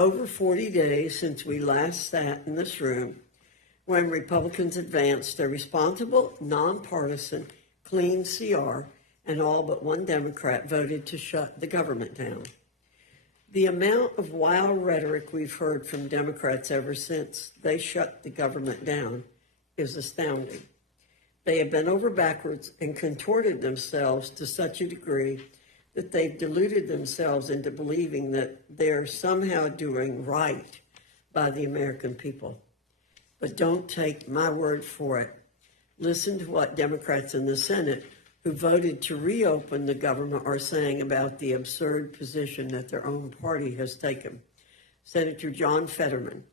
Over 40 days since we last sat in this room when Republicans advanced a responsible, nonpartisan, clean CR, and all but one Democrat voted to shut the government down. The amount of wild rhetoric we've heard from Democrats ever since they shut the government down is astounding. They have bent over backwards and contorted themselves to such a degree that they've deluded themselves into believing that they're somehow doing right by the American people. But don't take my word for it. Listen to what Democrats in the Senate who voted to reopen the government are saying about the absurd position that their own party has taken. Senator John Fetterman,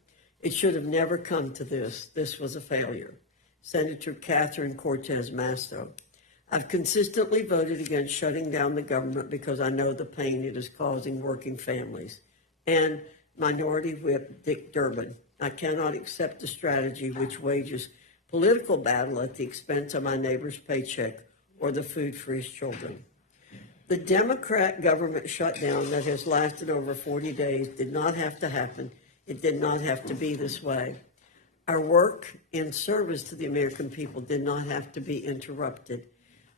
it should have never come to this. This was a failure. Senator Catherine Cortez Masto, I've consistently voted against shutting down the government because I know the pain it is causing working families. And Minority Whip Dick Durbin, I cannot accept a strategy which wages political battle at the expense of my neighbor's paycheck or the food for his children. The Democrat government shutdown that has lasted over 40 days did not have to happen. It did not have to be this way. Our work in service to the American people did not have to be interrupted.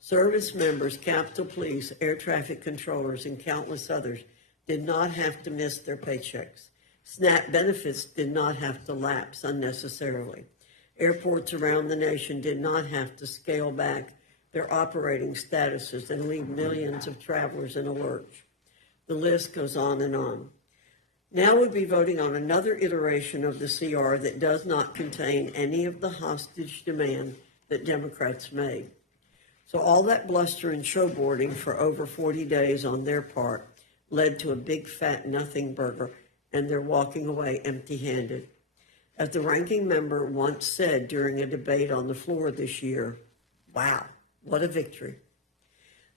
Service members, Capitol Police, air traffic controllers, and countless others did not have to miss their paychecks. SNAP benefits did not have to lapse unnecessarily. Airports around the nation did not have to scale back their operating statuses and leave millions of travelers in a lurch. The list goes on and on. Now we'll be voting on another iteration of the CR that does not contain any of the hostage demand that Democrats made. So all that bluster and showboarding for over 40 days on their part led to a big fat nothing burger, and they're walking away empty-handed. As the ranking member once said during a debate on the floor this year, wow, what a victory.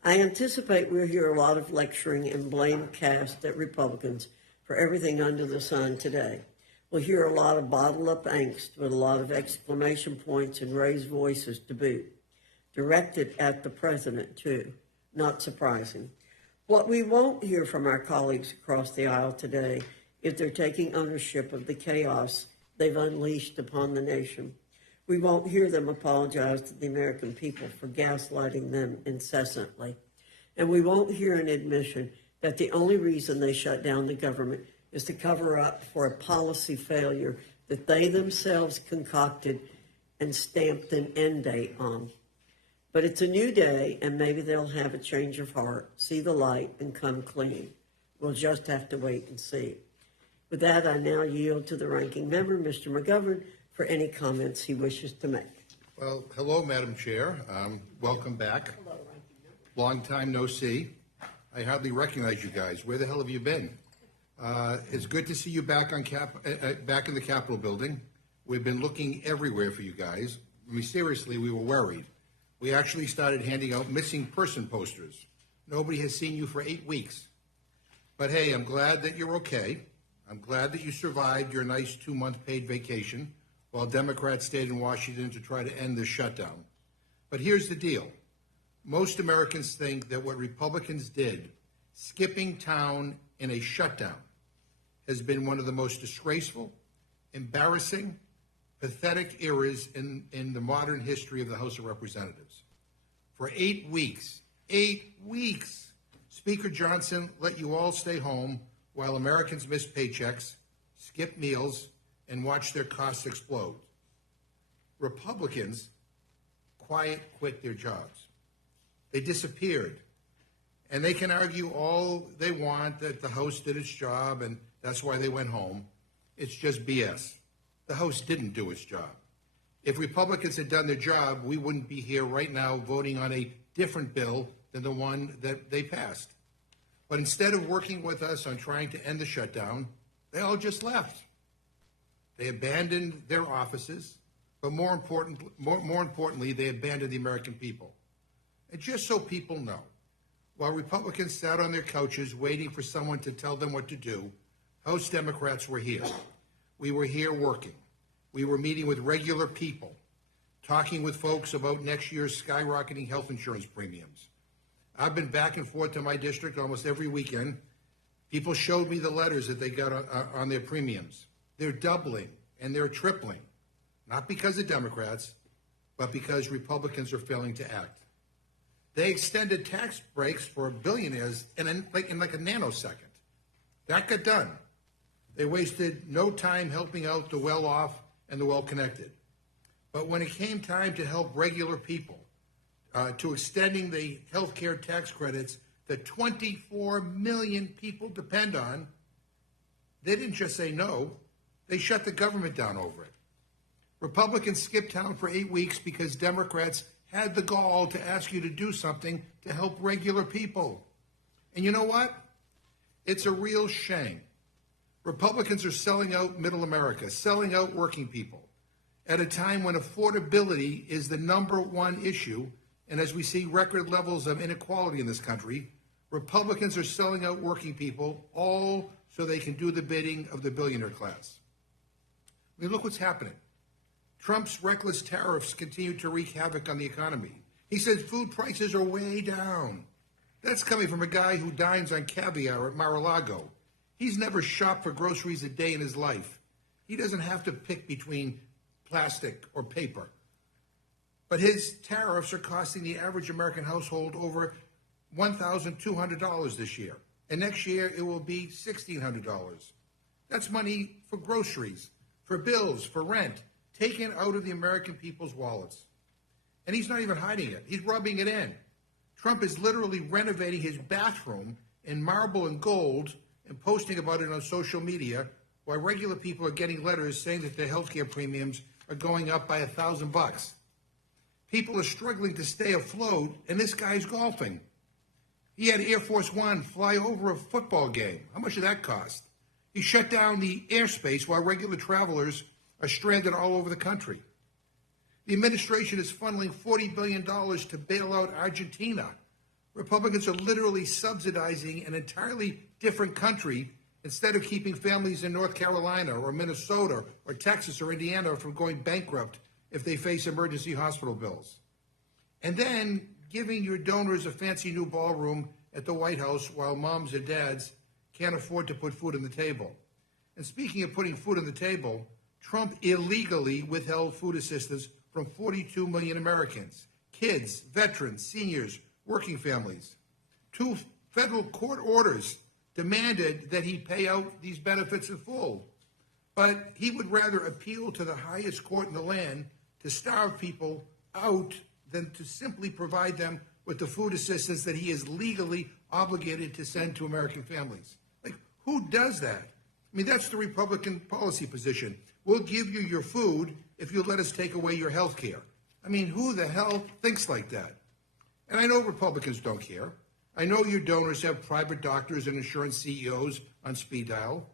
I anticipate we'll hear a lot of lecturing and blame cast at Republicans for everything under the sun today. We'll hear a lot of bottled up angst with a lot of exclamation points and raised voices to boot. Directed at the president, too. Not surprising. What we won't hear from our colleagues across the aisle today is they're taking ownership of the chaos they've unleashed upon the nation. We won't hear them apologize to the American people for gaslighting them incessantly. And we won't hear an admission that the only reason they shut down the government is to cover up for a policy failure that they themselves concocted and stamped an end date on. But it's a new day, and maybe they'll have a change of heart, see the light, and come clean. We'll just have to wait and see. With that, I now yield to the ranking member, Mr. McGovern, for any comments he wishes to make. Well, hello, Madam Chair. Welcome back. Hello, ranking member. Long time no see. I hardly recognize you guys. Where the hell have you been? It's good to see you back on back in the Capitol building. We've been looking everywhere for you guys. I mean, seriously, we were worried. We actually started handing out missing person posters. Nobody has seen you for 8 weeks. But hey, I'm glad that you're okay. I'm glad that you survived your nice 2-month paid vacation while Democrats stayed in Washington to try to end this shutdown. But here's the deal. Most Americans think that what Republicans did, skipping town in a shutdown, has been one of the most disgraceful, embarrassing, pathetic eras in the modern history of the House of Representatives. For 8 weeks, Speaker Johnson let you all stay home while Americans missed paychecks, skipped meals, and watched their costs explode. Republicans quit their jobs. They disappeared. And they can argue all they want that the House did its job and that's why they went home. It's just BS. The House didn't do its job. If Republicans had done their job, we wouldn't be here right now voting on a different bill than the one that they passed. But instead of working with us on trying to end the shutdown, they all just left. They abandoned their offices, but more importantly, they abandoned the American people. And just so people know, while Republicans sat on their couches waiting for someone to tell them what to do, House Democrats were here. We were here working. We were meeting with regular people, talking with folks about next year's skyrocketing health insurance premiums. I've been back and forth to my district almost every weekend, People showed me the letters that they got on their premiums. They're doubling and they're tripling, not because of Democrats, but because Republicans are failing to act. They extended tax breaks for billionaires in like a nanosecond. That got done. They wasted no time helping out the well-off and the well-connected. But when it came time to help regular people, to extending the health care tax credits that 24 million people depend on, they didn't just say no, they shut the government down over it. Republicans skipped town for 8 weeks because Democrats had the gall to ask you to do something to help regular people. And you know what? It's a real shame. Republicans are selling out middle America, selling out working people at a time when affordability is the number one issue. And as we see record levels of inequality in this country, Republicans are selling out working people all so they can do the bidding of the billionaire class. I mean, look what's happening. Trump's reckless tariffs continue to wreak havoc on the economy. He says food prices are way down. That's coming from a guy who dines on caviar at Mar-a-Lago. He's never shopped for groceries a day in his life. He doesn't have to pick between plastic or paper. But his tariffs are costing the average American household over $1,200 this year. And next year it will be $1,600. That's money for groceries, for bills, for rent, taken out of the American people's wallets. And he's not even hiding it. He's rubbing it in. Trump is literally renovating his bathroom in marble and gold and posting about it on social media while regular people are getting letters saying that their health care premiums are going up by $1,000. People are struggling to stay afloat, and this guy's golfing. He had Air Force One fly over a football game. How much did that cost? He shut down the airspace while regular travelers are stranded all over the country. The administration is funneling $40 billion to bail out Argentina. Republicans are literally subsidizing an entirely different country instead of keeping families in North Carolina or Minnesota or Texas or Indiana from going bankrupt if they face emergency hospital bills. And then giving your donors a fancy new ballroom at the White House while moms and dads can't afford to put food on the table. And speaking of putting food on the table, Trump illegally withheld food assistance from 42 million Americans, kids, veterans, seniors, working families. 2 federal court orders demanded that he pay out these benefits in full. But he would rather appeal to the highest court in the land to starve people out than to simply provide them with the food assistance that he is legally obligated to send to American families. Like, who does that? I mean, that's the Republican policy position. We'll give you your food if you let us take away your health care. I mean, who the hell thinks like that? And I know Republicans don't care. I know your donors have private doctors and insurance CEOs on speed dial.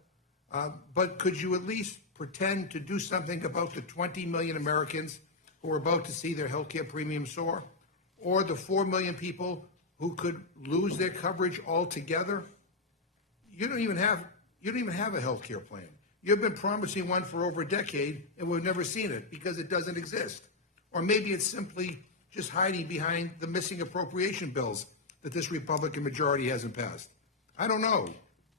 But could you at least pretend to do something about the 20 million Americans who are about to see their health care premiums soar? Or the 4 million people who could lose their coverage altogether? You don't even have a health care plan. You've been promising one for over a decade, and we've never seen it because it doesn't exist. Or maybe it's simply just hiding behind the missing appropriation bills that this Republican majority hasn't passed. I don't know.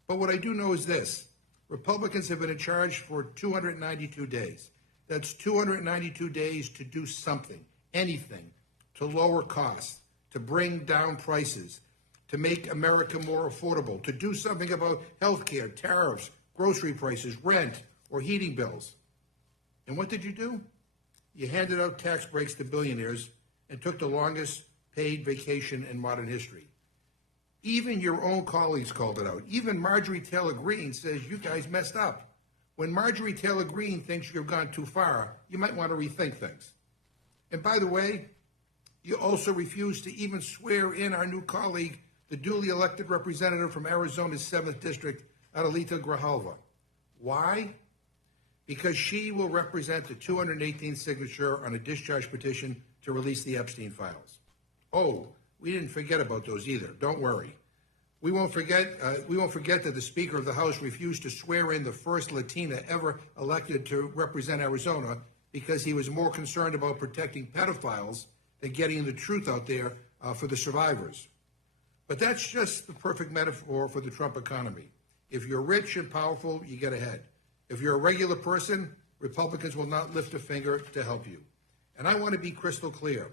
But what I do know is this. Republicans have been in charge for 292 days. That's 292 days to do something, anything, to lower costs, to bring down prices, to make America more affordable, to do something about health care, tariffs, grocery prices, rent, or heating bills. And what did you do? You handed out tax breaks to billionaires and took the longest paid vacation in modern history. Even your own colleagues called it out. Even Marjorie Taylor Greene says you guys messed up. When Marjorie Taylor Greene thinks you've gone too far, you might want to rethink things. And by the way, you also refused to even swear in our new colleague, the duly elected representative from Arizona's 7th District, Adelita Grijalva. Why? Because she will represent the 218th signature on a discharge petition to release the Epstein files. Oh, we didn't forget about those either. Don't worry. We won't forget that the Speaker of the House refused to swear in the first Latina ever elected to represent Arizona because he was more concerned about protecting pedophiles than getting the truth out there for the survivors. But that's just the perfect metaphor for the Trump economy. If you're rich and powerful, you get ahead. If you're a regular person, Republicans will not lift a finger to help you. And I want to be crystal clear.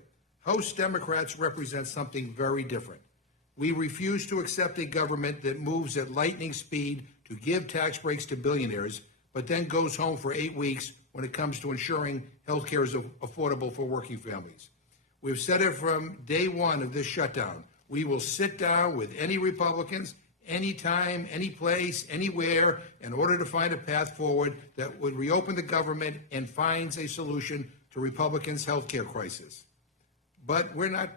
House Democrats represent something very different. We refuse to accept a government that moves at lightning speed to give tax breaks to billionaires, but then goes home for 8 weeks when it comes to ensuring health care is affordable for working families. We've said it from day one of this shutdown. We will sit down with any Republicans, anytime, any place, anywhere, in order to find a path forward that would reopen the government and finds a solution to Republicans' health care crisis. But we're not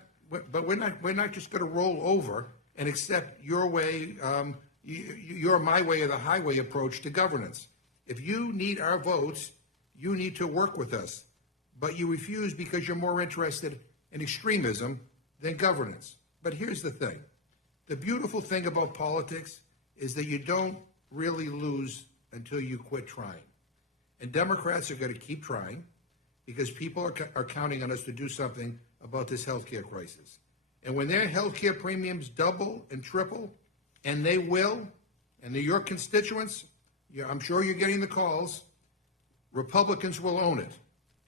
just going to roll over and accept your way, your my way or the highway approach to governance. If you need our votes, you need to work with us. But you refuse because you're more interested in extremism than governance. But here's the thing. The beautiful thing about politics is that you don't really lose until you quit trying. And Democrats are going to keep trying because people are counting on us to do something about this healthcare crisis. And when their healthcare premiums double and triple, and they will, and they're your constituents, I'm sure you're getting the calls, Republicans will own it.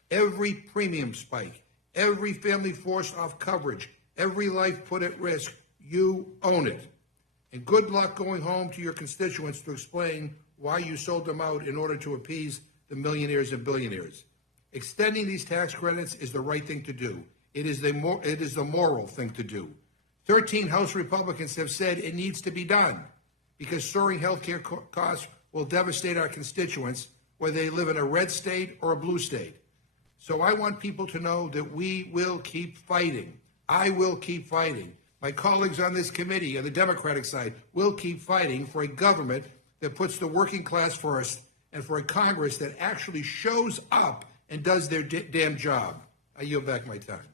Every premium spike, every family forced off coverage, every life put at risk, you own it. And good luck going home to your constituents to explain why you sold them out in order to appease the millionaires and billionaires. Extending these tax credits is the right thing to do. It is the moral thing to do. 13 House Republicans have said it needs to be done because soaring health care costs will devastate our constituents, whether they live in a red state or a blue state. So I want people to know that we will keep fighting. I will keep fighting. My colleagues on this committee, on the Democratic side, will keep fighting for a government that puts the working class first and for a Congress that actually shows up and does their damn job. I yield back my time.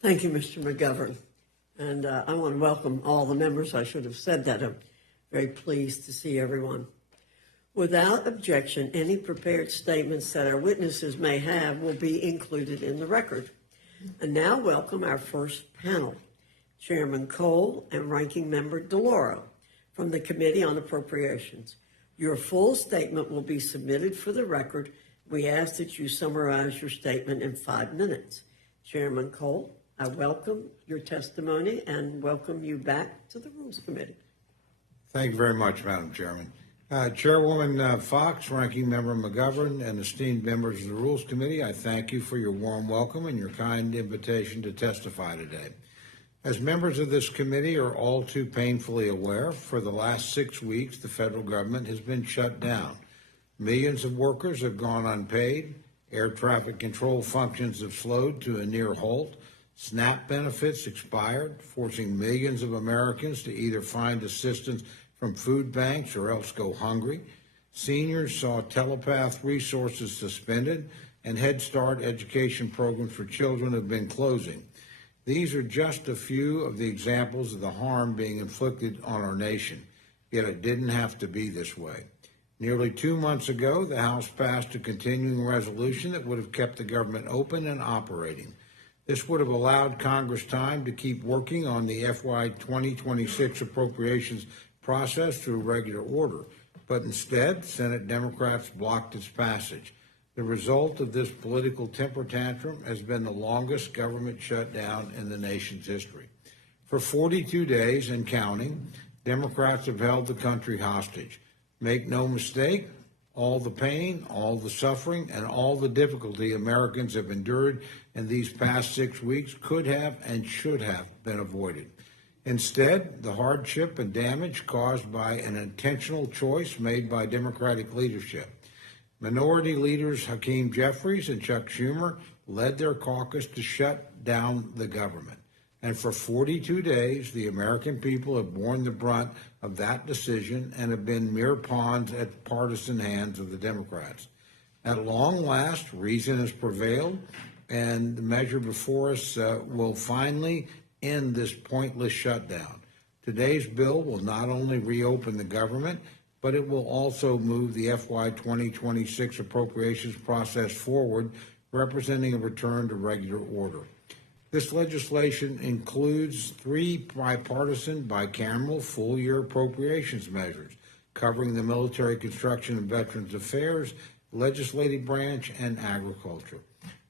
Thank you, Mr. McGovern. And I want to welcome all the members. I should have said that. I'm very pleased to see everyone. Without objection, any prepared statements that our witnesses may have will be included in the record. And now welcome our first panel, Chairman Cole and Ranking Member DeLauro from the Committee on Appropriations. Your full statement will be submitted for the record. We ask that you summarize your statement in 5 minutes. Chairman Cole, I welcome your testimony and welcome you back to the Rules Committee. Thank you very much, Madam Chairman. Chairwoman Fox, Ranking Member McGovern, and esteemed members of the Rules Committee, I thank you for your warm welcome and your kind invitation to testify today. As members of this committee are all too painfully aware, for the last 6 weeks, the federal government has been shut down. Millions of workers have gone unpaid. Air traffic control functions have slowed to a near halt. SNAP benefits expired, forcing millions of Americans to either find assistance from food banks or else go hungry. Seniors saw telepath resources suspended, and Head Start education programs for children have been closing. These are just a few of the examples of the harm being inflicted on our nation, yet it didn't have to be this way. Nearly 2 months ago, the House passed a continuing resolution that would have kept the government open and operating. This would have allowed Congress time to keep working on the FY 2026 appropriations process through regular order, but instead, Senate Democrats blocked its passage. The result of this political temper tantrum has been the longest government shutdown in the nation's history. For 42 days and counting, Democrats have held the country hostage. Make no mistake, all the pain, all the suffering, and all the difficulty Americans have endured in these past 6 weeks could have and should have been avoided. Instead, the hardship and damage caused by an intentional choice made by Democratic leadership. Minority leaders Hakeem Jeffries and Chuck Schumer led their caucus to shut down the government. And for 42 days, the American people have borne the brunt of that decision and have been mere pawns at partisan hands of the Democrats. At long last, reason has prevailed, and the measure before us will finally end this pointless shutdown. Today's bill will not only reopen the government, but it will also move the FY 2026 appropriations process forward, representing a return to regular order. This legislation includes 3 bipartisan, bicameral, full-year appropriations measures covering the military, construction, and veterans affairs, legislative branch, and agriculture,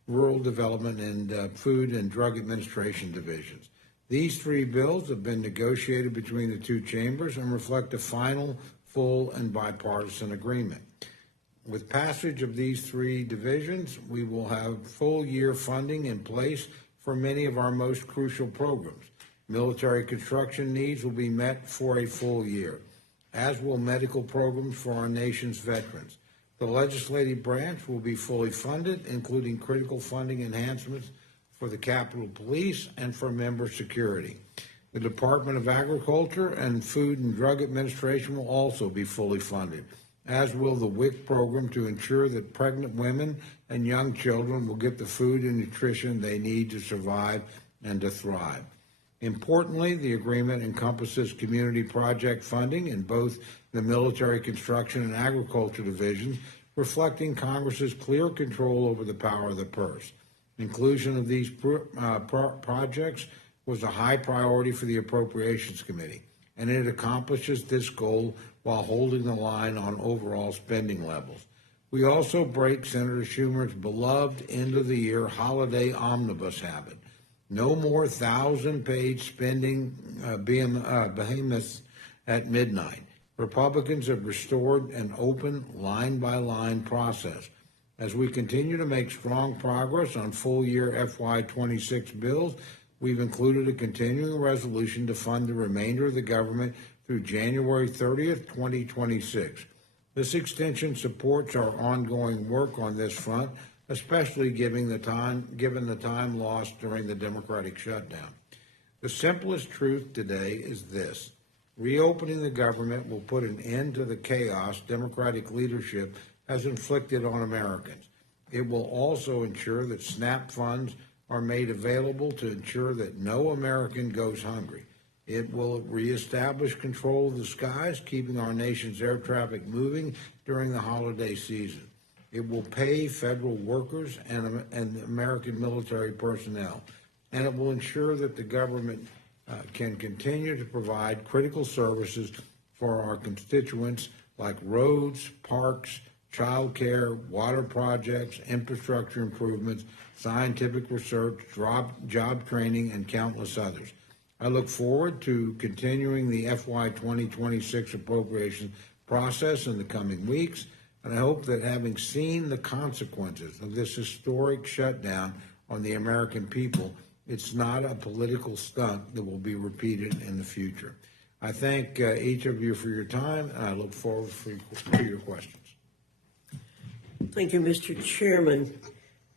rural development, and food and drug administration divisions. These 3 bills have been negotiated between the 2 chambers and reflect a final, full, and bipartisan agreement. With passage of these 3 divisions, we will have full-year funding in place for many of our most crucial programs. Military construction needs will be met for a full year, as will medical programs for our nation's veterans. The legislative branch will be fully funded, including critical funding enhancements for the Capitol Police and for member security. The Department of Agriculture and Food and Drug Administration will also be fully funded, as will the WIC program, to ensure that pregnant women and young children will get the food and nutrition they need to survive and to thrive. Importantly, the agreement encompasses community project funding in both the military construction and agriculture divisions, reflecting Congress's clear control over the power of the purse. Inclusion of these projects was a high priority for the Appropriations Committee, and it accomplishes this goal while holding the line on overall spending levels. We also break Senator Schumer's beloved end-of-the-year holiday omnibus habit. No more 1,000-page spending behemoths at midnight. Republicans have restored an open, line-by-line process. As we continue to make strong progress on full-year FY26 bills, we've included a continuing resolution to fund the remainder of the government through January 30th, 2026. This extension supports our ongoing work on this front, especially given the time lost during the Democratic shutdown. The simplest truth today is this: reopening the government will put an end to the chaos Democratic leadership has inflicted on Americans. It will also ensure that SNAP funds are made available to ensure that no American goes hungry. It will reestablish control of the skies, keeping our nation's air traffic moving during the holiday season. It will pay federal workers and American military personnel, and it will ensure that the government can continue to provide critical services for our constituents like roads, parks, child care, water projects, infrastructure improvements, scientific research, job training, and countless others. I look forward to continuing the FY 2026 appropriation process in the coming weeks, and I hope that, having seen the consequences of this historic shutdown on the American people, it's not a political stunt that will be repeated in the future. I thank each of you for your time, and I look forward to your questions. Thank you, Mr. Chairman.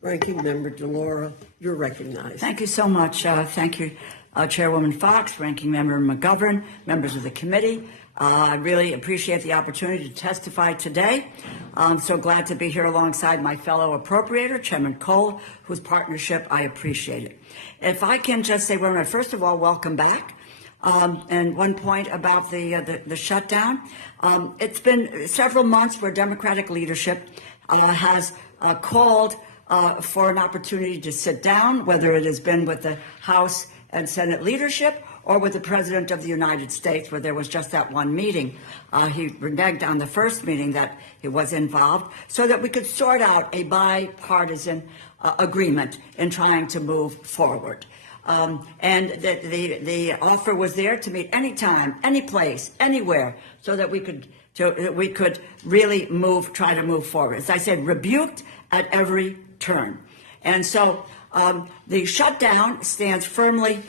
Ranking Member DeLauro, you're recognized. Thank you so much. Thank you, Chairwoman Fox, Ranking Member McGovern, members of the committee. I really appreciate the opportunity to testify today. I'm so glad to be here alongside my fellow appropriator, Chairman Cole, whose partnership I appreciate it. If I can just say, first of all, welcome back. And one point about the shutdown. It's been several months where Democratic leadership has called for an opportunity to sit down, whether it has been with the House and Senate leadership or with the President of the United States, where there was just that one meeting. He reneged on the first meeting that he was involved, so that we could sort out a bipartisan agreement in trying to move forward. And the offer was there to meet anytime, any place, anywhere, so that we could really try to move forward. As I said, rebuked at every turn. And so the shutdown stands firmly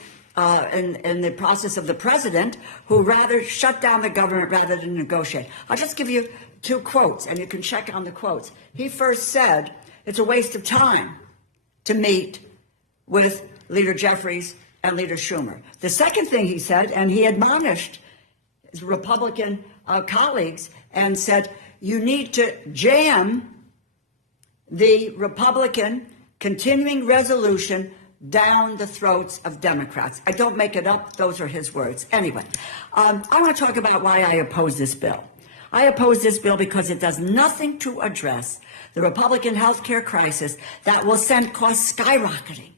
in the process of the president, who rather shut down the government rather than negotiate. I'll just give you 2 quotes, and you can check on the quotes. He first said, it's a waste of time to meet with Leader Jeffries and Leader Schumer. The second thing he said, and he admonished his Republican colleagues and said, you need to jam the Republican continuing resolution down the throats of Democrats. I don't make it up. Those are his words. Anyway, I want to talk about why I oppose this bill. I oppose this bill because it does nothing to address the Republican health care crisis that will send costs skyrocketing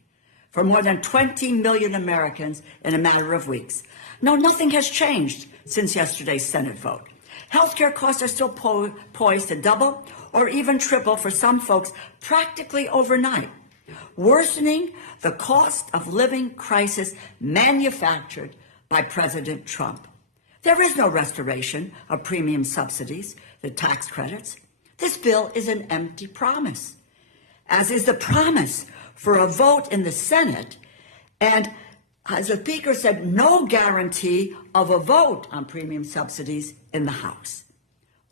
for more than 20 million Americans in a matter of weeks. No, nothing has changed since yesterday's Senate vote. Healthcare costs are still poised to double or even triple for some folks practically overnight, worsening the cost of living crisis manufactured by President Trump. There is no restoration of premium subsidies, the tax credits. This bill is an empty promise, as is the promise for a vote in the Senate, and as the Speaker said, no guarantee of a vote on premium subsidies in the House.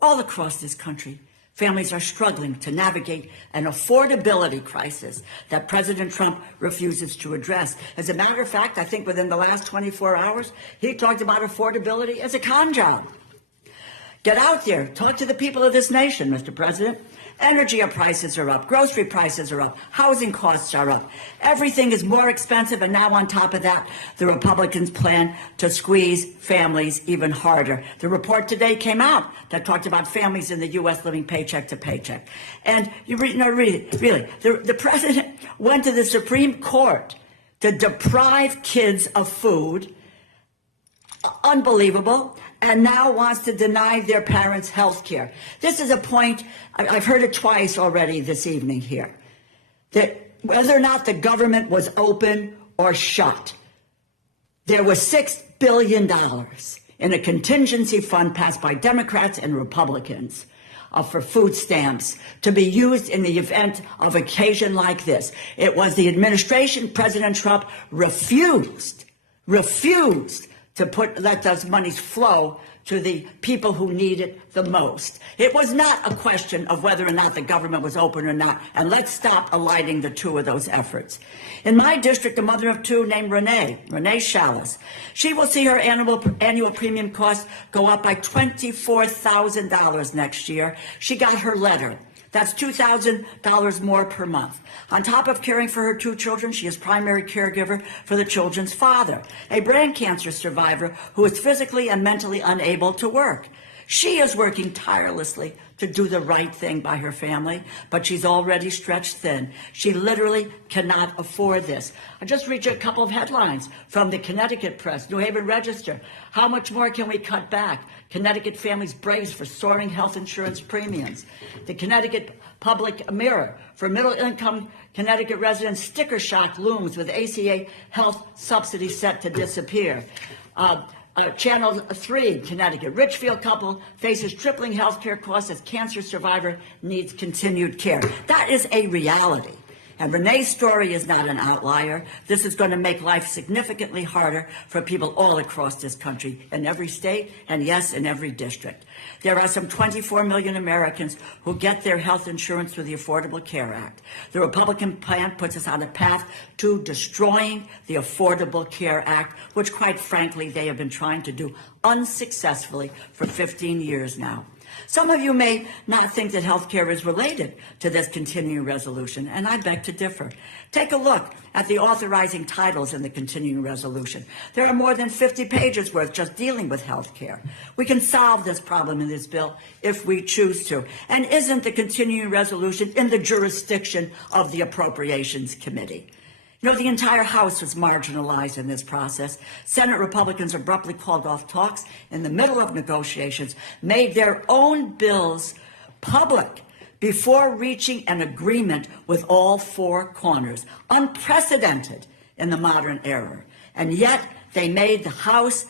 All across this country, families are struggling to navigate an affordability crisis that President Trump refuses to address. As a matter of fact, I think within the last 24 hours, he talked about affordability as a con job. Get out there, talk to the people of this nation, Mr. President. Energy prices are up, grocery prices are up, housing costs are up. Everything is more expensive, and now on top of that, the Republicans plan to squeeze families even harder. The report today came out that talked about families in the U.S. living paycheck to paycheck. And the president went to the Supreme Court to deprive kids of food. Unbelievable. And now wants to deny their parents health care. This is a point, I've heard it twice already this evening here, that whether or not the government was open or shut, there was $6 billion in a contingency fund passed by Democrats and Republicans for food stamps to be used in the event of occasion like this. It was the administration, President Trump refused to let those monies flow to the people who need it the most. It was not a question of whether or not the government was open or not, and let's stop aligning the two of those efforts. In my district, a mother of two named Renee Shalas, she will see her annual premium costs go up by $24,000 next year. She got her letter. That's $2,000 more per month. On top of caring for her two children, she is primary caregiver for the children's father, a brain cancer survivor who is physically and mentally unable to work. She is working tirelessly to do the right thing by her family, but she's already stretched thin. She literally cannot afford this. I just read you a couple of headlines from the Connecticut Press, New Haven Register. How much more can we cut back? Connecticut families brace for soaring health insurance premiums. The Connecticut Public Mirror, for middle-income Connecticut residents, sticker shock looms with ACA health subsidy set to disappear. Channel 3, Connecticut. Richfield couple faces tripling health care costs as cancer survivor needs continued care. That is a reality. And Renee's story is not an outlier. This is going to make life significantly harder for people all across this country, in every state, and yes, in every district. There are some 24 million Americans who get their health insurance through the Affordable Care Act. The Republican plan puts us on a path to destroying the Affordable Care Act, which, quite frankly, they have been trying to do unsuccessfully for 15 years now. Some of you may not think that health care is related to this continuing resolution, and I beg to differ. Take a look at the authorizing titles in the continuing resolution. There are more than 50 pages worth just dealing with health care. We can solve this problem in this bill if we choose to. And isn't the continuing resolution in the jurisdiction of the Appropriations Committee? You know, the entire House was marginalized in this process. Senate Republicans abruptly called off talks in the middle of negotiations, made their own bills public before reaching an agreement with all four corners. Unprecedented in the modern era. And yet they made the House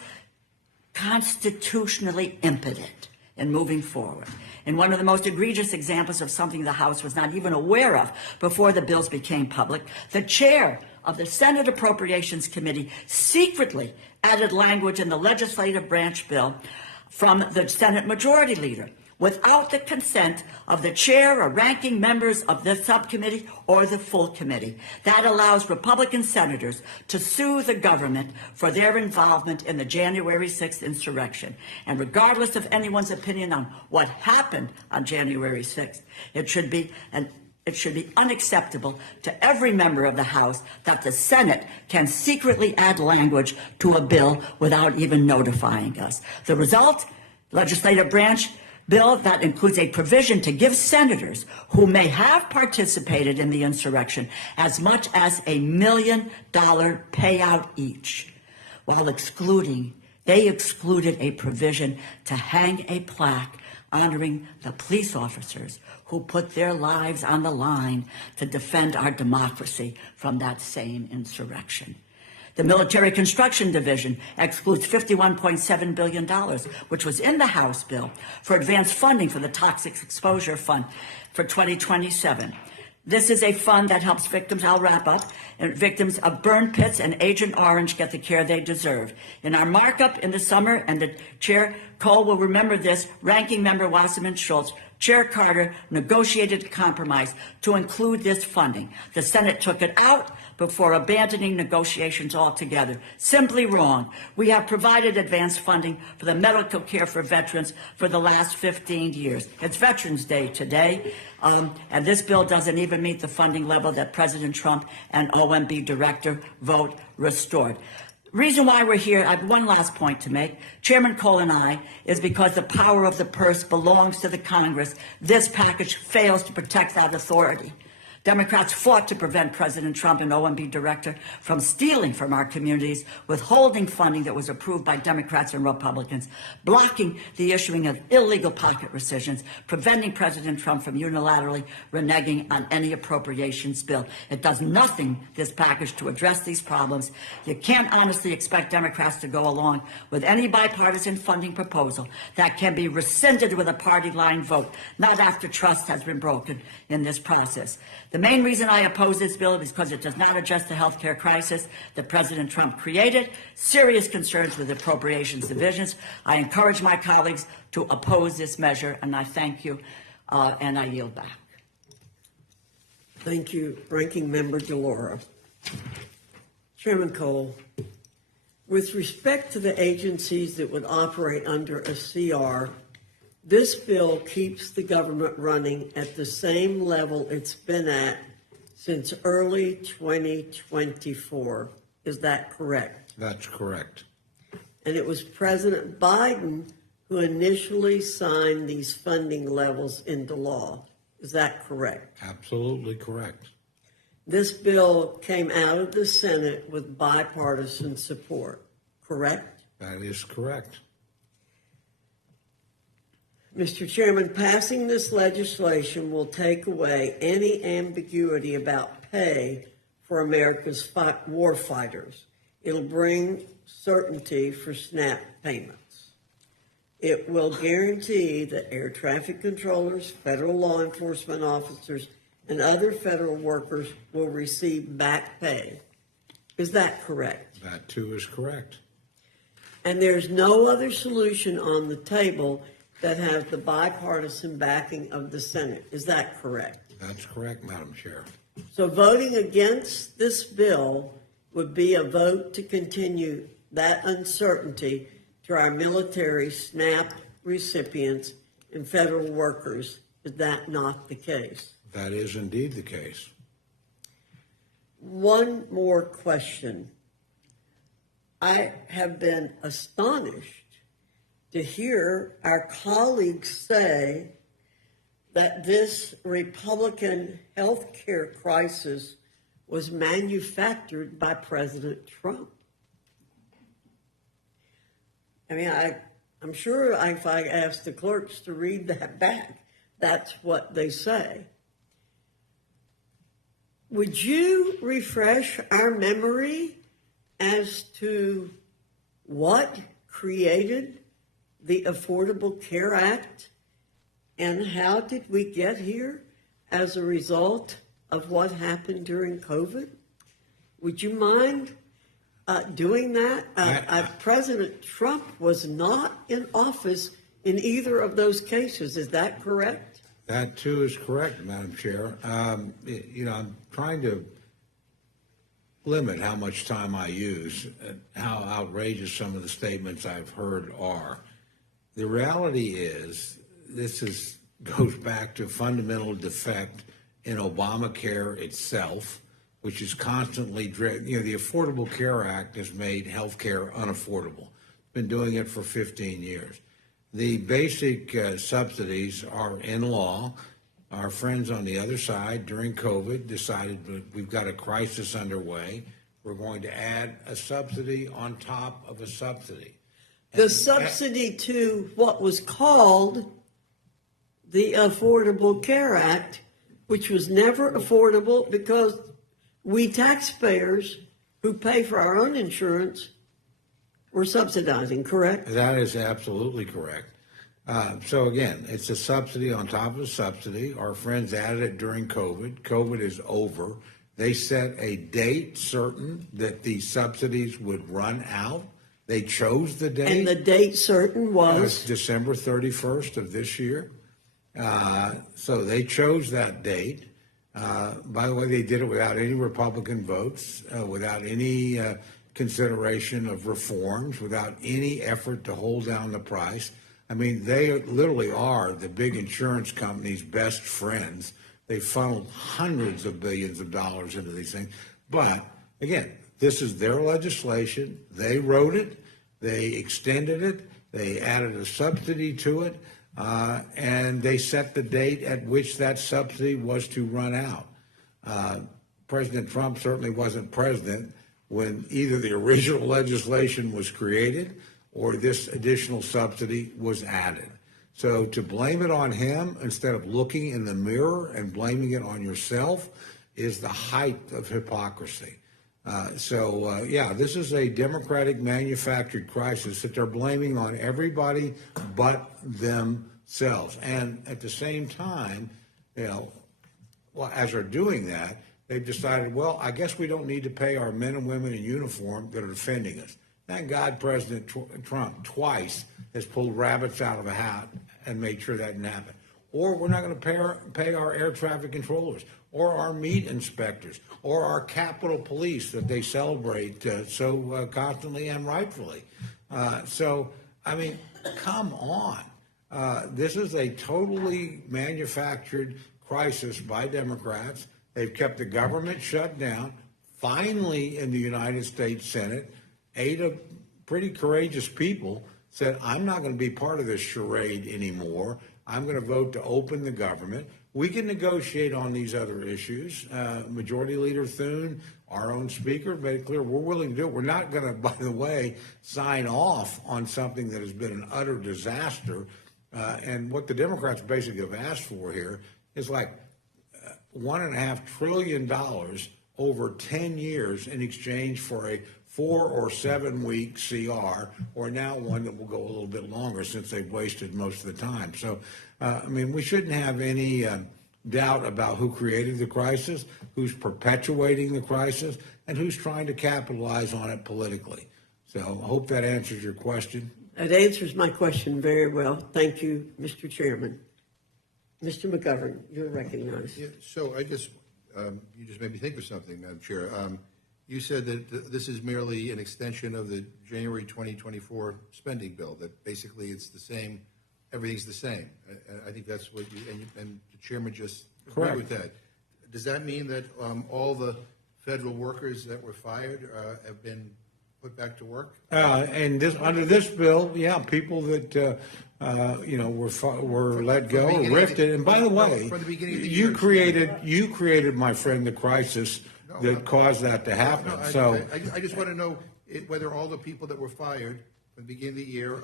constitutionally impotent in moving forward. In one of the most egregious examples of something the House was not even aware of before the bills became public, the chair of the Senate Appropriations Committee secretly added language in the legislative branch bill from the Senate Majority Leader without the consent of the chair or ranking members of the subcommittee or the full committee. That allows Republican senators to sue the government for their involvement in the January 6th insurrection. And regardless of anyone's opinion on what happened on January 6th, it should be unacceptable to every member of the House that the Senate can secretly add language to a bill without even notifying us. The result, legislative branch bill that includes a provision to give senators who may have participated in the insurrection as much as $1 million payout each, while they excluded a provision to hang a plaque honoring the police officers who put their lives on the line to defend our democracy from that same insurrection. The Military Construction Division excludes $51.7 billion, which was in the House bill, for advanced funding for the Toxic Exposure Fund for 2027. This is a fund that helps victims, I'll wrap up, and victims of burn pits and Agent Orange get the care they deserve. In our markup in the summer, and the Chair Cole will remember this, Ranking Member Wasserman Schultz, Chair Carter negotiated a compromise to include this funding. The Senate took it out before abandoning negotiations altogether. Simply wrong. We have provided advanced funding for the medical care for veterans for the last 15 years. It's Veterans Day today, and this bill doesn't even meet the funding level that President Trump and OMB Director vote restored. Reason why we're here, I have one last point to make. Chairman Cole and I, is because the power of the purse belongs to the Congress. This package fails to protect that authority. Democrats fought to prevent President Trump and OMB Director from stealing from our communities, withholding funding that was approved by Democrats and Republicans, blocking the issuing of illegal pocket rescissions, preventing President Trump from unilaterally reneging on any appropriations bill. It does nothing, this package, to address these problems. You can't honestly expect Democrats to go along with any bipartisan funding proposal that can be rescinded with a party line vote, not after trust has been broken in this process. The main reason I oppose this bill is because it does not address the health care crisis that President Trump created, serious concerns with appropriations divisions. I encourage my colleagues to oppose this measure, and I thank you, and I yield back. Thank you, Ranking Member DeLauro. Chairman Cole, with respect to the agencies that would operate under a CR, this bill keeps the government running at the same level it's been at since early 2024. Is that correct? That's correct. And it was President Biden who initially signed these funding levels into law. Is that correct? Absolutely correct. This bill came out of the Senate with bipartisan support, correct? That is correct. Mr. Chairman, passing this legislation will take away any ambiguity about pay for America's war fighters. It'll bring certainty for SNAP payments. It will guarantee that air traffic controllers, federal law enforcement officers, and other federal workers will receive back pay. Is that correct? That too is correct. And there's no other solution on the table that has the bipartisan backing of the Senate. Is that correct? That's correct, Madam Chair. So voting against this bill would be a vote to continue that uncertainty to our military SNAP recipients and federal workers. Is that not the case? That is indeed the case. One more question. I have been astonished to hear our colleagues say that this Republican health care crisis was manufactured by President Trump. I mean, I'm sure if I asked the clerks to read that back, that's what they say. Would you refresh our memory as to what created the Affordable Care Act and how did we get here as a result of what happened during COVID? Would you mind doing that? President Trump was not in office in either of those cases. Is that correct? That too is correct, Madam Chair. I'm trying to limit how much time I use and how outrageous some of the statements I've heard are. The reality is goes back to a fundamental defect in Obamacare itself, which is constantly driven. The Affordable Care Act has made health care unaffordable. Been doing it for 15 years. The basic subsidies are in law. Our friends on the other side during COVID decided that we've got a crisis underway. We're going to add a subsidy on top of a subsidy. The subsidy to what was called the Affordable Care Act, which was never affordable because we taxpayers who pay for our own insurance were subsidizing, correct? That is absolutely correct. So again, it's a subsidy on top of a subsidy. Our friends added it during COVID. COVID is over. They set a date certain that the subsidies would run out. They chose the date. And the date certain was? December 31st of this year. So they chose that date. By the way, they did it without any Republican votes, without any consideration of reforms, without any effort to hold down the price. I mean, they literally are the big insurance companies' best friends. They funneled hundreds of billions of dollars into these things. But again, this is their legislation. They wrote it. They extended it. They added a subsidy to it. And they set the date at which that subsidy was to run out. President Trump certainly wasn't president when either the original legislation was created or this additional subsidy was added. So to blame it on him instead of looking in the mirror and blaming it on yourself is the height of hypocrisy. Yeah, this is a Democratic manufactured crisis that they're blaming on everybody but themselves. And at the same time, as they're doing that, they've decided, well, I guess we don't need to pay our men and women in uniform that are defending us. Thank God President Trump twice has pulled rabbits out of a hat and made sure that didn't happen. Or we're not going to pay our air traffic controllers or our meat inspectors or our Capitol Police that they celebrate so constantly and rightfully. I mean, come on. This is a totally manufactured crisis by Democrats. They've kept the government shut down. Finally, in the United States Senate, 8 pretty courageous people said, I'm not going to be part of this charade anymore. I'm going to vote to open the government. We can negotiate on these other issues. Majority Leader Thune, our own speaker, made it clear we're willing to do it. We're not going to, by the way, sign off on something that has been an utter disaster. And what the Democrats basically have asked for here is like $1.5 trillion over 10 years in exchange for a 4 or 7 week CR, or now one that will go a little bit longer since they've wasted most of the time. So, I mean, we shouldn't have any doubt about who created the crisis, who's perpetuating the crisis, and who's trying to capitalize on it politically. So I hope that answers your question. That answers my question very well. Thank you, Mr. Chairman. Mr. McGovern, you're recognized. Yeah, so I guess you just made me think of something, Madam Chair. You said that this is merely an extension of the January 2024 spending bill, that basically it's the same, everything's the same. I think that's what you, and the chairman just agreed with that. Does that mean that all the federal workers that were fired have been put back to work? And under this bill, yeah, people that were let go, or rifted. And by the way, from the beginning of the you year, created, my friend, the crisis that caused that to happen. I just want to know whether all the people that were fired from the beginning of the year,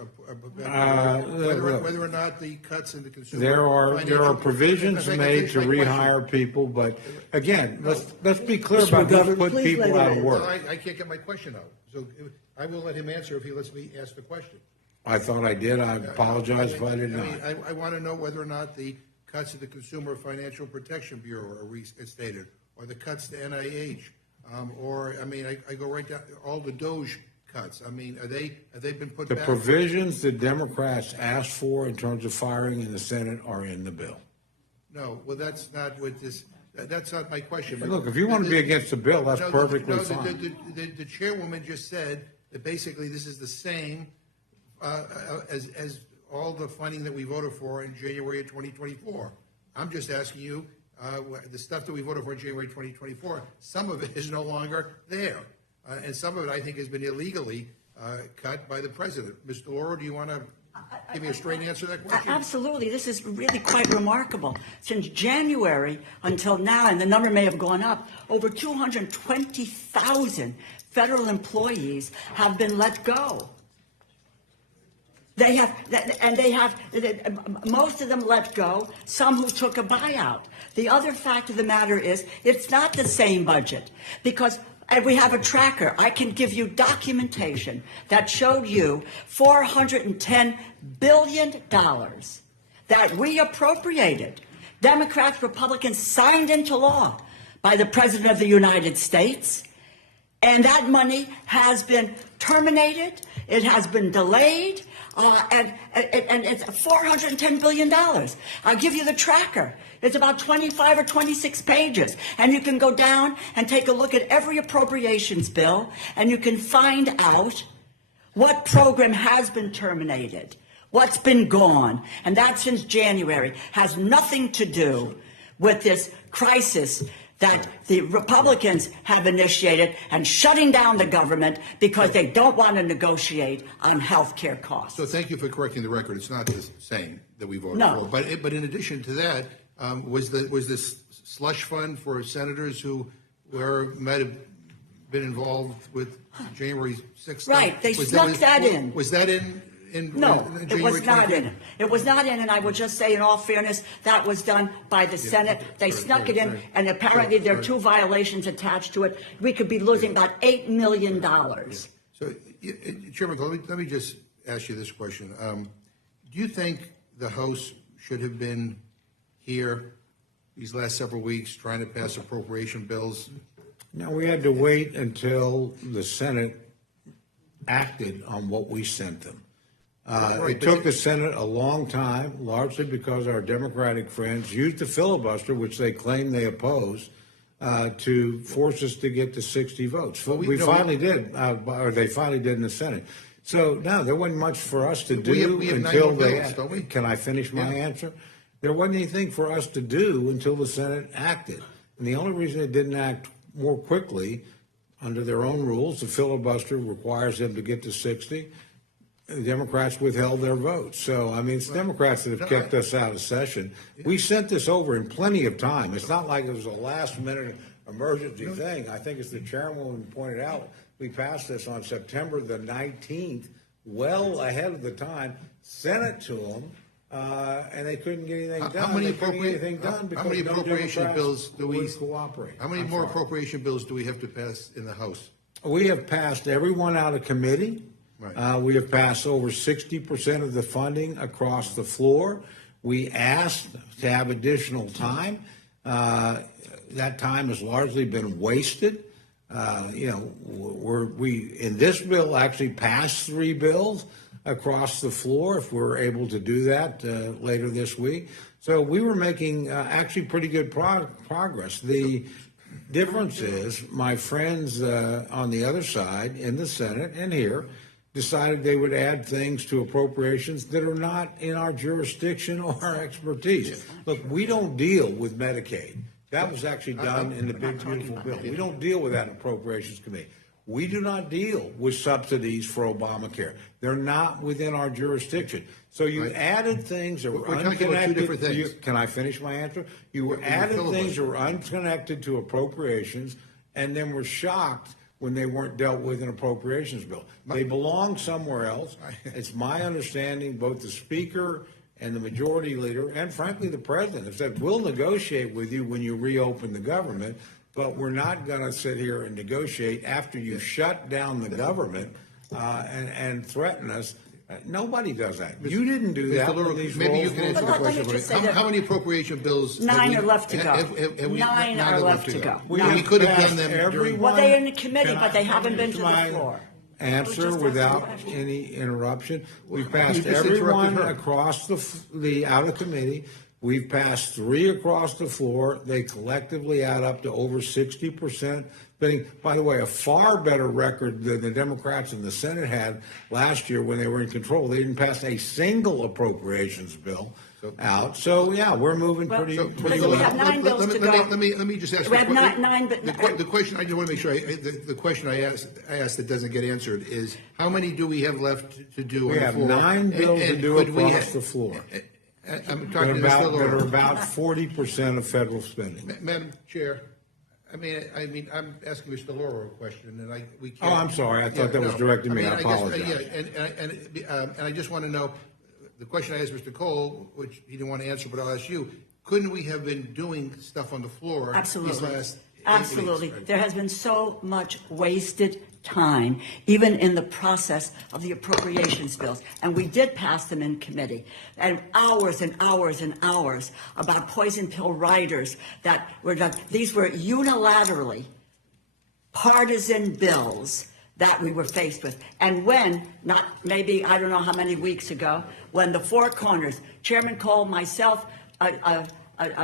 whether or not the cuts in the consumer. There are provisions made to rehire people, but again, let's be clear about who put people out of work. I can't get my question out, so I will let him answer if he lets me ask the question. I thought I did. I apologize if I did not. I want to know whether or not the cuts to the Consumer Financial Protection Bureau are reinstated, or the cuts to NIH, I go right down all the Doge cuts. I mean, have they been put back? The provisions the Democrats asked for in terms of firing in the Senate are in the bill. No, well, that's not what this. That's not my question. But look, if you want to be against the bill, that's perfectly fine. The chairwoman just said that basically this is the same as all the funding that we voted for in January of 2024. I'm just asking you, the stuff that we voted for in January 2024, some of it is no longer there. And some of it, I think, has been illegally cut by the president. Mr. Lauro, do you want to Give me a straight answer to that question. Absolutely. This is really quite remarkable. Since January until now, and the number may have gone up, over 220,000 federal employees have been let go. They have, most of them let go, some who took a buyout. The other fact of the matter is, it's not the same budget, because and we have a tracker. I can give you documentation that showed you $410 billion that we appropriated. Democrats, Republicans signed into law by the President of the United States. And that money has been terminated. It has been delayed. And it's $410 billion. I'll give you the tracker. It's about 25 or 26 pages. And you can go down and take a look at every appropriations bill, and you can find out what program has been terminated, what's been gone. And that since January has nothing to do with this crisis that the Republicans have initiated and shutting down the government because they don't want to negotiate on health care costs. So thank you for correcting the record. It's not the same that we voted No. for. But in addition to that, was this slush fund for senators who might have been involved with January 6th? Right. They snuck that in. Was that in No, in it was January not 23? in. It was not in, and I would just say, in all fairness, that was done by the Senate. They snuck it in, and apparently there are two violations attached to it. We could be losing about $8 million. So, Chairman, let me just ask you this question. Do you think the House should have been here these last several weeks trying to pass appropriation bills? No, we had to wait until the Senate acted on what we sent them. It took the Senate a long time, largely because our Democratic friends used the filibuster, which they claim they oppose, to force us to get to 60 votes. We finally did, or they finally did in the Senate. So, no, there wasn't much for us to do we have until 90 they. bills, don't we? Can I finish my answer? There wasn't anything for us to do until the Senate acted. And the only reason it didn't act more quickly, under their own rules, the filibuster requires them to get to 60. The Democrats withheld their votes. So, I mean, it's Democrats that have kept us out of session. We sent this over in plenty of time. It's not like it was a last-minute emergency thing. I think, as the chairwoman pointed out, we passed this on September the 19th, well ahead of the time, sent it to them, and they couldn't get anything done. How many because appropriation bills do we cooperate? How many more appropriation bills do we have to pass in the House? We have passed every one out of committee. Right. We have passed over 60% of the funding across the floor. We asked to have additional time. That time has largely been wasted. We in this bill actually passed 3 bills across the floor, if we're able to do that later this week. So we were making actually pretty good progress. The difference is my friends on the other side in the Senate and here decided they would add things to appropriations that are not in our jurisdiction or our expertise. Look, we don't deal with Medicaid. That was actually done in the big, beautiful bill. We don't deal with that in Appropriations Committee. We do not deal with subsidies for Obamacare. They're not within our jurisdiction. So you added things that were We're talking about two different unconnected. things. Can I finish my answer? You were added things that were unconnected to appropriations, and then were shocked when they weren't dealt with in appropriations bill. They belong somewhere else. It's my understanding both the Speaker and the Majority Leader, and frankly the President, have said, we'll negotiate with you when you reopen the government, but we're not going to sit here and negotiate after you shut down the government and threaten us. Nobody does that. You didn't do that. Mr. Little, maybe you can answer the Let me question. just say that- How many appropriation bills? 9 are left to go. Have we- 9 are left to go. We could have done them during. Well, they're in the committee, but they haven't been to the floor. Answer without any interruption. We've passed You just interrupted everyone her. across the out of committee. We've passed 3 across the floor. They collectively add up to over 60%. By the way, a far better record than the Democrats in the Senate had last year when they were in control. They didn't pass a single appropriations bill. out. So, yeah, we're moving pretty listen, we have well. 9 bills to go. Let me just ask We you have nine, but the question. I just want to make sure. The question I asked that doesn't get answered is how many do we have left to do? We on the have floor? 9 bills to And do could we across the floor. I'm That talking to Mr. are Laura. about 40% of federal spending. Madam Chair, I mean, I'm asking Mr. Laura a question, and we Oh, can't. I'm sorry. I thought that was directed to me. I guess, apologize. and I just want to know, the question I asked Mr. Cole, which he didn't want to answer, but I'll ask you, couldn't we have been doing stuff on the floor these Absolutely. last 8 Absolutely. weeks? There has been so much wasted time, even in the process of the appropriations bills. And we did pass them in committee. And hours and hours and hours about poison pill riders that were done. These were unilaterally partisan bills that we were faced with. And when, not maybe, I don't know how many weeks ago, when the four corners, Chairman Cole, myself,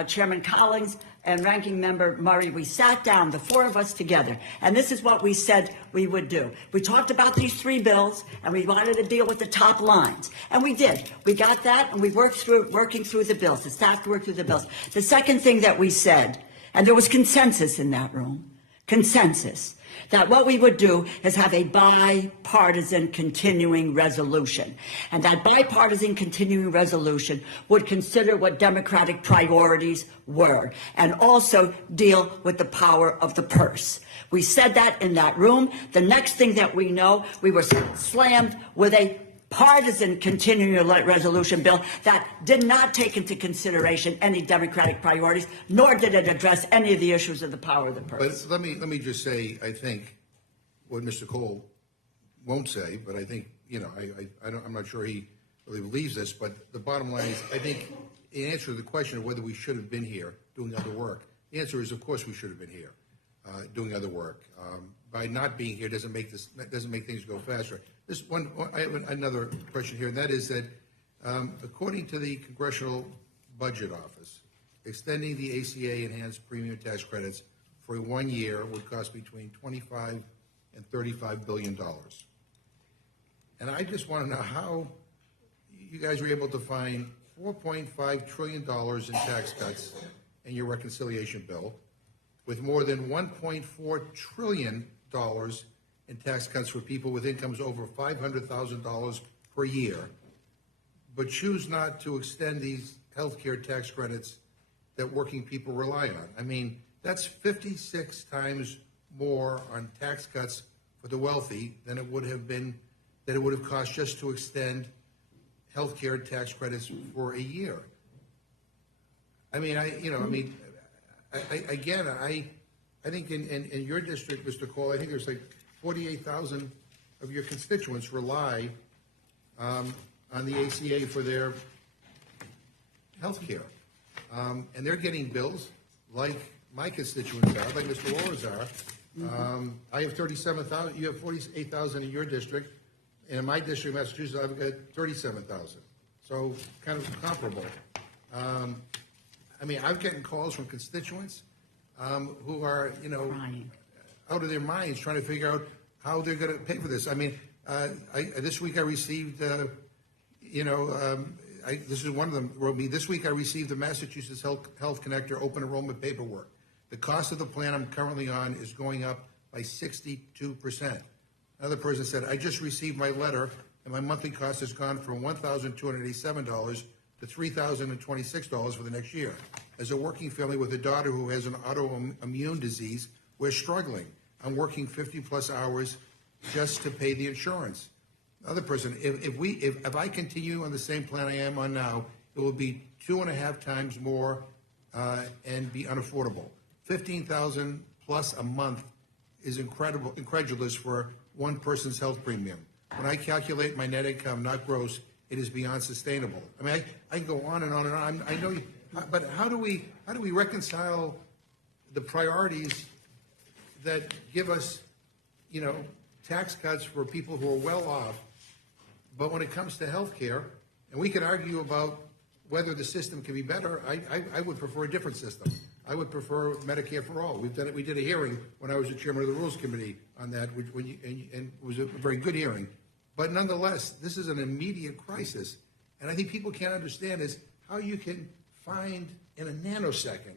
Chairman Collins, and Ranking Member Murray, we sat down, the four of us together, and this is what we said we would do. We talked about these 3 bills, and we wanted to deal with the top lines, and we did. We got that, and we working through the bills. The staff worked through the bills. The second thing that we said, and there was consensus in that room, consensus, that what we would do is have a bipartisan continuing resolution. And that bipartisan continuing resolution would consider what Democratic priorities were and also deal with the power of the purse. We said that in that room. The next thing that we know, we were slammed with a partisan continuing resolution bill that did not take into consideration any Democratic priorities, nor did it address any of the issues of the power of the purse. But let me just say, I think what Mr. Cole won't say, but I think, I'm not sure he really believes this, but the bottom line is, I think, in answer to the question of whether we should have been here doing other work, the answer is, of course, we should have been here doing other work. By not being here doesn't make things go faster. I have another question here, and that is that according to the Congressional Budget Office, extending the ACA enhanced premium tax credits for 1 year would cost between $25 and $35 billion. And I just want to know how you guys were able to find $4.5 trillion in tax cuts in your reconciliation bill, with more than $1.4 trillion in tax cuts for people with incomes over $500,000 per year, but choose not to extend these healthcare tax credits that working people rely on. I mean, that's 56 times more on tax cuts for the wealthy than it would have cost just to extend healthcare tax credits for a year. I think in your district, Mr. Cole, I think there's like 48,000 of your constituents rely on the ACA for their health care. And they're getting bills like my constituents are, like Mr. Laura's are. I have 37,000, you have 48,000 in your district, and in my district, Massachusetts, I've got 37,000. So kind of comparable. I'm getting calls from constituents who are, Crying. out of their minds trying to figure out how they're going to pay for this. This week I received, this is one of them wrote me, this week I received the Massachusetts Health Connector open enrollment paperwork. The cost of the plan I'm currently on is going up by 62%. Another person said, I just received my letter and my monthly cost has gone from $1,287 to $3,026 for the next year. As a working family with a daughter who has an autoimmune disease, we're struggling. I'm working 50 plus hours just to pay the insurance. Another person, if I continue on the same plan I am on now, it will be 2.5 times more and be unaffordable. $15,000 plus a month is incredulous for one person's health premium. When I calculate my net income, not gross, it is beyond sustainable. I can go on and on and on. I know, but how do we reconcile the priorities that give us, tax cuts for people who are well off, but when it comes to health care, and we can argue about whether the system can be better, I would prefer a different system. I would prefer Medicare for all. We've done it. We did a hearing when I was the chairman of the Rules Committee on that, and it was a very good hearing. But nonetheless, this is an immediate crisis, and I think people can't understand is how you can find in a nanosecond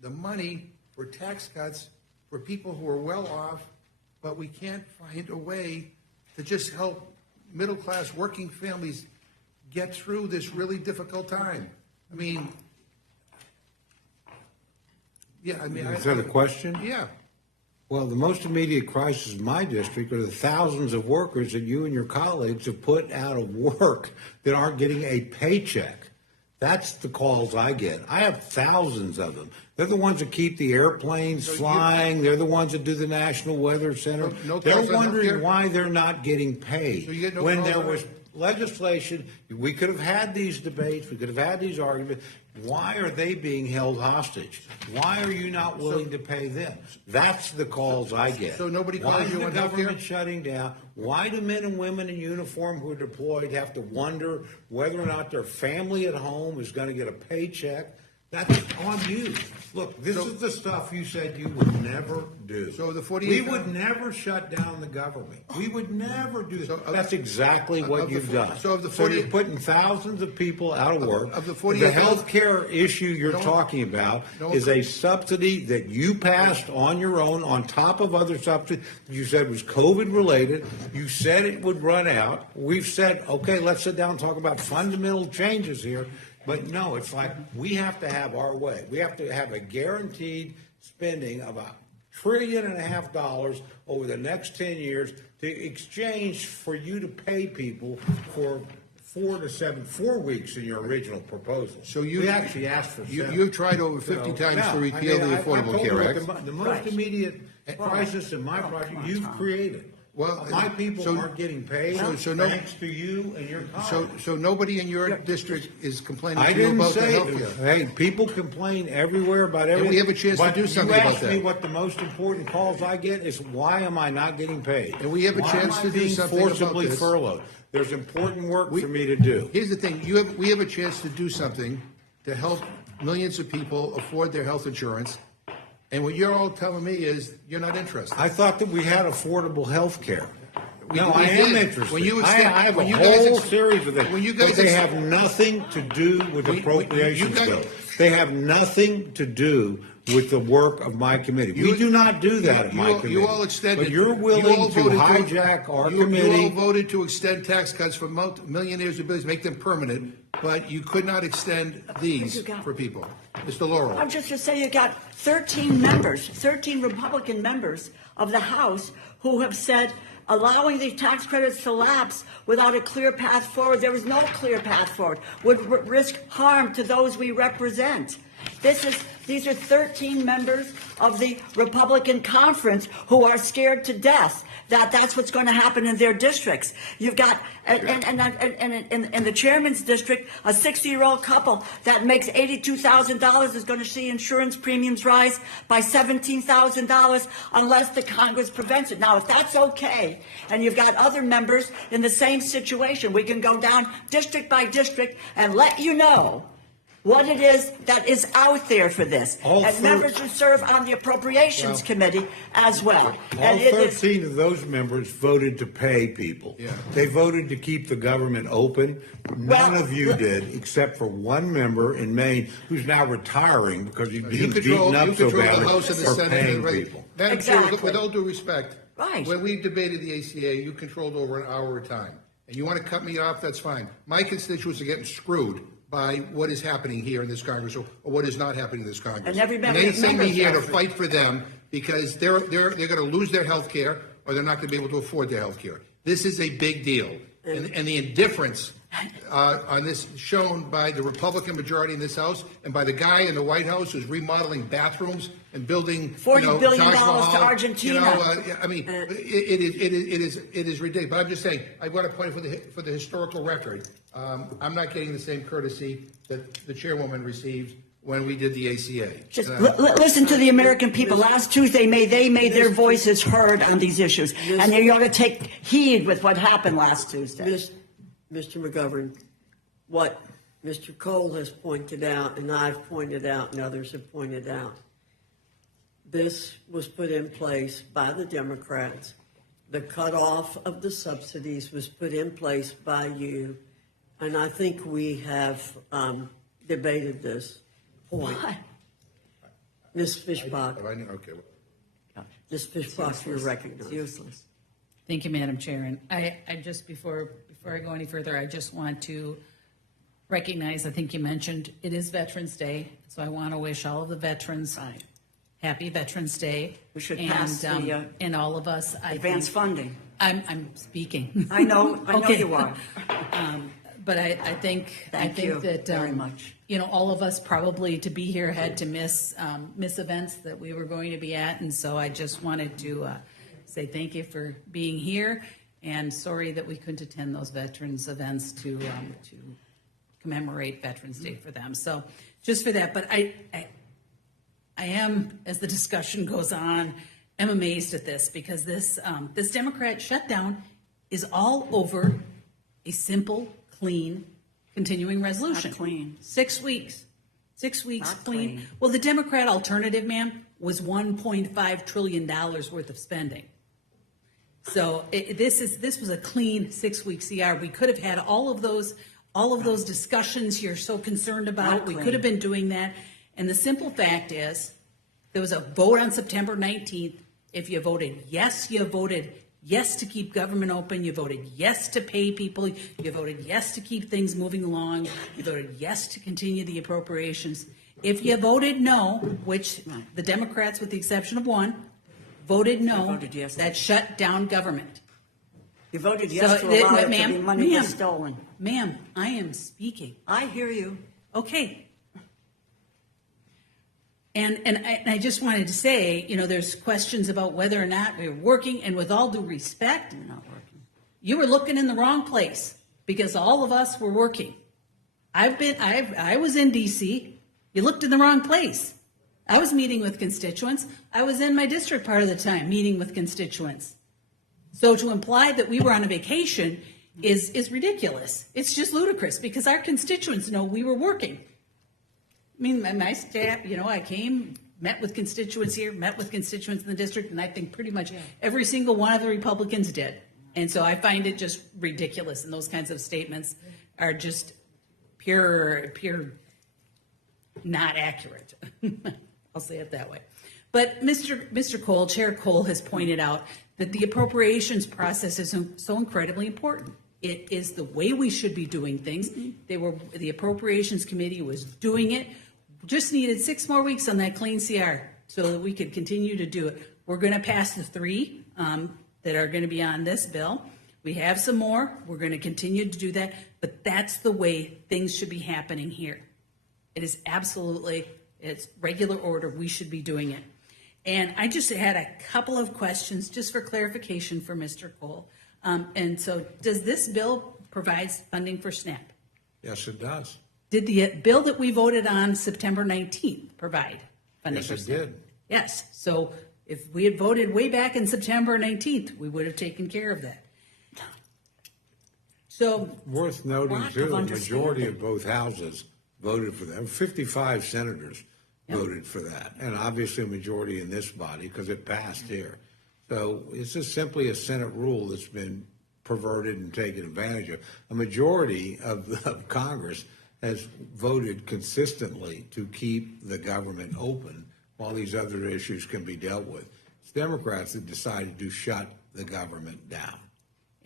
the money for tax cuts for people who are well off, but we can't find a way to just help middle-class working families get through this really difficult time. I mean, Is that a question? Yeah. Well, the most immediate crisis in my district are the thousands of workers that you and your colleagues have put out of work that aren't getting a paycheck. That's the calls I get. I have thousands of them. They're the ones that keep the airplanes flying. They're the ones that do the National Weather Center. They're calls on wondering healthcare? why they're not getting paid. So you get no when calls there on was that? legislation, we could have had these debates, we could have had these arguments. Why are they being held hostage? Why are you not willing to pay them? That's the calls I get. So nobody Why calls is you the on government healthcare? shutting down? Why do men and women in uniform who are deployed have to wonder whether or not their family at home is going to get a paycheck? That's on you. Look, this is the stuff you said you would never do. So the 48 we would never shut down the government. We would never do So that. of- That's exactly what of the you've fo- done. so of the So you're 48 putting thousands of people out of work. Of the 48 health care issue you're No- talking about no- is a subsidy that you passed on your own on top of other subsidies you said was COVID related. You said it would run out. We've said, okay, let's sit down and talk about fundamental changes here. But no, it's like we have to have our way. We have to have a guaranteed spending of $1.5 trillion over the next 10 years to exchange for you to pay people for 4 weeks in your original proposal. So you we actually asked for 7. You've tried over 50 times to repeal the Affordable Care Act. The most immediate crisis in my project you've created. Well, My people so- aren't getting paid so no- thanks to you and your colleagues. So nobody in your district is complaining I to you didn't about the say health it. care? Hey, people complain everywhere about everything. we have a chance to but do something about You asked me that. what the most important calls I get is why am I not getting paid? And we have a Why chance am I to do being something about forcibly this? furloughed? There's important work for me to do. Here's the thing, we have a chance to do something to help millions of people afford their health insurance, and what you're all telling me is you're not interested. I thought that we had affordable health care. No, we I am did. interested. When you I have when a you guys whole ex- series of things, when you guys but they ex- have nothing to do with you appropriations guys- bill. They have nothing to do with the work of my committee. We You- do not do that at my committee. You all extended. But you're you willing all to voted hijack our You all committee. voted to extend tax cuts for millionaires and billionaires, make them permanent, but you could not extend these for people. Mr. Laurel. I'm just to say you got 13 members, 13 Republican members of the House who have said allowing these tax credits to lapse without a clear path forward, there is no clear path forward, would risk harm to those we represent. These are 13 members of the Republican conference who are scared to death that that's what's going to happen in their districts. You've got, and in the chairman's district, a 60-year-old couple that makes $82,000 is going to see insurance premiums rise by $17,000 unless the Congress prevents it. Now, if that's okay, and you've got other members in the same situation, we can go down district by district and let you know what it is that is out there for this. And members who serve on the Appropriations Committee as well. All And it is, 13 of those members voted to pay people. Yeah. They voted to keep the government open. None of you did, except for one member in Maine who's now retiring because he's being beaten up so the badly House and the for Senate. paying and people. Madam Chair, Exactly. with all due respect, Right. when we debated the ACA, you controlled over an hour at a time. And you want to cut me off, that's fine. My constituents are getting screwed by what is happening here in this Congress or what is not happening in this Congress. And every member- they send me members here to have to. fight for them because they're going to lose their health care or they're not going to be able to afford their health care. This is a big deal. And the indifference on this shown by the Republican majority in this House and by the guy in the White House who's remodeling bathrooms and building $40 billion Taj to Mahal. Argentina. I mean, it is ridiculous. But I'm just saying, I've got a point for the historical record. I'm not getting the same courtesy that the chairwoman received when we did the ACA. just listen to the American people. Last Tuesday, they made their voices heard on these issues. And you ought to take heed with what happened last Tuesday. Mr. McGovern, what Mr. Cole has pointed out, and I've pointed out, and others have pointed out, this was put in place by the Democrats. The cutoff of the subsidies was put in place by you, and I think we have debated this point. Ms. Fishbach, Okay. Ms. Fishbach, you're recognized. It's useless. Thank you, Madam Chair. And I just, before I go any further, I just want to recognize, I think you mentioned, it is Veterans Day, so I want to wish all of the veterans Right. happy Veterans Day. We should pass the, and all of us, I Advance think, funding. I'm speaking. I know Okay. you are. But I think Thank you that very much. you know, all of us probably to be here had to miss events that we were going to be at, and so I just wanted to say thank you for being here, and sorry that we couldn't attend those veterans events to commemorate Veterans Day for them. So just for that, but I am, as the discussion goes on, am amazed at this because this Democrat shutdown is all over a simple, clean, continuing resolution. Not clean. 6 weeks. 6 weeks Not clean. clean. Well, the Democrat alternative, ma'am, was $1.5 trillion worth of spending. So this was a clean 6 week CR. We could have had all of those discussions you're so concerned about. Not We clean. could have been doing that. And the simple fact is, there was a vote on September 19th. If you voted yes, you voted yes to keep government open. You voted yes to pay people. You voted yes to keep things moving along. You voted yes to continue the appropriations. If you voted no, which the Democrats, with the exception of one, voted no, voted yes. that shut down government. You voted yes So, to allow it to ma'am, be money was ma'am. stolen. Ma'am, I am speaking. I hear you. Okay. And I just wanted to say, you know, there's questions about whether or not we were working, and with all due respect, You're not working. you were looking in the wrong place because all of us were working. I was in DC. You looked in the wrong place. I was meeting with constituents. I was in my district part of the time meeting with constituents. So to imply that we were on a vacation is ridiculous. It's just ludicrous because our constituents know we were working. I mean, my staff, you know, I came, met with constituents here, met with constituents in the district, and I think pretty much every single one of the Republicans did. And so I find it just ridiculous, and those kinds of statements are just pure not accurate. I'll say it that way. But Mr. Cole, Chair Cole has pointed out that the appropriations process is so incredibly important. It is the way we should be doing things. The Appropriations Committee was doing it. Just needed 6 more weeks on that clean CR so that we could continue to do it. We're going to pass the 3 that are going to be on this bill. We have some more. We're going to continue to do that. But that's the way things should be happening here. It is absolutely, it's regular order. We should be doing it. And I just had a couple of questions just for clarification for Mr. Cole. And so does this bill provide funding for SNAP? Yes, it does. Did the bill that we voted on September 19th provide funding Yes, for it SNAP? did. Yes. So if we had voted way back in September 19th, we would have taken care of that. So Worth noting, Lack too, of the understanding. majority of both houses voted for that. 55 senators voted for that, and obviously a majority in this body because it passed here. So it's just simply a Senate rule that's been perverted and taken advantage of. A majority of Congress has voted consistently to keep the government open while these other issues can be dealt with. It's Democrats that decided to shut the government down.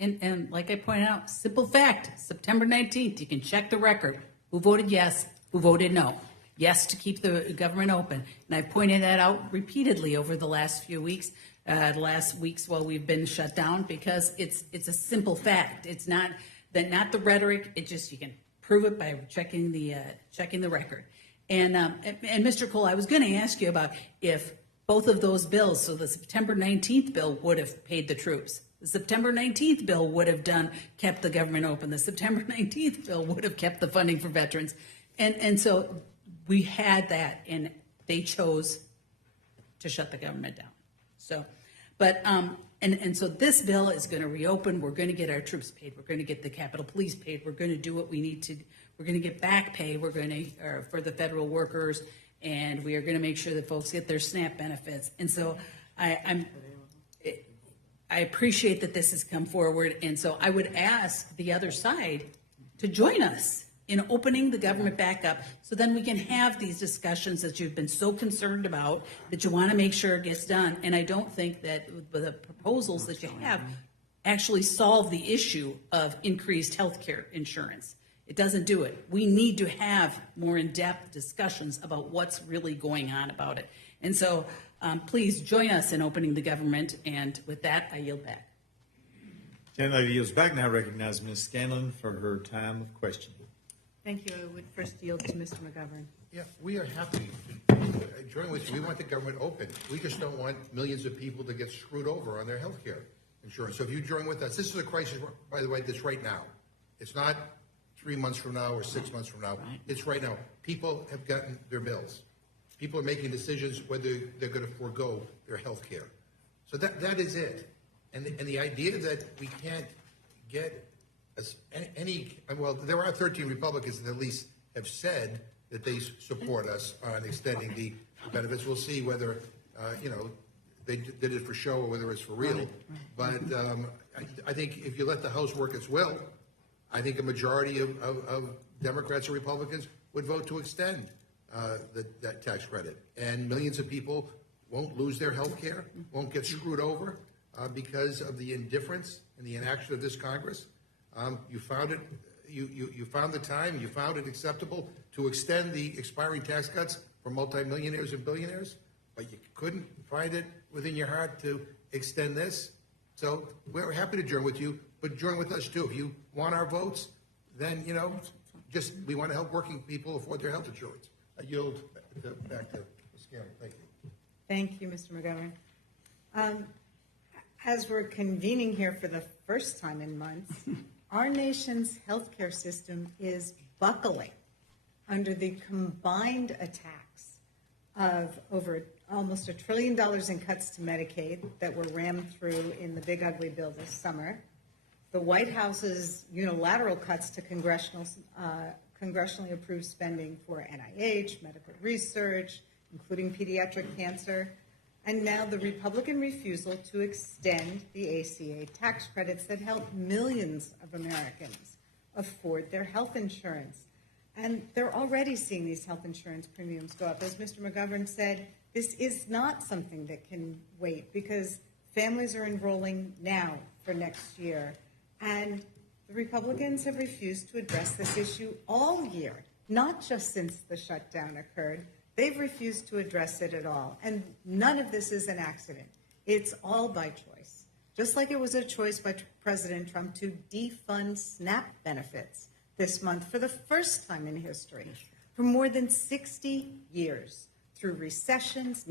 And like I pointed out, simple fact, September 19th, you can check the record. Who voted yes, who voted no? Yes to keep the government open. And I've pointed that out repeatedly over the last few weeks, while we've been shut down, because it's a simple fact. It's not the rhetoric. It just, you can prove it by checking the record. And Mr. Cole, I was going to ask you about if both of those bills, so the September 19th bill would have paid the troops. The September 19th bill would have kept the government open. The September 19th bill would have kept the funding for veterans. And so we had that, and they chose to shut the government down. So, but, and so this bill is going to reopen. We're going to get our troops paid. We're going to get the Capitol Police paid. We're going to do what we need to. We're going to get back pay. We're going to, for the federal workers, and we are going to make sure that folks get their SNAP benefits. And so I appreciate that this has come forward. And so I would ask the other side to join us in opening the government back up, so then we can have these discussions that you've been so concerned about, that you want to make sure it gets done. And I don't think that the proposals that you have actually solve the issue of increased healthcare insurance. It doesn't do it. We need to have more in-depth discussions about what's really going on about it. And so please join us in opening the government. And with that, I yield back. Gentlelady yields back. Now recognize Ms. Scanlon for her time of questioning. Thank you. I would first yield to Mr. McGovern. Yeah, we are happy to join with you. We want the government open. We just don't want millions of people to get screwed over on their health care insurance. So if you join with us, this is a crisis, by the way, that's right now. It's not 3 months from now or 6 months from now. It's right now. People have gotten their bills. People are making decisions whether they're going to forego their health care. So that is it. And the idea that we can't get any, well, there are 13 Republicans that at least have said that they support us on extending the benefits. We'll see whether, they did it for show or whether it's for real. But I think if you let the House work its will, I think a majority of Democrats or Republicans would vote to extend that tax credit. And millions of people won't lose their health care, won't get screwed over because of the indifference and the inaction of this Congress. You found it. You found the time. You found it acceptable to extend the expiring tax cuts for multimillionaires and billionaires, but you couldn't find it within your heart to extend this. So we're happy to join with you, but join with us too. If you want our votes, then we want to help working people afford their health insurance. I yield back to Ms. Scanlon. Thank you. Thank you, Mr. McGovern. As we're convening here for the first time in months, our nation's healthcare system is buckling under the combined attacks of over almost $1 trillion in cuts to Medicaid that were rammed through in the big ugly bill this summer, the White House's unilateral cuts to congressionally approved spending for NIH, medical research, including pediatric cancer, and now the Republican refusal to extend the ACA tax credits that help millions of Americans afford their health insurance. And they're already seeing these health insurance premiums go up. As Mr. McGovern said, this is not something that can wait because families are enrolling now for next year. And the Republicans have refused to address this issue all year, not just since the shutdown occurred. They've refused to address it at all. And none of this is an accident. It's all by choice. Just like it was a choice by President Trump to defund SNAP benefits this month for the first time in history. For more than 60 years, through recessions,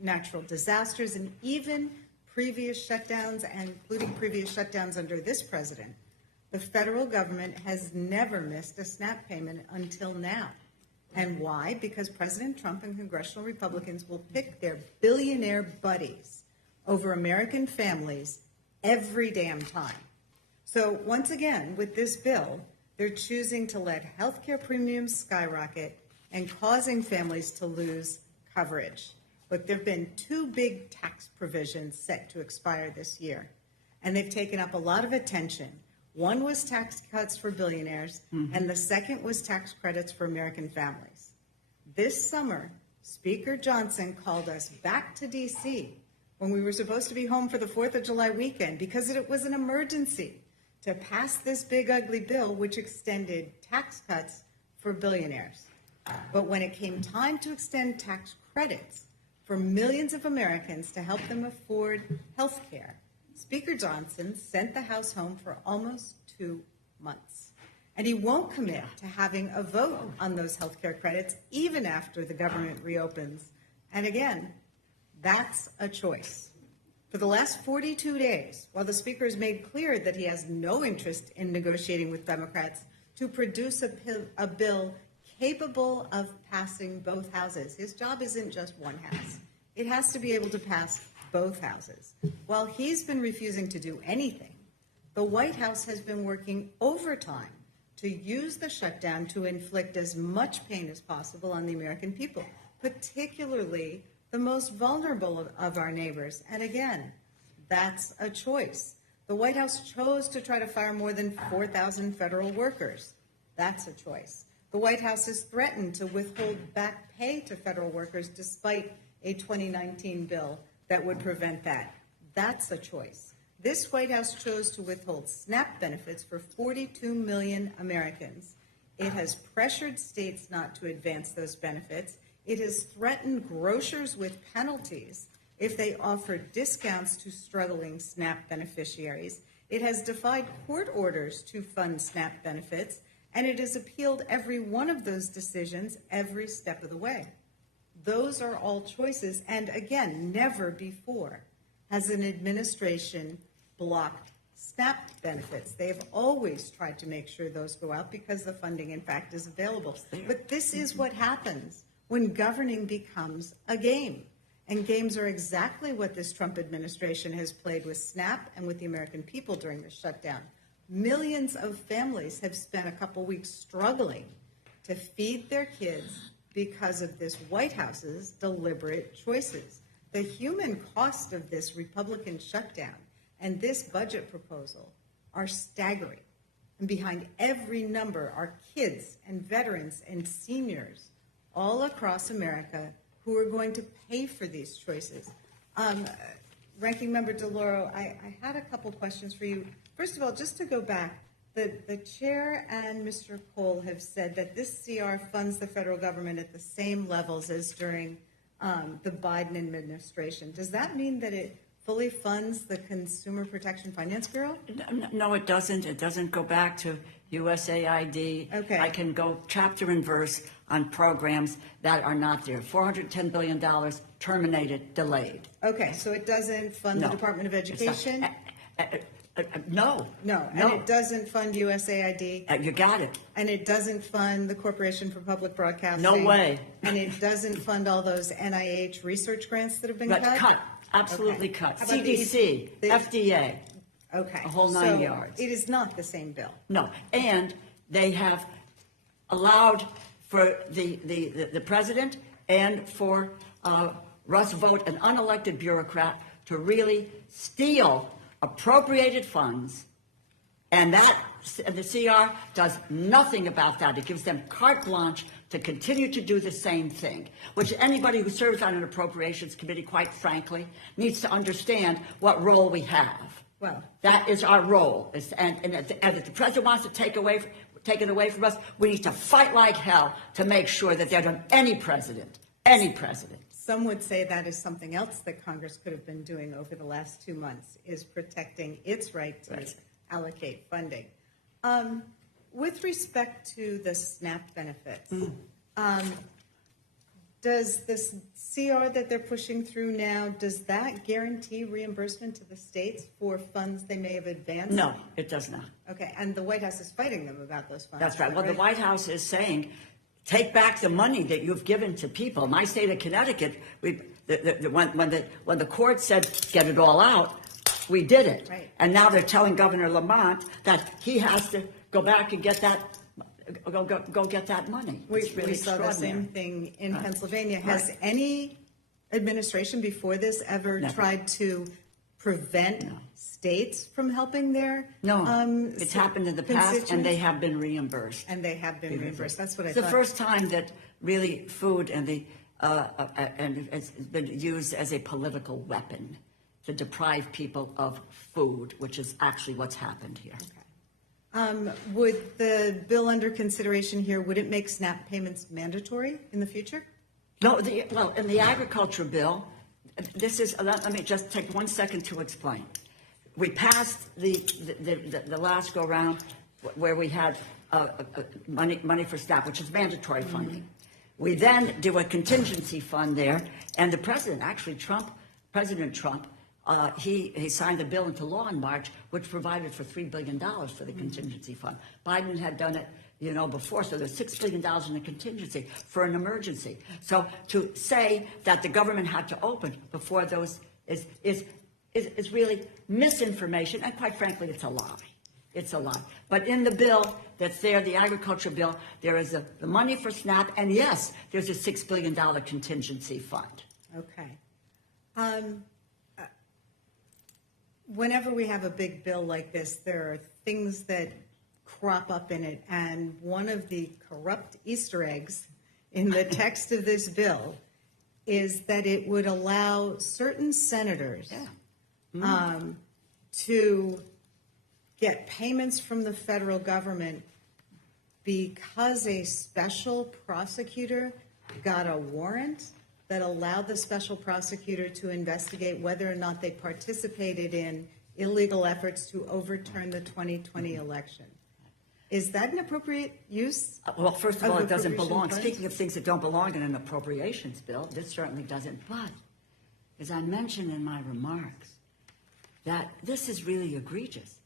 natural disasters, and even previous shutdowns, and including previous shutdowns under this president, the federal government has never missed a SNAP payment until now. And why? Because President Trump and congressional Republicans will pick their billionaire buddies over American families every damn time. So once again, with this bill, they're choosing to let healthcare premiums skyrocket and causing families to lose coverage. Look, there have been 2 big tax provisions set to expire this year, and they've taken up a lot of attention. One was tax cuts for billionaires, and the second was tax credits for American families. This summer, Speaker Johnson called us back to D.C. when we were supposed to be home for the 4th of July weekend because it was an emergency to pass this big ugly bill which extended tax cuts for billionaires. But when it came time to extend tax credits for millions of Americans to help them afford health care, Speaker Johnson sent the House home for almost 2 months. And he won't commit to having a vote on those health care credits even after the government reopens. And again, that's a choice. For the last 42 days, while the Speaker has made clear that he has no interest in negotiating with Democrats to produce a bill capable of passing both houses, his job isn't just one house. It has to be able to pass both houses. While he's been refusing to do anything, the White House has been working overtime to use the shutdown to inflict as much pain as possible on the American people, particularly the most vulnerable of our neighbors. And again, that's a choice. The White House chose to try to fire more than 4,000 federal workers. That's a choice. The White House has threatened to withhold back pay to federal workers despite a 2019 bill that would prevent that. That's a choice. This White House chose to withhold SNAP benefits for 42 million Americans. It has pressured states not to advance those benefits. It has threatened grocers with penalties if they offer discounts to struggling SNAP beneficiaries. It has defied court orders to fund SNAP benefits, and it has appealed every one of those decisions every step of the way. Those are all choices, and again, never before has an administration blocked SNAP benefits. They've always tried to make sure those go out because the funding, in fact, is available. But this is what happens when governing becomes a game. And games are exactly what this Trump administration has played with SNAP and with the American people during the shutdown. Millions of families have spent a couple weeks struggling to feed their kids because of this White House's deliberate choices. The human cost of this Republican shutdown and this budget proposal are staggering. And behind every number are kids and veterans and seniors all across America who are going to pay for these choices. Ranking Member DeLauro, I had a couple questions for you. First of all, just to go back, the chair and Mr. Cole have said that this CR funds the federal government at the same levels as during the Biden administration. Does that mean that it fully funds the Consumer Protection Finance Bureau? No, it doesn't. It doesn't go back to USAID. Okay. I can go chapter and verse on programs that are not there. $410 billion terminated, delayed. Okay, so it doesn't fund the No. Department of It's not. Education? No. No, and it doesn't fund USAID? You got it. And it doesn't fund the Corporation for Public Broadcasting? No way. And it doesn't fund all those NIH research grants that have been But cut? cut. Absolutely Okay. cut. How about the- CDC, the- FDA. Okay. A whole 9 So yards. it is not the same bill? No, and they have allowed for the president and for Russ Vought, an unelected bureaucrat, to really steal appropriated funds, and the CR does nothing about that. It gives them carte blanche to continue to do the same thing, which anybody who serves on an appropriations committee, quite frankly, needs to understand what role we have. Well, That is our role. And if the president wants to take it away from us, we need to fight like hell to make sure that they don't any president. some would say that is something else that Congress could have been doing over the last 2 months, is protecting its right to Right. allocate funding. With respect to the SNAP benefits, does this CR that they're pushing through now, does that guarantee reimbursement to the states for funds they may have advanced? No, it does not. Okay, and the White House is fighting them about those funds. That's right. Well, the White House is saying, take back the money that you've given to people. My state of Connecticut, when the court said get it all out, we did it. Right. And now they're telling Governor Lamont that he has to go back and get that, go get that money. It's really We saw the same extraordinary. thing in Right. Pennsylvania. Has Right. any administration before this ever Never. tried to prevent states from helping their? No, it's happened in the past, and constituents? they have been reimbursed. And they have been reimbursed. That's what I It's thought. the first time that really food and it's been used as a political weapon to deprive people of food, which is actually what's happened here. Would the bill under consideration here, would it make SNAP payments mandatory in the future? No, well, in the agriculture bill, let me just take 1 second to explain. We passed the last go round where we had money for SNAP, which is mandatory funding. We then do a contingency fund there, and the president, actually President Trump, he signed the bill into law in March, which provided for $3 billion for the contingency fund. Biden had done it, before, so there's $6 billion in a contingency for an emergency. So to say that the government had to open before those is really misinformation, and quite frankly, it's a lie. It's a lie. But in the bill that's there, the agriculture bill, there is the money for SNAP, and yes, there's a $6 billion contingency fund. Okay. Whenever we have a big bill like this, there are things that crop up in it. And one of the corrupt Easter eggs in the text of this bill is that it would allow certain senators to get payments from the federal government because a special prosecutor got a warrant that allowed the special prosecutor to investigate whether or not they participated in illegal efforts to overturn the 2020 election. Is that an appropriate use? Well, first of all, it doesn't appropriation belong. funds? Speaking of things that don't belong in an appropriations bill, this certainly doesn't. But as I mentioned in my remarks, that this is really egregious.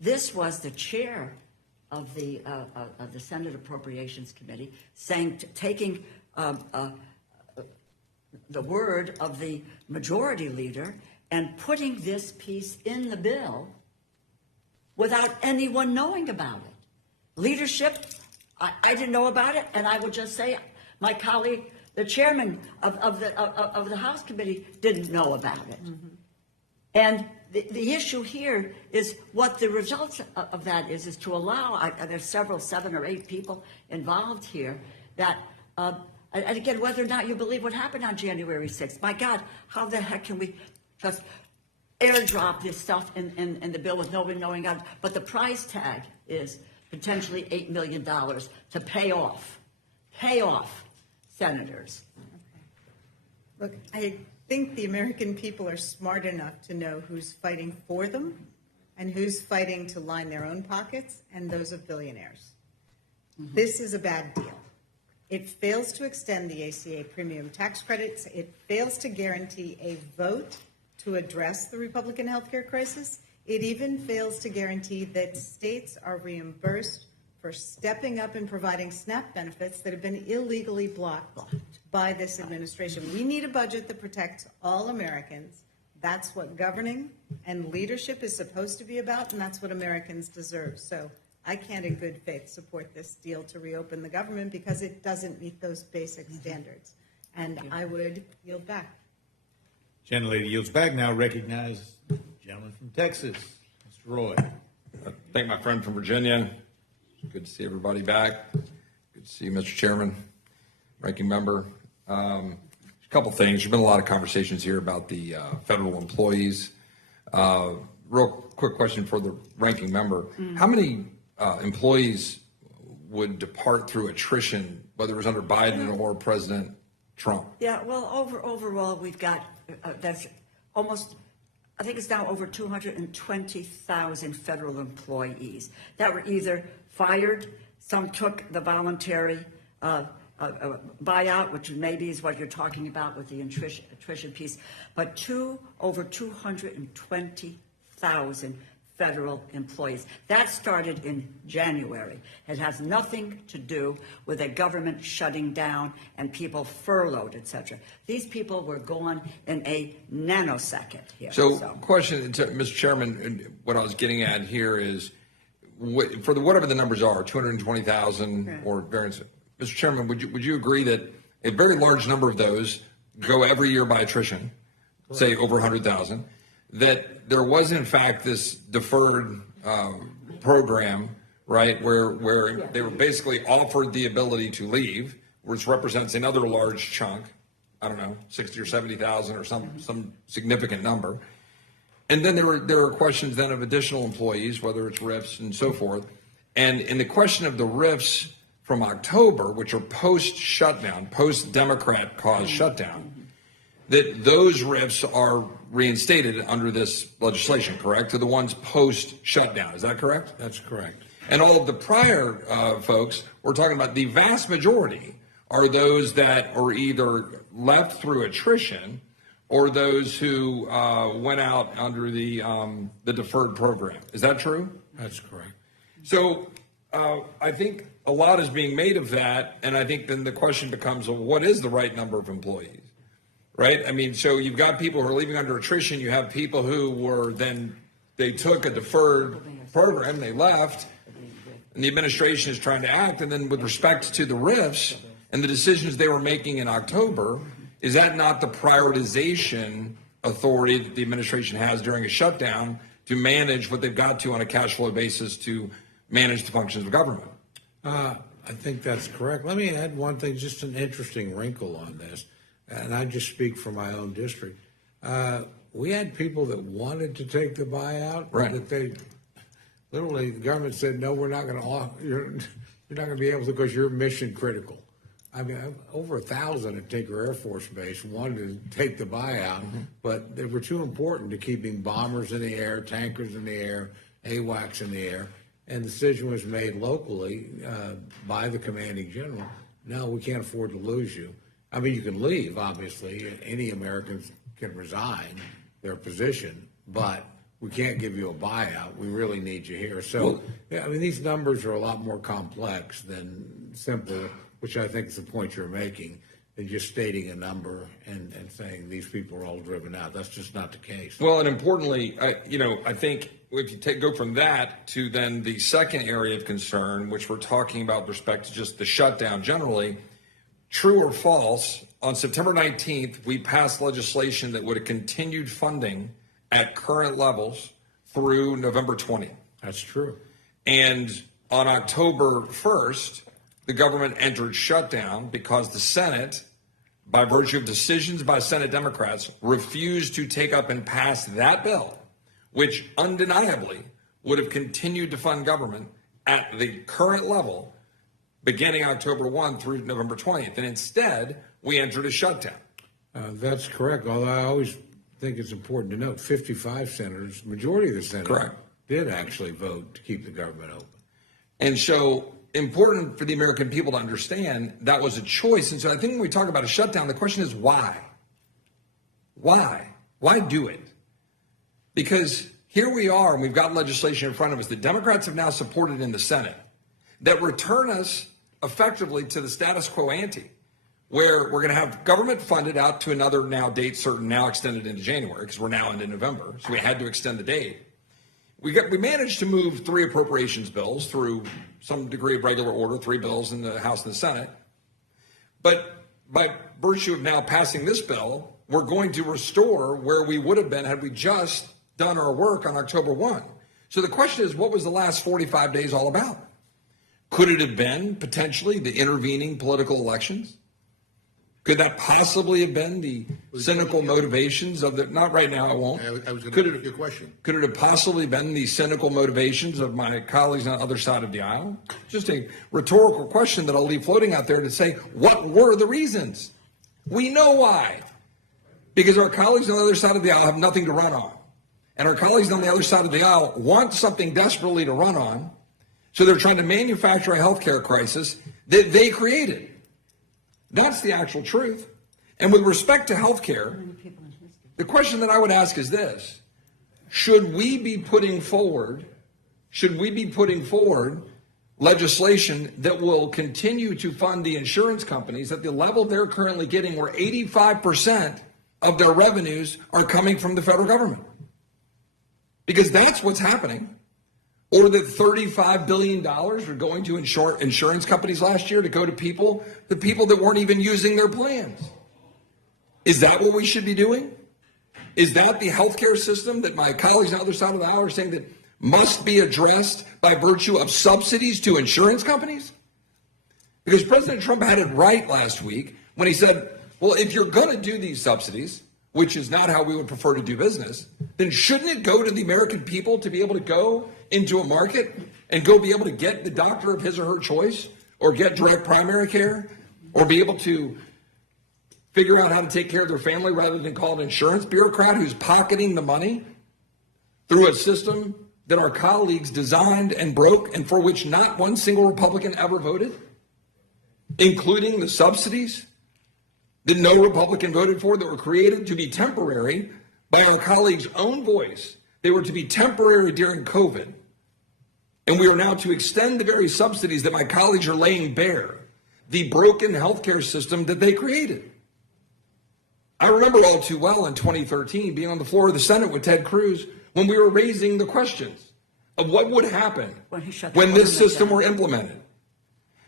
This was the chair of the Senate Appropriations Committee saying, taking the word of the majority leader and putting this piece in the bill without anyone knowing about it. Leadership, I didn't know about it, and I would just say my colleague, the chairman of the House Committee, didn't know about it. Mm-hmm. And the issue here is what the results of that is to allow, there's 7 or 8 people involved here that, and again, whether or not you believe what happened on January 6th, my God, how the heck can we just airdrop this stuff in the bill with nobody knowing about it? But the price tag is potentially $8 million to pay off senators. Look, I think the American people are smart enough to know who's fighting for them and who's fighting to line their own pockets, and those of billionaires. Mm-hmm. This is a bad deal. It fails to extend the ACA premium tax credits. It fails to guarantee a vote to address the Republican healthcare crisis. It even fails to guarantee that states are reimbursed for stepping up and providing SNAP benefits that have been illegally blocked by this administration. We need a budget that protects all Americans. That's what governing and leadership is supposed to be about, and that's what Americans deserve. So I can't in good faith support this deal to reopen the government because it doesn't meet those basic standards. And I would yield back. Gentlelady yields back. Now recognize the gentleman from Texas, Mr. Roy. Thank my friend from Virginia. Good to see everybody back. Good to see you, Mr. Chairman, Ranking Member. A couple things. There's been a lot of conversations here about the federal employees. Real quick question for the Ranking Member. How many employees would depart through attrition, whether it was under Biden or President Trump? Yeah, well, overall, we've got, that's almost, I think it's now over 220,000 federal employees that were either fired, some took the voluntary buyout, which maybe is what you're talking about with the attrition piece, but over 220,000 federal employees. That started in January. It has nothing to do with a government shutting down and people furloughed, et cetera. These people were gone in a nanosecond here. So question, to Mr. Chairman, what I was getting at here is, for whatever the numbers are, 220,000 or variance, Mr. Chairman, would you agree that a very large number of those go every year by attrition, say over 100,000, that there was in fact this deferred program, right, where they were basically offered the ability to leave, which represents another large chunk, I don't know, 60 or 70,000 or some significant number. And then there were questions then of additional employees, whether it's RIFs and so forth. And in the question of the RIFs from October, which are post-shutdown, post-Democrat caused shutdown, that those RIFs are reinstated under this legislation, correct? To the ones post-shutdown, is that correct? That's correct. And all of the prior folks, we're talking about the vast majority are those that are either left through attrition or those who went out under the deferred program. Is that true? That's correct. So I think a lot is being made of that, and I think then the question becomes, well, what is the right number of employees, right? I mean, so you've got people who are leaving under attrition. You have people who were then, they took a deferred program, they left, and the administration is trying to act. And then with respect to the RIFs and the decisions they were making in October, is that not the prioritization authority that the administration has during a shutdown to manage what they've got to on a cash flow basis to manage the functions of government. I think that's correct. Let me add one thing, just an interesting wrinkle on this, and I just speak for my own district. We had people that wanted to take the buyout, Right. that they literally, the government said, no, we're not going to, you're not going to be able to because you're mission critical. I mean, over 1,000 at Tinker Air Force Base wanted to take the buyout, but they were too important to keeping bombers in the air, tankers in the air, AWACS in the air. And the decision was made locally by the commanding general. No, we can't afford to lose you. I mean, you can leave, obviously. Any Americans can resign their position, but we can't give you a buyout. We really need you here. So, yeah, I mean, these numbers are a lot more complex than simple, which I think is the point you're making, than just stating a number and saying these people are all driven out. That's just not the case. Well, and importantly, I think if you go from that to then the second area of concern, which we're talking about with respect to just the shutdown generally, true or false, on September 19th, we passed legislation that would have continued funding at current levels through November 20th. That's true. And on October 1st, the government entered shutdown because the Senate, by virtue of decisions by Senate Democrats, refused to take up and pass that bill, which undeniably would have continued to fund government at the current level beginning October 1 through November 20th. And instead, we entered a shutdown. That's correct. Although I always think it's important to note, 55 senators, majority of the senators, Correct. did actually vote to keep the government open. And so important for the American people to understand that was a choice. And so I think when we talk about a shutdown, the question is why? Why? Why do it? Because here we are, and we've got legislation in front of us that Democrats have now supported in the Senate that return us effectively to the status quo ante, where we're going to have government funded out to another now date certain, now extended into January, because we're now into November. So we had to extend the date. We managed to move 3 appropriations bills through some degree of regular order, 3 bills in the House and the Senate. But by virtue of now passing this bill, we're going to restore where we would have been had we just done our work on October 1. So the question is, what was the last 45 days all about? Could it have been potentially the intervening political elections? Could that possibly have been the cynical motivations of the, not right now, I won't. I was going Could to it- ask you a question. Could it have possibly been the cynical motivations of my colleagues on the other side of the aisle? Just a rhetorical question that I'll leave floating out there to say, what were the reasons? We know why. Because our colleagues on the other side of the aisle have nothing to run on. And our colleagues on the other side of the aisle want something desperately to run on. So they're trying to manufacture a healthcare crisis that they created. That's the actual truth. And with respect to healthcare, the question that I would ask is this: should we be putting forward legislation that will continue to fund the insurance companies at the level they're currently getting, where 85% of their revenues are coming from the federal government? Because that's what's happening. Or that $35 billion are going to insurance companies last year to go to the people that weren't even using their plans. Is that what we should be doing? Is that the healthcare system that my colleagues on the other side of the aisle are saying that must be addressed by virtue of subsidies to insurance companies? Because President Trump had it right last week when he said, well, if you're going to do these subsidies, which is not how we would prefer to do business, then shouldn't it go to the American people to be able to go into a market and go be able to get the doctor of his or her choice, or get direct primary care, or be able to figure out how to take care of their family rather than call an insurance bureaucrat who's pocketing the money through a system that our colleagues designed and broke, and for which not one single Republican ever voted, including the subsidies that no Republican voted for, that were created to be temporary by our colleagues' own voice. They were to be temporary during COVID. And we are now to extend the very subsidies that my colleagues are laying bare, the broken healthcare system that they created. I remember all too well in 2013 being on the floor of the Senate with Ted Cruz when we were raising the questions of what would happen when this system were implemented.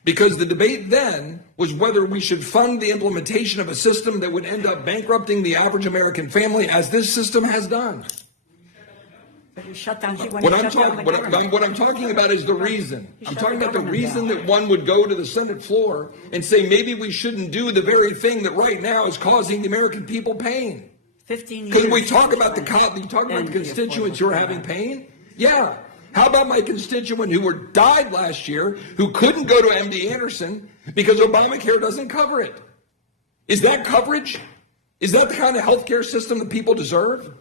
Because the debate then was whether we should fund the implementation of a system that would end up bankrupting the average American family, as this system has done. But you shut down, What I'm talking about is the reason. I'm talking about the reason that one would go to the Senate floor and say maybe we shouldn't do the very thing that right now is causing the American people pain. 15 years. Because we talk about the constituents who are having pain. Yeah. How about my constituent who died last year, who couldn't go to MD Anderson because Obamacare doesn't cover it? Is that coverage? Is that the kind of healthcare system that people deserve?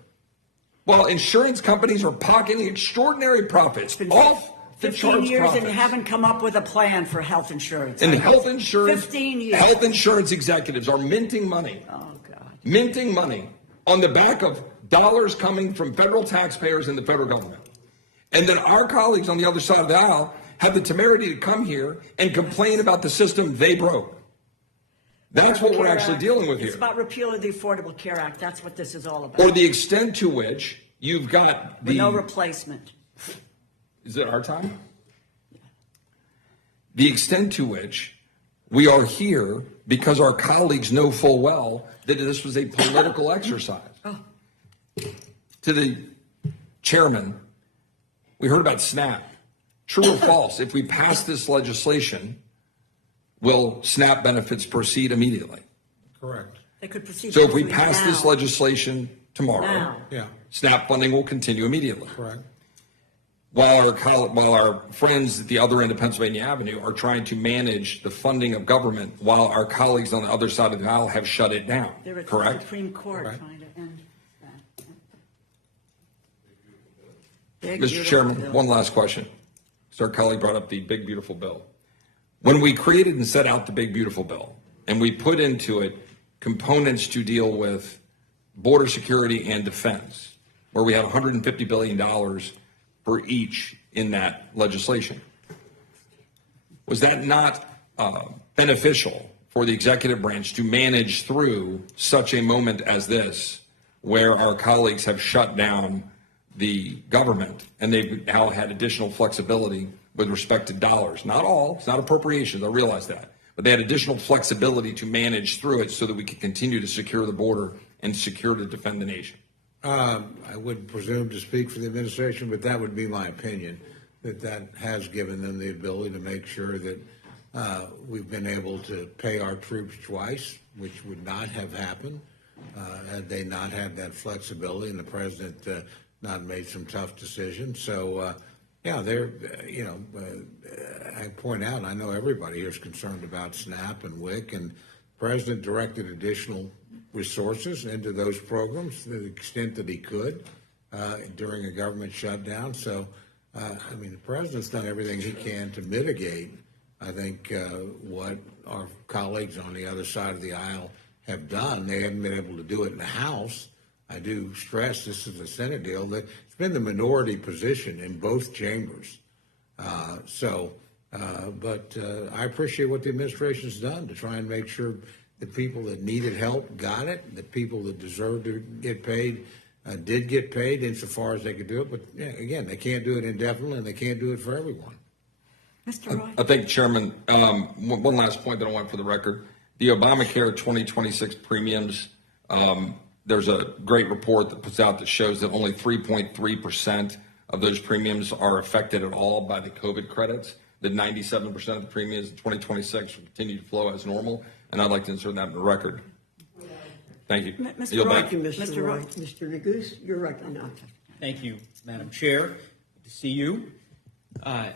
Well, insurance companies are pocketing extraordinary profits, off the 15 charts years profits. and you haven't come up with a plan for health insurance. And health insurance, 15 years. health insurance executives are minting money. Oh, God. Minting money on the back of dollars coming from federal taxpayers and the federal government. And then our colleagues on the other side of the aisle have the temerity to come here and complain about the system they broke. That's what we're actually dealing with here. It's about repeal of the Affordable Care Act. That's what this is all about. Or the extent to which you've got With no replacement. Is it our time? The extent to which we are here because our colleagues know full well that this was a political exercise. To the chairman, we heard about SNAP. True or false? If we pass this legislation, will SNAP benefits proceed immediately? Correct. They could proceed. So if we quickly pass now. this legislation tomorrow, Now. Yeah, SNAP funding will continue immediately. correct. While our friends at the other end of Pennsylvania Avenue are trying to manage the funding of government, while our colleagues on the other side of the aisle have shut it down. They're at the Correct? Supreme Court Right. trying to end that. Big, Mr. beautiful Chairman, bill. one last question. So our colleague brought up the big, beautiful bill. When we created and set out the big, beautiful bill, and we put into it components to deal with border security and defense, where we have $150 billion for each in that legislation, was that not beneficial for the executive branch to manage through such a moment as this, where our colleagues have shut down the government and they've now had additional flexibility with respect to dollars? Not all, it's not appropriations, I realize that, but they had additional flexibility to manage through it so that we could continue to secure the border and secure to defend the nation. I wouldn't presume to speak for the administration, but that would be my opinion, that has given them the ability to make sure that we've been able to pay our troops twice, which would not have happened had they not had that flexibility and the president not made some tough decisions. So, yeah, I point out, I know everybody here is concerned about SNAP and WIC, and the president directed additional resources into those programs to the extent that he could during a government shutdown. So, I mean, the president's done everything he can to mitigate, I think, what our colleagues on the other side of the aisle have done. They haven't been able to do it in the House. I do stress this is a Senate deal. That it's been the minority position in both chambers. But I appreciate what the administration's done to try and make sure the people that needed help got it, the people that deserved to get paid did get paid insofar as they could do it. But yeah, again, they can't do it indefinitely, and they can't do it for everyone. Mr. Roy. I think, Chairman, one last point that I want for the record. The Obamacare 2026 premiums, there's a great report that puts out that shows that only 3.3% of those premiums are affected at all by the COVID credits, that 97% of the premiums in 2026 will continue to flow as normal, and I'd like to insert that in the record. Thank you. Mr. Yield Roy. back. Thank you, Mr. Mr. Roy. Roy. Mr. Neguse, you're recognized. Thank you, Madam Chair. Good to see you. I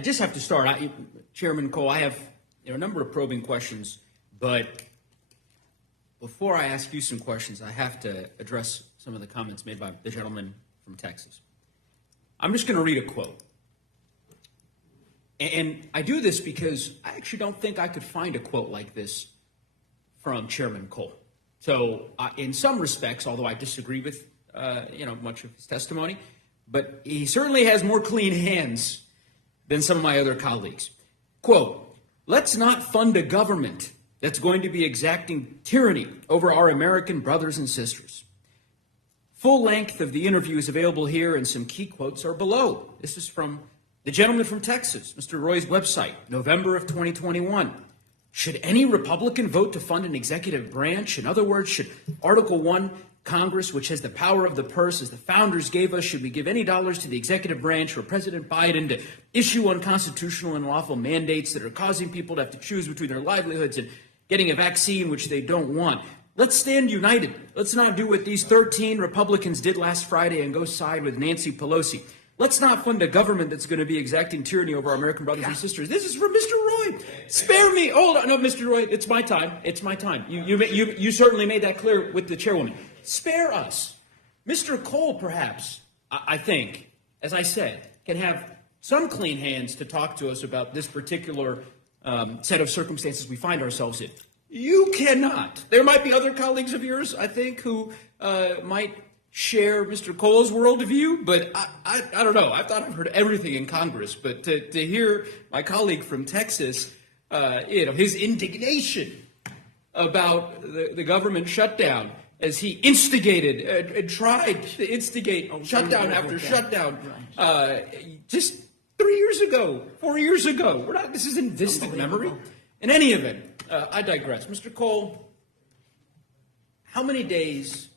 just have to start. Chairman Cole, I have a number of probing questions, but before I ask you some questions, I have to address some of the comments made by the gentleman from Texas. I'm just going to read a quote. And I do this because I actually don't think I could find a quote like this from Chairman Cole. So in some respects, although I disagree with much of his testimony, but he certainly has more clean hands than some of my other colleagues. Quote, "Let's not fund a government that's going to be exacting tyranny over our American brothers and sisters." Full length of the interview is available here, and some key quotes are below. This is from the gentleman from Texas, Mr. Roy's website, November of 2021. "Should any Republican vote to fund an executive branch? In other words, should Article 1 Congress, which has the power of the purse, as the founders gave us, should we give any dollars to the executive branch or President Biden to issue unconstitutional and unlawful mandates that are causing people to have to choose between their livelihoods and getting a vaccine which they don't want? Let's stand united. Let's not do what these 13 Republicans did last Friday and go side with Nancy Pelosi. Let's not fund a government that's going to be exacting tyranny over our American brothers and sisters. This is for Mr. Roy. Spare me. Hold on. No, Mr. Roy, it's my time. It's my time. You certainly made that clear with the chairwoman. Spare us. Mr. Cole, perhaps, I think, as I said, can have some clean hands to talk to us about this particular set of circumstances we find ourselves in. You cannot. There might be other colleagues of yours, I think, who might share Mr. Cole's worldview, but I don't know. I thought I've heard everything in Congress, but to hear my colleague from Texas, his indignation about the government shutdown as he instigated and tried to instigate shutdown after shutdown, just 3 years ago, 4 years ago. This is in distant memory. In any event, I digress. Mr. Cole, how many days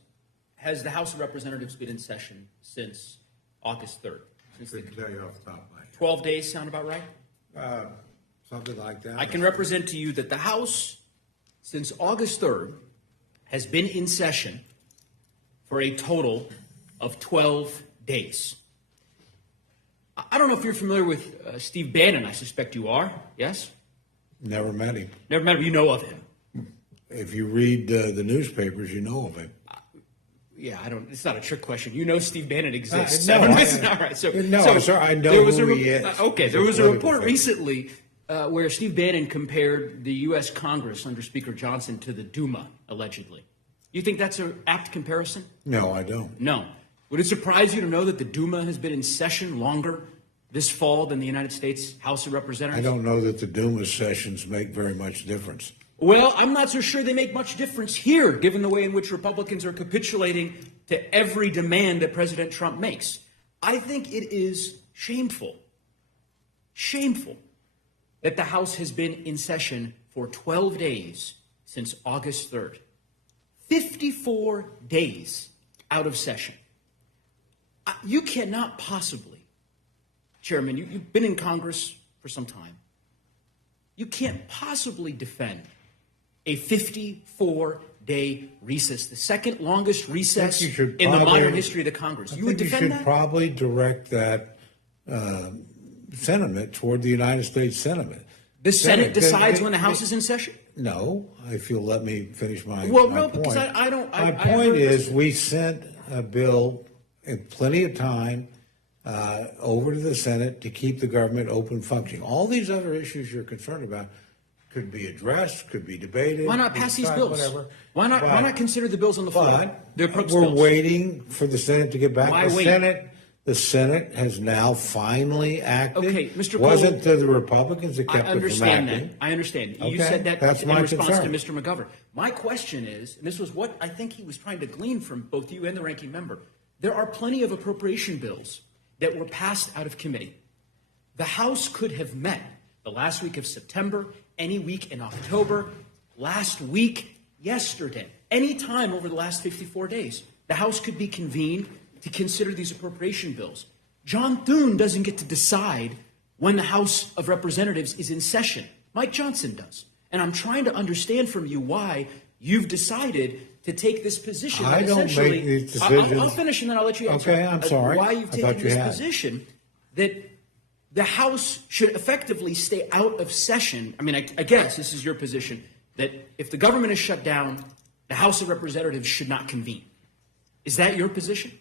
has the House of Representatives been in session since August 3rd? Couldn't tell you off the top of my head. 12 days sound about right? Something like that. I can represent to you that the House, since August 3rd, has been in session for a total of 12 days. I don't know if you're familiar with Steve Bannon. I suspect you are. Yes? Never met him. Never met him. You know of him. If you read the newspapers, you know of him. Yeah, I don't. It's not a trick question. You know Steve Bannon exists. No, all right. So I know who he is. Okay, there was a report recently where Steve Bannon compared the U.S. Congress under Speaker Johnson to the Duma, allegedly. You think that's an apt comparison? No, I don't. No. Would it surprise you to know that the Duma has been in session longer this fall than the United States House of Representatives? I don't know that the Duma sessions make very much difference. Well, I'm not so sure they make much difference here, given the way in which Republicans are capitulating to every demand that President Trump makes. I think it is shameful that the House has been in session for 12 days since August 3rd. 54 days out of session. You cannot possibly, Chairman, you've been in Congress for some time. You can't possibly defend a 54-day recess, the second longest recess in the modern history of the Congress. You would defend that? You should probably direct that sentiment toward the United States Senate. The Senate decides when the House is in session? No, if you'll let me finish my point. Because I don't. My point is, we sent a bill in plenty of time over to the Senate to keep the government open functioning. All these other issues you're concerned about could be addressed, could be debated. Why not pass these bills? Whatever. Why not consider the bills on the floor? We're waiting for the Senate to get back. Why wait? The Senate has now finally acted. Okay, Mr. Cole, wasn't the Republicans that kept it from acting? I understand. Okay, You said that that's in my response concern. to Mr. McGovern. My question is, and this was what I think he was trying to glean from both you and the ranking member, there are plenty of appropriation bills that were passed out of committee. The House could have met the last week of September, any week in October, last week, yesterday, any time over the last 54 days. The House could be convened to consider these appropriation bills. John Thune doesn't get to decide when the House of Representatives is in session. Mike Johnson does. And I'm trying to understand from you why you've decided to take this position. I don't make these decisions. I'll finish and then I'll let you answer. Okay, I'm sorry. Why you've taken this position that the House should effectively stay out of session. I mean, I guess this is your position, that if the government is shut down, the House of Representatives should not convene. Is that your position?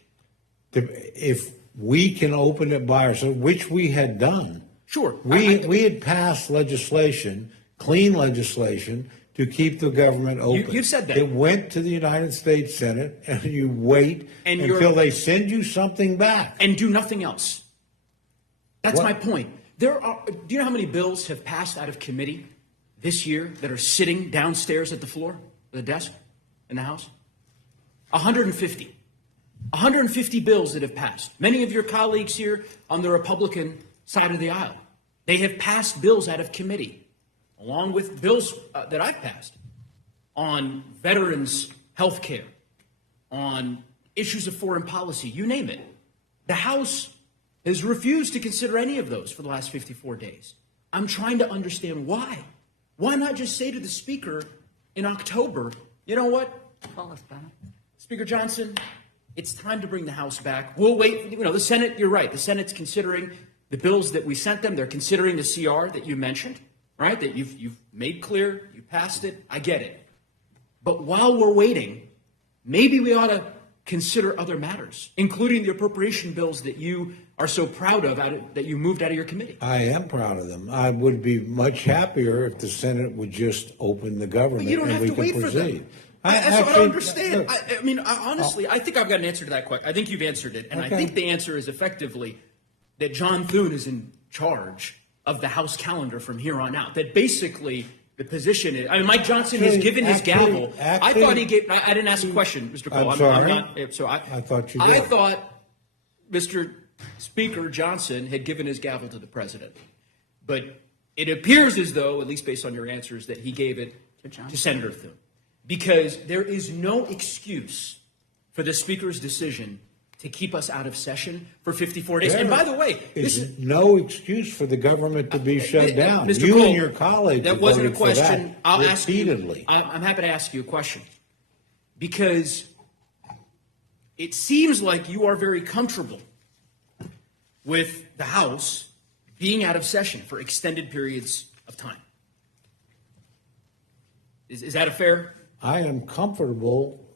If we can open it by ourselves, which we had done. Sure. We had passed legislation, clean legislation, to keep the government open. You've said that. It went to the United States Senate, and you wait until they send you something back. And do nothing else. That's my point. Do you know how many bills have passed out of committee this year that are sitting downstairs at the floor, the desk in the House? 150. 150 bills that have passed. Many of your colleagues here on the Republican side of the aisle, they have passed bills out of committee, along with bills that I've passed on veterans' health care, on issues of foreign policy, you name it. The House has refused to consider any of those for the last 54 days. I'm trying to understand why. Why not just say to the Speaker in October, you know what, Speaker Johnson, it's time to bring the House back. We'll wait. You know, the Senate, you're right. The Senate's considering the bills that we sent them. They're considering the CR that you mentioned, right? That you've made clear, you passed it. I get it. But while we're waiting, maybe we ought to consider other matters, including the appropriation bills that you are so proud of that you moved out of your committee. I am proud of them. I would be much happier if the Senate would just open the government But you don't and have we to could wait proceed. for them. That's what I don't understand. I mean, honestly, I think I've got an answer to that question. I think you've answered it. And Okay. I think the answer is effectively that John Thune is in charge of the House calendar from here on out. That basically the position is, I mean, Mike Johnson has given his gavel. I thought he gave, I didn't ask a question, Mr. Cole. I'm sorry. I thought you did. I thought Mr. Speaker Johnson had given his gavel to the president. But it appears as though, at least based on your answers, that he gave it to Senator Thune. Because there is no excuse for the Speaker's decision to keep us out of session for 54 days. And by the way, this is no excuse for the government to be shut down. Mr. You Cole, and your colleagues that have wasn't a voted for question. that I'll ask you. repeatedly. I'm happy to ask you a question because it seems like you are very comfortable with the House being out of session for extended periods of time. Is that a fair? I am comfortable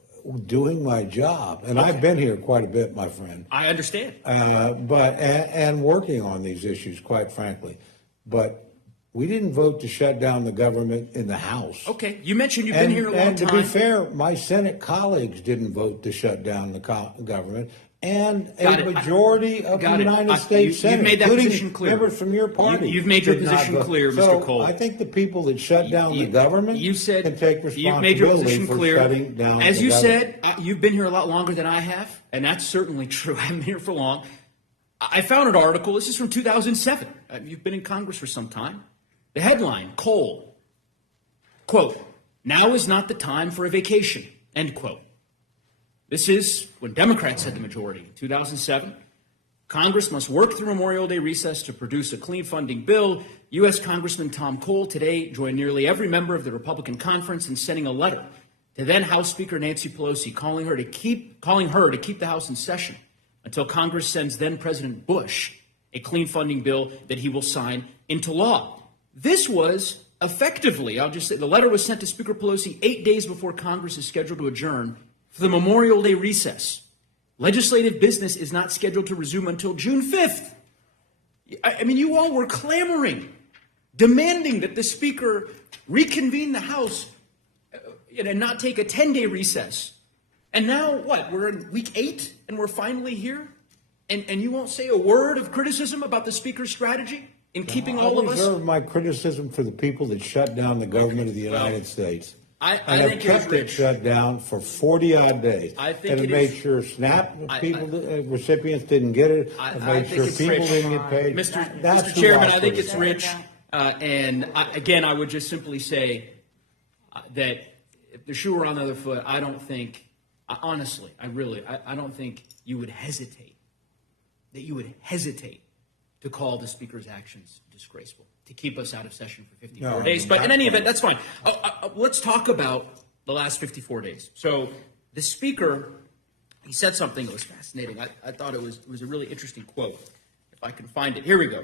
doing my job, and I've been here quite a bit, my friend. I understand. And working on these issues, quite frankly. But we didn't vote to shut down the government in the House. Okay, you mentioned you've been here a long and time. to be fair, my Senate colleagues didn't vote to shut down the government, and Got a it. majority of the Got it. United States You've Senate, made that including position clear. members from your party. You've made your did not position vote. clear, Mr. So Cole. I think the people that shut down the government You said can take you've made your responsibility position for clear. shutting down As the you government. said, you've been here a lot longer than I have, and that's certainly true. I haven't been here for long. I found an article. This is from 2007. You've been in Congress for some time. The headline: Cole, quote, "Now is not the time for a vacation," end quote. This is when Democrats had the majority in 2007. Congress must work through Memorial Day recess to produce a clean funding bill. U.S. Congressman Tom Cole today joined nearly every member of the Republican conference in sending a letter to then House Speaker Nancy Pelosi calling her to keep the House in session until Congress sends then President Bush a clean funding bill that he will sign into law. This was effectively, I'll just say, the letter was sent to Speaker Pelosi 8 days before Congress is scheduled to adjourn for the Memorial Day recess. Legislative business is not scheduled to resume until June 5th. I mean, you all were clamoring, demanding that the Speaker reconvene the House and not take a 10-day recess. And now, what? We're in week 8 and we're finally here? And you won't say a word of criticism about the Speaker's strategy in keeping all of I us? reserve my criticism for the people that shut down the government of the United States. I and have think it was kept it rich. shut down for 40-odd days. I think and it made is- sure recipients didn't get it. I Made think sure it's people rich. didn't get paid. Mr. That's who Chairman, I think criticize. it's rich. Again, I would just simply say that if the shoe were on the other foot, I don't think, honestly, I don't think you would hesitate, to call the Speaker's actions disgraceful, to keep us out of session for 54 No, days. But in not- any event, that's fine. Let's talk about the last 54 days. So the Speaker, he said something that was fascinating. I thought it was a really interesting quote. If I can find it. Here we go.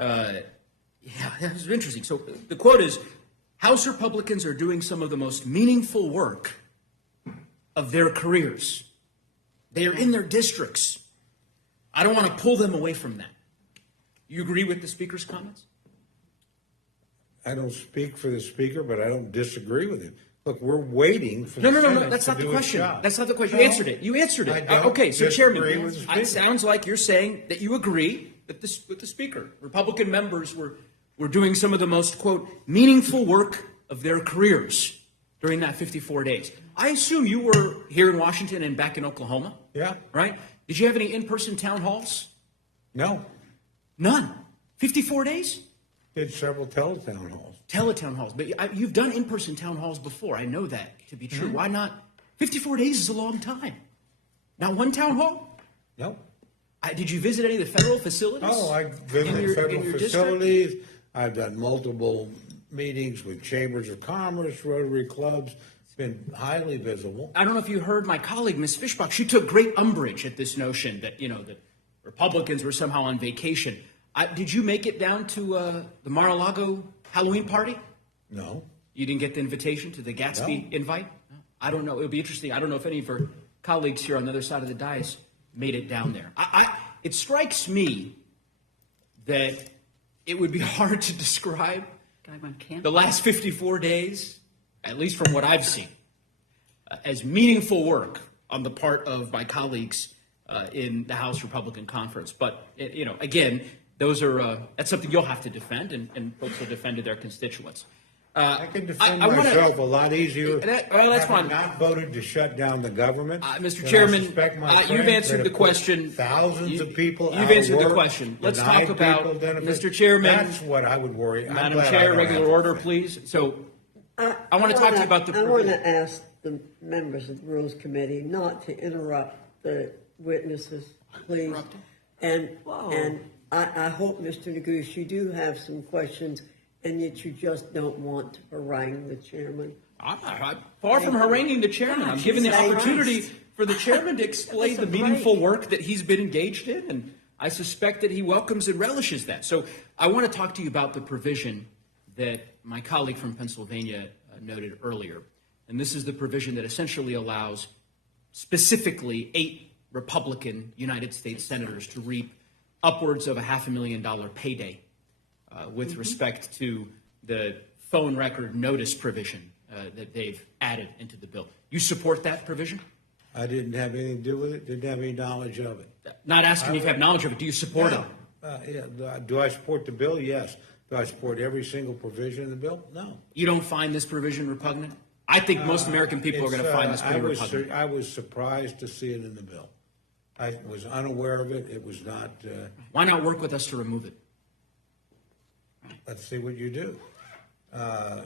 Yeah, that was interesting. So the quote is, "House Republicans are doing some of the most meaningful work of their careers. They are in their districts. I don't want to pull them away from that." You agree with the Speaker's comments? I don't speak for the Speaker, but I don't disagree with him. Look, we're waiting for No, the no, Senate that's to not the do its question. job. That's not the question. No, You answered it. You answered I it. don't Okay, so disagree Chairman, with the Speaker. it sounds like you're saying that you agree with the Speaker. Republican members were doing some of the most, quote, meaningful work of their careers during that 54 days. I assume you were here in Washington and back in Oklahoma? Yeah. Right? Did you have any in-person town halls? No. None. 54 days? Did several teletown halls. Teletown halls. But you've done in-person town halls before. I know that to be true. Why not? 54 days is a long time. Not one town hall? No. Did you visit any of the federal facilities? Oh, I've in visited your federal district? facilities. I've done multiple meetings with chambers of commerce, Rotary clubs. It's been highly visible. I don't know if you heard my colleague, Ms. Fishbach. She took great umbrage at this notion that, the Republicans were somehow on vacation. Did you make it down to the Mar-a-Lago Halloween party? No. You didn't get the invitation to the Gatsby invite? No. I don't know. It would be interesting. I don't know if any of her colleagues here on the other side of the dais made it down there. It strikes me that it would be hard to describe the last 54 days, at least from what I've seen, as meaningful work on the part of my colleagues in the House Republican Conference. But, again, that's something you'll have to defend, and folks will defend to their constituents. I can defend myself a lot easier. That's having fine. not voted to shut down the government. Mr. And I Chairman, suspect my you've friends answered that the have put question. Thousands of people You've out of answered the work, question. Let's denied talk about, people benefits. Mr. Chairman. That's what I would worry. I'm Madam glad I Chair, don't regular have order, to. please. So I want to talk to you about the. I want to ask the members of the Rules Committee not to interrupt the witnesses, please. And I hope, Mr. Neguse, you do have some questions, and yet you just don't want to harangue the chairman. I'm far from haranguing the chairman. I'm giving the opportunity for the chairman to explain the meaningful work that he's been engaged in, and I suspect that he welcomes and relishes that. So I want to talk to you about the provision that my colleague from Pennsylvania noted earlier. And this is the provision that essentially allows specifically 8 Republican United States senators to reap upwards of a $500,000 payday with respect to the phone record notice provision that they've added into the bill. You support that provision? I didn't have anything to do with it, didn't have any knowledge of it. Not asking if you have knowledge of it. Do you support it? Do I support the bill? Yes. Do I support every single provision in the bill? No. You don't find this provision repugnant? I think most American people are going to find this pretty repugnant. I was surprised to see it in the bill. I was unaware of it. It was not. Why not work with us to remove it? Let's see what you do.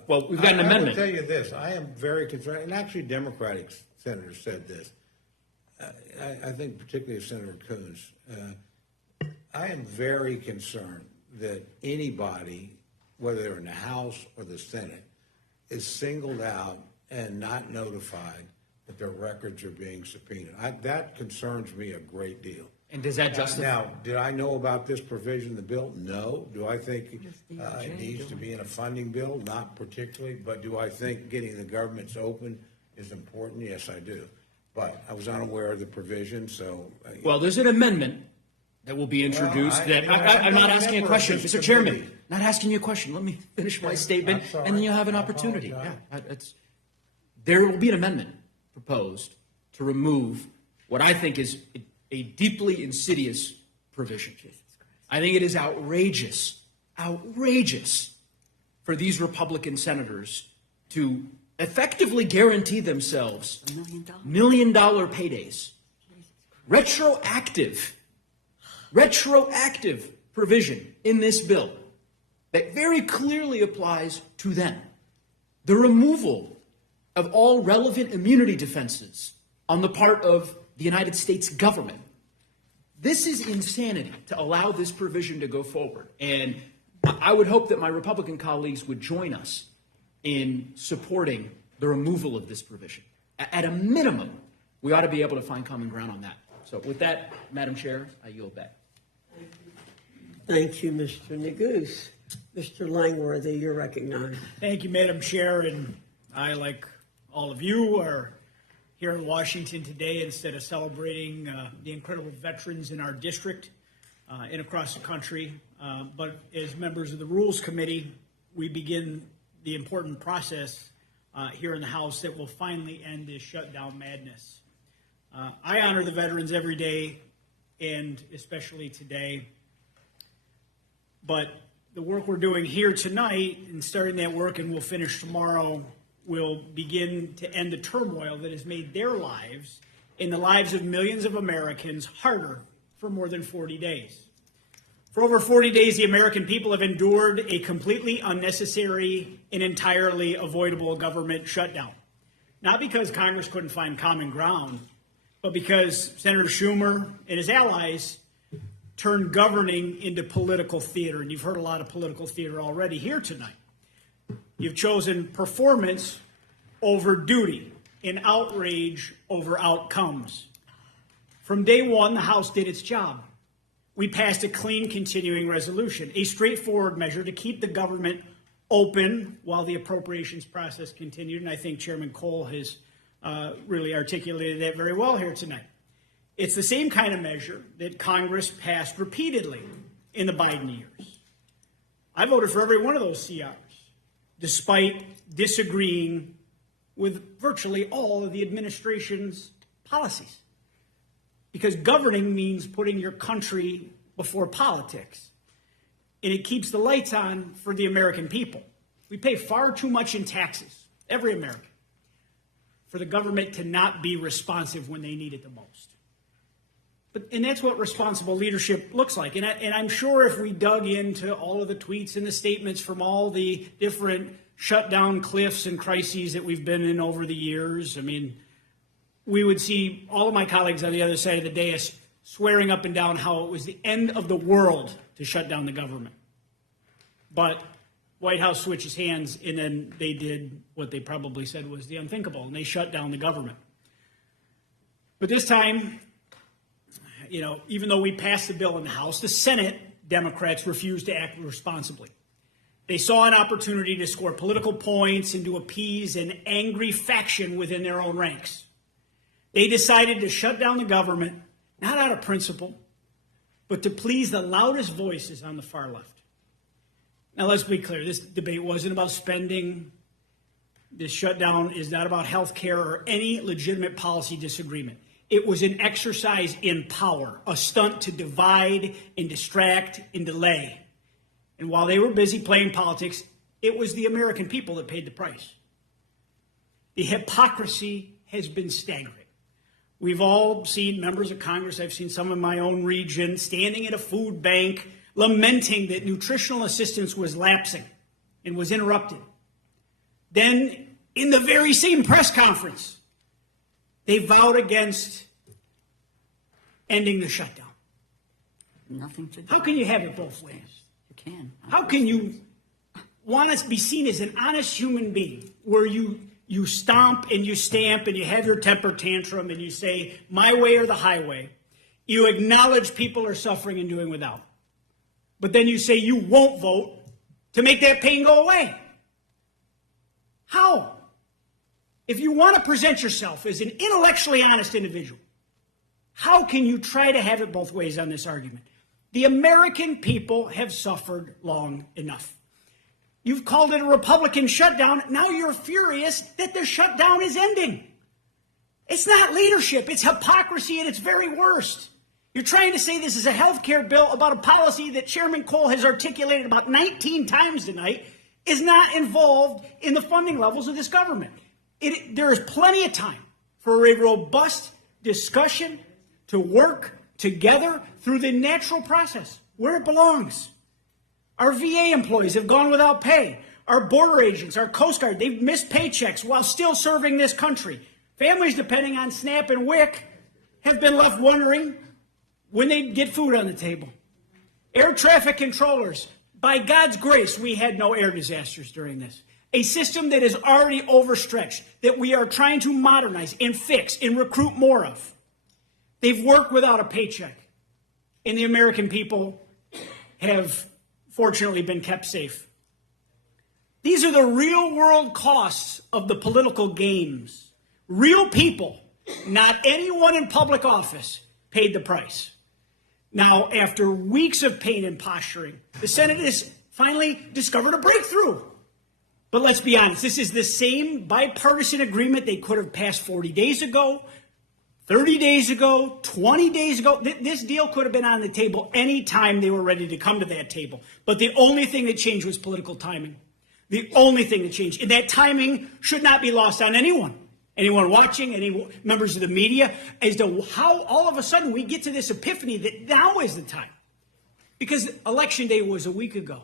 Well, we've got an amendment. I will tell you this. I am very concerned, and actually Democratic senators said this. I think particularly Senator Coons. I am very concerned that anybody, whether they're in the House or the Senate, is singled out and not notified that their records are being subpoenaed. That concerns me a great deal. And does that justify? Now, did I know about this provision in the bill? No. Do I think it needs to be in a funding bill? Not particularly. But do I think getting the governments open is important? Yes, I do. But I was unaware of the provision, so. Well, there's an amendment that will be introduced I'm not asking a question. Mr. Chairman, not asking you a question. Let me finish my statement, and then you'll have an opportunity. Yeah, there will be an amendment proposed to remove what I think is a deeply insidious provision. I think it is outrageous for these Republican senators to effectively guarantee themselves $1 million paydays. Retroactive provision in this bill that very clearly applies to them. The removal of all relevant immunity defenses on the part of the United States government. This is insanity to allow this provision to go forward. And I would hope that my Republican colleagues would join us in supporting the removal of this provision. At a minimum, we ought to be able to find common ground on that. So with that, Madam Chair, I yield back. Thank you, Mr. Neguse. Mr. Langworthy, you're recognized. Thank you, Madam Chair. And I, like all of you, are here in Washington today instead of celebrating the incredible veterans in our district and across the country. But as members of the Rules Committee, we begin the important process here in the House that will finally end this shutdown madness. I honor the veterans every day, and especially today. But the work we're doing here tonight and starting that work, and we'll finish tomorrow, will begin to end the turmoil that has made their lives and the lives of millions of Americans harder for more than 40 days. For over 40 days, the American people have endured a completely unnecessary and entirely avoidable government shutdown. Not because Congress couldn't find common ground, but because Senator Schumer and his allies turned governing into political theater. And you've heard a lot of political theater already here tonight. You've chosen performance over duty and outrage over outcomes. From day one, the House did its job. We passed a clean continuing resolution, a straightforward measure to keep the government open while the appropriations process continued. And I think Chairman Cole has really articulated that very well here tonight. It's the same kind of measure that Congress passed repeatedly in the Biden years. I voted for every one of those CRs, despite disagreeing with virtually all of the administration's policies. Because governing means putting your country before politics. And it keeps the lights on for the American people. We pay far too much in taxes, every American, for the government to not be responsive when they need it the most. And that's what responsible leadership looks like. And I'm sure if we dug into all of the tweets and the statements from all the different shutdown cliffs and crises that we've been in over the years, I mean, we would see all of my colleagues on the other side of the dais swearing up and down how it was the end of the world to shut down the government. But White House switches hands, and then they did what they probably said was the unthinkable, and they shut down the government. But this time, even though we passed the bill in the House, the Senate Democrats refused to act responsibly. They saw an opportunity to score political points and to appease an angry faction within their own ranks. They decided to shut down the government, not out of principle, but to please the loudest voices on the far left. Now, let's be clear. This debate wasn't about spending. This shutdown is not about health care or any legitimate policy disagreement. It was an exercise in power, a stunt to divide and distract and delay. And while they were busy playing politics, it was the American people that paid the price. The hypocrisy has been staggering. We've all seen members of Congress, I've seen some in my own region, standing at a food bank, lamenting that nutritional assistance was lapsing and was interrupted. Then, in the very same press conference, they vowed against ending the shutdown. Nothing to do. How can you have it both ways? You can. How can you want to be seen as an honest human being where you stomp and you stamp and you have your temper tantrum and you say, my way or the highway. You acknowledge people are suffering and doing without. But then you say you won't vote to make that pain go away. How? If you want to present yourself as an intellectually honest individual, how can you try to have it both ways on this argument? The American people have suffered long enough. You've called it a Republican shutdown. Now you're furious that the shutdown is ending. It's not leadership. It's hypocrisy at its very worst. You're trying to say this is a health care bill about a policy that Chairman Cole has articulated about 19 times tonight is not involved in the funding levels of this government. There is plenty of time for a robust discussion to work together through the natural process where it belongs. Our VA employees have gone without pay. Our border agents, our Coast Guard, they've missed paychecks while still serving this country. Families depending on SNAP and WIC have been left wondering when they get food on the table. Air traffic controllers, by God's grace, we had no air disasters during this. A system that is already overstretched, that we are trying to modernize and fix and recruit more of. They've worked without a paycheck, and the American people have fortunately been kept safe. These are the real world costs of the political games. Real people, not anyone in public office, paid the price. Now, after weeks of pain and posturing, the Senate has finally discovered a breakthrough. But let's be honest, this is the same bipartisan agreement they could have passed 40 days ago, 30 days ago, 20 days ago. This deal could have been on the table any time they were ready to come to that table. But the only thing that changed was political timing. The only thing that changed. And that timing should not be lost on anyone. Anyone watching, any members of the media, as to how all of a sudden we get to this epiphany that now is the time. Because Election Day was a week ago.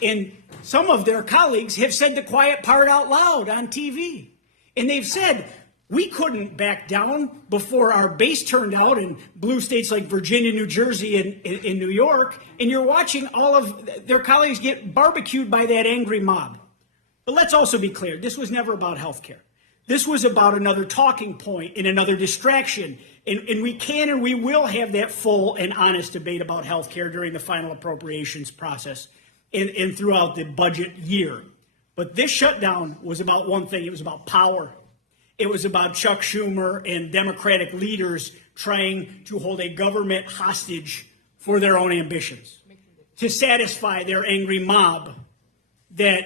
And some of their colleagues have said the quiet part out loud on TV. And they've said, We couldn't back down before our base turned out in blue states like Virginia, New Jersey, and in New York, and you're watching all of their colleagues get barbecued by that angry mob. But let's also be clear, this was never about health care. This was about another talking point and another distraction. And we can and we will have that full and honest debate about health care during the final appropriations process and throughout the budget year. But this shutdown was about one thing. It was about power. It was about Chuck Schumer and Democratic leaders trying to hold a government hostage for their own ambitions, to satisfy their angry mob that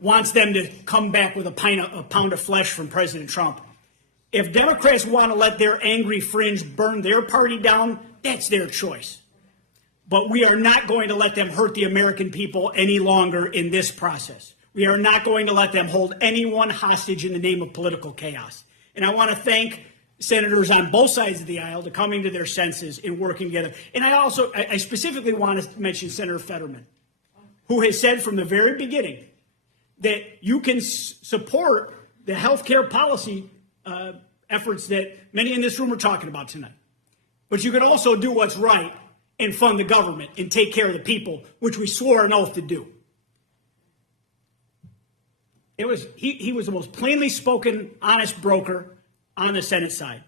wants them to come back with a pound of flesh from President Trump. If Democrats want to let their angry fringe burn their party down, that's their choice. But we are not going to let them hurt the American people any longer in this process. We are not going to let them hold anyone hostage in the name of political chaos. And I want to thank senators on both sides of the aisle for coming to their senses and working together. And I specifically want to mention Senator Fetterman, who has said from the very beginning that you can support the health care policy efforts that many in this room are talking about tonight. But you can also do what's right and fund the government and take care of the people, which we swore an oath to do. He was the most plainly spoken, honest broker on the Senate side.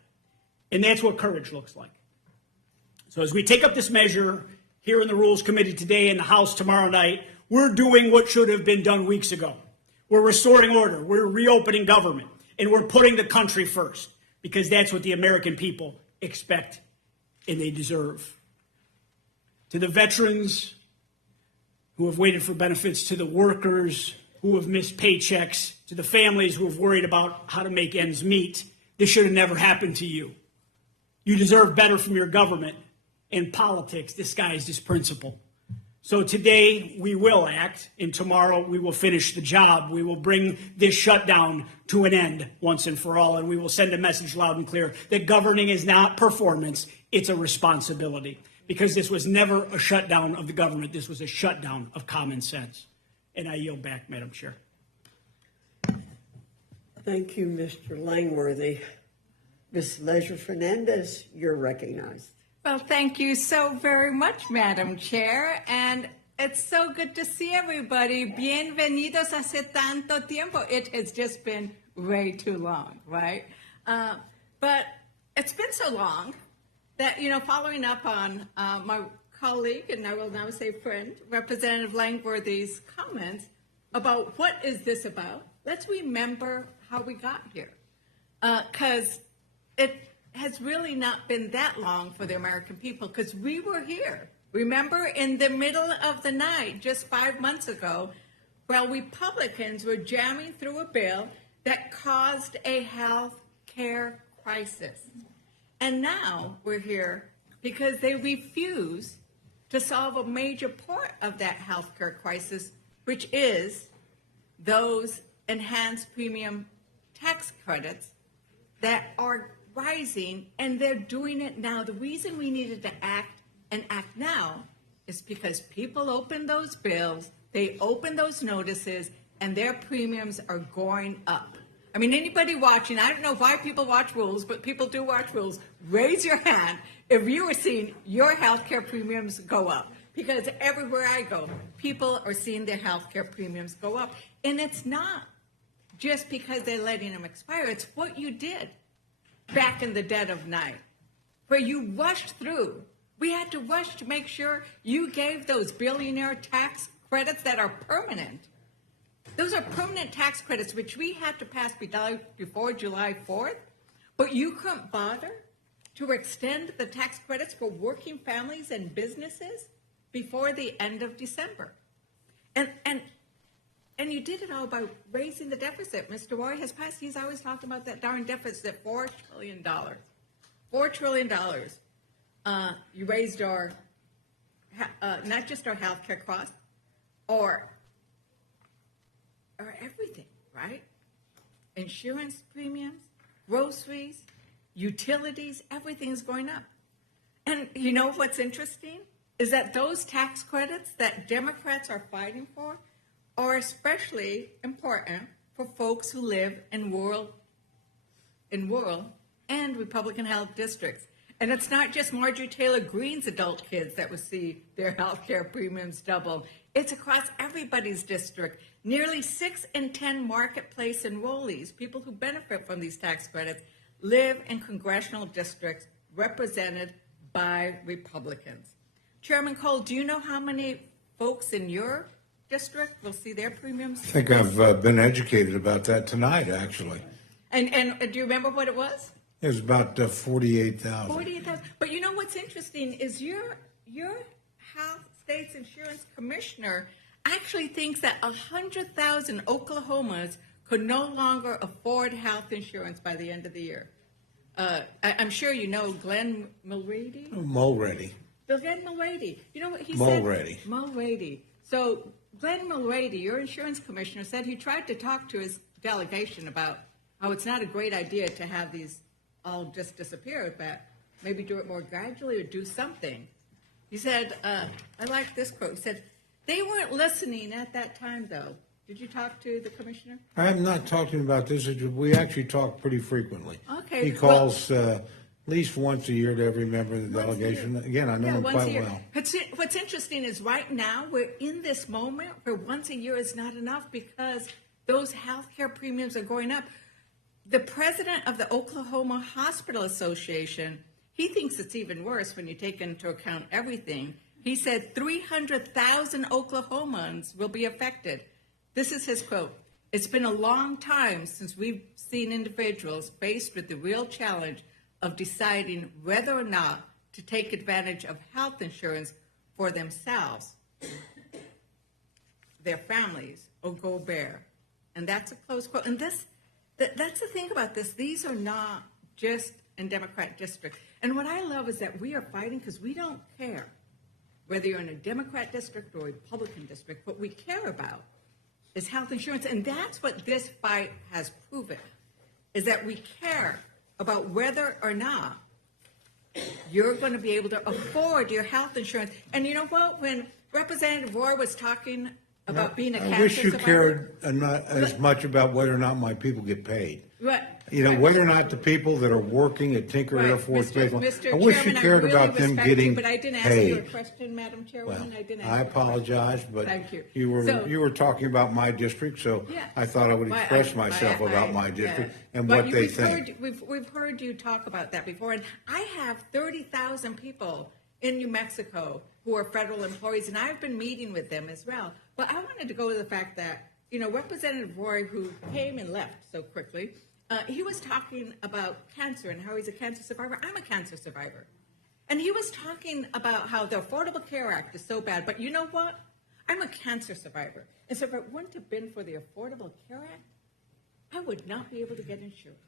And that's what courage looks like. So as we take up this measure here in the Rules Committee today and the House tomorrow night, we're doing what should have been done weeks ago. We're restoring order. We're reopening government. And we're putting the country first, because that's what the American people expect and they deserve. To the veterans who have waited for benefits, to the workers who have missed paychecks, to the families who have worried about how to make ends meet, this should have never happened to you. You deserve better from your government. In politics, disguised as principle. So today we will act, and tomorrow we will finish the job. We will bring this shutdown to an end once and for all, and we will send a message loud and clear that governing is not performance, it's a responsibility. Because this was never a shutdown of the government, this was a shutdown of common sense. And I yield back, Madam Chair. Thank you, Mr. Langworthy. Ms. Leisure-Fernandez, you're recognized. Well, thank you so very much, Madam Chair, and it's so good to see everybody. Bienvenidos hace tanto tiempo. It has just been way too long, right? But it's been so long that, following up on my colleague, and I will now say friend, Representative Langworthy's comments about what is this about, let's remember how we got here. Because it has really not been that long for the American people, because we were here. Remember, in the middle of the night, just 5 months ago, while Republicans were jamming through a bill that caused a health care crisis. And now we're here because they refuse to solve a major part of that health care crisis, which is those enhanced premium tax credits that are rising, and they're doing it now. The reason we needed to act now is because people opened those bills, they opened those notices, and their premiums are going up. I mean, anybody watching, I don't know why people watch Rules, but people do watch Rules. Raise your hand if you are seeing your health care premiums go up. Because everywhere I go, people are seeing their health care premiums go up. And it's not just because they're letting them expire, it's what you did back in the dead of night, where you rushed through. We had to rush to make sure you gave those billionaire tax credits that are permanent. Those are permanent tax credits, which we had to pass before July 4th, but you couldn't bother to extend the tax credits for working families and businesses before the end of December. And you did it all by raising the deficit. Mr. Roy has passed, he's always talked about that darn deficit, $4 trillion. $4 trillion. You raised our, not just our health care costs, or everything, right? Insurance premiums, groceries, utilities, everything's going up. And you know what's interesting? Is that those tax credits that Democrats are fighting for are especially important for folks who live in rural in rural and Republican health districts. And it's not just Marjorie Taylor Greene's adult kids that will see their health care premiums double. It's across everybody's district. Nearly 6 in 10 marketplace enrollees, people who benefit from these tax credits, live in congressional districts represented by Republicans. Chairman Cole, do you know how many folks in your district will see their premiums? I think I've been educated about that tonight, actually. And do you remember what it was? It was about 48,000. 48,000. But you know what's interesting is your Health State's Insurance Commissioner actually thinks that 100,000 Oklahomans could no longer afford health insurance by the end of the year. I'm sure you know Glenn Mulready. Mulready. Glenn Mulready. You know what he Mulready. said? Mulready. So Glenn Mulready, your insurance commissioner, said he tried to talk to his delegation about how it's not a great idea to have these all just disappear, but maybe do it more gradually or do something. He said, I like this quote. He said, they weren't listening at that time, though. Did you talk to the commissioner? I'm not talking about this. We actually talk pretty frequently. Okay. He calls at least once a year to every member of the delegation. Again, I know him once a quite year. well. What's interesting is right now we're in this moment where once a year is not enough because those health care premiums are going up. The president of the Oklahoma Hospital Association, he thinks it's even worse when you take into account everything. He said 300,000 Oklahomans will be affected. This is his quote. It's been a long time since we've seen individuals faced with the real challenge of deciding whether or not to take advantage of health insurance for themselves, their families, or go bare. And that's a close quote. And that's the thing about this. These are not just in Democrat districts. And what I love is that we are fighting because we don't care whether you're in a Democrat district or a Republican district. What we care about is health insurance. And that's what this fight has proven, is that we care about whether or not you're going to be able to afford your health insurance. And you know what? When Representative Roy was talking about being a cancer I wish you survivor, cared not as much about whether or not my people get paid. Right. You know, Right. whether or not the people that are working at Tinker Right. Air Force Base, Mr. I wish Chairman, you cared really about them respect you, getting but I didn't ask you a paid. question, Madam Chairwoman. Well, I didn't ask I you a question. apologize, but Thank you. you So- were talking about my district, so Yeah. I thought I would Well, express myself about my district and But what they we've think. We've heard you talk about that before, and I have 30,000 people in New Mexico who are federal employees, and I've been meeting with them as well. But I wanted to go to the fact that, you know, Representative Roy, who came and left so quickly, he was talking about cancer and how he's a cancer survivor. I'm a cancer survivor. And he was talking about how the Affordable Care Act is so bad. But you know what? I'm a cancer survivor. And so if it wouldn't have been for the Affordable Care Act, I would not be able to get insurance.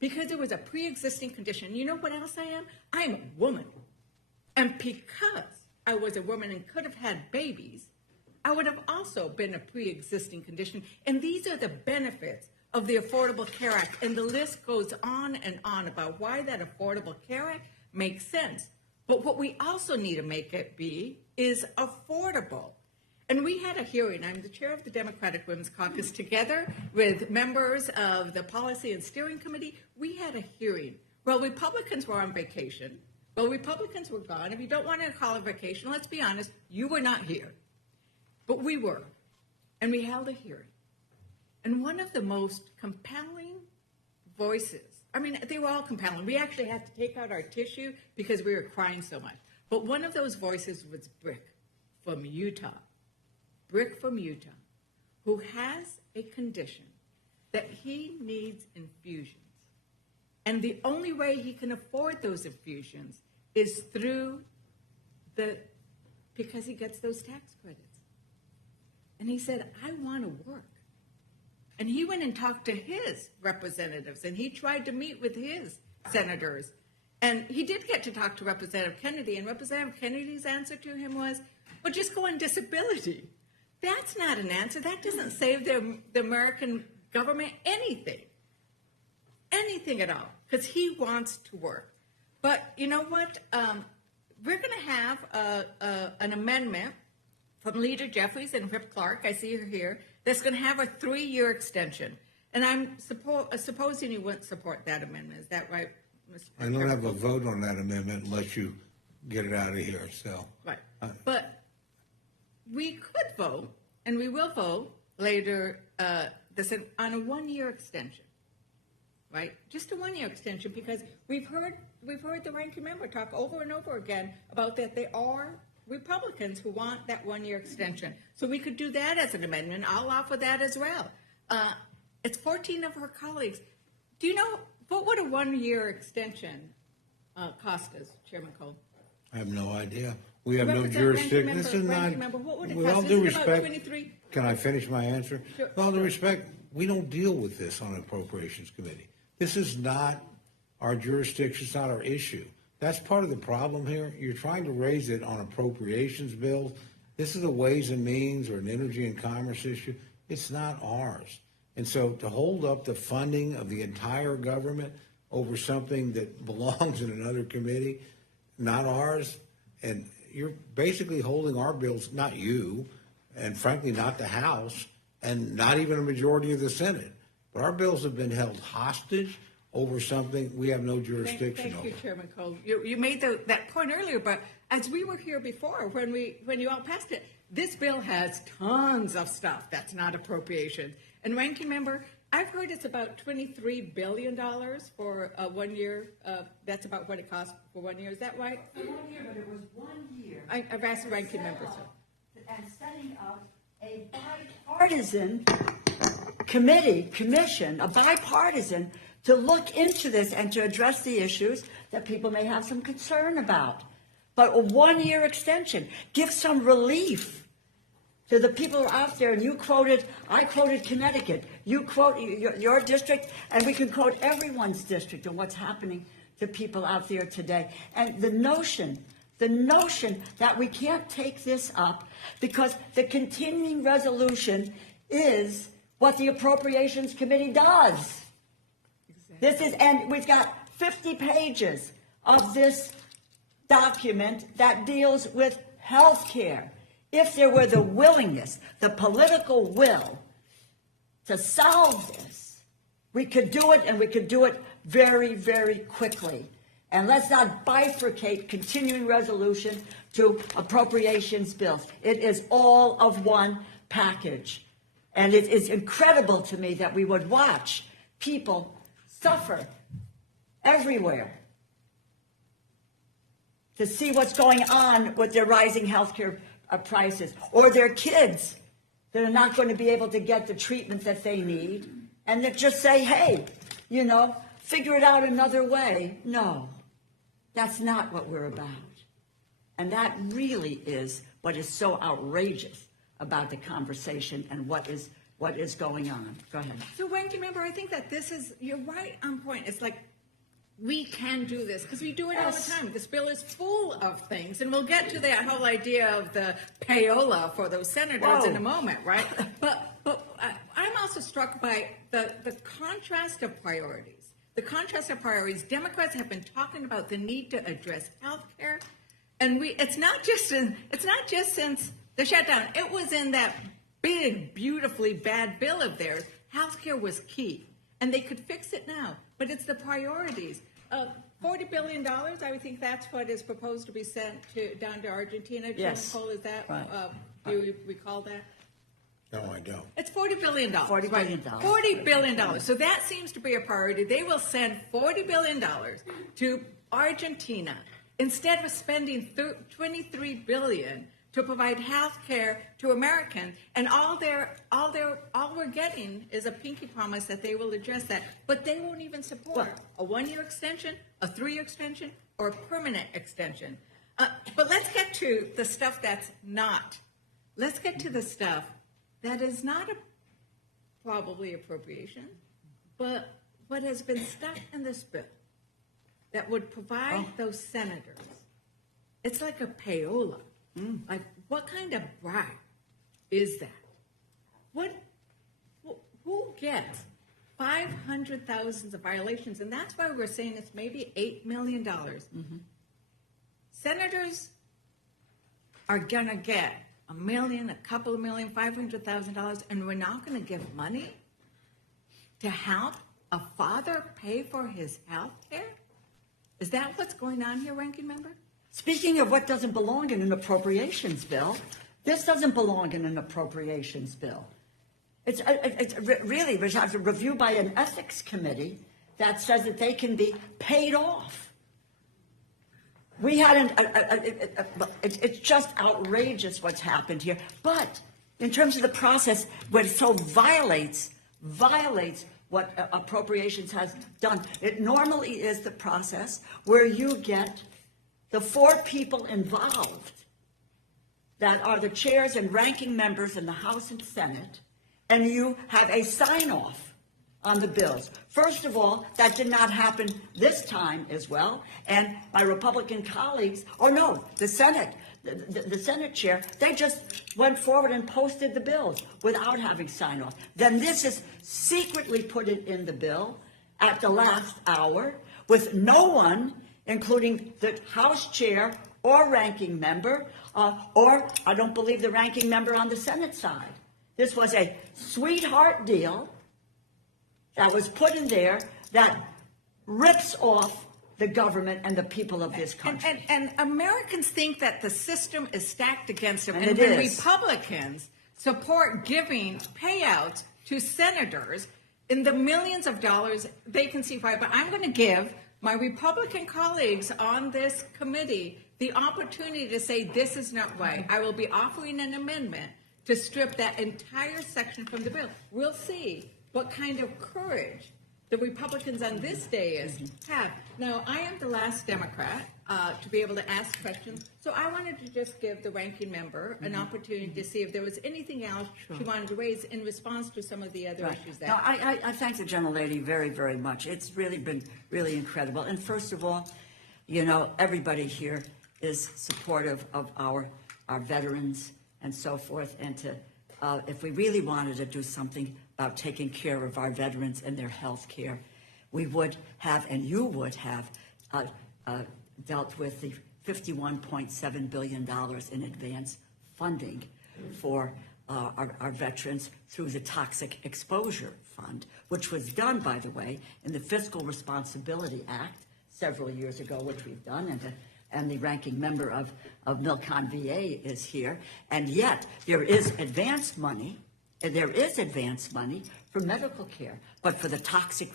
Because it was a pre-existing condition. You know what else I am? I am a woman. And because I was a woman and could have had babies, I would have also been a pre-existing condition. And these are the benefits of the Affordable Care Act. And the list goes on and on about why that Affordable Care Act makes sense. But what we also need to make it be is affordable. And we had a hearing. I'm the chair of the Democratic Women's Caucus. Together with members of the Policy and Steering Committee, we had a hearing. Well, Republicans were on vacation. Well, Republicans were gone. If you don't want to call it vacation, let's be honest, you were not here. But we were. And we held a hearing. And one of the most compelling voices, I mean, they were all compelling. We actually had to take out our tissue because we were crying so much. But one of those voices was Brick from Utah. Brick from Utah, who has a condition that he needs infusions. And the only way he can afford those infusions is through because he gets those tax credits. And he said, I want to work. And he went and talked to his representatives, and he tried to meet with his senators. And he did get to talk to Representative Kennedy, and Representative Kennedy's answer to him was, well, just go on disability. That's not an answer. That doesn't save the American government anything at all, because he wants to work. But you know what? We're going to have an amendment from Leader Jeffries and Whip Clark, I see her here, that's going to have a 3-year extension. And I'm supposing you wouldn't support that amendment. Is that right, Mr. I don't have a vote on that amendment unless you get it out of here, so. Right. But we could vote, and we will vote later, on a 1-year extension, right? Just a 1-year extension, because we've heard the ranking member talk over and over again about that there are Republicans who want that 1-year extension. So we could do that as an amendment. I'll offer that as well. It's 14 of her colleagues. Do you know, what would a 1-year extension cost us, Chairman Cole? I have no idea. We have no Representative jurisdiction. This is not, Ranking Member, what would it with cost? all This due is about respect, 23. can I finish my answer? Sure. With all due respect, we don't deal with this on Appropriations Committee. This is not our jurisdiction, it's not our issue. That's part of the problem here. You're trying to raise it on appropriations bills. This is a Ways and Means or an Energy and Commerce issue. It's not ours. And so to hold up the funding of the entire government over something that belongs in another committee, not ours, and you're basically holding our bills, not you, and frankly, not the House, and not even a majority of the Senate. But our bills have been held hostage over something we have no jurisdiction over. Thank you, Chairman Cole. You made that point earlier, but as we were here before, when you all passed it, this bill has tons of stuff that's not appropriation. And Ranking Member, I've heard it's about $23 billion for 1 year. That's about what it costs for 1 year. Is that right? For 1 year, but it was 1 year. I've asked the Ranking Member. And setting up a bipartisan commission, a bipartisan, to look into this and to address the issues that people may have some concern about. But a 1 year extension, give some relief to the people who are out there. And I quoted Connecticut, you quote your district, and we can quote everyone's district and what's happening to people out there today. And the notion that we can't take this up because the continuing resolution is what the Appropriations Committee does. And we've got 50 pages of this document that deals with health care. If there were the willingness, the political will to solve this, we could do it, and we could do it very, very quickly. And let's not bifurcate continuing resolution to appropriations bills. It is all of one package. And it is incredible to me that we would watch people suffer everywhere to see what's going on with their rising healthcare prices, or their kids that are not going to be able to get the treatment that they need, and that just say, hey, figure it out another way. No, that's not what we're about. And that really is what is so outrageous about the conversation and what is going on. Go ahead. So, Ranking Member, I think that you're right on point. It's like, we can do this because we do it all the time. This bill is full of things, and we'll get to that whole idea of the payola for those senators in a moment, right? But I'm also struck by the contrast of priorities. The contrast of priorities. Democrats have been talking about the need to address health care, and it's not just since the shutdown. It was in that big, beautifully bad bill of theirs. Health care was key, and they could fix it now. But it's the priorities. $40 billion, I would think that's what is proposed to be sent down to Argentina. Yes. Nicole, is that, right. Do you recall that? No, I don't. It's $40 billion. $40 billion. $40 billion. So that seems to be a priority. They will send $40 billion to Argentina instead of spending $23 billion to provide health care to Americans, and all we're getting is a pinky promise that they will address that, but they won't even support a 1 year extension, a 3 year extension, or a permanent extension. But let's get to the stuff that's not. Let's get to the stuff that is not probably appropriation, but what has been stuck in this bill that would provide those senators. It's like a payola. Like, what kind of bribe is that? Who gets 500,000 of violations? And that's why we're saying it's maybe $8 million. Senators are gonna get $1 million, a couple of million, $500,000, and we're not gonna give money to help a father pay for his health care? Is that what's going on here, Ranking Member? Speaking of what doesn't belong in an appropriations bill, this doesn't belong in an appropriations bill. It's really a review by an ethics committee that says that they can be paid off. We had it's just outrageous what's happened here. But in terms of the process, what it so violates what appropriations has done. It normally is the process where you get the 4 people involved that are the chairs and ranking members in the House and Senate, and you have a sign-off on the bills. First of all, that did not happen this time as well, and my Republican colleagues, the Senate, the Senate chair, they just went forward and posted the bills without having sign-off. Then this is secretly put in the bill at the last hour with no one, including the House chair or ranking member, or I don't believe the ranking member on the Senate side. This was a sweetheart deal that was put in there that rips off the government and the people of this country. And Americans think that the system is stacked against them. And when it is. Republicans support giving payouts to senators in the millions of dollars, they can see why. But I'm going to give my Republican colleagues on this committee the opportunity to say this is not right. I will be offering an amendment to strip that entire section from the bill. We'll see what kind of courage the Republicans on this dais have. Now, I am the last Democrat to be able to ask questions, so I wanted to just give the ranking member an opportunity to see if there was anything else she wanted to raise in response to some of the other issues that. No, I thank the gentlelady very, very much. It's really been really incredible. And first of all, everybody here is supportive of our veterans and so forth. And if we really wanted to do something about taking care of our veterans and their health care, we would have, and you would have, dealt with the $51.7 billion in advance funding for our veterans through the Toxic Exposure Fund, which was done, by the way, in the Fiscal Responsibility Act several years ago, which we've done, and the ranking member of Milcon VA is here, and yet there is advance money for medical care, but for the Toxic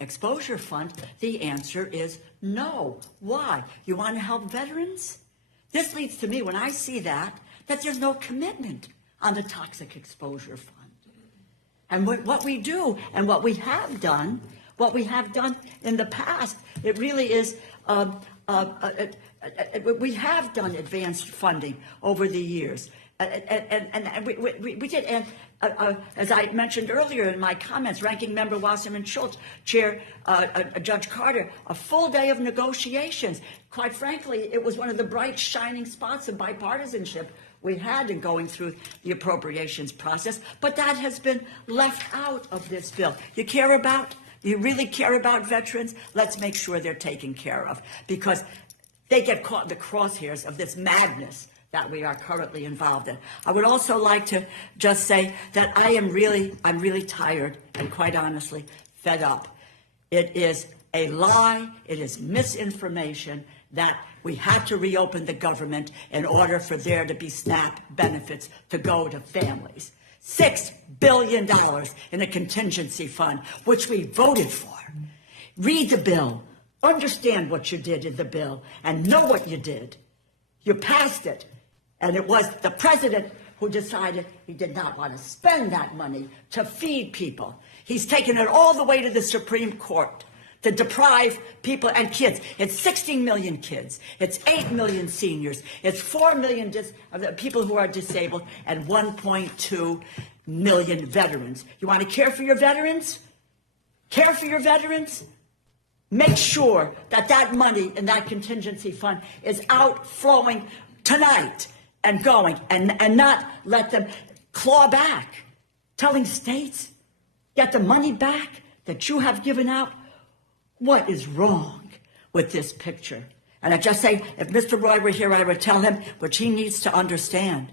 Exposure Fund, the answer is no. Why? You want to help veterans? This leads to me, when I see that there's no commitment on the Toxic Exposure Fund. And what we do and what we have done in the past, it really is, we have done advanced funding over the years. And we did, and as I mentioned earlier in my comments, Ranking Member Wasserman Schultz, Chair Judge Carter, a full day of negotiations. Quite frankly, it was one of the bright shining spots of bipartisanship we had in going through the appropriations process, but that has been left out of this bill. You really care about veterans? Let's make sure they're taken care of, because they get caught in the crosshairs of this madness that we are currently involved in. I would also like to just say that I'm really tired and, quite honestly, fed up. It is a lie, it is misinformation that we had to reopen the government in order for there to be SNAP benefits to go to families. $6 billion in a contingency fund, which we voted for. Read the bill, understand what you did in the bill, and know what you did. You passed it. And it was the president who decided he did not want to spend that money to feed people. He's taken it all the way to the Supreme Court to deprive people and kids. It's 16 million kids. It's 8 million seniors. It's 4 million people who are disabled and 1.2 million veterans. You want to care for your veterans? Care for your veterans? Make sure that money in that contingency fund is outflowing tonight and going, and not let them claw back, telling states, get the money back that you have given out. What is wrong with this picture? And I just say, if Mr. Roy were here, I would tell him, which he needs to understand.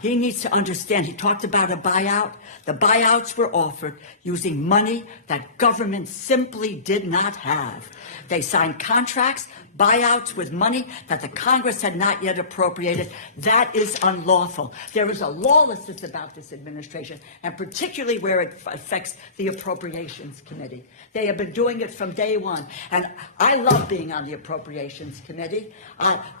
he needs to understand, he talked about a buyout. The buyouts were offered using money that government simply did not have. They signed contracts, buyouts with money that the Congress had not yet appropriated. That is unlawful. There is a lawlessness about this administration, and particularly where it affects the Appropriations Committee. They have been doing it from day one, and I love being on the Appropriations Committee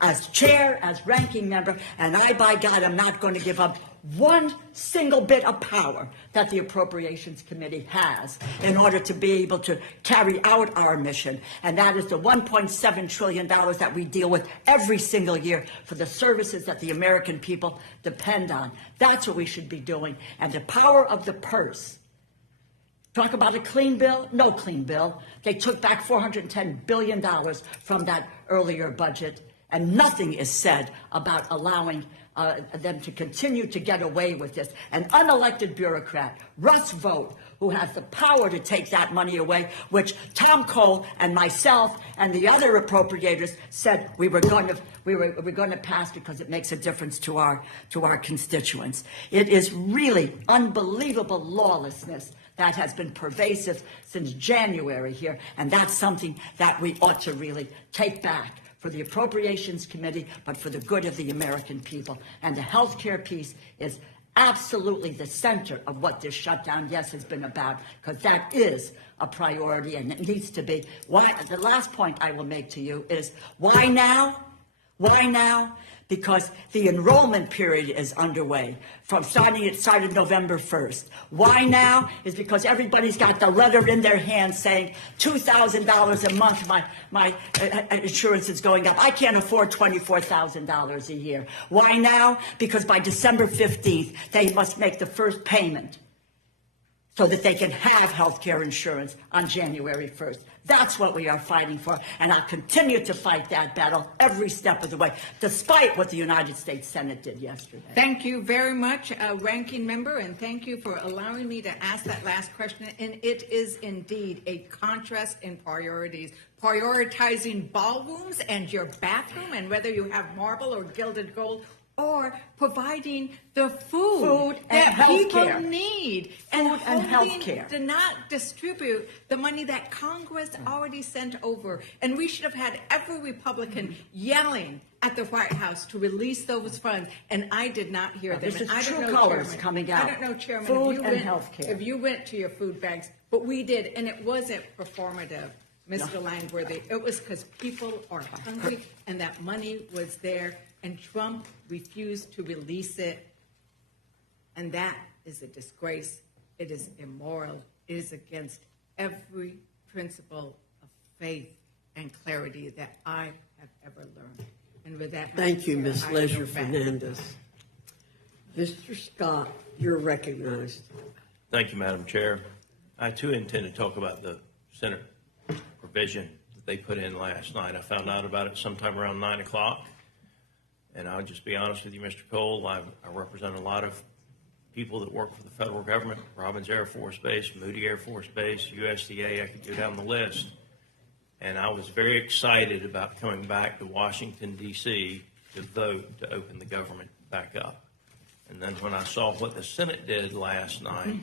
as chair, as ranking member, and by God, I'm not going to give up one single bit of power that the Appropriations Committee has in order to be able to carry out our mission, and that is the $1.7 trillion that we deal with every single year for the services that the American people depend on. That's what we should be doing, and the power of the purse. Talk about a clean bill? No clean bill. They took back $410 billion from that earlier budget, and nothing is said about allowing them to continue to get away with this. An unelected bureaucrat, Russ Vought, who has the power to take that money away, which Tom Cole and myself and the other appropriators said we were going to pass because it makes a difference to our constituents. It is really unbelievable lawlessness that has been pervasive since January here, and that's something that we ought to really take back for the Appropriations Committee, but for the good of the American people. And the health care piece is absolutely the center of what this shutdown, yes, has been about, because that is a priority and it needs to be. The last point I will make to you is, why now? Why now? Because the enrollment period is underway. It started November 1st. Why now? Is because everybody's got the letter in their hand saying $2,000 a month, my insurance is going up. I can't afford $24,000 a year. Why now? Because by December 15th, they must make the first payment so that they can have health care insurance on January 1st. That's what we are fighting for, and I'll continue to fight that battle every step of the way, despite what the United States Senate did yesterday. Thank you very much, Ranking Member, and thank you for allowing me to ask that last question. And it is indeed a contrast in priorities. Prioritizing ballrooms and your bathroom, and whether you have marble or gilded gold, or providing the food that people need. Food and health care. To not distribute the money that Congress already sent over. And we should have had every Republican yelling at the White House to release those funds, and I did not hear them. This is and I true don't know, colors Chairman, coming out. I don't know, Chairman, Food and health care. if you went to your food banks, but we did, and it wasn't performative, Mr. Langworthy. It was because people are hungry, and that money was there, and Trump refused to release it, and that is a disgrace. It is immoral. It is against every principle of faith and clarity that I have ever learned. And with that, Thank you, Ms. I Leisure yield back. Fernandez. Mr. Scott, you're recognized. Thank you, Madam Chair. I too intend to talk about the Senate provision that they put in last night. I found out about it sometime around 9 o'clock. And I'll just be honest with you, Mr. Cole, I represent a lot of people that work for the federal government, Robins Air Force Base, Moody Air Force Base, USDA, I could go down the list. And I was very excited about coming back to Washington, D.C. to vote to open the government back up. And then when I saw what the Senate did last night,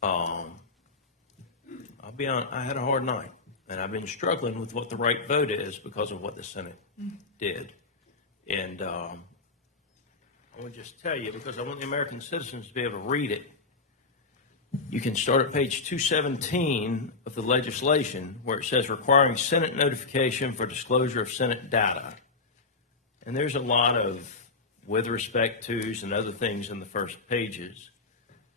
I'll be honest, I had a hard night. And I've been struggling with what the right vote is because of what the Senate did. And I want to just tell you, because I want the American citizens to be able to read it. You can start at page 217 of the legislation where it says requiring Senate notification for disclosure of Senate data. And there's a lot of with respect to's and other things in the first pages.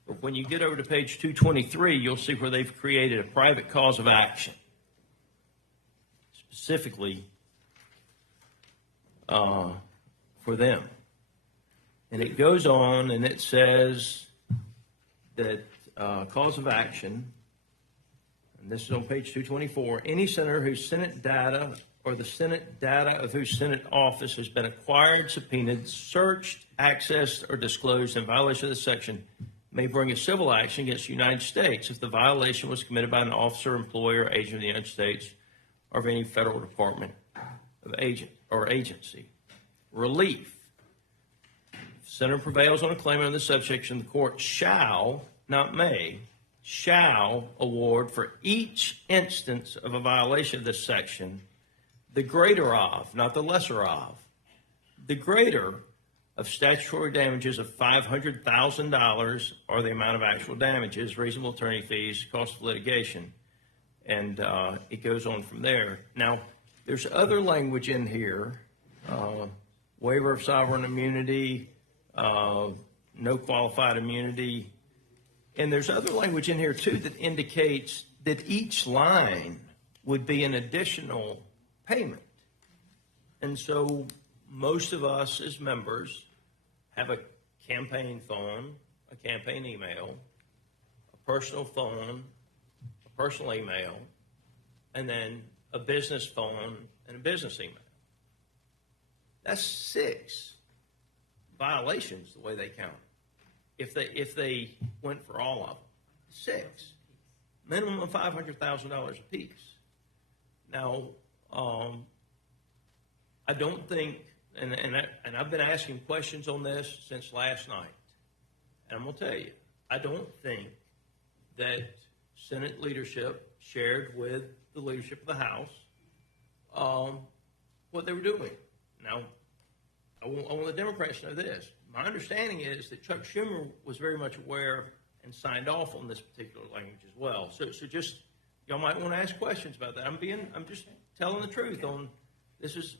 But when you get over to page 223, you'll see where they've created a private cause of action. Specifically for them. And it goes on and it says that cause of action, and this is on page 224, any senator whose Senate data or the Senate data of whose Senate office has been acquired, subpoenaed, searched, accessed, or disclosed in violation of this section may bring a civil action against the United States if the violation was committed by an officer, employee, or agent of the United States or of any federal department of agent or agency. Relief. senator prevails on a claim under this subsection, the court shall, not may, shall award for each instance of a violation of this section the greater of, not the lesser of, the greater of statutory damages of $500,000 or the amount of actual damages, reasonable attorney fees, cost of litigation, and it goes on from there. Now, there's other language in here, waiver of sovereign immunity, no qualified immunity, and there's other language in here too that indicates that each line would be an additional payment. And so most of us as members have a campaign phone, a campaign email, a personal phone, a personal email, and then a business phone and a business email. That's 6 violations the way they count it. If they went for all of them, 6. Minimum of $500,000 apiece. Now, I don't think, and I've been asking questions on this since last night, and I'm going to tell you, I don't think that Senate leadership shared with the leadership of the House what they were doing. Now, I want the Democrats to know this. My understanding is that Chuck Schumer was very much aware and signed off on this particular language as well. So just, y'all might want to ask questions about that. I'm just telling the truth on this. Is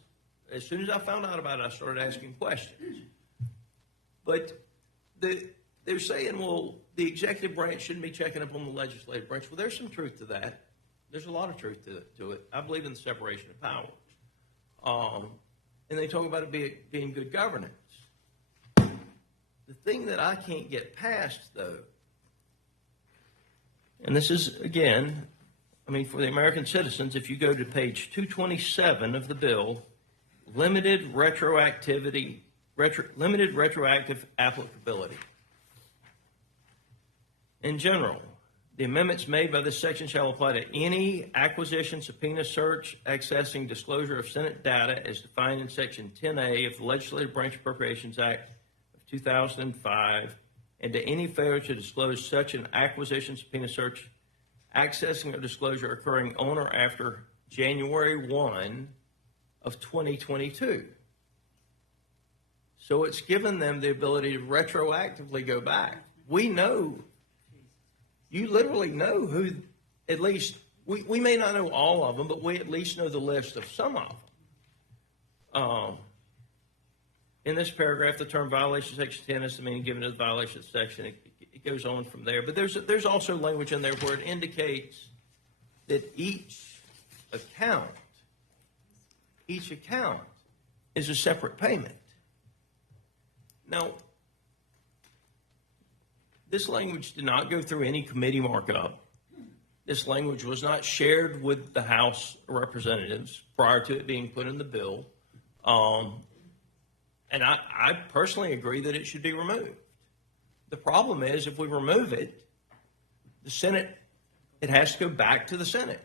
as soon as I found out about it, I started asking questions. But they're saying, well, the executive branch shouldn't be checking up on the legislative branch. Well, there's some truth to that. There's a lot of truth to it. I believe in the separation of powers. And they talk about it being good governance. The thing that I can't get past, though, and this is, again, I mean, for the American citizens, if you go to page 227 of the bill, limited retroactive applicability. In general, the amendments made by this section shall apply to any acquisition, subpoena, search, accessing, disclosure of Senate data as defined in Section 10A of the Legislative Branch Appropriations Act of 2005, and to any failure to disclose such an acquisition, subpoena, search, accessing, or disclosure occurring on or after January 1 of 2022. So it's given them the ability to retroactively go back. We know, you literally know who, at least, we may not know all of them, but we at least know the list of some of them. In this paragraph, the term violation section 10 is the meaning given to the violation section. It goes on from there. But there's also language in there where it indicates that each account is a separate payment. Now, this language did not go through any committee markup. This language was not shared with the House Representatives prior to it being put in the bill. And I personally agree that it should be removed. The problem is if we remove it, the Senate, it has to go back to the Senate.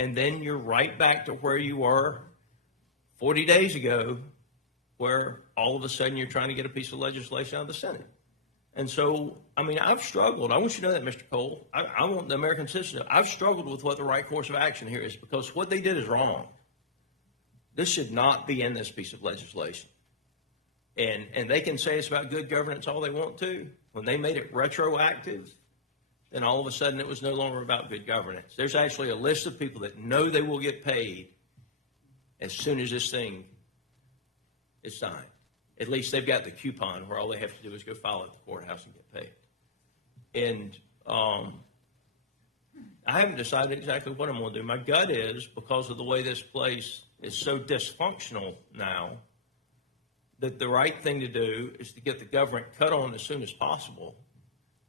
And then you're right back to where you were 40 days ago, where all of a sudden you're trying to get a piece of legislation out of the Senate. And so, I mean, I've struggled. I want you to know that, Mr. Cole. I want the American citizen to know. I've struggled with what the right course of action here is, because what they did is wrong. This should not be in this piece of legislation. And they can say it's about good governance all they want to. When they made it retroactive, then all of a sudden it was no longer about good governance. There's actually a list of people that know they will get paid as soon as this thing is signed. At least they've got the coupon where all they have to do is go file at the courthouse and get paid. And I haven't decided exactly what I'm going to do. My gut is, because of the way this place is so dysfunctional now, that the right thing to do is to get the government cut on as soon as possible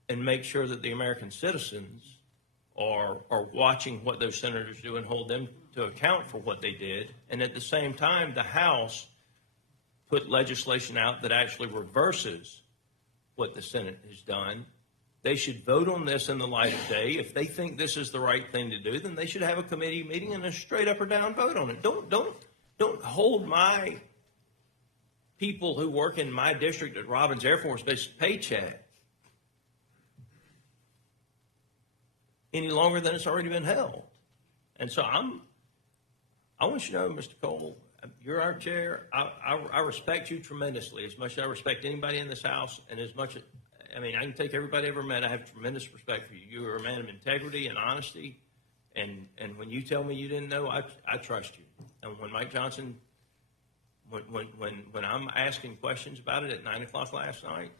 and make sure that the American citizens are watching what those senators do and hold them to account for what they did. And at the same time, the House put legislation out that actually reverses what the Senate has done. They should vote on this in the light of day. If they think this is the right thing to do, then they should have a committee meeting and a straight up or down vote on it. Don't hold my people who work in my district at Robins Air Force Base paycheck any longer than it's already been held. And so I want you to know, Mr. Cole, you're our chair. I respect you tremendously, as much as I respect anybody in this house, and as much, I mean, I can take everybody I ever met. I have tremendous respect for you. You are a man of integrity and honesty, and when you tell me you didn't know, I trust you. And when Mike Johnson, when I'm asking questions about it at 9 o'clock last night,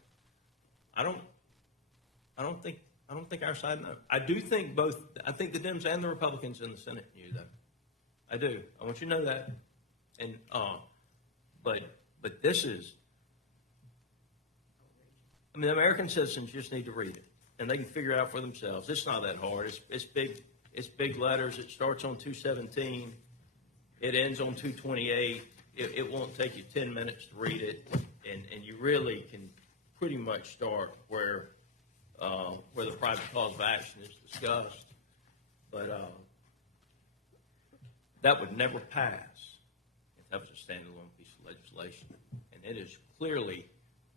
I don't think our side knows. I think the Dems and the Republicans in the Senate knew, though. I do. I want you to know that. And but this is, I mean, American citizens just need to read it, and they can figure it out for themselves. It's not that hard. It's big. It's big letters. It starts on 217. It ends on 228. It won't take you 10 minutes to read it, and you really can pretty much start where the private cause of action is discussed. But that would never pass if that was a standalone piece of legislation, and it is clearly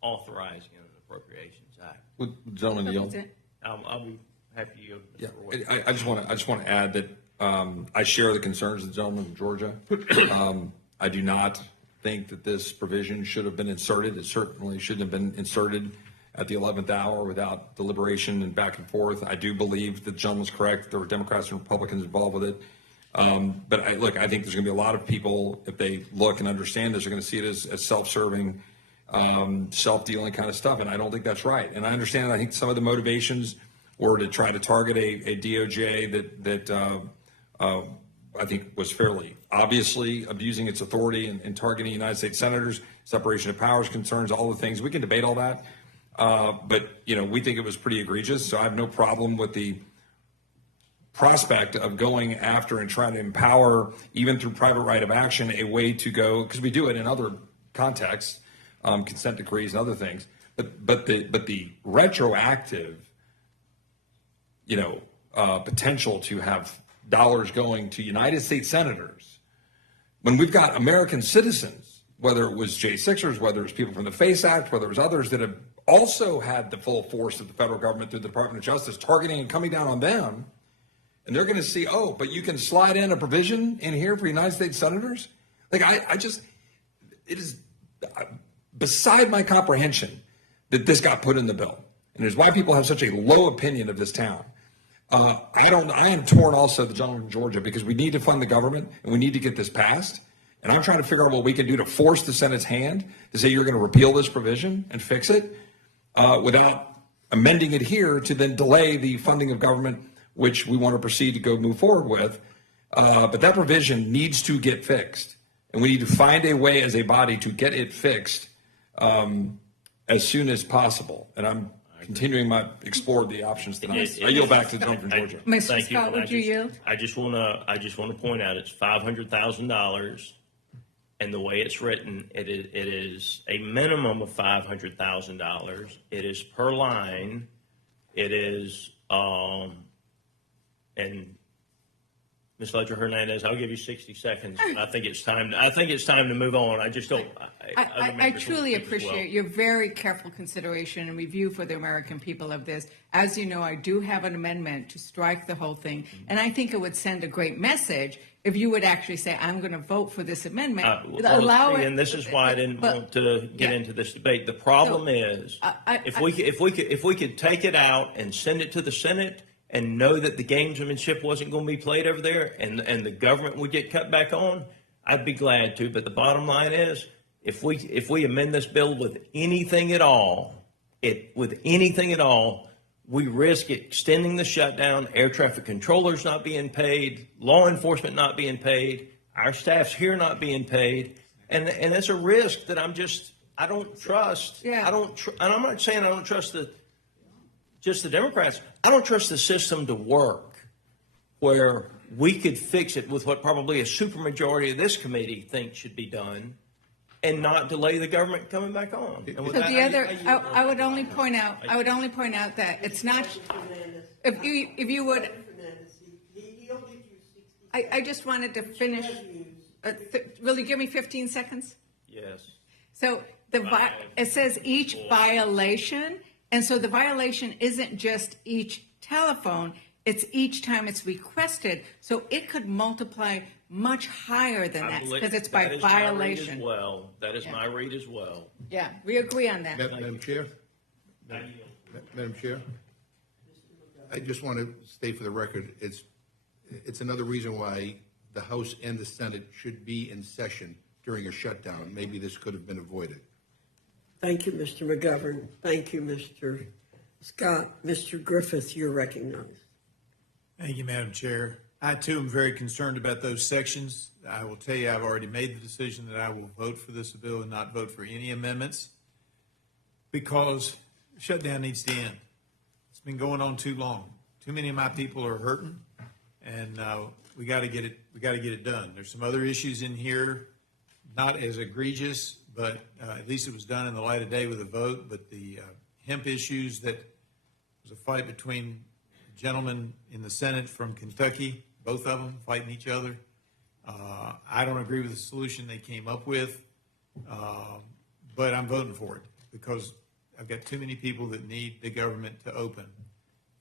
authorizing an Appropriations Act. Would the gentleman yield? I'll be happy to yield. Yeah, I just want to add that I share the concerns of the gentleman from Georgia. I do not think that this provision should have been inserted. It certainly shouldn't have been inserted at the 11th hour without deliberation and back and forth. I do believe the gentleman's correct. There were Democrats and Republicans involved with it. But I think there's going to be a lot of people, if they look and understand this, are going to see it as self-serving, self-dealing kind of stuff. And I don't think that's right. And I understand, I think some of the motivations were to try to target a DOJ that I think was fairly obviously abusing its authority and targeting United States senators, separation of powers concerns, all the things. We can debate all that. But, we think it was pretty egregious. So I have no problem with the prospect of going after and trying to empower, even through private right of action, a way to go, because we do it in other contexts, consent decrees and other things. But the retroactive, potential to have dollars going to United States senators, when we've got American citizens, whether it was J6ers, whether it's people from the FACE Act, whether it was others that have also had the full force of the federal government through the Department of Justice targeting and coming down on them, and they're going to see, but you can slide in a provision in here for United States senators? Like, it is beside my comprehension that this got put in the bill. And it's why people have such a low opinion of this town. I am torn also, the gentleman from Georgia, because we need to fund the government and we need to get this passed. And I'm trying to figure out what we can do to force the Senate's hand to say you're going to repeal this provision and fix it without amending it here to then delay the funding of government, which we want to proceed to go move forward with. But that provision needs to get fixed. And we need to find a way as a body to get it fixed as soon as possible. And I'm continuing explore the options tonight. I yield back to the gentleman from Georgia. Mr. Scott, would you yield? I just want to point out it's $500,000, and the way it's written, it is a minimum of $500,000. It is per line. It is and Ms. Ledger Hernandez, I'll give you 60 seconds. I think it's time to move on. I just don't. I truly appreciate your very careful consideration and review for the American people of this. As you know, I do have an amendment to strike the whole thing, and I think it would send a great message if you would actually say, I'm going to vote for this amendment. And this is why I didn't want to get into this debate. The problem is, if we could take it out and send it to the Senate and know that the gamesmanship wasn't going to be played over there and the government would get cut back on, I'd be glad to. But the bottom line is, if we amend this bill with anything at all, we risk extending the shutdown, air traffic controllers not being paid, law enforcement not being paid, our staffs here not being paid. And it's a risk that I don't trust. Yeah. And I'm not saying I don't trust just the Democrats. I don't trust the system to work where we could fix it with what probably a supermajority of this committee thinks should be done and not delay the government coming back on. So I would only point out that it's not, if you would, I just wanted to finish, will you give me 15 seconds? Yes. So it says each violation, and so the violation isn't just each telephone, it's each time it's requested. So it could multiply much higher than that because it's by violation. That is my read as well. Yeah, we agree on that. Madam Chair? Madam Chair? I just want to state for the record, it's another reason why the House and the Senate should be in session during a shutdown. Maybe this could have been avoided. Thank you, Mr. McGovern. Thank you, Mr. Scott. Mr. Griffith, you're recognized. Thank you, Madam Chair. I too am very concerned about those sections. I will tell you, I've already made the decision that I will vote for this bill and not vote for any amendments because shutdown needs to end. It's been going on too long. Too many of my people are hurting, and we got to get it. We got to get it done. There's some other issues in here, not as egregious, but at least it was done in the light of day with a vote. But the hemp issues, that was a fight between gentlemen in the Senate from Kentucky, both of them fighting each other. I don't agree with the solution they came up with, but I'm voting for it because I've got too many people that need the government to open.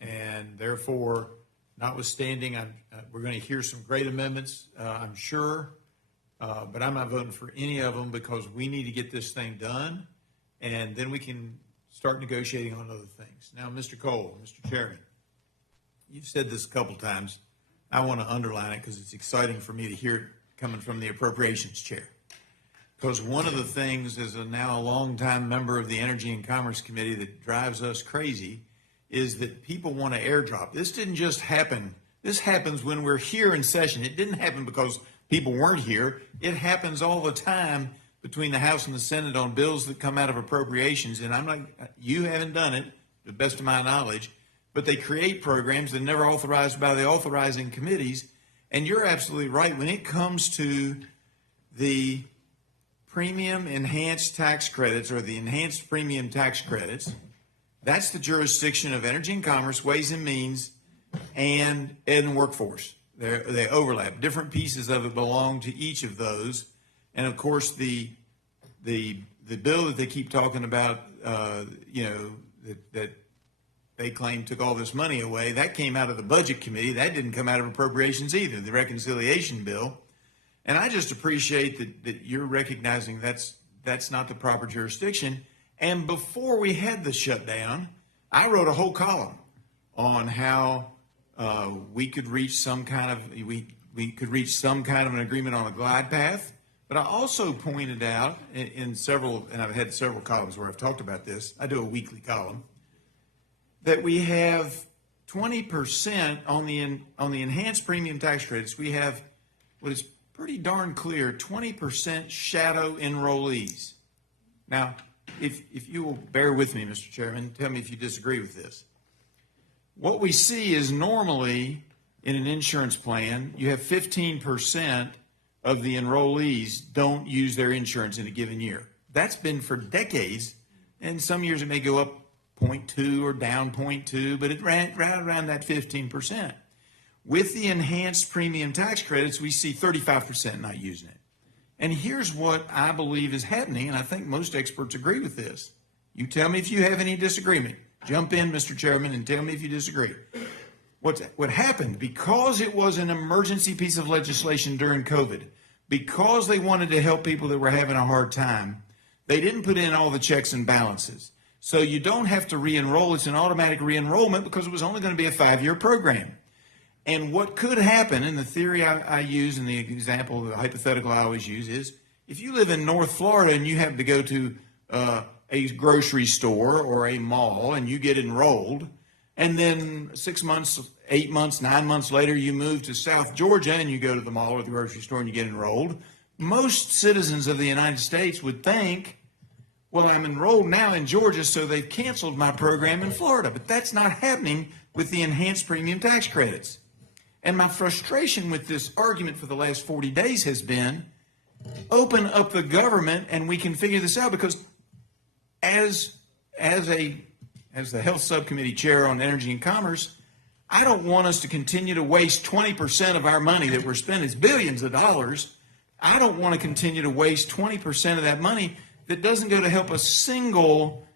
And therefore, notwithstanding, we're going to hear some great amendments, I'm sure, but I'm not voting for any of them because we need to get this thing done, and then we can start negotiating on other things. Now, Mr. Cole, Mr. Chairman, you've said this a couple times. I want to underline it because it's exciting for me to hear it coming from the Appropriations Chair. Because one of the things as now a longtime member of the Energy and Commerce Committee that drives us crazy is that people want to airdrop. This didn't just happen. This happens when we're here in session. It didn't happen because people weren't here. It happens all the time between the House and the Senate on bills that come out of appropriations. And I'm like, you haven't done it, to the best of my knowledge. But they create programs that are never authorized by the authorizing committees. And you're absolutely right. When it comes to the premium enhanced tax credits or the enhanced premium tax credits, that's the jurisdiction of Energy and Commerce, Ways and Means, and Ed and Workforce. They overlap. Different pieces of it belong to each of those. And of course, the bill that they keep talking about, that they claim took all this money away, that came out of the Budget Committee. That didn't come out of Appropriations either, the reconciliation bill. And I just appreciate that you're recognizing that's not the proper jurisdiction. And before we had the shutdown, I wrote a whole column on how we could reach some kind of an agreement on a glide path. But I also pointed out in several, and I've had several columns where I've talked about this. I do a weekly column, that we have 20% on the enhanced premium tax credits. We have what is pretty darn clear, 20% shadow enrollees. Now, if you will bear with me, Mr. Chairman, tell me if you disagree with this. What we see is normally in an insurance plan, you have 15% of the enrollees don't use their insurance in a given year. That's been for decades, and some years it may go up 0.2 or down 0.2, but it ran right around that 15%. With the enhanced premium tax credits, we see 35% not using it. And here's what I believe is happening, and I think most experts agree with this. You tell me if you have any disagreement. Jump in, Mr. Chairman, and tell me if you disagree. What happened, because it was an emergency piece of legislation during COVID, because they wanted to help people that were having a hard time, they didn't put in all the checks and balances. So you don't have to re-enroll. It's an automatic re-enrollment because it was only going to be a 5-year program. And what could happen, and the theory I use and the example, the hypothetical I always use is, if you live in North Florida and you happen to go to a grocery store or a mall and you get enrolled, and then 6 months, 8 months, 9 months later, you move to South Georgia and you go to the mall or the grocery store and you get enrolled, most citizens of the United States would think, well, I'm enrolled now in Georgia, so they've canceled my program in Florida. But that's not happening with the enhanced premium tax credits. And my frustration with this argument for the last 40 days has been, open up the government and we can figure this out, because as the Health Subcommittee Chair on Energy and Commerce, I don't want us to continue to waste 20% of our money that we're spending. It's billions of dollars. I don't want to continue to waste 20% of that money that doesn't go to help a single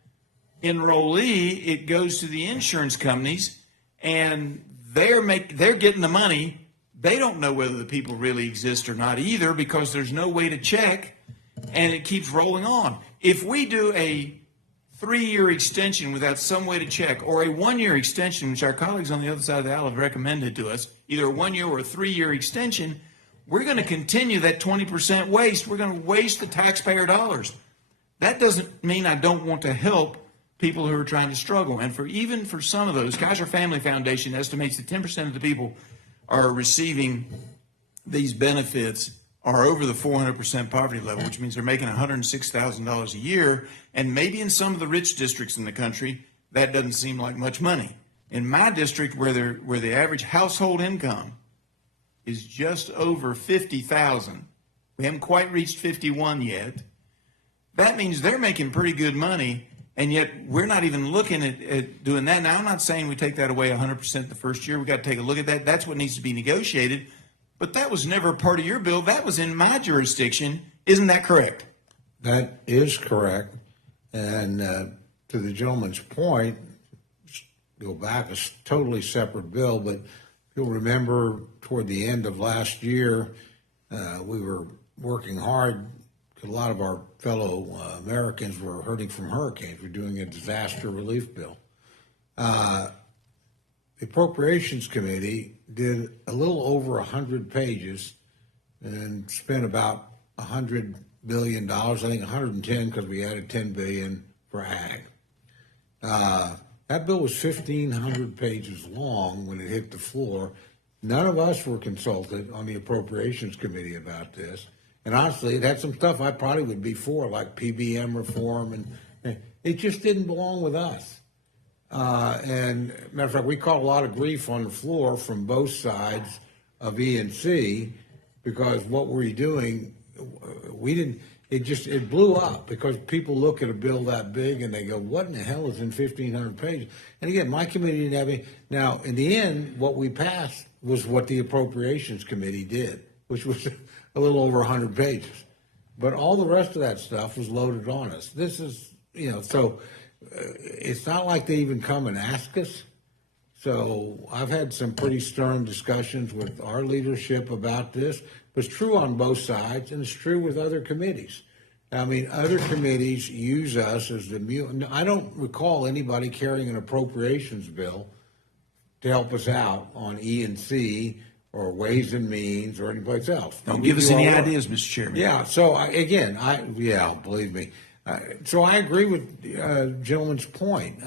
enrollee. It goes to the insurance companies, and they're getting the money. They don't know whether the people really exist or not either, because there's no way to check, and it keeps rolling on. If we do a 3-year extension without some way to check, or a 1-year extension, which our colleagues on the other side of the aisle have recommended to us, either a 1-year or a 3-year extension, we're going to continue that 20% waste. We're going to waste the taxpayer dollars. That doesn't mean I don't want to help people who are trying to struggle. And even for some of those, Kaiser Family Foundation estimates that 10% of the people are receiving these benefits are over the 400% poverty level, which means they're making $106,000 a year. And maybe in some of the rich districts in the country, that doesn't seem like much money. In my district, where the average household income is just over 50,000, we haven't quite reached 51 yet. That means they're making pretty good money, and yet we're not even looking at doing that. Now, I'm not saying we take that away 100% the first year. We got to take a look at that. That's what needs to be negotiated. But that was never a part of your bill. That was in my jurisdiction. Isn't that correct? That is correct. And to the gentleman's point, go back, a totally separate bill, but you'll remember toward the end of last year, we were working hard. A lot of our fellow Americans were hurting from hurricanes. We're doing a disaster relief bill. The Appropriations Committee did a little over 100 pages and spent about $100 billion, I think 110 because we added $10 billion for ag. That bill was 1,500 pages long when it hit the floor. None of us were consulted on the Appropriations Committee about this. And honestly, it had some stuff I probably would be for, like PBM reform, and it just didn't belong with us. And matter of fact, we caught a lot of grief on the floor from both sides of E&C because what were you doing? We didn't. It blew up because people look at a bill that big and they go, "What in the hell is in 1,500 pages?" And again, my committee didn't have any. Now, in the end, what we passed was what the Appropriations Committee did, which was a little over 100 pages. But all the rest of that stuff was loaded on us. This is, so it's not like they even come and ask us. So I've had some pretty stern discussions with our leadership about this. But it's true on both sides, and it's true with other committees. I mean, other committees use us as the I don't recall anybody carrying an appropriations bill to help us out on E&C or Ways and Means or anyplace else. Don't give us any ideas, Mr. Chairman. Yeah. So believe me. So I agree with gentleman's point.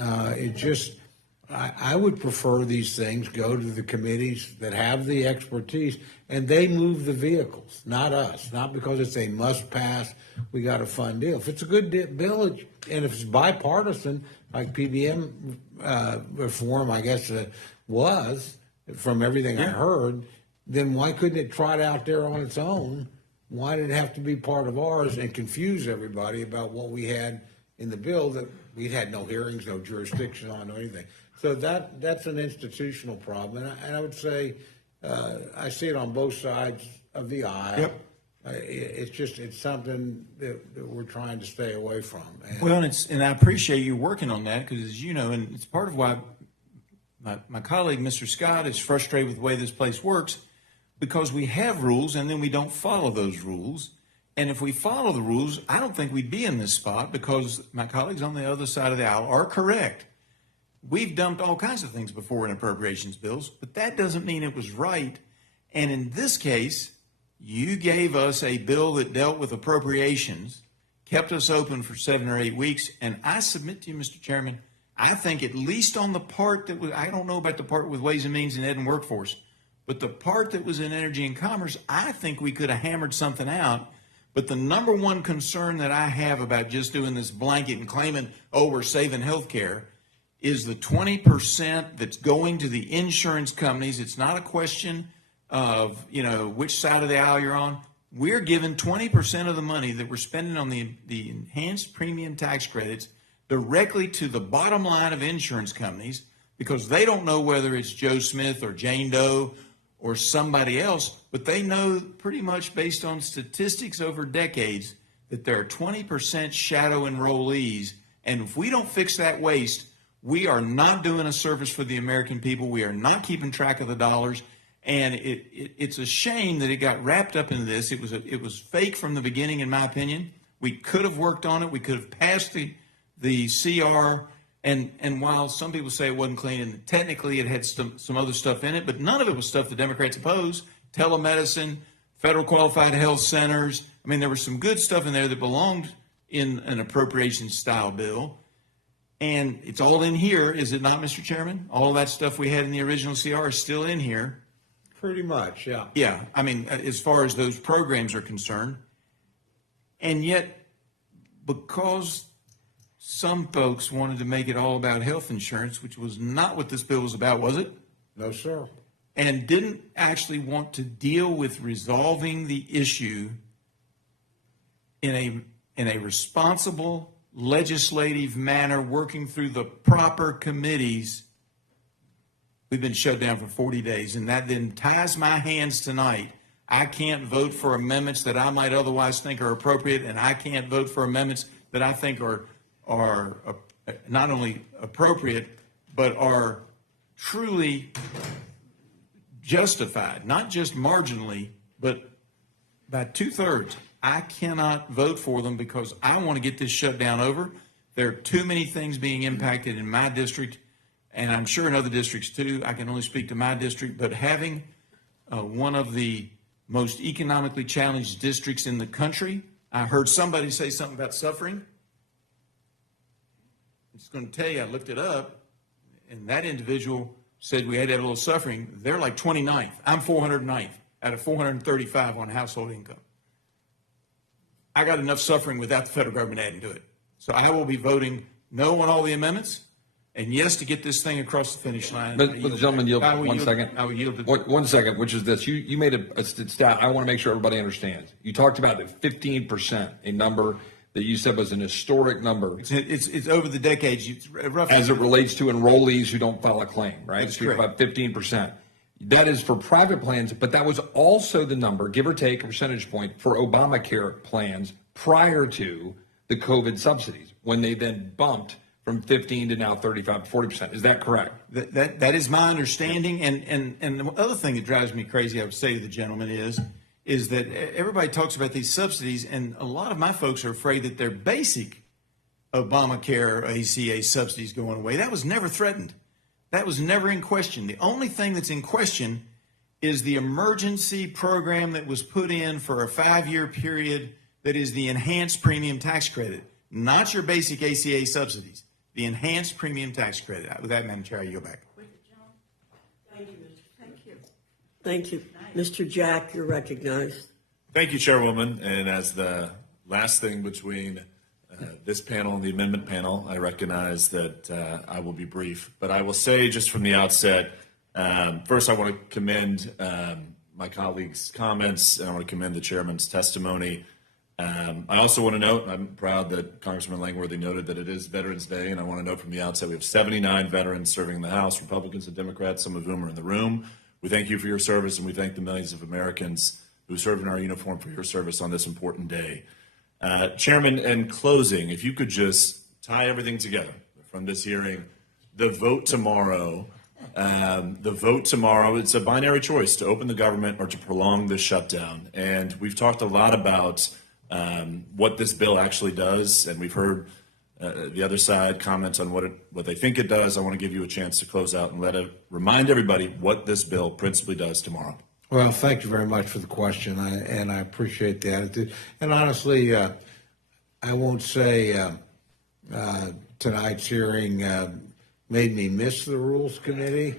I would prefer these things go to the committees that have the expertise, and they move the vehicles, not us. Not because it's a must-pass, we got a fun deal. If it's a good bill, and if it's bipartisan, like PBM reform, I guess was, from everything I heard, then why couldn't it trot out there on its own? Why did it have to be part of ours and confuse everybody about what we had in the bill that we had no hearings, no jurisdiction on, or anything? So that's an institutional problem, and I would say I see it on both sides of the aisle. Yep. It's something that we're trying to stay away from. And I appreciate you working on that because, as you know, and it's part of why my colleague, Mr. Scott, is frustrated with the way this place works because we have rules and then we don't follow those rules. And if we follow the rules, I don't think we'd be in this spot because my colleagues on the other side of the aisle are correct. We've dumped all kinds of things before in appropriations bills, but that doesn't mean it was right. And in this case, you gave us a bill that dealt with appropriations, kept us open for 7 or 8 weeks, and I submit to you, Mr. Chairman, I think at least on the part that was, I don't know about the part with Ways and Means and Ed and Workforce, but the part that was in Energy and Commerce, I think we could have hammered something out. But the number one concern that I have about just doing this blanket and claiming, oh, we're saving health care, is the 20% that's going to the insurance companies. It's not a question of, which side of the aisle you're on. We're giving 20% of the money that we're spending on the enhanced premium tax credits directly to the bottom line of insurance companies because they don't know whether it's Joe Smith or Jane Doe or somebody else, but they know pretty much based on statistics over decades that there are 20% shadow enrollees, and if we don't fix that waste, we are not doing a service for the American people. We are not keeping track of the dollars, and it's a shame that it got wrapped up into this. It was fake from the beginning, in my opinion. We could have worked on it. We could have passed the CR, and while some people say it wasn't clean, and technically it had some other stuff in it, but none of it was stuff the Democrats opposed. Telemedicine, federal qualified health centers. I mean, there was some good stuff in there that belonged in an appropriations style bill. And it's all in here, is it not, Mr. Chairman? All that stuff we had in the original CR is still in here. Pretty much, yeah. Yeah, I mean, as far as those programs are concerned. And yet, because some folks wanted to make it all about health insurance, which was not what this bill was about, was it? No, sir. And didn't actually want to deal with resolving the issue in a responsible legislative manner, working through the proper committees. We've been shut down for 40 days, and that then ties my hands tonight. I can't vote for amendments that I might otherwise think are appropriate, and I can't vote for amendments that I think are not only appropriate, but are truly justified, not just marginally, but by 2/3. I cannot vote for them because I want to get this shutdown over. There are too many things being impacted in my district, and I'm sure in other districts too. I can only speak to my district, but having one of the most economically challenged districts in the country, I heard somebody say something about suffering. I'm just going to tell you, I looked it up, and that individual said we had to have a little suffering. They're like 29th. I'm 409th out of 435 on household income. I got enough suffering without the federal government adding to it. So I will be voting no on all the amendments and yes to get this thing across the finish line. But the gentleman yield I will 1 yield- second. I will yield to- 1 second, which is this. You made a stat. I want to make sure everybody understands. You talked about the 15%, a number that you said was an historic number. It's over the decades. It's roughly. As it relates to enrollees who don't file a claim, right? That's So you're correct. about 15%. That is for private plans, but that was also the number, give or take a percentage point, for Obamacare plans prior to the COVID subsidies, when they then bumped from 15 to now 35 to 40%. Is that correct? That is my understanding. And the other thing that drives me crazy, I would say to the gentleman, is that everybody talks about these subsidies, and a lot of my folks are afraid that their basic Obamacare ACA subsidies going away. That was never threatened. That was never in question. The only thing that's in question is the emergency program that was put in for a 5-year period that is the enhanced premium tax credit, not your basic ACA subsidies, the enhanced premium tax credit. With that, Madam Chair, I yield back. Thank you. Thank you. Mr. Jack, you're recognized. Thank you, Chairwoman. And as the last thing between this panel and the amendment panel, I recognize that I will be brief. But I will say just from the outset, first I want to commend my colleagues' comments, and I want to commend the chairman's testimony. I also want to note, I'm proud that Congressman Langworthy noted that it is Veterans Day, and I want to note from the outset we have 79 veterans serving in the House, Republicans and Democrats, some of whom are in the room. We thank you for your service, and we thank the millions of Americans who serve in our uniform for your service on this important day. Chairman, in closing, if you could just tie everything together from this hearing, the vote tomorrow, it's a binary choice to open the government or to prolong the shutdown. And we've talked a lot about what this bill actually does, and we've heard the other side comment on what they think it does. I want to give you a chance to close out and remind everybody what this bill principally does tomorrow. Well, thank you very much for the question, and I appreciate the attitude. And honestly, I won't say tonight's hearing made me miss the Rules Committee,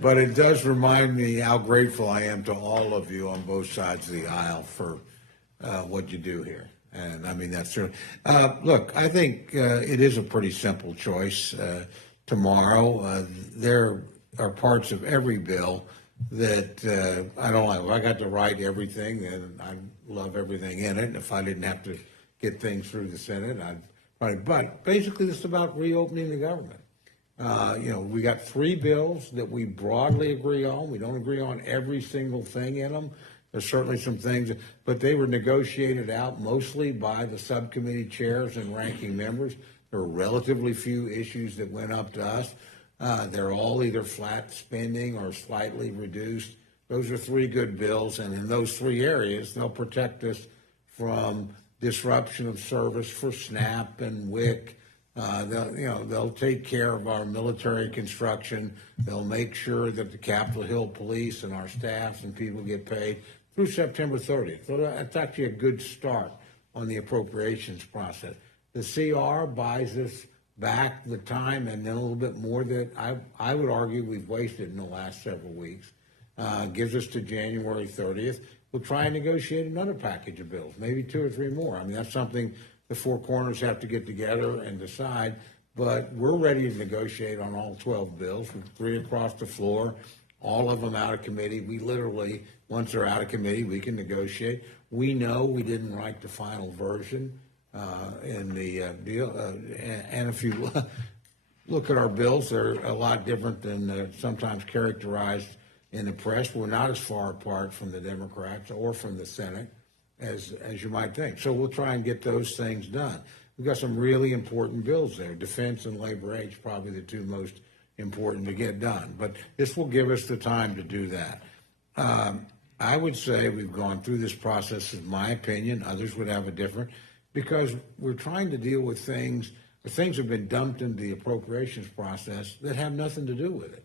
but it does remind me how grateful I am to all of you on both sides of the aisle for what you do here. And I mean, that's true. Look, I think it is a pretty simple choice tomorrow. There are parts of every bill that I don't like. If I got to write everything, and I love everything in it. And if I didn't have to get things through the Senate, I'd write. But basically, it's about reopening the government. We got 3 bills that we broadly agree on. We don't agree on every single thing in them. There's certainly some things, but they were negotiated out mostly by the subcommittee chairs and ranking members. There were relatively few issues that went up to us. They're all either flat spending or slightly reduced. Those are three good bills, and in those three areas, they'll protect us from disruption of service for SNAP and WIC. They'll take care of our military construction. They'll make sure that the Capitol Hill police and our staffs and people get paid through September 30th. So that's actually a good start on the appropriations process. The CR buys us back the time and then a little bit more that I would argue we've wasted in the last several weeks. Gives us to January 30th. We'll try and negotiate another package of bills, maybe 2 or 3 more. I mean, that's something the four corners have to get together and decide, but we're ready to negotiate on all 12 bills, with 3 across the floor, all of them out of committee. We literally, once they're out of committee, we can negotiate. We know we didn't write the final version in the deal, and if you look at our bills, they're a lot different than sometimes characterized in the press. We're not as far apart from the Democrats or from the Senate as you might think. So we'll try and get those things done. We've got some really important bills there. Defense and labor aid is probably the 2 most important to get done. But this will give us the time to do that. I would say we've gone through this process, in my opinion. Others would have a different, because we're trying to deal with things have been dumped into the appropriations process that have nothing to do with it.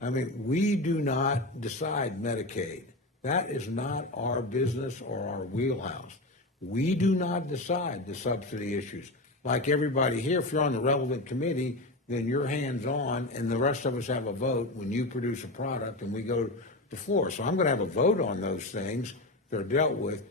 I mean, we do not decide Medicaid. That is not our business or our wheelhouse. We do not decide the subsidy issues. Like everybody here, if you're on the relevant committee, then you're hands-on, and the rest of us have a vote when you produce a product and we go to the floor. So I'm going to have a vote on those things. They're dealt with.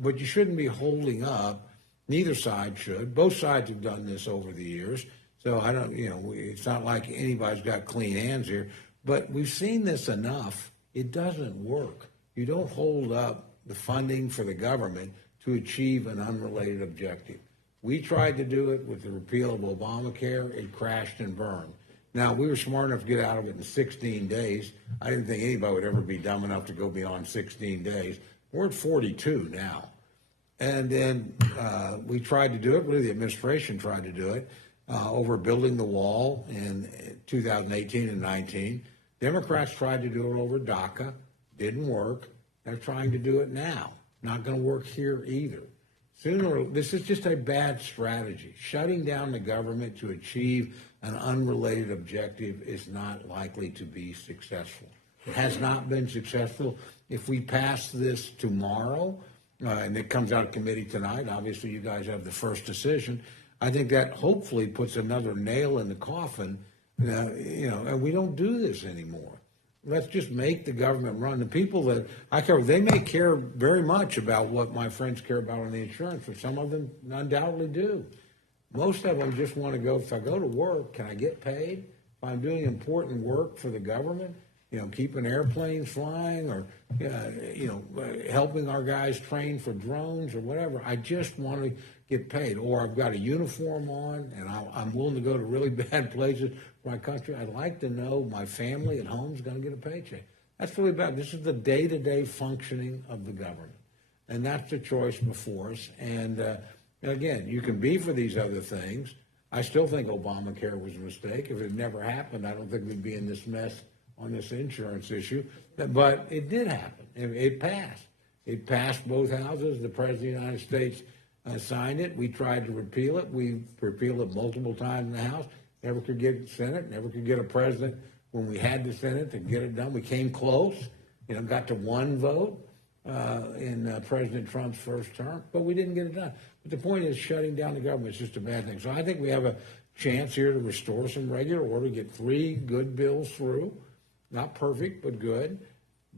But you shouldn't be holding up. Neither side should. Both sides have done this over the years. So it's not like anybody's got clean hands here. But we've seen this enough. It doesn't work. You don't hold up the funding for the government to achieve an unrelated objective. We tried to do it with the repeal of Obamacare. It crashed and burned. Now, we were smart enough to get out of it in 16 days. I didn't think anybody would ever be dumb enough to go beyond 16 days. We're at 42 now. And then we tried to do it, really the administration tried to do it, over building the wall in 2018 and 19. Democrats tried to do it over DACA, didn't work. They're trying to do it now. Not going to work here either. This is just a bad strategy. Shutting down the government to achieve an unrelated objective is not likely to be successful. It has not been successful. If we pass this tomorrow, and it comes out of committee tonight, obviously you guys have the first decision, I think that hopefully puts another nail in the coffin, and we don't do this anymore. Let's just make the government run. The people that I care, they may care very much about what my friends care about on the insurance, but some of them undoubtedly do. Most of them just want to go, if I go to work, can I get paid? If I'm doing important work for the government, keeping airplanes flying or, helping our guys train for drones or whatever, I just want to get paid. Or I've got a uniform on and I'm willing to go to really bad places for my country. I'd like to know my family at home is going to get a paycheck. That's really bad. This is the day-to-day functioning of the government. And that's the choice before us. And again, you can be for these other things. I still think Obamacare was a mistake. If it never happened, I don't think we'd be in this mess on this insurance issue. But it did happen. It passed. It passed both houses. The President of the United States signed it. We tried to repeal it. We repealed it multiple times in the House. Never could get the Senate. Never could get a president when we had the Senate to get it done. We came close. Got to one vote in President Trump's first term, but we didn't get it done. But the point is, shutting down the government is just a bad thing. So I think we have a chance here to restore some regular order, get 3 good bills through. Not perfect, but good.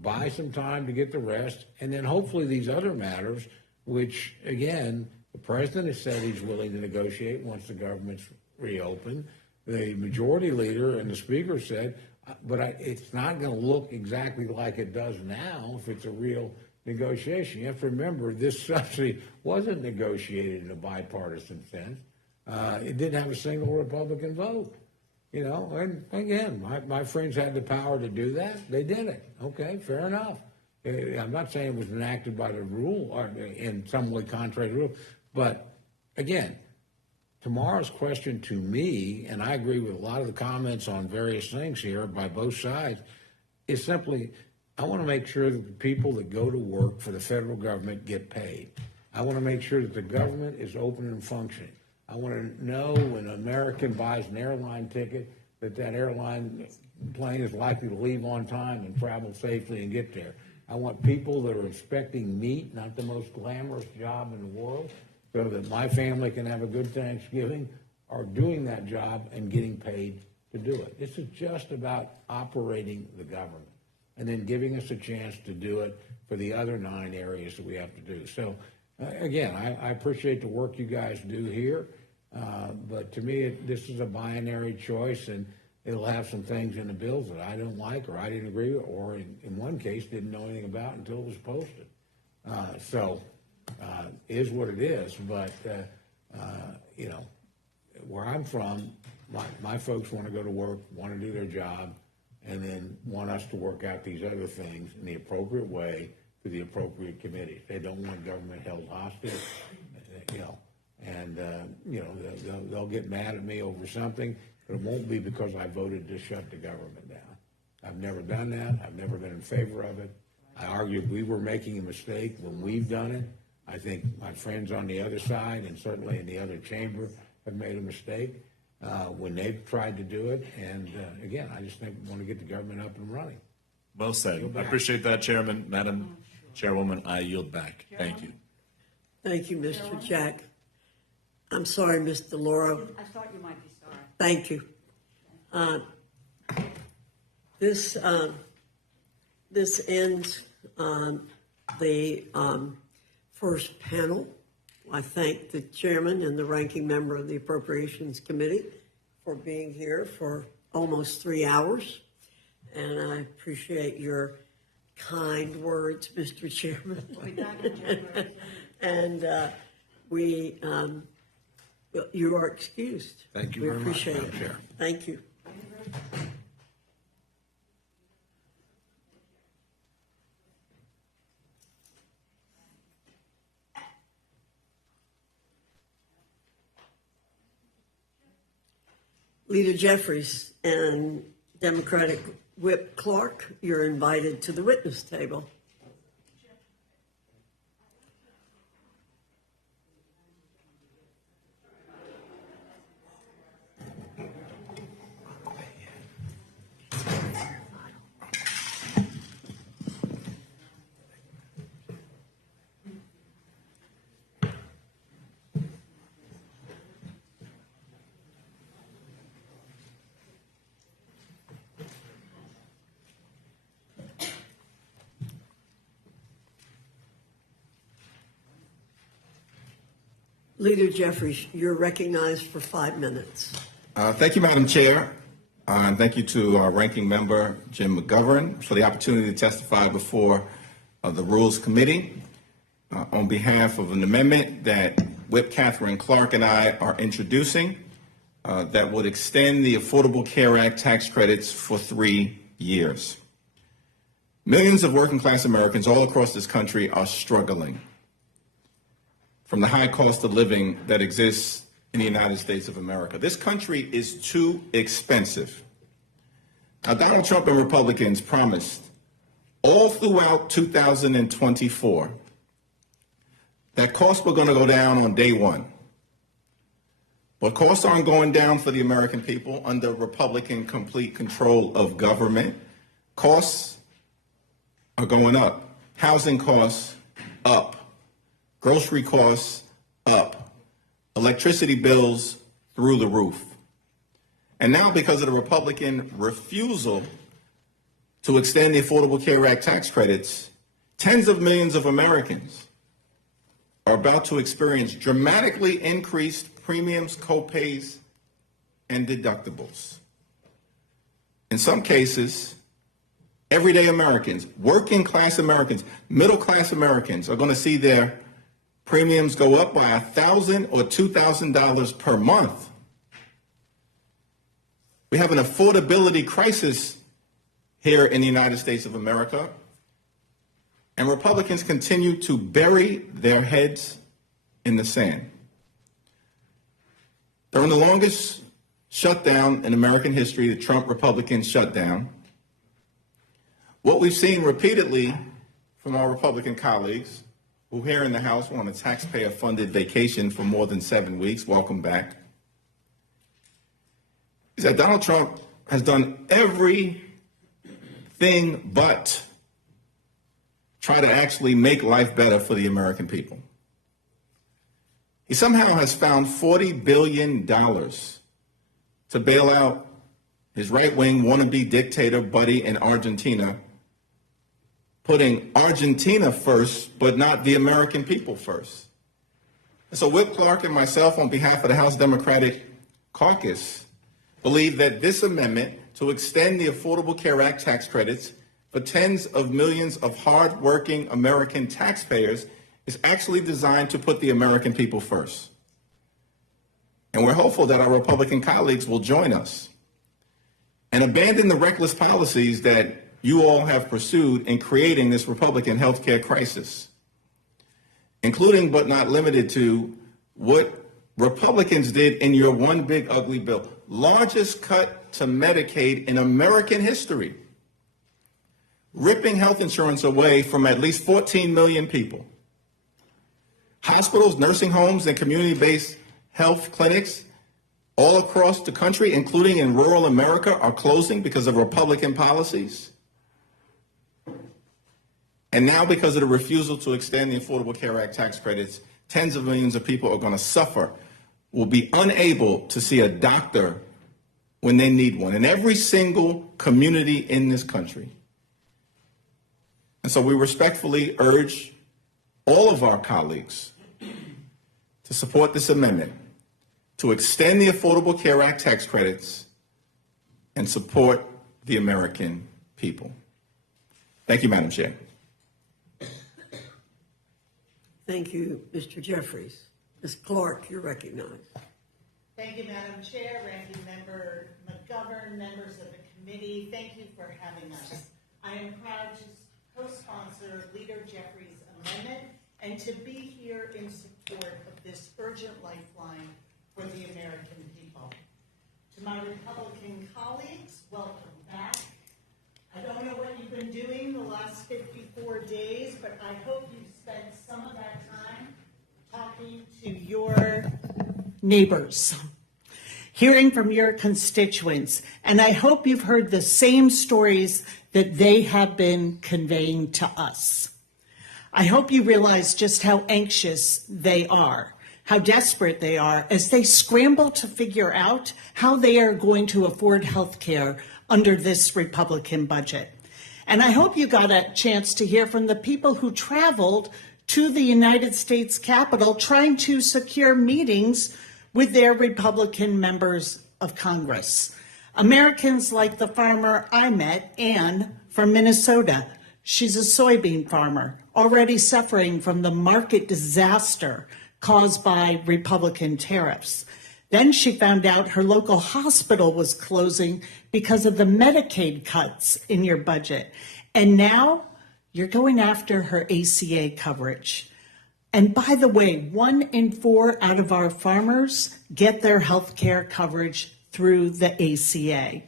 Buy some time to get the rest. And then hopefully these other matters, which, again, the president has said he's willing to negotiate once the government's reopened. The majority leader and the speaker said, but it's not going to look exactly like it does now if it's a real negotiation. You have to remember, this subsidy wasn't negotiated in a bipartisan sense. It didn't have a single Republican vote. And again, my friends had the power to do that. They did it. Okay, fair enough. I'm not saying it was enacted by the rule or in some way contrary to the rule, but again, tomorrow's question to me, and I agree with a lot of the comments on various things here by both sides, is simply, I want to make sure that the people that go to work for the federal government get paid. I want to make sure that the government is open and functioning. I want to know when an American buys an airline ticket that that airline plane is likely to leave on time and travel safely and get there. I want people that are expecting meat, not the most glamorous job in the world, so that my family can have a good Thanksgiving, are doing that job and getting paid to do it. This is just about operating the government and then giving us a chance to do it for the other 9 areas that we have to do. So, again, I appreciate the work you guys do here, but to me, this is a binary choice, and it'll have some things in the bills that I don't like or I didn't agree with, or in one case, didn't know anything about until it was posted. Is what it is, but, you know, where I'm from, my folks want to go to work, want to do their job, and then want us to work out these other things in the appropriate way to the appropriate committees. They don't want government held hostage, you know, and, you know, they'll get mad at me over something, but it won't be because I voted to shut the government down. I've never done that. I've never been in favor of it. I argued we were making a mistake when we've done it. I think my friends on the other side and certainly in the other chamber have made a mistake when they've tried to do it. And again, I just think we want to get the government up and running. Well said. I appreciate that, Chairman. Madam Chairwoman, I yield back. Thank you. Thank you, Mr. Jack. I'm sorry, Mr. Laura. I thought you might be sorry. Thank you. This ends the first panel. I thank the chairman and the ranking member of the Appropriations Committee for being here for almost 3 hours. And I appreciate your kind words, Mr. Chairman. And you are excused. Thank you We very much, appreciate Madam it. Chair. Thank you. Leader Jeffries and Democratic Whip Clark, you're invited to the witness table. Leader Jeffries, you're recognized for 5 minutes. Thank you, Madam Chair. And thank you to our ranking member, Jim McGovern, for the opportunity to testify before the Rules Committee on behalf of an amendment that Whip Catherine Clark and I are introducing that would extend the Affordable Care Act tax credits for 3 years. Millions of working class Americans all across this country are struggling from the high cost of living that exists in the United States of America. This country is too expensive. Now, Donald Trump and Republicans promised all throughout 2024 that costs were going to go down on day one. But costs aren't going down for the American people under Republican complete control of government. Costs are going up. Housing costs up. Grocery costs up. Electricity bills through the roof. And now, because of the Republican refusal to extend the Affordable Care Act tax credits, tens of millions of Americans are about to experience dramatically increased premiums, copays, and deductibles. In some cases, everyday Americans, working class Americans, middle class Americans are going to see their premiums go up by $1,000 or $2,000 per month. We have an affordability crisis here in the United States of America. And Republicans continue to bury their heads in the sand. During the longest shutdown in American history, the Trump Republican shutdown, what we've seen repeatedly from our Republican colleagues who here in the House were on a taxpayer-funded vacation for more than 7 weeks, welcome back, is that Donald Trump has done everything but try to actually make life better for the American people. He somehow has found $40 billion to bail out his right-wing wannabe dictator buddy in Argentina, putting Argentina first, but not the American people first. And so Whip Clark and myself, on behalf of the House Democratic Caucus, believe that this amendment to extend the Affordable Care Act tax credits for tens of millions of hard-working American taxpayers is actually designed to put the American people first. And we're hopeful that our Republican colleagues will join us and abandon the reckless policies that you all have pursued in creating this Republican healthcare crisis, including but not limited to what Republicans did in your one big ugly bill, largest cut to Medicaid in American history, ripping health insurance away from at least 14 million people. Hospitals, nursing homes, and community-based health clinics all across the country, including in rural America, are closing because of Republican policies. And now, because of the refusal to extend the Affordable Care Act tax credits, tens of millions of people are going to suffer, will be unable to see a doctor when they need one in every single community in this country. And so we respectfully urge all of our colleagues to support this amendment to extend the Affordable Care Act tax credits and support the American people. Thank you, Madam Chair. Thank you, Mr. Jeffries. Ms. Clark, you're recognized. Thank you, Madam Chair, Ranking Member McGovern, members of the committee. Thank you for having us. I am proud to co-sponsor Leader Jeffries' amendment and to be here in support of this urgent lifeline for the American people. To my Republican colleagues, welcome back. I don't know what you've been doing the last 54 days, but I hope you've spent some of that time talking to your neighbors, hearing from your constituents, and I hope you've heard the same stories that they have been conveying to us. I hope you realize just how anxious they are, how desperate they are as they scramble to figure out how they are going to afford health care under this Republican budget. And I hope you got a chance to hear from the people who traveled to the United States Capitol trying to secure meetings with their Republican members of Congress. Americans like the farmer I met, Ann, from Minnesota. She's a soybean farmer, already suffering from the market disaster caused by Republican tariffs. Then she found out her local hospital was closing because of the Medicaid cuts in your budget. And now you're going after her ACA coverage. And by the way, 1 in 4 out of our farmers get their health care coverage through the ACA.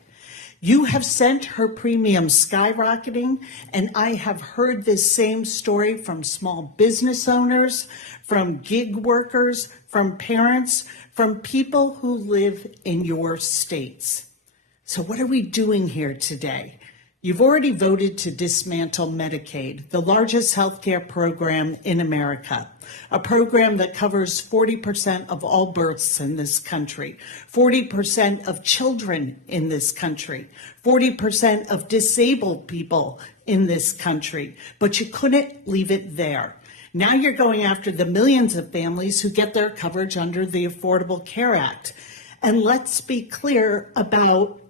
You have sent her premiums skyrocketing, and I have heard this same story from small business owners, from gig workers, from parents, from people who live in your states. So what are we doing here today? You've already voted to dismantle Medicaid, the largest healthcare program in America, a program that covers 40% of all births in this country, 40% of children in this country, 40% of disabled people in this country. But you couldn't leave it there. Now you're going after the millions of families who get their coverage under the Affordable Care Act. And let's be clear about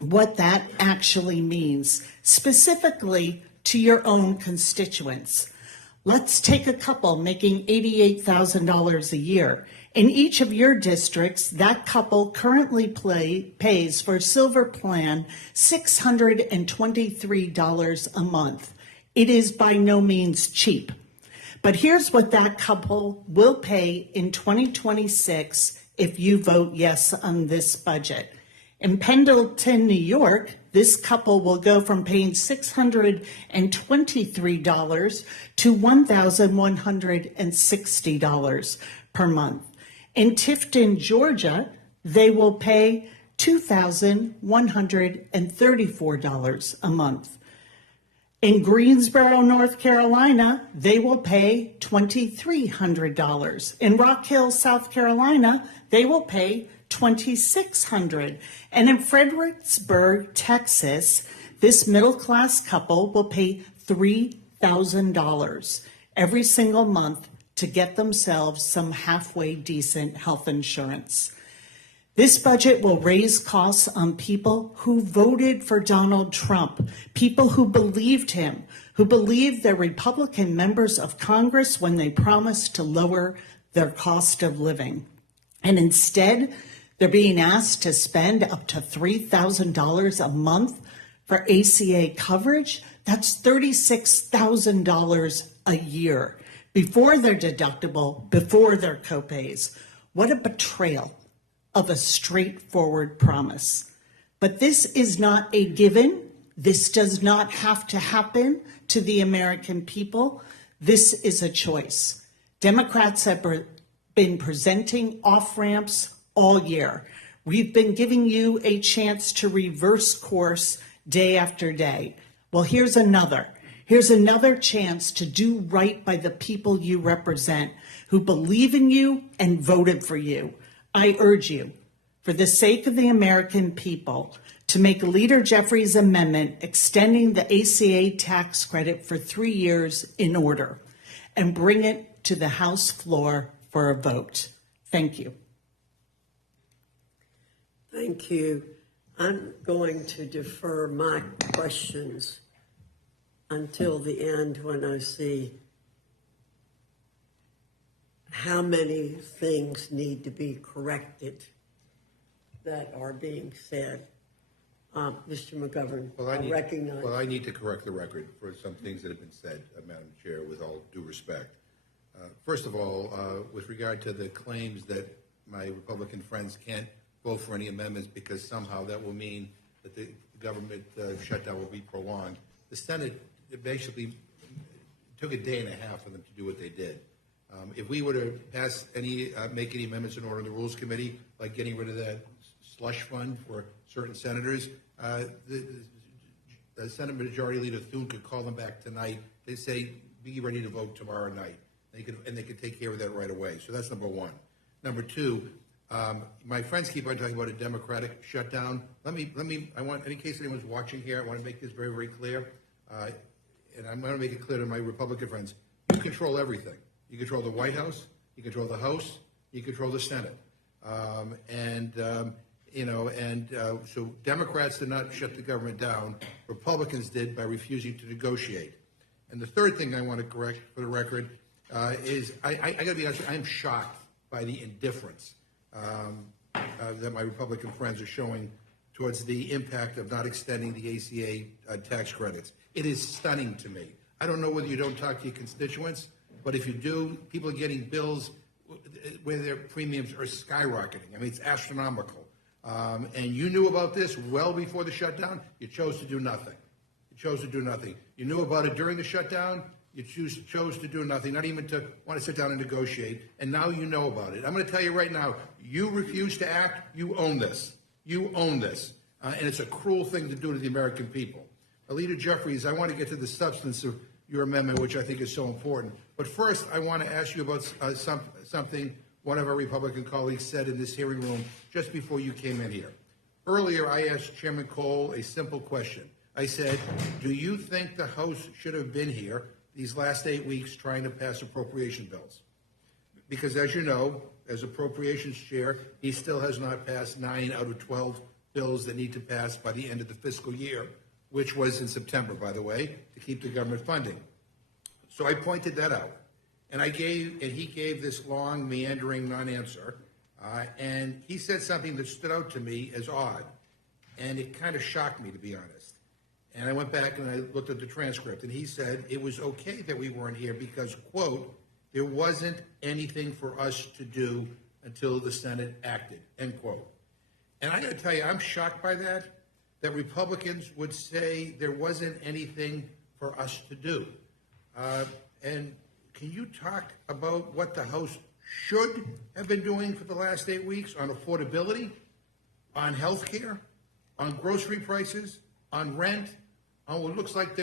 what that actually means, specifically to your own constituents. Let's take a couple making $88,000 a year. In each of your districts, that couple currently pays for Silver Plan $623 a month. It is by no means cheap. But here's what that couple will pay in 2026 if you vote yes on this budget. In Pendleton, New York, this couple will go from paying $623 to $1,160 per month. In Tifton, Georgia, they will pay $2,134 a month. In Greensboro, North Carolina, they will pay $2,300. In Rock Hill, South Carolina, they will pay $2,600. And in Fredericksburg, Texas, this middle-class couple will pay $3,000 every single month to get themselves some halfway decent health insurance. This budget will raise costs on people who voted for Donald Trump, people who believed him, who believed they're Republican members of Congress when they promised to lower their cost of living. And instead, they're being asked to spend up to $3,000 a month for ACA coverage. That's $36,000 a year before their deductible, before their copays. What a betrayal of a straightforward promise. But this is not a given. This does not have to happen to the American people. This is a choice. Democrats have been presenting off-ramps all year. We've been giving you a chance to reverse course day after day. Well, here's another. Here's another chance to do right by the people you represent, who believe in you and voted for you. I urge you, for the sake of the American people, to make Leader Jeffries' amendment extending the ACA tax credit for 3 years in order and bring it to the House floor for a vote. Thank you. Thank you. I'm going to defer my questions until the end when I see how many things need to be corrected that are being said. Mr. McGovern, I recognize. Well, I need to correct the record for some things that have been said, Madam Chair, with all due respect. First of all, with regard to the claims that my Republican friends can't vote for any amendments because somehow that will mean that the government shutdown will be prolonged, the Senate basically took a day and a half for them to do what they did. If we were to pass make any amendments in order in the Rules Committee, like getting rid of that slush fund for certain senators, the Senate Majority Leader Thune could call them back tonight. They say, be ready to vote tomorrow night. They could take care of that right away. So that's number one. Number two, my friends keep on talking about a democratic shutdown. I want, in case anyone's watching here, I want to make this very, very clear. And I'm going to make it clear to my Republican friends, you control everything. You control the White House, you control the House, you control the Senate. So Democrats did not shut the government down. Republicans did by refusing to negotiate. And the third thing I want to correct for the record is I got to be honest, I'm shocked by the indifference that my Republican friends are showing towards the impact of not extending the ACA tax credits. It is stunning to me. I don't know whether you don't talk to your constituents, but if you do, people are getting bills where their premiums are skyrocketing. I mean, it's astronomical. And you knew about this well before the shutdown. You chose to do nothing. You chose to do nothing. You knew about it during the shutdown. You chose to do nothing, not even to want to sit down and negotiate. And now you know about it. I'm going to tell you right now, you refuse to act, you own this. You own this. And it's a cruel thing to do to the American people. Leader Jeffries, I want to get to the substance of your amendment, which I think is so important. But first, I want to ask you about something one of our Republican colleagues said in this hearing room just before you came in here. Earlier, I asked Chairman Cole a simple question. I said, do you think the House should have been here these last 8 weeks trying to pass appropriation bills? Because as you know, as Appropriations Chair, he still has not passed 9 out of 12 bills that need to pass by the end of the fiscal year, which was in September, by the way, to keep the government funding. So I pointed that out. And he gave this long, meandering non-answer. And he said something that stood out to me as odd. And it kind of shocked me, to be honest. And I went back and I looked at the transcript, and he said it was okay that we weren't here because, quote, there wasn't anything for us to do until the Senate acted, end quote. And I gotta tell you, I'm shocked by that Republicans would say there wasn't anything for us to do. And can you talk about what the House should have been doing for the last 8 weeks on affordability, on health care, on grocery prices, on rent, on what looks like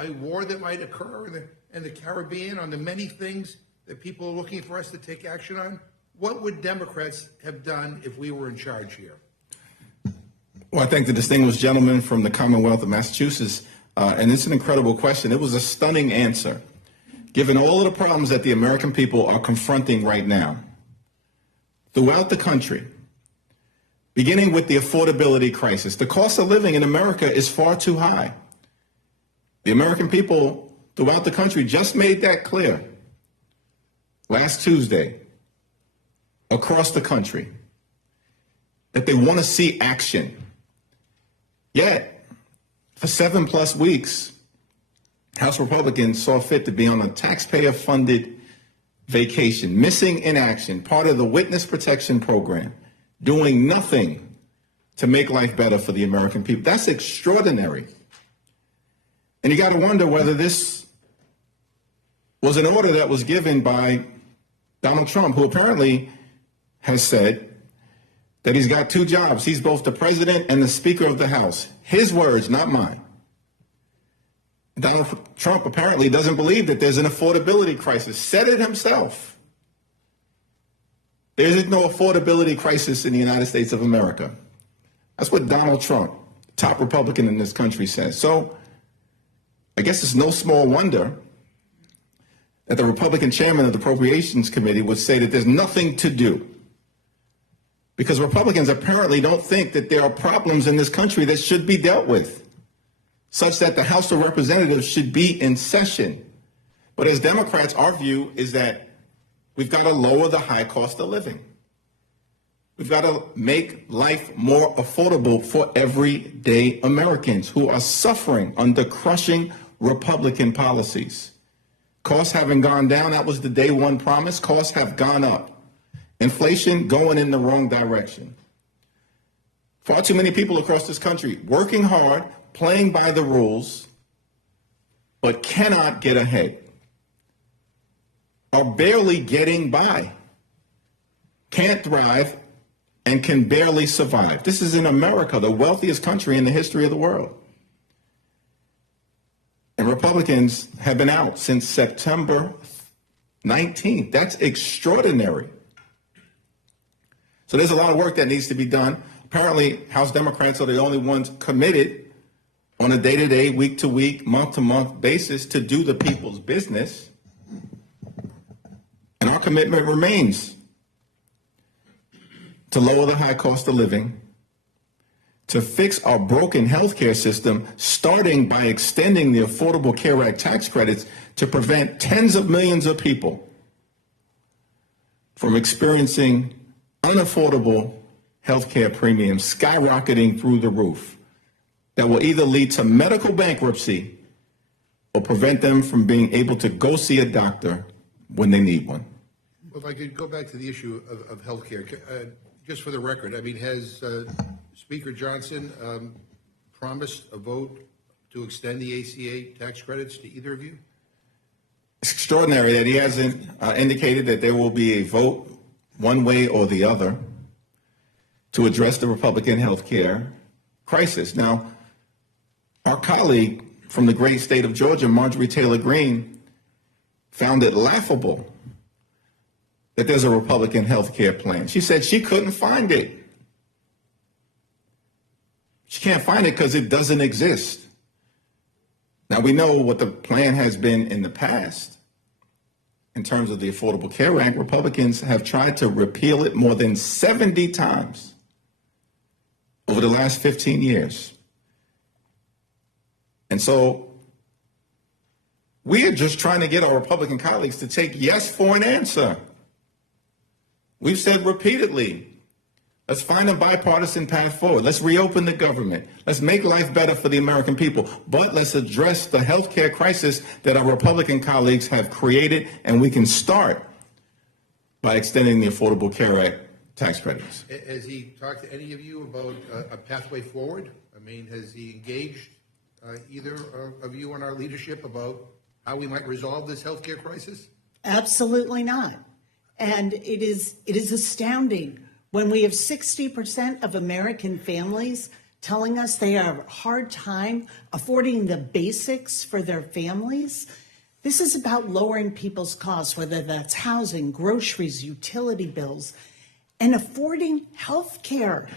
a war that might occur in the Caribbean, on the many things that people are looking for us to take action on? What would Democrats have done if we were in charge here? Well, I thank the distinguished gentleman from the Commonwealth of Massachusetts, and it's an incredible question. It was a stunning answer. Given all of the problems that the American people are confronting right now, throughout the country, beginning with the affordability crisis, the cost of living in America is far too high. The American people throughout the country just made that clear last Tuesday across the country that they want to see action. Yet, for 7+ weeks, House Republicans saw fit to be on a taxpayer-funded vacation, missing in action, part of the witness protection program, doing nothing to make life better for the American people. That's extraordinary. And you got to wonder whether this was an order that was given by Donald Trump, who apparently has said that he's got 2 jobs. He's both the president and the Speaker of the House. His words, not mine. Donald Trump apparently doesn't believe that there's an affordability crisis. Said it himself. There is no affordability crisis in the United States of America. That's what Donald Trump, top Republican in this country, says. So I guess it's no small wonder that the Republican chairman of the Appropriations Committee would say that there's nothing to do. Because Republicans apparently don't think that there are problems in this country that should be dealt with, such that the House of Representatives should be in session. But as Democrats, our view is that we've got to lower the high cost of living. We've got to make life more affordable for everyday Americans who are suffering under crushing Republican policies. Costs haven't gone down. That was the day one promise. Costs have gone up. Inflation going in the wrong direction. Far too many people across this country working hard, playing by the rules, but cannot get ahead, are barely getting by, can't thrive, and can barely survive. This is in America, the wealthiest country in the history of the world. And Republicans have been out since September 19th. That's extraordinary. So there's a lot of work that needs to be done. Apparently, House Democrats are the only ones committed on a day-to-day, week-to-week, month-to-month basis to do the people's business. And our commitment remains to lower the high cost of living, to fix our broken healthcare system, starting by extending the Affordable Care Act tax credits to prevent tens of millions of people from experiencing unaffordable healthcare premiums skyrocketing through the roof that will either lead to medical bankruptcy or prevent them from being able to go see a doctor when they need one. Well, if I could go back to the issue of healthcare, just for the record, I mean, has Speaker Johnson promised a vote to extend the ACA tax credits to either of you? It's extraordinary that he hasn't indicated that there will be a vote one way or the other to address the Republican health care crisis. Now, our colleague from the great state of Georgia, Marjorie Taylor Greene, found it laughable that there's a Republican health care plan. She said she couldn't find it. She can't find it because it doesn't exist. Now, we know what the plan has been in the past. In terms of the Affordable Care Act, Republicans have tried to repeal it more than 70 times over the last 15 years. And so we are just trying to get our Republican colleagues to take yes for an answer. We've said repeatedly, Let's find a bipartisan path forward. Let's reopen the government. Let's make life better for the American people. But let's address the health care crisis that our Republican colleagues have created, and we can start by extending the Affordable Care Act tax credits. Has he talked to any of you about a pathway forward? I mean, has he engaged either of you in our leadership about how we might resolve this healthcare crisis? Absolutely not. And it is astounding when we have 60% of American families telling us they have a hard time affording the basics for their families. This is about lowering people's costs, whether that's housing, groceries, utility bills, and affording health care.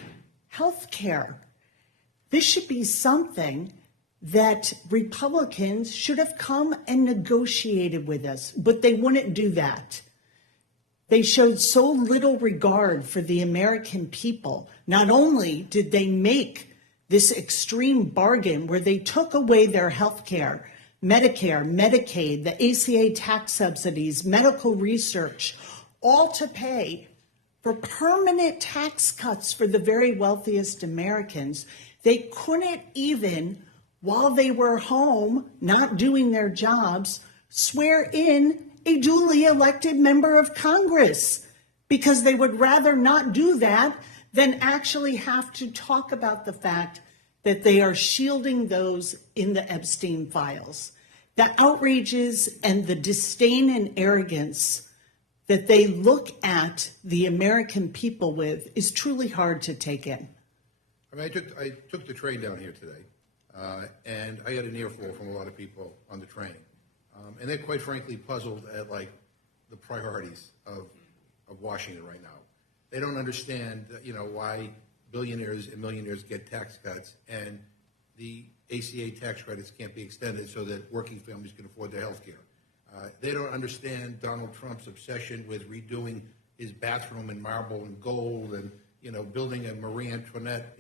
This should be something that Republicans should have come and negotiated with us, but they wouldn't do that. They showed so little regard for the American people. Not only did they make this extreme bargain where they took away their health care, Medicare, Medicaid, the ACA tax subsidies, medical research, all to pay for permanent tax cuts for the very wealthiest Americans. They couldn't even, while they were home, not doing their jobs, swear in a duly elected member of Congress, because they would rather not do that than actually have to talk about the fact that they are shielding those in the Epstein files. The outrages and the disdain and arrogance that they look at the American people with is truly hard to take in. I mean, I took the train down here today, and I had an earful from a lot of people on the train. And they're quite frankly puzzled at like the priorities of Washington right now. They don't understand, why billionaires and millionaires get tax cuts and the ACA tax credits can't be extended so that working families can afford their health care. They don't understand Donald Trump's obsession with redoing his bathroom in marble and gold and, building a Marie Antoinette,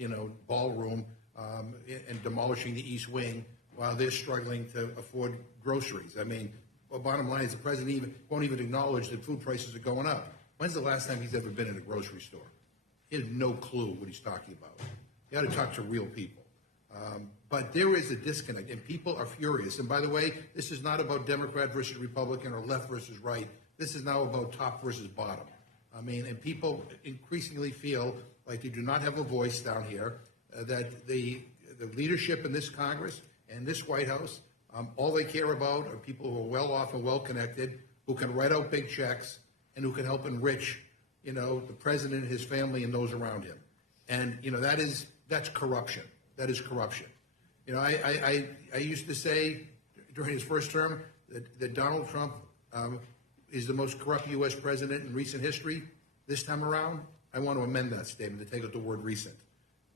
ballroom and demolishing the East Wing while they're struggling to afford groceries. I mean, bottom line is the president won't even acknowledge that food prices are going up. When's the last time he's ever been in a grocery store? He has no clue what he's talking about. You got to talk to real people. But there is a disconnect, and people are furious. And by the way, this is not about Democrat versus Republican or left versus right. This is now about top versus bottom. I mean, and people increasingly feel like they do not have a voice down here, that the leadership in this Congress and this White House, all they care about are people who are well off and well connected, who can write out big checks, and who can help enrich, the president and his family and those around him. And, that's corruption. That is corruption. I used to say during his first term that Donald Trump is the most corrupt U.S. president in recent history. This time around, I want to amend that statement to take out the word recent.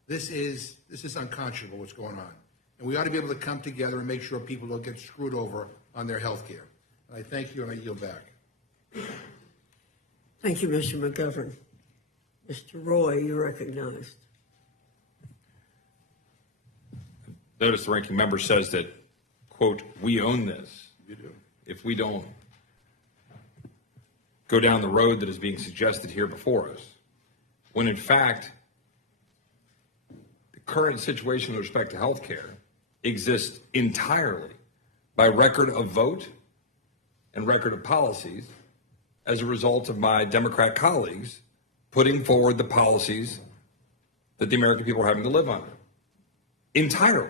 This is unconscionable what's going on. And we ought to be able to come together and make sure people don't get screwed over on their health care. And I thank you, and I yield back. Thank you, Mr. McGovern. Mr. Roy, you're recognized. Notice the ranking member says that, quote, we own this. You do. If we don't go down the road that is being suggested here before us, when in fact, the current situation with respect to health care exists entirely by record of vote and record of policies as a result of my Democrat colleagues putting forward the policies that the American people are having to live under. Entirely.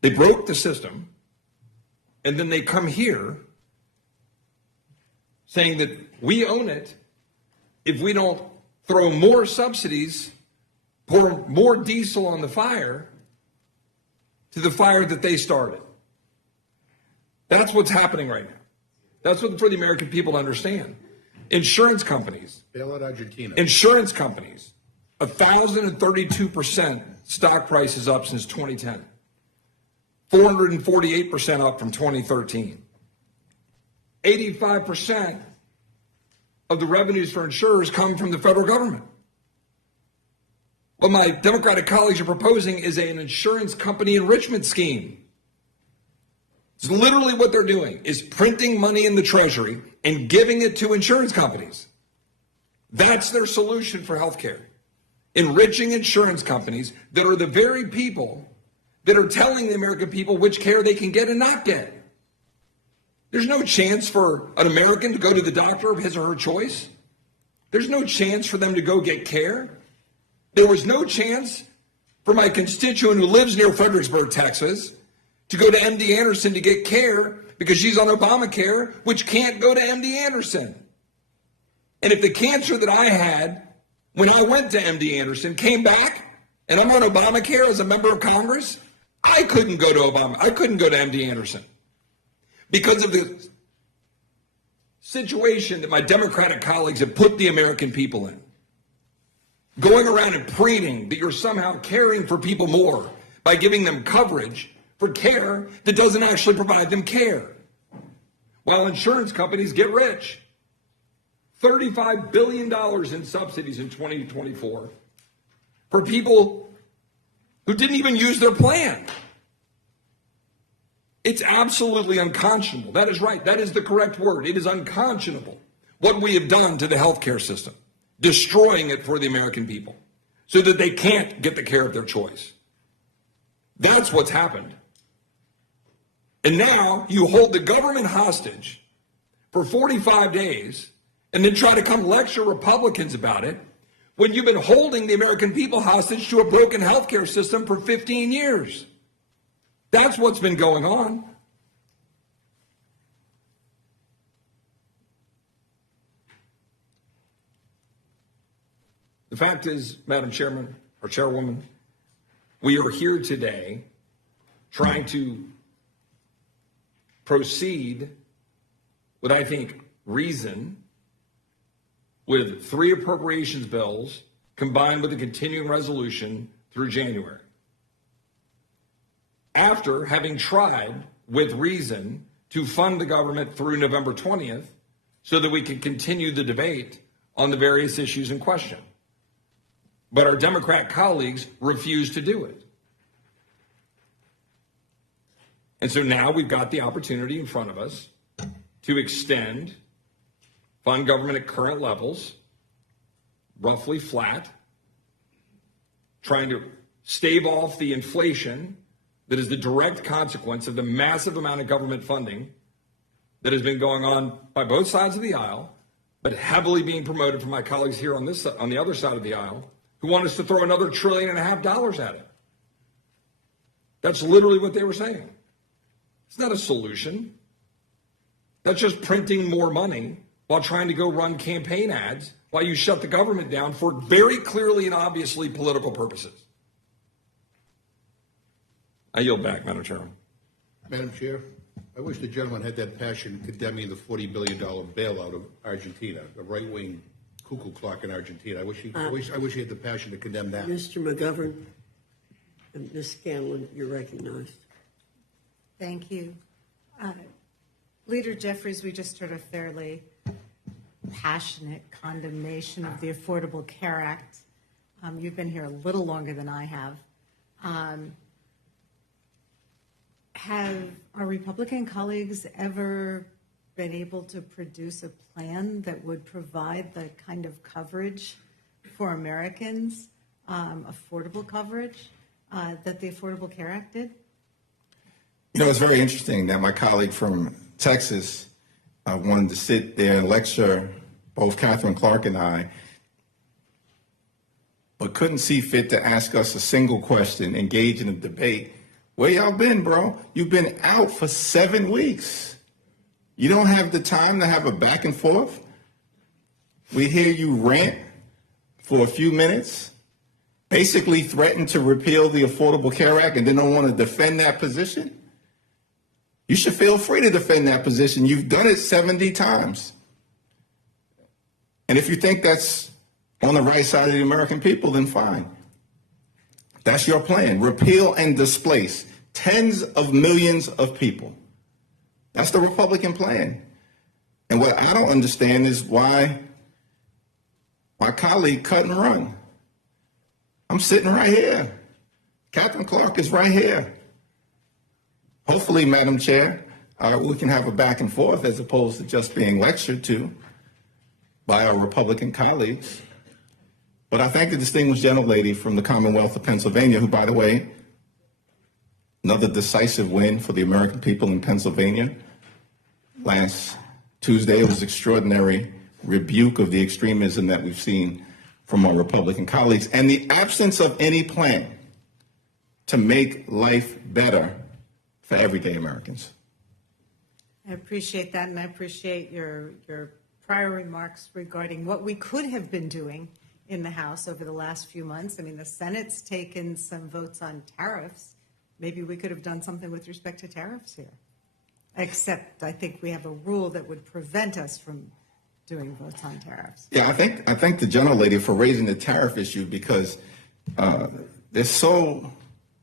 They broke the system, and then they come here saying that we own it if we don't throw more subsidies, pour more diesel on the fire to the fire that they started. That's what's happening right now. That's what for the American people to understand. Insurance companies. Bail out Argentina. Insurance companies, 1,032% stock prices up since 2010. 448% up from 2013. 85% of the revenues for insurers come from the federal government. What my Democratic colleagues are proposing is an insurance company enrichment scheme. It's literally what they're doing, is printing money in the Treasury and giving it to insurance companies. That's their solution for healthcare. Enriching insurance companies that are the very people that are telling the American people which care they can get and not get. There's no chance for an American to go to the doctor of his or her choice. There's no chance for them to go get care. There was no chance for my constituent who lives near Fredericksburg, Texas, to go to MD Anderson to get care because she's on Obamacare, which can't go to MD Anderson. And if the cancer that I had when I went to MD Anderson came back and I'm on Obamacare as a member of Congress, I couldn't go to MD Anderson because of the situation that my Democratic colleagues have put the American people in. Going around and preening that you're somehow caring for people more by giving them coverage for care that doesn't actually provide them care. While insurance companies get rich. $35 billion in subsidies in 2024 for people who didn't even use their plan. It's absolutely unconscionable. That is right. That is the correct word. It is unconscionable what we have done to the healthcare system, destroying it for the American people so that they can't get the care of their choice. That's what's happened. And now you hold the government hostage for 45 days and then try to come lecture Republicans about it when you've been holding the American people hostage to a broken healthcare system for 15 years. That's what's been going on. The fact is, Madam Chairman or Chairwoman, we are here today trying to proceed with, I think, reason, with 3 appropriations bills combined with a continuing resolution through January. After having tried with reason to fund the government through November 20th so that we could continue the debate on the various issues in question. But our Democrat colleagues refused to do it. And so now we've got the opportunity in front of us to extend fund government at current levels, roughly flat, trying to stave off the inflation that is the direct consequence of the massive amount of government funding that has been going on by both sides of the aisle, but heavily being promoted from my colleagues here on the other side of the aisle, who want us to throw another $1.5 trillion at it. That's literally what they were saying. It's not a solution. That's just printing more money while trying to go run campaign ads while you shut the government down for very clearly and obviously political purposes. I yield back, Madam Chairman. Madam Chair, I wish the gentleman had that passion condemning the $40 billion bailout of Argentina, the right-wing cuckoo clock in Argentina. I wish he had the passion to condemn that. Mr. McGovern and Ms. Scanlon, you're recognized. Thank you. Leader Jeffries, we just heard a fairly passionate condemnation of the Affordable Care Act. You've been here a little longer than I have. Have our Republican colleagues ever been able to produce a plan that would provide the kind of coverage for Americans, affordable coverage, that the Affordable Care Act did? You know, it's very interesting that my colleague from Texas wanted to sit there and lecture both Catherine Clark and I, but couldn't see fit to ask us a single question, engage in a debate. Where y'all been, bro? You've been out for 7 weeks. You don't have the time to have a back and forth? We hear you rant for a few minutes, basically threaten to repeal the Affordable Care Act and then don't want to defend that position? You should feel free to defend that position. You've done it 70 times. And if you think that's on the right side of the American people, then fine. That's your plan. Repeal and displace tens of millions of people. That's the Republican plan. And what I don't understand is why my colleague cut and run. I'm sitting right here. Catherine Clark is right here. Hopefully, Madam Chair, we can have a back and forth as opposed to just being lectured to. by our Republican colleagues. But I thank the distinguished gentlelady from the Commonwealth of Pennsylvania, who, by the way, another decisive win for the American people in Pennsylvania. Last Tuesday, it was extraordinary rebuke of the extremism that we've seen from our Republican colleagues and the absence of any plan to make life better for everyday Americans. I appreciate that, and I appreciate your prior remarks regarding what we could have been doing in the House over the last few months. I mean, the Senate's taken some votes on tariffs. Maybe we could have done something with respect to tariffs here. Except I think we have a rule that would prevent us from doing votes on tariffs. Yeah, I thank the gentlelady for raising the tariff issue, because there's so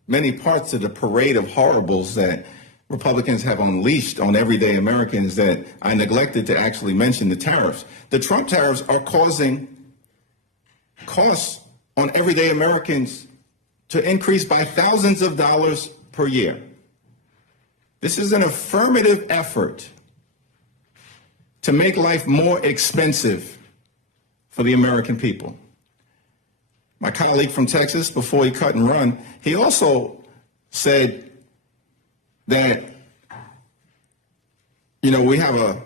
many parts of the parade of horribles that Republicans have unleashed on everyday Americans that I neglected to actually mention the tariffs. The Trump tariffs are causing costs on everyday Americans to increase by thousands of dollars per year. This is an affirmative effort to make life more expensive for the American people. My colleague from Texas, before he cut and run, he also said that, we have a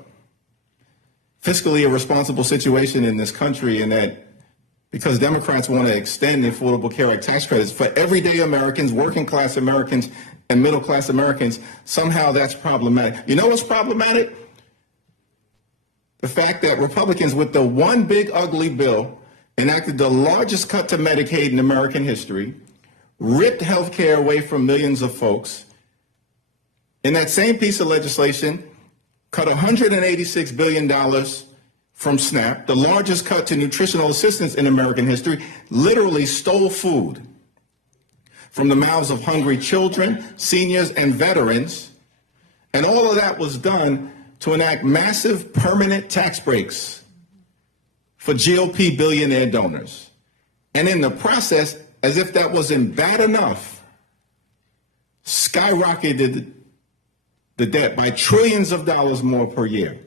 fiscally irresponsible situation in this country, and that because Democrats want to extend the Affordable Care Act tax credits for everyday Americans, working class Americans, and middle class Americans, somehow that's problematic. You know what's problematic? The fact that Republicans, with the one big ugly bill, enacted the largest cut to Medicaid in American history, ripped health care away from millions of folks. In that same piece of legislation, cut $186 billion from SNAP, the largest cut to nutritional assistance in American history, literally stole food from the mouths of hungry children, seniors, and veterans. And all of that was done to enact massive permanent tax breaks for GOP billionaire donors. And in the process, as if that wasn't bad enough, skyrocketed the debt by trillions of dollars more per year,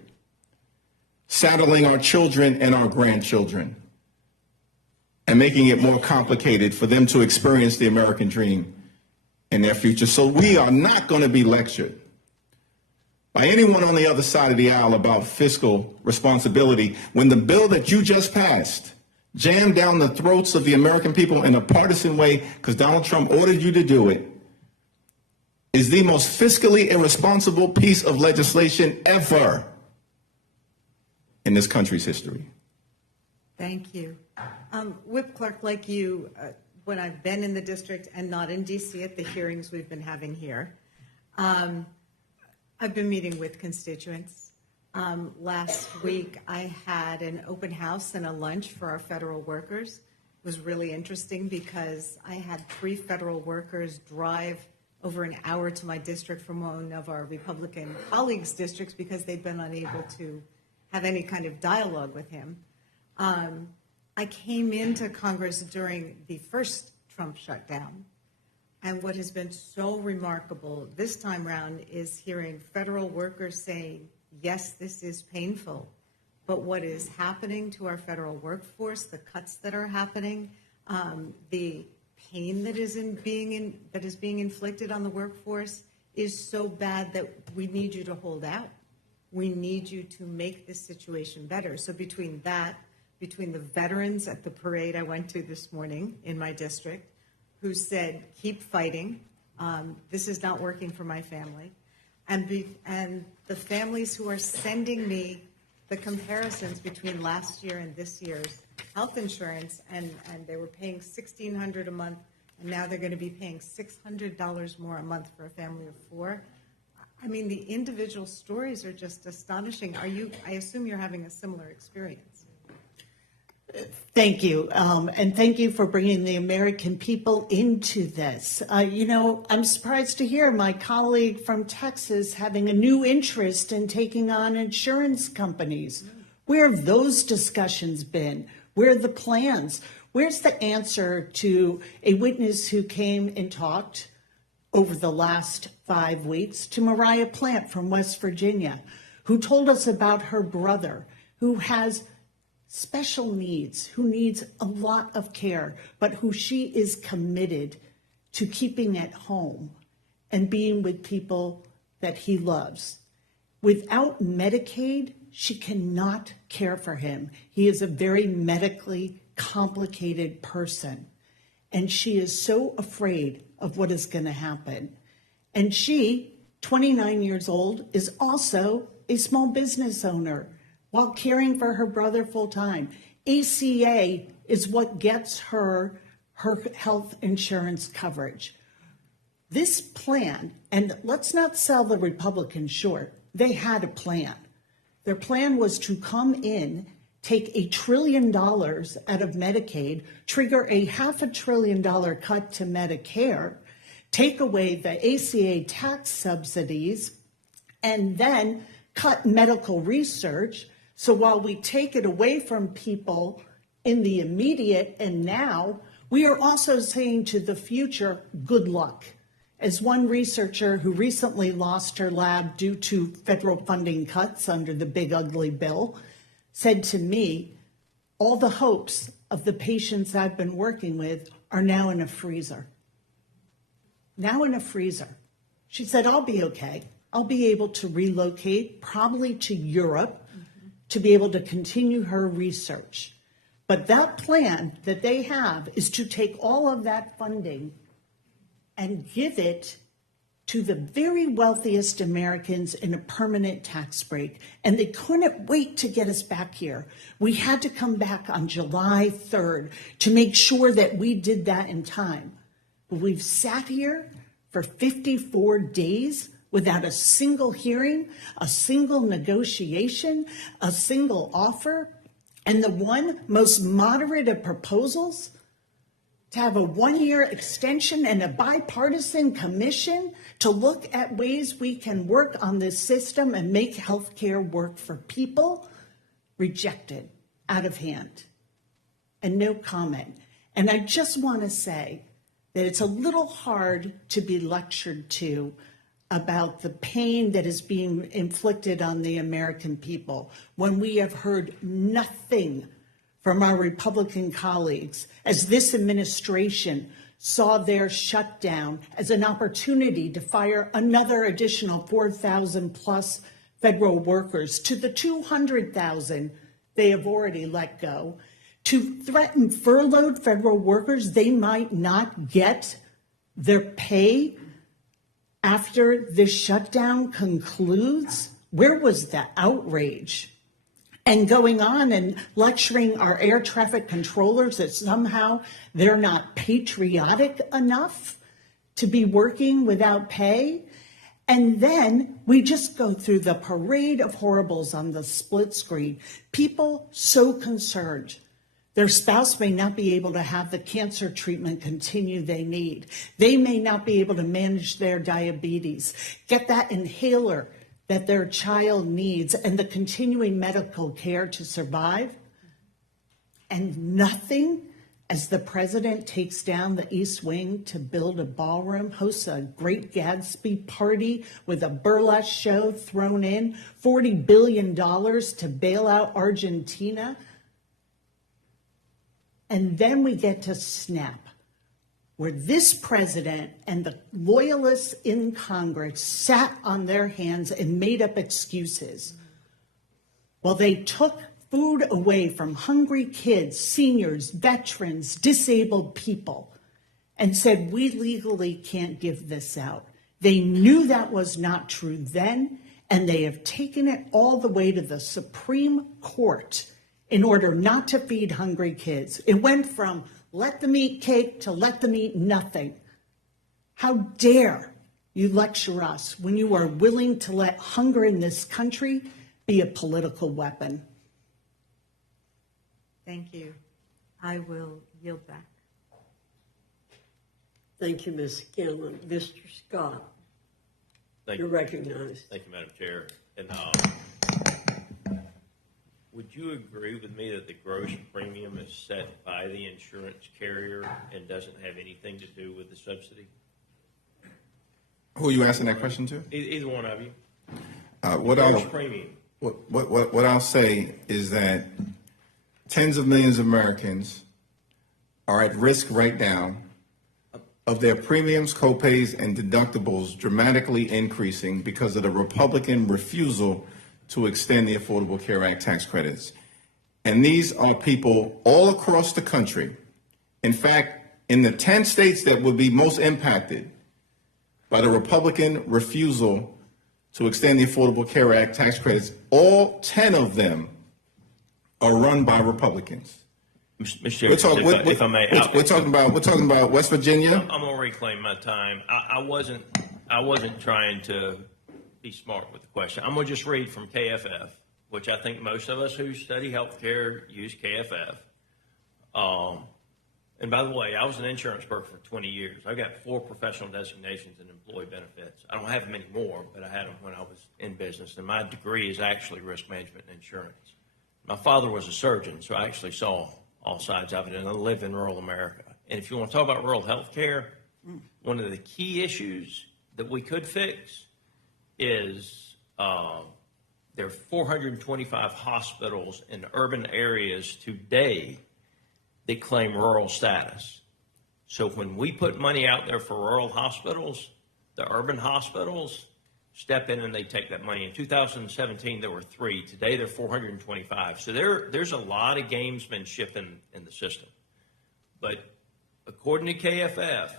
saddling our children and our grandchildren, and making it more complicated for them to experience the American dream in their future. So we are not going to be lectured by anyone on the other side of the aisle about fiscal responsibility when the bill that you just passed, jammed down the throats of the American people in a partisan way because Donald Trump ordered you to do it, is the most fiscally irresponsible piece of legislation ever in this country's history. Thank you. Whip Clerk, like you, when I've been in the district and not in D.C. at the hearings we've been having here, I've been meeting with constituents. Last week, I had an open house and a lunch for our federal workers. It was really interesting because I had 3 federal workers drive over an hour to my district from one of our Republican colleagues' districts because they'd been unable to have any kind of dialogue with him. I came into Congress during the first Trump shutdown, and what has been so remarkable this time around is hearing federal workers saying, yes, this is painful, but what is happening to our federal workforce, the cuts that are happening, the pain that is being inflicted on the workforce is so bad that we need you to hold out. We need you to make this situation better. So between the veterans at the parade I went to this morning in my district, who said, keep fighting, this is not working for my family, and the families who are sending me the comparisons between last year and this year's health insurance, and they were paying $1,600 a month, and now they're going to be paying $600 more a month for a family of 4. I mean, the individual stories are just astonishing. I assume you're having a similar experience. Thank you. And thank you for bringing the American people into this. I'm surprised to hear my colleague from Texas having a new interest in taking on insurance companies. Where have those discussions been? Where are the plans? Where's the answer to a witness who came and talked over the last 5 weeks to Mariah Plant from West Virginia, who told us about her brother who has special needs, who needs a lot of care, but who she is committed to keeping at home and being with people that he loves. Without Medicaid, she cannot care for him. He is a very medically complicated person, and she is so afraid of what is going to happen. And she, 29 years old, is also a small business owner while caring for her brother full time. ACA is what gets her health insurance coverage. This plan, and let's not sell the Republicans short, they had a plan. Their plan was to come in, take $1 trillion out of Medicaid, trigger a $500 billion cut to Medicare, take away the ACA tax subsidies, and then cut medical research. So while we take it away from people in the immediate and now, we are also saying to the future, good luck. As one researcher who recently lost her lab due to federal funding cuts under the big ugly bill said to me, all the hopes of the patients I've been working with are now in a freezer. Now in a freezer. She said, I'll be okay. I'll be able to relocate, probably to Europe, to be able to continue her research. But that plan that they have is to take all of that funding and give it to the very wealthiest Americans in a permanent tax break. And they couldn't wait to get us back here. We had to come back on July 3rd to make sure that we did that in time. But we've sat here for 54 days without a single hearing, a single negotiation, a single offer. And the one most moderate of proposals, to have a 1-year extension and a bipartisan commission to look at ways we can work on this system and make healthcare work for people, rejected, out of hand, and no comment. And I just want to say that it's a little hard to be lectured to about the pain that is being inflicted on the American people when we have heard nothing from our Republican colleagues as this administration saw their shutdown as an opportunity to fire another additional 4,000 plus federal workers to the 200,000 they have already let go, to threaten furloughed federal workers they might not get their pay after this shutdown concludes. Where was the outrage? And going on and lecturing our air traffic controllers that somehow they're not patriotic enough to be working without pay. And then we just go through the parade of horribles on the split screen. People so concerned. Their spouse may not be able to have the cancer treatment continue they need. They may not be able to manage their diabetes, get that inhaler that their child needs, and the continuing medical care to survive. And nothing as the president takes down the East Wing to build a ballroom, hosts a Great Gatsby party with a burlesque show thrown in, $40 billion to bail out Argentina. And then we get to SNAP, where this president and the loyalists in Congress sat on their hands and made up excuses. Well, they took food away from hungry kids, seniors, veterans, disabled people, and said, we legally can't give this out. They knew that was not true then, and they have taken it all the way to the Supreme Court in order not to feed hungry kids. It went from let them eat cake to let them eat nothing. How dare you lecture us when you are willing to let hunger in this country be a political weapon? Thank you. I will yield back. Thank you, Ms. Gillen. Mr. Scott, Thank you're you. recognized. Thank you, Madam Chair. And would you agree with me that the gross premium is set by the insurance carrier and doesn't have anything to do with the subsidy? Who are you asking that question to? Either one of you. What Gross premium. I'll say is that tens of millions of Americans are at risk right now of their premiums, copays, and deductibles dramatically increasing because of the Republican refusal to extend the Affordable Care Act tax credits. And these are people all across the country. In fact, in the 10 states that would be most impacted by the Republican refusal to extend the Affordable Care Act tax credits, all 10 of them are run by Republicans. Mr. Jeffries, if I may, we're talking about West Virginia. I'm gonna reclaim my time. I wasn't trying to be smart with the question. I'm gonna just read from KFF, which I think most of us who study healthcare use KFF. And by the way, I was an insurance broker for 20 years. I got 4 professional designations in employee benefits. I don't have them anymore, but I had them when I was in business. And my degree is actually risk management and insurance. My father was a surgeon, so I actually saw all sides of it, and I live in rural America. And if you want to talk about rural health care, one of the key issues that we could fix is there are 425 hospitals in urban areas today that claim rural status. So when we put money out there for rural hospitals, the urban hospitals step in and they take that money. In 2017, there were 3. Today, there are 425. So there's a lot of gamesmanship in the system. But according to KFF,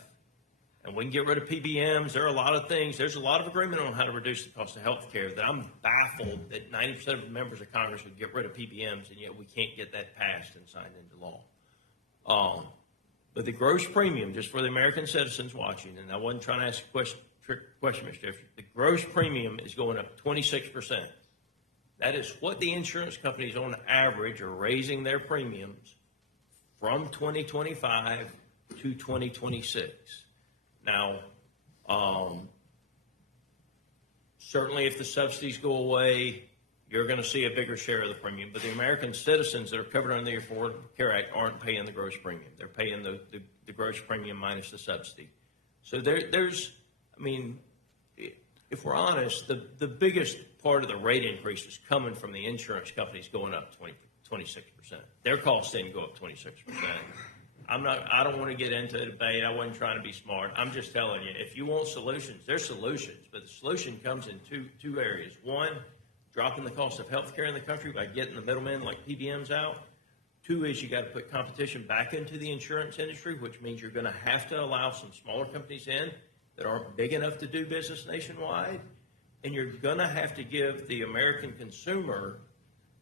and we can get rid of PBMs, there are a lot of things. There's a lot of agreement on how to reduce the cost of health care that I'm baffled that 90% of the members of Congress would get rid of PBMs, and yet we can't get that passed and signed into law. But the gross premium, just for the American citizens watching, and I wasn't trying to ask a trick question, Mr. Jeffries, the gross premium is going up 26%. That is what the insurance companies on average are raising their premiums from 2025 to 2026. Now, certainly if the subsidies go away, you're going to see a bigger share of the premium. But the American citizens that are covered under the Affordable Care Act aren't paying the gross premium. They're paying the gross premium minus the subsidy. So there's, I mean, if we're honest, the biggest part of the rate increase is coming from the insurance companies going up 26%. Their costs didn't go up 26%. I don't want to get into a debate. I wasn't trying to be smart. I'm just telling you, if you want solutions, there's solutions, but the solution comes in two areas. One, dropping the cost of health care in the country by getting the middlemen like PBMs out. 2 is you got to put competition back into the insurance industry, which means you're going to have to allow some smaller companies in that aren't big enough to do business nationwide. And you're going to have to give the American consumer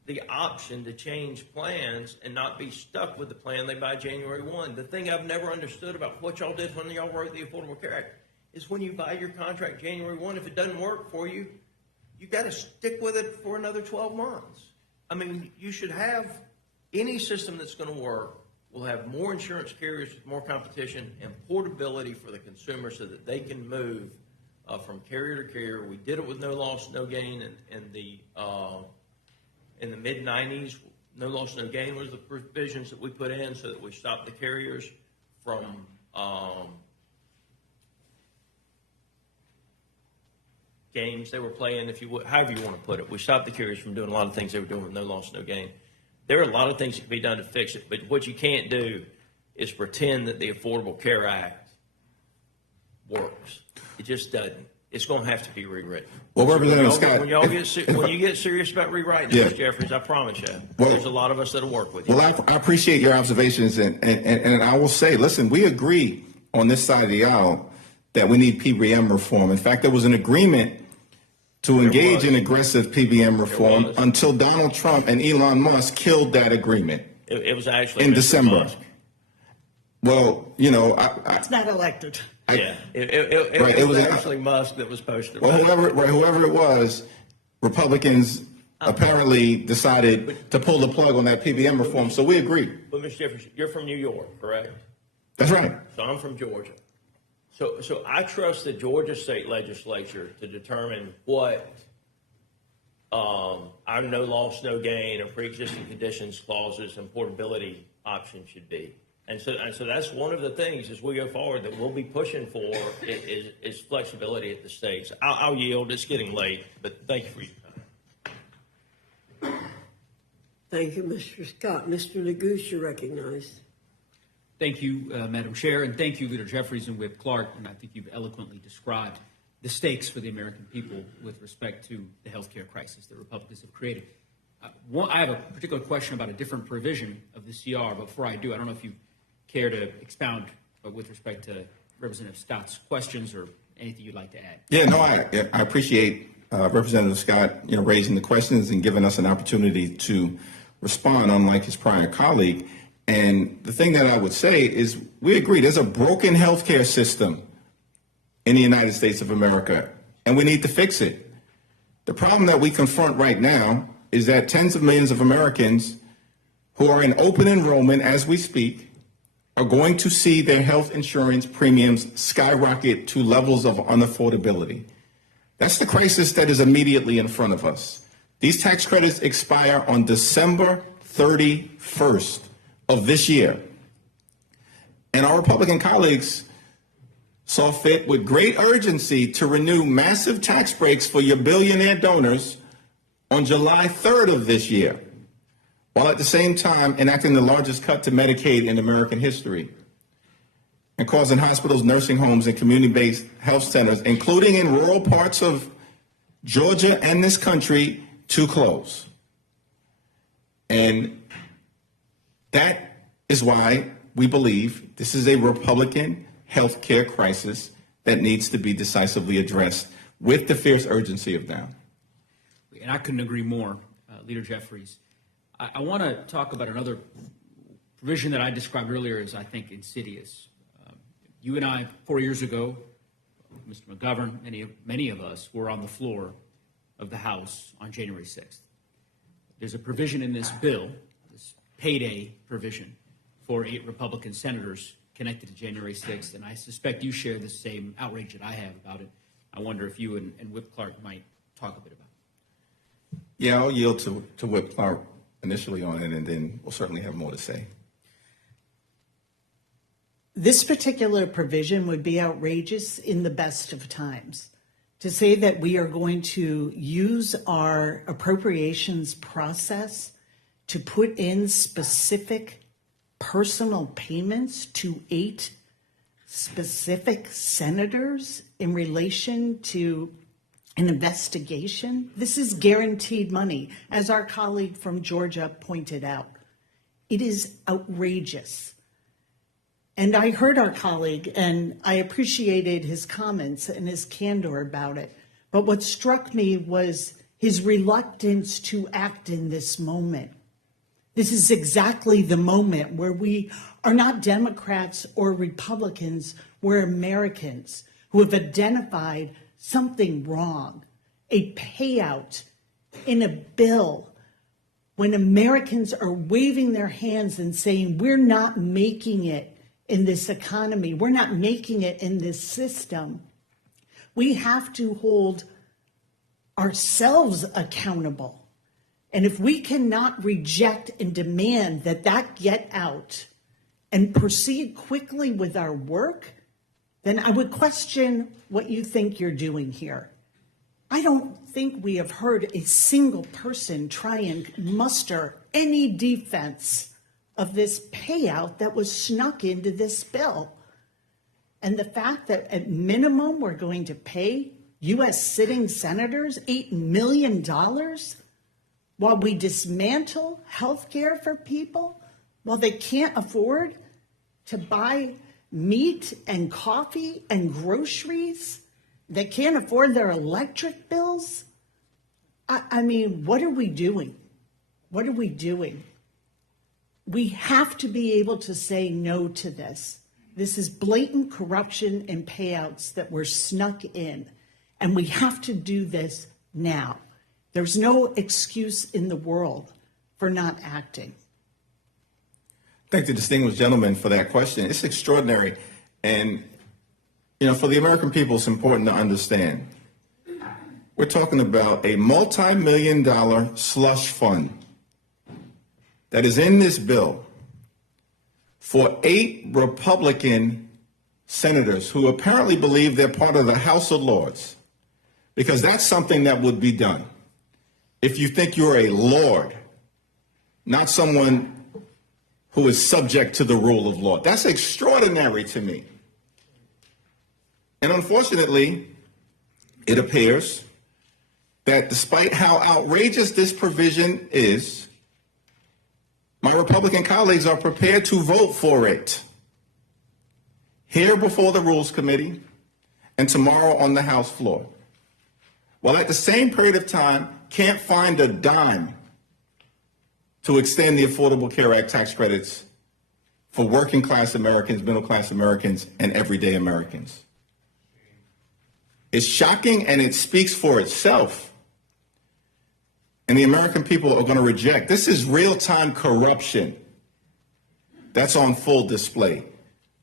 the option to change plans and not be stuck with the plan they buy January 1. The thing I've never understood about what y'all did when y'all wrote the Affordable Care Act is when you buy your contract January 1, if it doesn't work for you, you got to stick with it for another 12 months. I mean, you should have any system that's going to work will have more insurance carriers with more competition and portability for the consumer so that they can move from carrier to carrier. We did it with no loss, no gain in the mid-90s. No loss, no gain was the provisions that we put in so that we stopped the carriers from games they were playing, if you would, however you want to put it. We stopped the carriers from doing a lot of things they were doing with no loss, no gain. There are a lot of things that can be done to fix it, but what you can't do is pretend that the Affordable Care Act works. It just doesn't. It's going to have to be rewritten. Well, Representative Scott, when you get serious about rewriting this, Jeffries, I promise you, there's a lot of us that'll work with you. Well, I appreciate your observations, and I will say, listen, we agree on this side of the aisle that we need PBM reform. In fact, there was an agreement to engage in aggressive PBM reform until Donald Trump and Elon Musk killed that agreement. It was actually in Mr. December. Musk. Well, you know, It's not elected. Yeah, it was actually Musk that was posted. Well, whoever it was, Republicans apparently decided to pull the plug on that PBM reform. So we agree. But Mr. Jeffries, you're from New York, correct? That's right. So I'm from Georgia. So I trust the Georgia state legislature to determine what our no loss, no gain, and pre-existing conditions clauses and portability options should be. And so that's one of the things as we go forward that we'll be pushing for is flexibility at the states. I'll yield. It's getting late, but thank you for your time. Thank you, Mr. Scott. Mr. Neguse, you're recognized. Thank you, Madam Chair, and thank you, Leader Jeffries and Whip Clark. And I think you've eloquently described the stakes for the American people with respect to the healthcare crisis that Republicans have created. I have a particular question about a different provision of the CR, but before I do, I don't know if you care to expound with respect to Representative Scott's questions or anything you'd like to add. Yeah, no, I appreciate Representative Scott, raising the questions and giving us an opportunity to respond, unlike his prior colleague. And the thing that I would say is we agree there's a broken healthcare system in the United States of America, and we need to fix it. The problem that we confront right now is that tens of millions of Americans who are in open enrollment as we speak are going to see their health insurance premiums skyrocket to levels of unaffordability. That's the crisis that is immediately in front of us. These tax credits expire on December 31st of this year. And our Republican colleagues saw fit with great urgency to renew massive tax breaks for your billionaire donors on July 3rd of this year, while at the same time enacting the largest cut to Medicaid in American history and causing hospitals, nursing homes, and community-based health centers, including in rural parts of Georgia and this country, to close. And that is why we believe this is a Republican health care crisis that needs to be decisively addressed with the fierce urgency of now. And I couldn't agree more, Leader Jeffries. I want to talk about another provision that I described earlier as, I think, insidious. You and I, 4 years ago, Mr. McGovern, many of us were on the floor of the House on January 6th. There's a provision in this bill, this payday provision, for 8 Republican senators connected to January 6th, and I suspect you share the same outrage that I have about it. I wonder if you and Whip Clark might talk a bit about it. Yeah, I'll yield to Whip Clark initially on it, and then we'll certainly have more to say. This particular provision would be outrageous in the best of times. To say that we are going to use our appropriations process to put in specific personal payments to 8 specific senators in relation to an investigation, this is guaranteed money, as our colleague from Georgia pointed out. It is outrageous. And I heard our colleague, and I appreciated his comments and his candor about it. But what struck me was his reluctance to act in this moment. This is exactly the moment where we are not Democrats or Republicans, we're Americans who have identified something wrong, a payout in a bill when Americans are waving their hands and saying, we're not making it in this economy. We're not making it in this system. We have to hold ourselves accountable. And if we cannot reject and demand that that get out and proceed quickly with our work, then I would question what you think you're doing here. I don't think we have heard a single person try and muster any defense of this payout that was snuck into this bill. And the fact that at minimum we're going to pay U.S. sitting senators $8 million while we dismantle health care for people, while they can't afford to buy meat and coffee and groceries, they can't afford their electric bills. I mean, what are we doing? What are we doing? We have to be able to say no to this. This is blatant corruption and payouts that were snuck in, and we have to do this now. There's no excuse in the world for not acting. Thank the distinguished gentleman for that question. It's extraordinary. And, for the American people, it's important to understand. We're talking about a multi-million-dollar slush fund that is in this bill for 8 Republican senators who apparently believe they're part of the House of Lords, because that's something that would be done. If you think you're a lord, not someone who is subject to the rule of law. That's extraordinary to me. And unfortunately, it appears that despite how outrageous this provision is, my Republican colleagues are prepared to vote for it here before the Rules Committee and tomorrow on the House floor, while at the same period of time can't find a dime to extend the Affordable Care Act tax credits for working class Americans, middle class Americans, and everyday Americans. It's shocking and it speaks for itself. And the American people are going to reject. This is real-time corruption that's on full display.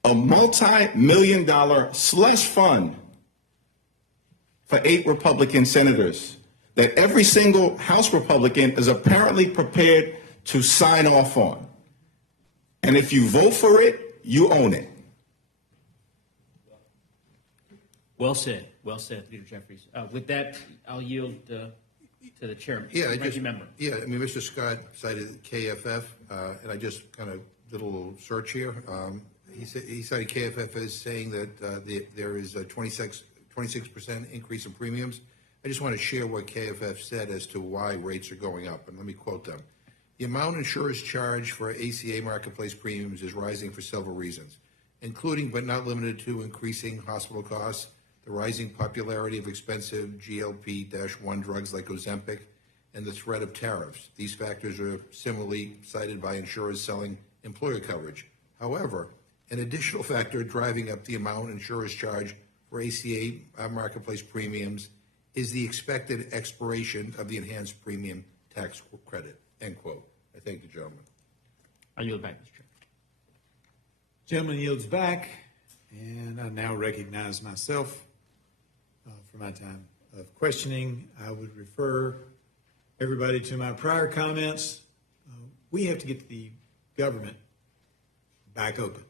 A multi-million-dollar slush fund for 8 Republican senators that every single House Republican is apparently prepared to sign off on. And if you vote for it, you own it. Well said, Leader Jeffries. With that, I'll yield to the chairman. Ranking member. Yeah, I mean, Mr. Scott cited KFF, and I just kind of did a little search here. He cited KFF as saying that there is a 26% increase in premiums. I just want to share what KFF said as to why rates are going up, and let me quote them. The amount insurers charge for ACA marketplace premiums is rising for several reasons, including but not limited to increasing hospital costs, the rising popularity of expensive GLP-1 drugs like Ozempic, and the threat of tariffs. These factors are similarly cited by insurers selling employer coverage. However, an additional factor driving up the amount insurers charge for ACA marketplace premiums is the expected expiration of the enhanced premium tax credit, end quote. I thank the gentleman. I yield back, Mr. Chair. Gentleman yields back, and I now recognize myself for my time of questioning. I would refer everybody to my prior comments. We have to get the government back open.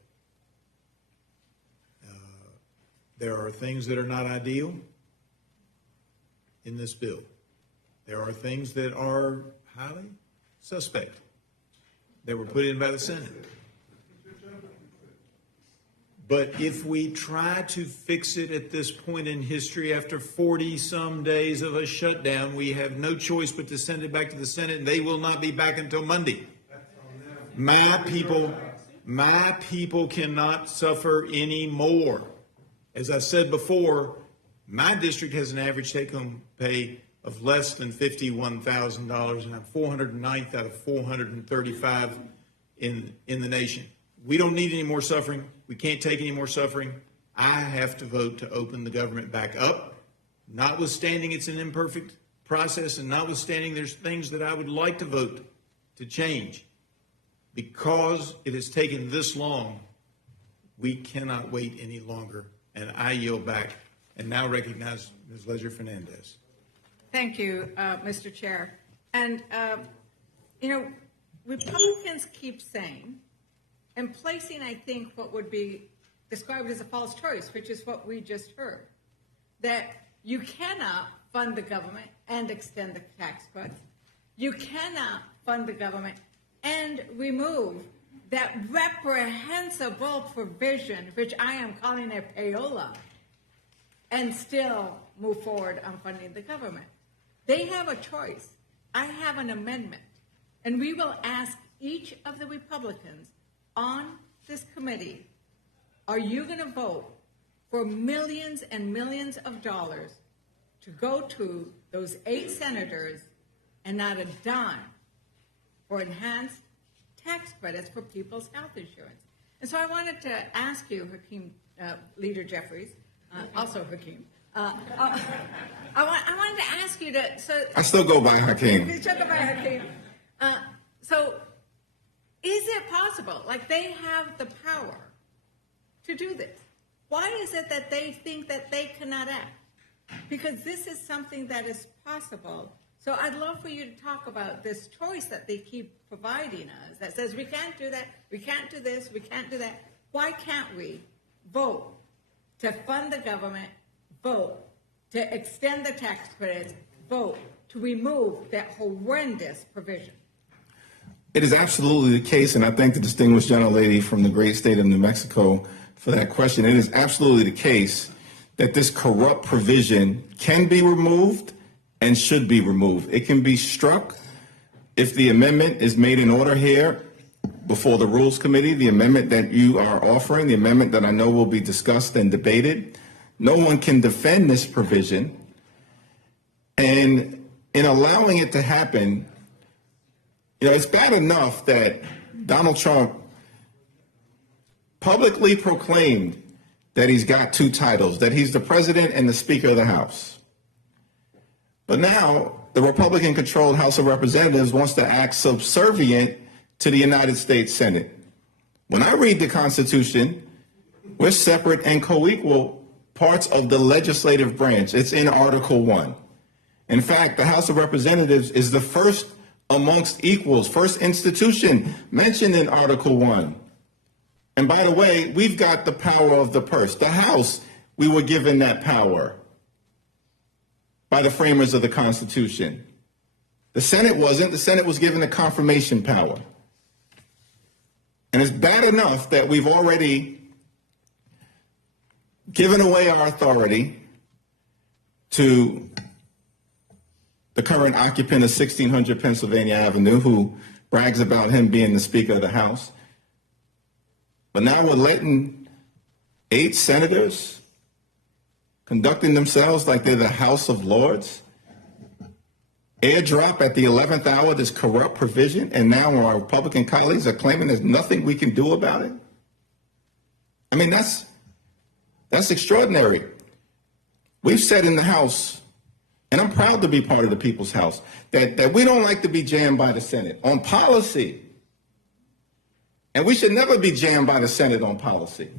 There are things that are not ideal in this bill. There are things that are highly suspect that were put in by the Senate. But if we try to fix it at this point in history, after 40-some days of a shutdown, we have no choice but to send it back to the Senate, and they will not be back until Monday. My people cannot suffer anymore. As I said before, my district has an average take-home pay of less than $51,000, and I'm 409th out of 435 in the nation. We don't need any more suffering. We can't take any more suffering. I have to vote to open the government back up, notwithstanding it's an imperfect process and notwithstanding there's things that I would like to vote to change. Because it has taken this long, we cannot wait any longer. And I yield back and now recognize Ms. Leisure-Fernandez. Thank you, Mr. Chair. And, Republicans keep saying and placing, I think, what would be described as a false choice, which is what we just heard, that you cannot fund the government and extend the tax cuts. You cannot fund the government and remove that reprehensible provision, which I am calling a payola, and still move forward on funding the government. They have a choice. I have an amendment, and we will ask each of the Republicans on this committee, are you going to vote for millions and millions of dollars to go to those 8 senators and not a dime for enhanced tax credits for people's health insurance? And so I wanted to ask you, Hakeem, Leader Jeffries, also Hakeem, I wanted to ask you to, I still go by Hakeem. You still go by Hakeem. So is it possible, like they have the power to do this? Why is it that they think that they cannot act? Because this is something that is possible. So I'd love for you to talk about this choice that they keep providing us that says we can't do that, we can't do this, we can't do that. Why can't we vote to fund the government, vote to extend the tax credits, vote to remove that horrendous provision? It is absolutely the case, and I thank the distinguished gentlelady from the great state of New Mexico for that question. It is absolutely the case that this corrupt provision can be removed and should be removed. It can be struck if the amendment is made in order here before the Rules Committee, the amendment that you are offering, the amendment that I know will be discussed and debated. No one can defend this provision. And in allowing it to happen, it's bad enough that Donald Trump publicly proclaimed that he's got two titles, that he's the president and the Speaker of the House. But now the Republican-controlled House of Representatives wants to act subservient to the United States Senate. When I read the Constitution, we're separate and co-equal parts of the legislative branch. It's in Article 1. In fact, the House of Representatives is the first amongst equals, first institution mentioned in Article 1. And by the way, we've got the power of the purse. The House, we were given that power by the framers of the Constitution. The Senate wasn't. The Senate was given the confirmation power. And it's bad enough that we've already given away our authority to the current occupant of 1600 Pennsylvania Avenue, who brags about him being the Speaker of the House. But now we're letting 8 senators conducting themselves like they're the House of Lords airdrop at the 11th hour this corrupt provision, and now our Republican colleagues are claiming there's nothing we can do about it. I mean, that's extraordinary. We've said in the House, and I'm proud to be part of the People's House, that we don't like to be jammed by the Senate on policy. And we should never be jammed by the Senate on policy.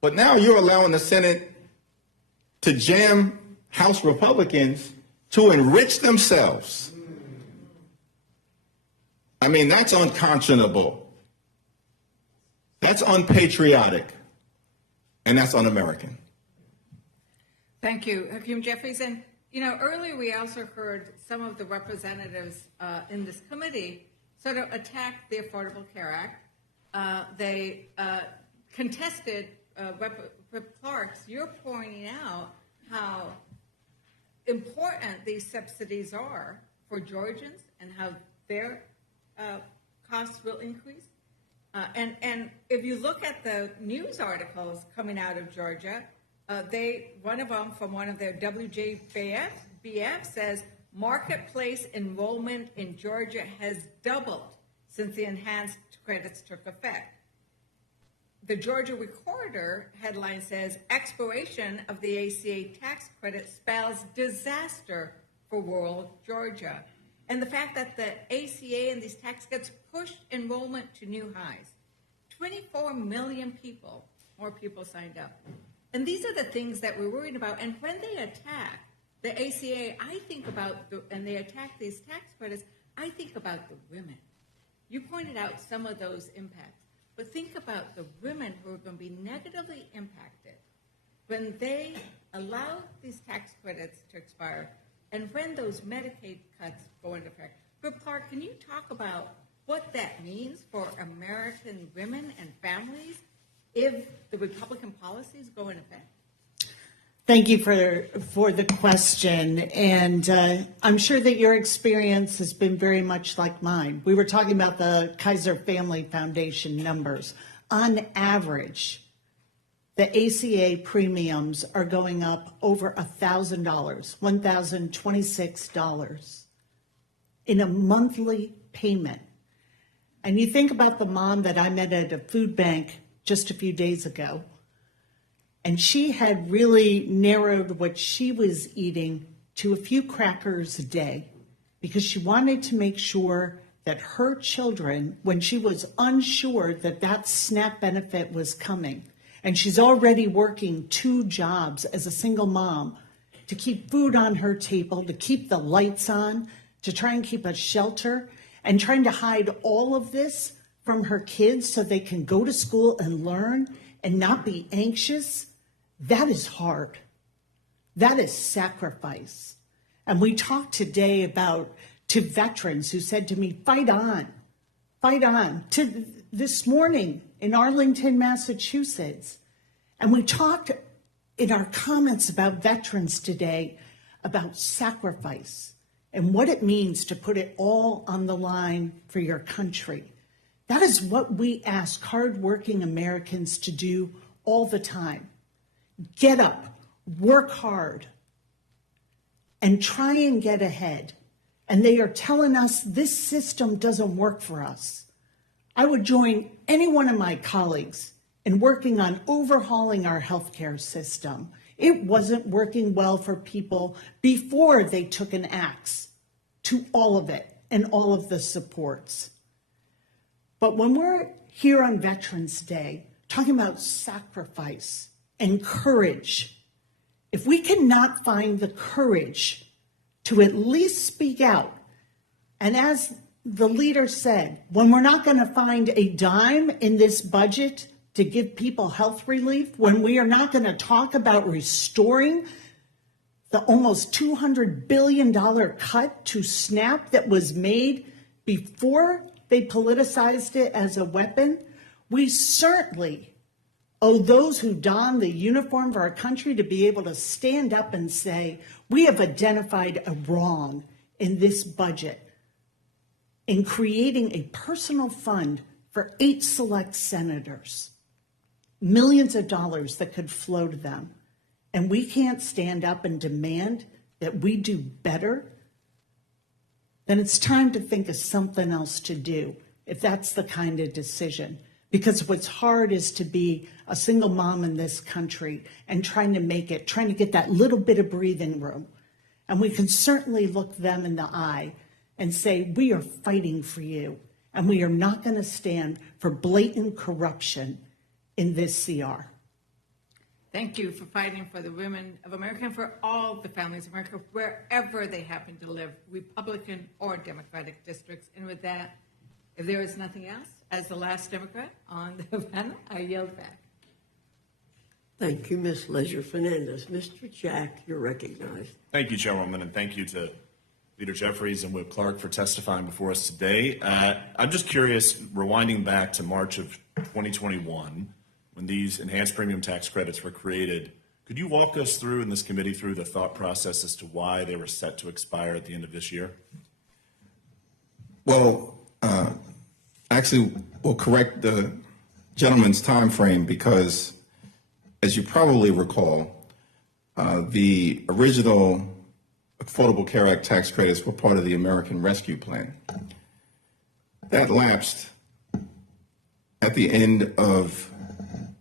But now you're allowing the Senate to jam House Republicans to enrich themselves. I mean, that's unconscionable. That's unpatriotic. And that's un-American. Thank you, Hakeem Jeffries. And, earlier we also heard some of the representatives in this committee sort of attack the Affordable Care Act. They contested, Rep. Clark's, you're pointing out how important these subsidies are for Georgians and how their costs will increase. And if you look at the news articles coming out of Georgia, one of them from one of their WJBF says, marketplace enrollment in Georgia has doubled since the enhanced credits took effect. The Georgia Recorder headline says, expiration of the ACA tax credit spells disaster for rural Georgia. And the fact that the ACA and these tax cuts pushed enrollment to new highs. 24 million people, more people signed up. And these are the things that we're worried about. And when they attack the ACA, I think about, and they attack these tax credits, I think about the women. You pointed out some of those impacts, but think about the women who are going to be negatively impacted when they allow these tax credits to expire and when those Medicaid cuts go into effect. Rep. Clark, can you talk about what that means for American women and families if the Republican policies go into effect? Thank you for the question, and I'm sure that your experience has been very much like mine. We were talking about the Kaiser Family Foundation numbers. On average, the ACA premiums are going up over $1,000, $1,026 in a monthly payment. And you think about the mom that I met at a food bank just a few days ago, and she had really narrowed what she was eating to a few crackers a day because she wanted to make sure that her children, when she was unsure that that SNAP benefit was coming, and she's already working 2 jobs as a single mom to keep food on her table, to keep the lights on, to try and keep a shelter, and trying to hide all of this from her kids so they can go to school and learn and not be anxious. That is hard. That is sacrifice. And we talked today about to veterans who said to me, fight on, to this morning in Arlington, Massachusetts. And we talked in our comments about veterans today about sacrifice and what it means to put it all on the line for your country. That is what we ask hardworking Americans to do all the time. Get up, work hard, and try and get ahead. And they are telling us this system doesn't work for us. I would join any one of my colleagues in working on overhauling our healthcare system. It wasn't working well for people before they took an axe to all of it and all of the supports. But when we're here on Veterans Day, talking about sacrifice and courage, if we cannot find the courage to at least speak out, and as the leader said, when we're not going to find a dime in this budget to give people health relief, when we are not going to talk about restoring the almost $200 billion cut to SNAP that was made before they politicized it as a weapon, we certainly owe those who don the uniform of our country to be able to stand up and say, we have identified a wrong in this budget in creating a personal fund for 8 select senators, millions of dollars that could flow to them. And we can't stand up and demand that we do better, then it's time to think of something else to do, if that's the kind of decision. Because what's hard is to be a single mom in this country and trying to get that little bit of breathing room. And we can certainly look them in the eye and say, we are fighting for you, and we are not going to stand for blatant corruption in this CR. Thank you for fighting for the women of America and for all the families of America, wherever they happen to live, Republican or Democratic districts. And with that, if there is nothing else, as the last Democrat on the panel, I yield back. Thank you, Ms. Leisure-Fernandez. Mr. Jack, you're recognized. Thank you, Chairwoman, and thank you to Leader Jeffries and Whip Clark for testifying before us today. I'm just curious, rewinding back to March of 2021, when these enhanced premium tax credits were created, could you walk us through, in this committee, through the thought process as to why they were set to expire at the end of this year? Well, actually, we'll correct the gentleman's time frame because, as you probably recall, the original Affordable Care Act tax credits were part of the American Rescue Plan. That lapsed at the end of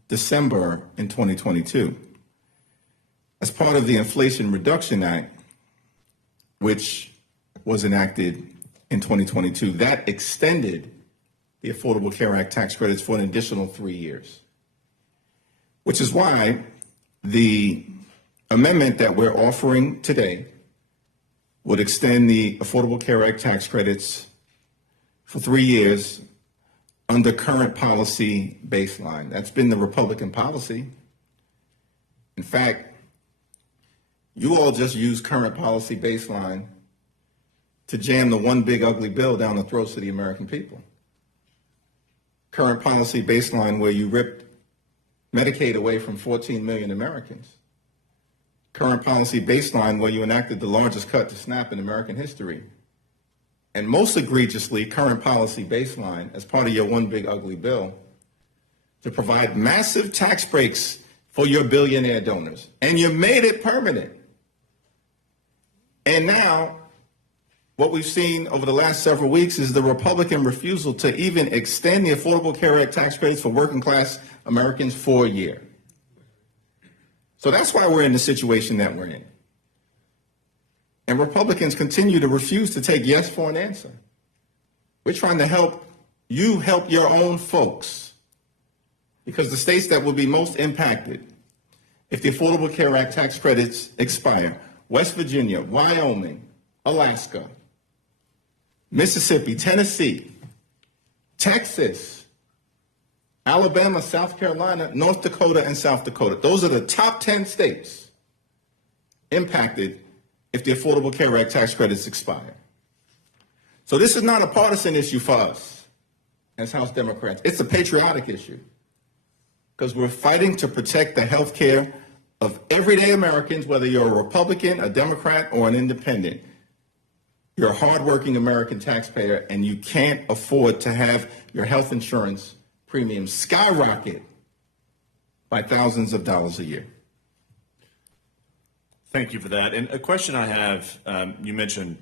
December in 2022. As part of the Inflation Reduction Act, which was enacted in 2022, that extended the Affordable Care Act tax credits for an additional 3 years, which is why the amendment that we're offering today would extend the Affordable Care Act tax credits for 3 years under current policy baseline. That's been the Republican policy. In fact, you all just use current policy baseline to jam the one big ugly bill down the throats of the American people. Current policy baseline where you ripped Medicaid away from 14 million Americans. Current policy baseline where you enacted the largest cut to SNAP in American history. And most egregiously, current policy baseline as part of your one big ugly bill to provide massive tax breaks for your billionaire donors. And you made it permanent. And now, what we've seen over the last several weeks is the Republican refusal to even extend the Affordable Care Act tax credits for working class Americans for a year. So that's why we're in the situation that we're in. And Republicans continue to refuse to take yes for an answer. We're trying to help you help your own folks, because the states that will be most impacted if the Affordable Care Act tax credits expire: West Virginia, Wyoming, Alaska, Mississippi, Tennessee, Texas, Alabama, South Carolina, North Dakota, and South Dakota. Those are the top 10 states impacted if the Affordable Care Act tax credits expire. So this is not a partisan issue for us as House Democrats. It's a patriotic issue because we're fighting to protect the health care of everyday Americans, whether you're a Republican, a Democrat, or an independent. You're a hardworking American taxpayer, and you can't afford to have your health insurance premiums skyrocket by thousands of dollars a year. Thank you for that. And a question I have, you mentioned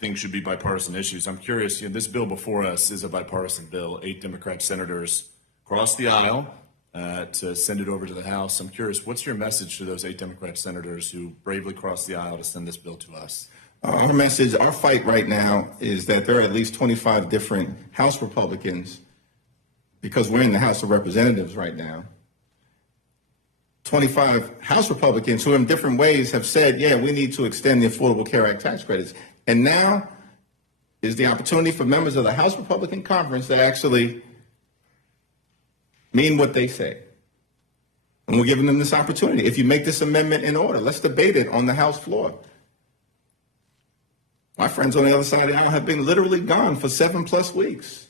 things should be bipartisan issues. I'm curious, this bill before us is a bipartisan bill. 8 Democrat senators crossed the aisle to send it over to the House. I'm curious, what's your message to those 8 Democrat senators who bravely crossed the aisle to send this bill to us? Our message, our fight right now is that there are at least 25 different House Republicans, because we're in the House of Representatives right now, 25 House Republicans who in different ways have said, yeah, we need to extend the Affordable Care Act tax credits. And now is the opportunity for members of the House Republican Conference to actually mean what they say. And we're giving them this opportunity. If you make this amendment in order, let's debate it on the House floor. My friends on the other side of the aisle have been literally gone for 7+ weeks.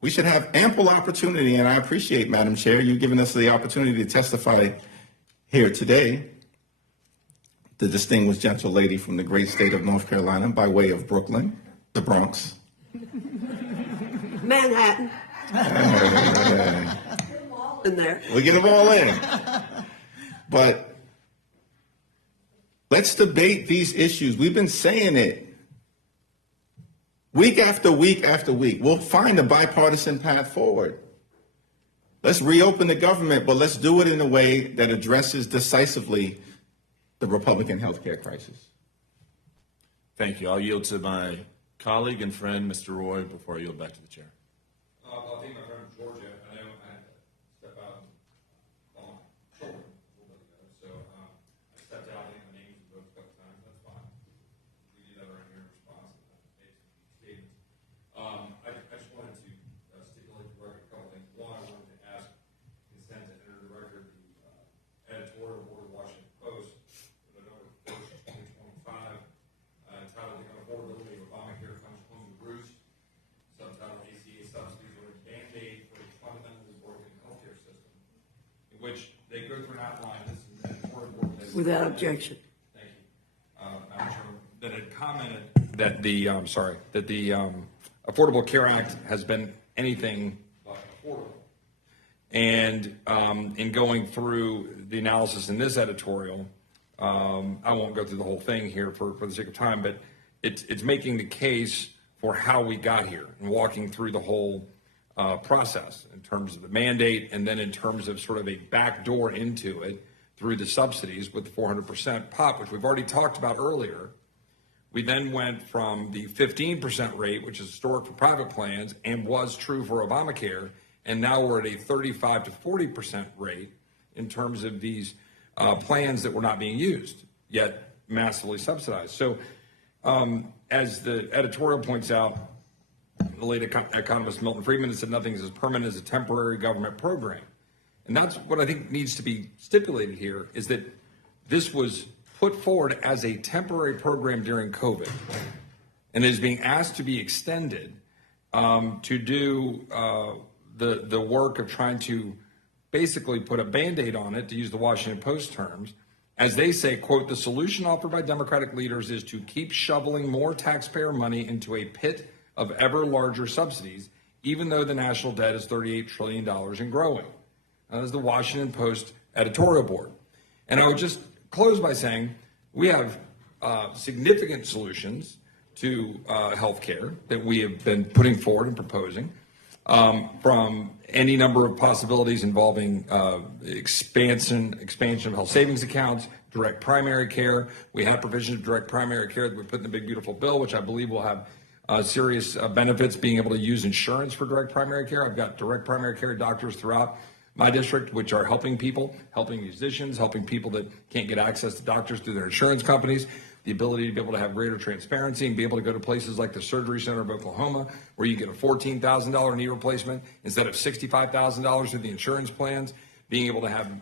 We should have ample opportunity, and I appreciate, Madam Chair, you giving us the opportunity to testify here today. The distinguished gentle lady from the great state of North Carolina by way of Brooklyn, the Bronx. Manhattan. In there. We get them all in. But let's debate these issues. We've been saying it. Week after week after week, we'll find a bipartisan path forward. Let's reopen the government, but let's do it in a way that addresses decisively the Republican health care crisis. Thank you. I'll yield to my colleague and friend, Mr. Roy, before I yield back to the chair. I'll take my friend from Georgia. I know I had to step out on children a little bit ago, so I stepped out and the names of those a couple times. That's fine. We did that right here in response to the statements. I just wanted to stipulate the record a couple things. One, I wanted to ask consent to enter the record the editorial board of the Washington Post, November 1st, 2025, entitled "The Affordability of Obamacare Comes Home to Roost," subtitled "ACA Subsidies Are a Band-Aid for a Fundamentally Broken Healthcare System," in which they go through an outline. This is an editorial board that Without objection. Thank you. Madam Chairman, that had commented that the Affordable Care Act has been anything but affordable. And in going through the analysis in this editorial, I won't go through the whole thing here for the sake of time, but it's making the case for how we got here and walking through the whole process in terms of the mandate and then in terms of sort of a backdoor into it through the subsidies with the 400% POP, which we've already talked about earlier. We then went from the 15% rate, which is historic for private plans and was true for Obamacare, and now we're at a 35 to 40% rate in terms of these plans that were not being used, yet massively subsidized. So as the editorial points out, the late economist Milton Friedman has said nothing is as permanent as a temporary government program. And that's what I think needs to be stipulated here, is that this was put forward as a temporary program during COVID and is being asked to be extended to do the work of trying to basically put a Band-Aid on it, to use the Washington Post terms. As they say, quote, "The solution offered by Democratic leaders is to keep shoveling more taxpayer money into a pit of ever larger subsidies, even though the national debt is $38 trillion and growing." That is the Washington Post editorial board. And I would just close by saying we have significant solutions to healthcare that we have been putting forward and proposing, from any number of possibilities involving expansion of health savings accounts, direct primary care. We have provisions of direct primary care that we put in the big beautiful bill, which I believe will have serious benefits, being able to use insurance for direct primary care. I've got direct primary care doctors throughout my district, which are helping people, helping musicians, helping people that can't get access to doctors through their insurance companies, the ability to be able to have greater transparency and be able to go to places like the Surgery Center of Oklahoma, where you get a $14,000 knee replacement instead of $65,000 through the insurance plans, being able to have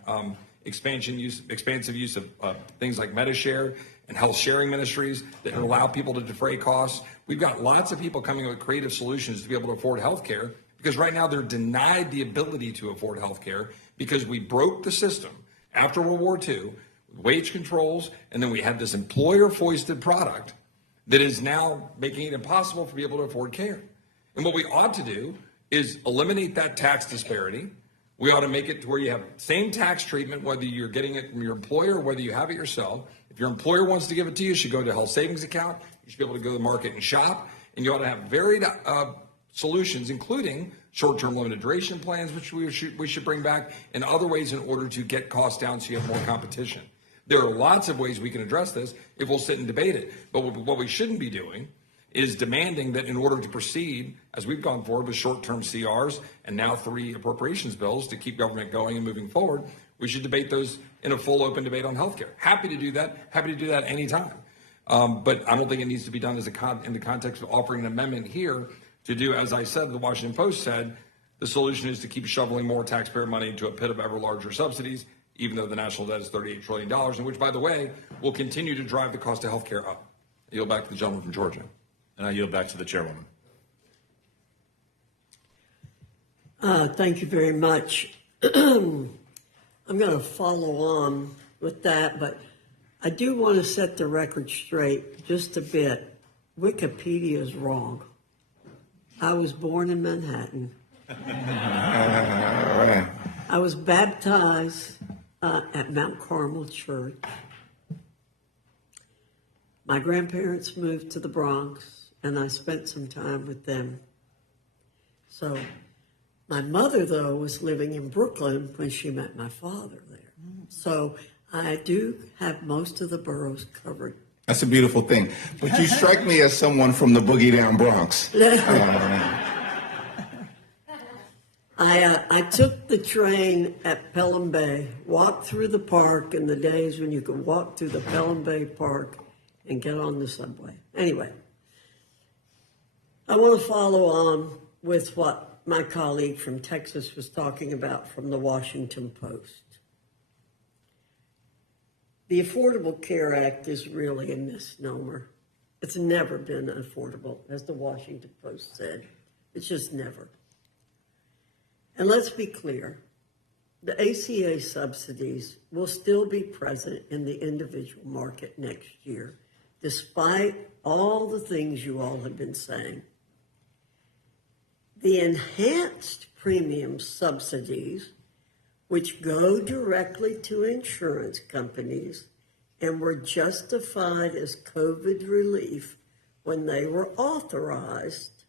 expansive use of things like MediShare and health sharing ministries that allow people to defray costs. We've got lots of people coming up with creative solutions to be able to afford health care, because right now they're denied the ability to afford health care because we broke the system after World War II, wage controls, and then we had this employer-foisted product that is now making it impossible for people to afford care. And what we ought to do is eliminate that tax disparity. We ought to make it to where you have same tax treatment, whether you're getting it from your employer or whether you have it yourself. If your employer wants to give it to you, you should go to a health savings account. You should be able to go to the market and shop. And you ought to have varied solutions, including short-term limited duration plans, which we should bring back, and other ways in order to get costs down so you have more competition. There are lots of ways we can address this if we'll sit and debate it. But what we shouldn't be doing is demanding that in order to proceed, as we've gone forward with short-term CRs and now 3 appropriations bills to keep government going and moving forward, we should debate those in a full open debate on healthcare. Happy to do that. Happy to do that anytime. But I don't think it needs to be done in the context of offering an amendment here to do, as I said, the Washington Post said, the solution is to keep shoveling more taxpayer money into a pit of ever larger subsidies, even though the national debt is $38 trillion, and which, by the way, will continue to drive the cost of healthcare up. I yield back to the gentleman from Georgia. And I yield back to the chairwoman. Thank you very much. I'm going to follow on with that, but I do want to set the record straight just a bit. Wikipedia is wrong. I was born in Manhattan. I was baptized at Mount Carmel Church. My grandparents moved to the Bronx, and I spent some time with them. So my mother, though, was living in Brooklyn when she met my father there. So I do have most of the boroughs covered. That's a beautiful thing. But you strike me as someone from the boogie down Bronx. I took the train at Pelham Bay, walked through the park in the days when you could walk through the Pelham Bay Park and get on the subway. Anyway, I want to follow on with what my colleague from Texas was talking about from the Washington Post. The Affordable Care Act is really a misnomer. It's never been affordable, as the Washington Post said. It's just never. And let's be clear, the ACA subsidies will still be present in the individual market next year, despite all the things you all have been saying. The enhanced premium subsidies, which go directly to insurance companies and were justified as COVID relief when they were authorized,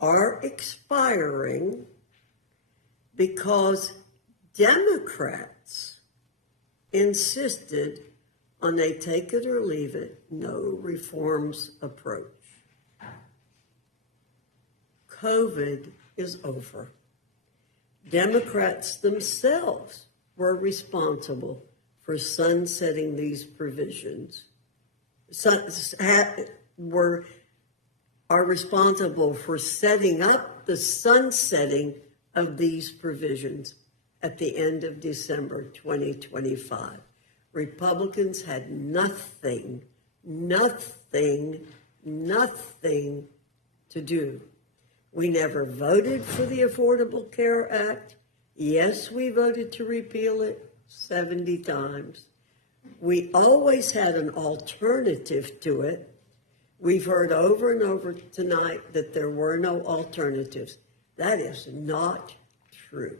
are expiring because Democrats insisted on a take it or leave it, no reforms approach. COVID is over. Democrats themselves were responsible for sunsetting these provisions, are responsible for setting up the sunsetting of these provisions at the end of December 2025. Republicans had nothing to do. We never voted for the Affordable Care Act. Yes, we voted to repeal it 70 times. We always had an alternative to it. We've heard over and over tonight that there were no alternatives. That is not true.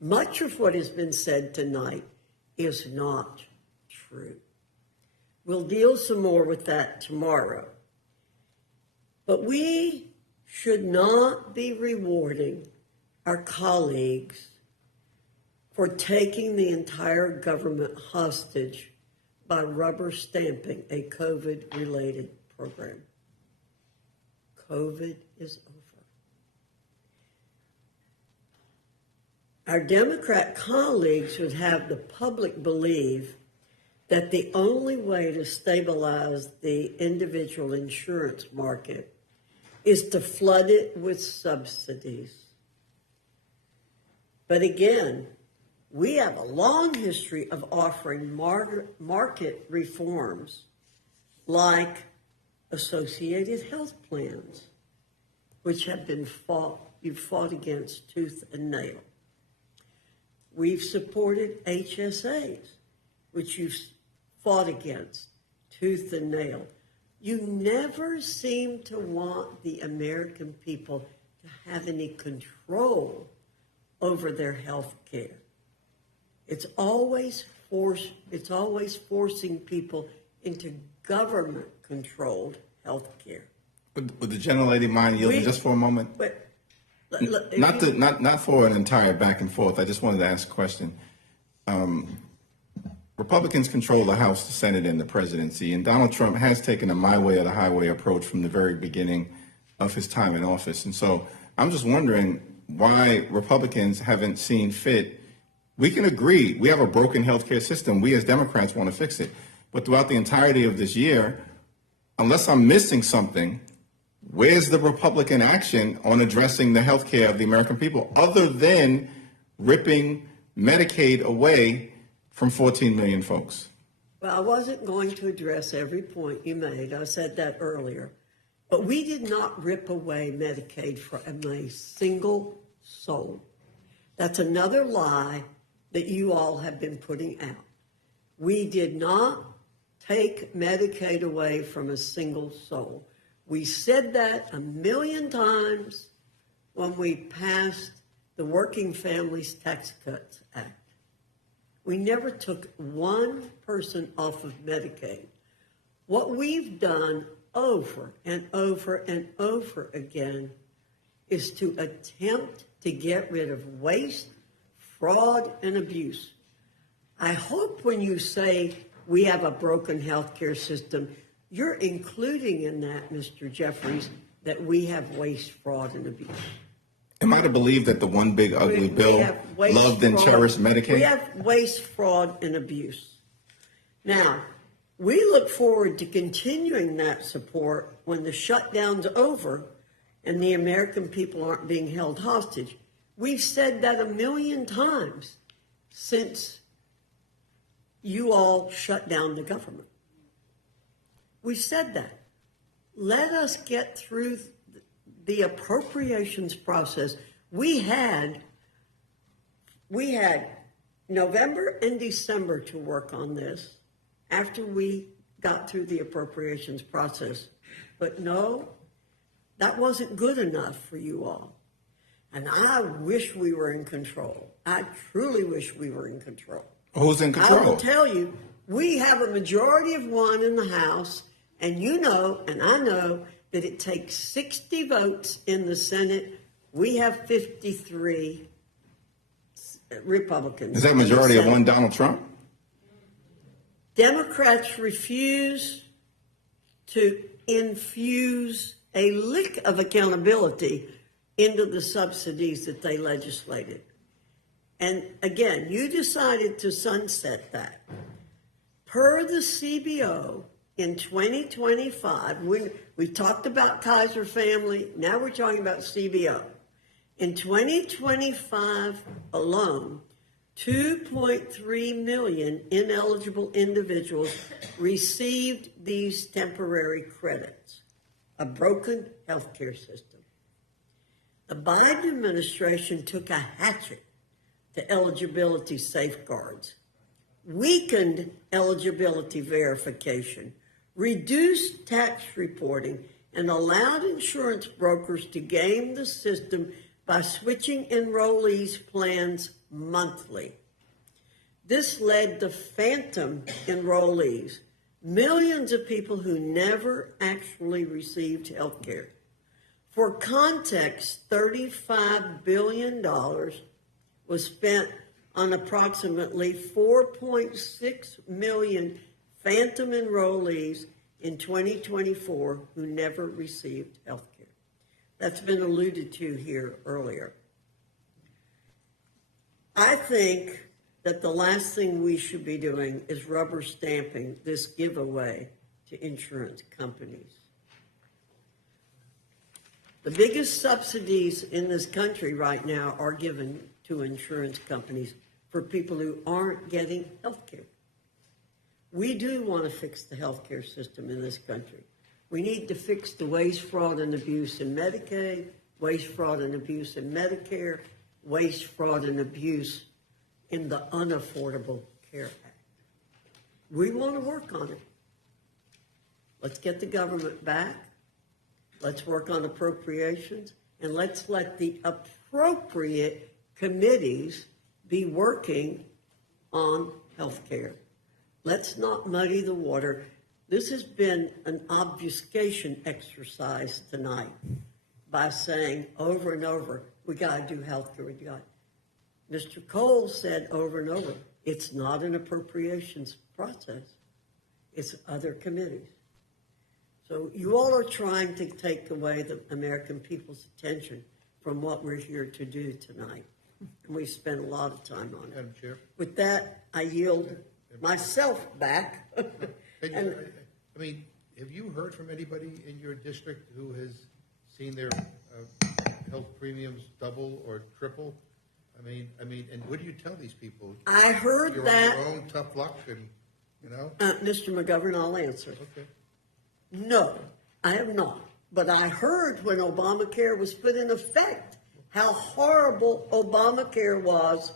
Much of what has been said tonight is not true. We'll deal some more with that tomorrow. But we should not be rewarding our colleagues for taking the entire government hostage by rubber stamping a COVID-related program. COVID is over. Our Democrat colleagues would have the public believe that the only way to stabilize the individual insurance market is to flood it with subsidies. But again, We have a long history of offering market reforms like associated health plans, which have been you've fought against tooth and nail. We've supported HSAs, which you've fought against tooth and nail. You never seem to want the American people to have any control over their health care. It's always forcing people into government-controlled health care. Would the gentlelady mind yielding just for a moment? Not for an entire back and forth. I just wanted to ask a question. Republicans control the House, the Senate, and the presidency, and Donald Trump has taken a my way or the highway approach from the very beginning of his time in office. And so I'm just wondering why Republicans haven't seen fit. We can agree we have a broken healthcare system. We as Democrats want to fix it. But throughout the entirety of this year, unless I'm missing something, where's the Republican action on addressing the health care of the American people other than ripping Medicaid away from 14 million folks? Well, I wasn't going to address every point you made. I said that earlier. But we did not rip away Medicaid from a single soul. That's another lie that you all have been putting out. We did not take Medicaid away from a single soul. We said that 1,000,000 times when we passed the Working Families Tax Cuts Act. We never took one person off of Medicaid. What we've done over and over and over again is to attempt to get rid of waste, fraud, and abuse. I hope when you say we have a broken healthcare system, you're including in that, Mr. Jeffries, that we have waste, fraud, and abuse. Am I to believe that the one big ugly bill loved and cherished Medicaid? We have waste, fraud, and abuse. Now, we look forward to continuing that support when the shutdown's over and the American people aren't being held hostage. We've said that 1,000,000 times since you all shut down the government. We've said that. Let us get through the appropriations process. We had November and December to work on this after we got through the appropriations process. But no, that wasn't good enough for you all. And I wish we were in control. I truly wish we were in control. Who's in control? I will tell you, we have a majority of one in the House, and you know, and I know, that it takes 60 votes in the Senate. We have 53 Republicans. Is that majority of one Donald Trump? Democrats refuse to infuse a lick of accountability into the subsidies that they legislated. And again, you decided to sunset that. Per the CBO, in 2025, we talked about Kaiser family, now we're talking about CBO. In 2025 alone, 2.3 million ineligible individuals received these temporary credits, a broken healthcare system. The Biden administration took a hatchet to eligibility safeguards, weakened eligibility verification, reduced tax reporting, and allowed insurance brokers to game the system by switching enrollees' plans monthly. This led to phantom enrollees, millions of people who never actually received health care. For context, $35 billion was spent on approximately 4.6 million phantom enrollees in 2024 who never received health care. That's been alluded to here earlier. I think that the last thing we should be doing is rubber stamping this giveaway to insurance companies. The biggest subsidies in this country right now are given to insurance companies for people who aren't getting health care. We do want to fix the health care system in this country. We need to fix the waste, fraud, and abuse in Medicaid, waste, fraud, and abuse in Medicare, waste, fraud, and abuse in the Unaffordable Care Act. We want to work on it. Let's get the government back. Let's work on appropriations, and let's let the appropriate committees be working on health care. Let's not muddy the water. This has been an obfuscation exercise tonight by saying over and over, we got to do health care. Mr. Cole said over and over, it's not an appropriations process. It's other committees. So you all are trying to take away the American people's attention from what we're here to do tonight. And we spent a lot of time on it. Madam Chair. With that, I yield myself back. I mean, have you heard from anybody in your district who has seen their health premiums double or triple? I mean, and what do you tell these people? I heard You're that. on your own tough luck, and Mr. McGovern, I'll answer. Okay. No, I have not. But I heard when Obamacare was put in effect how horrible Obamacare was.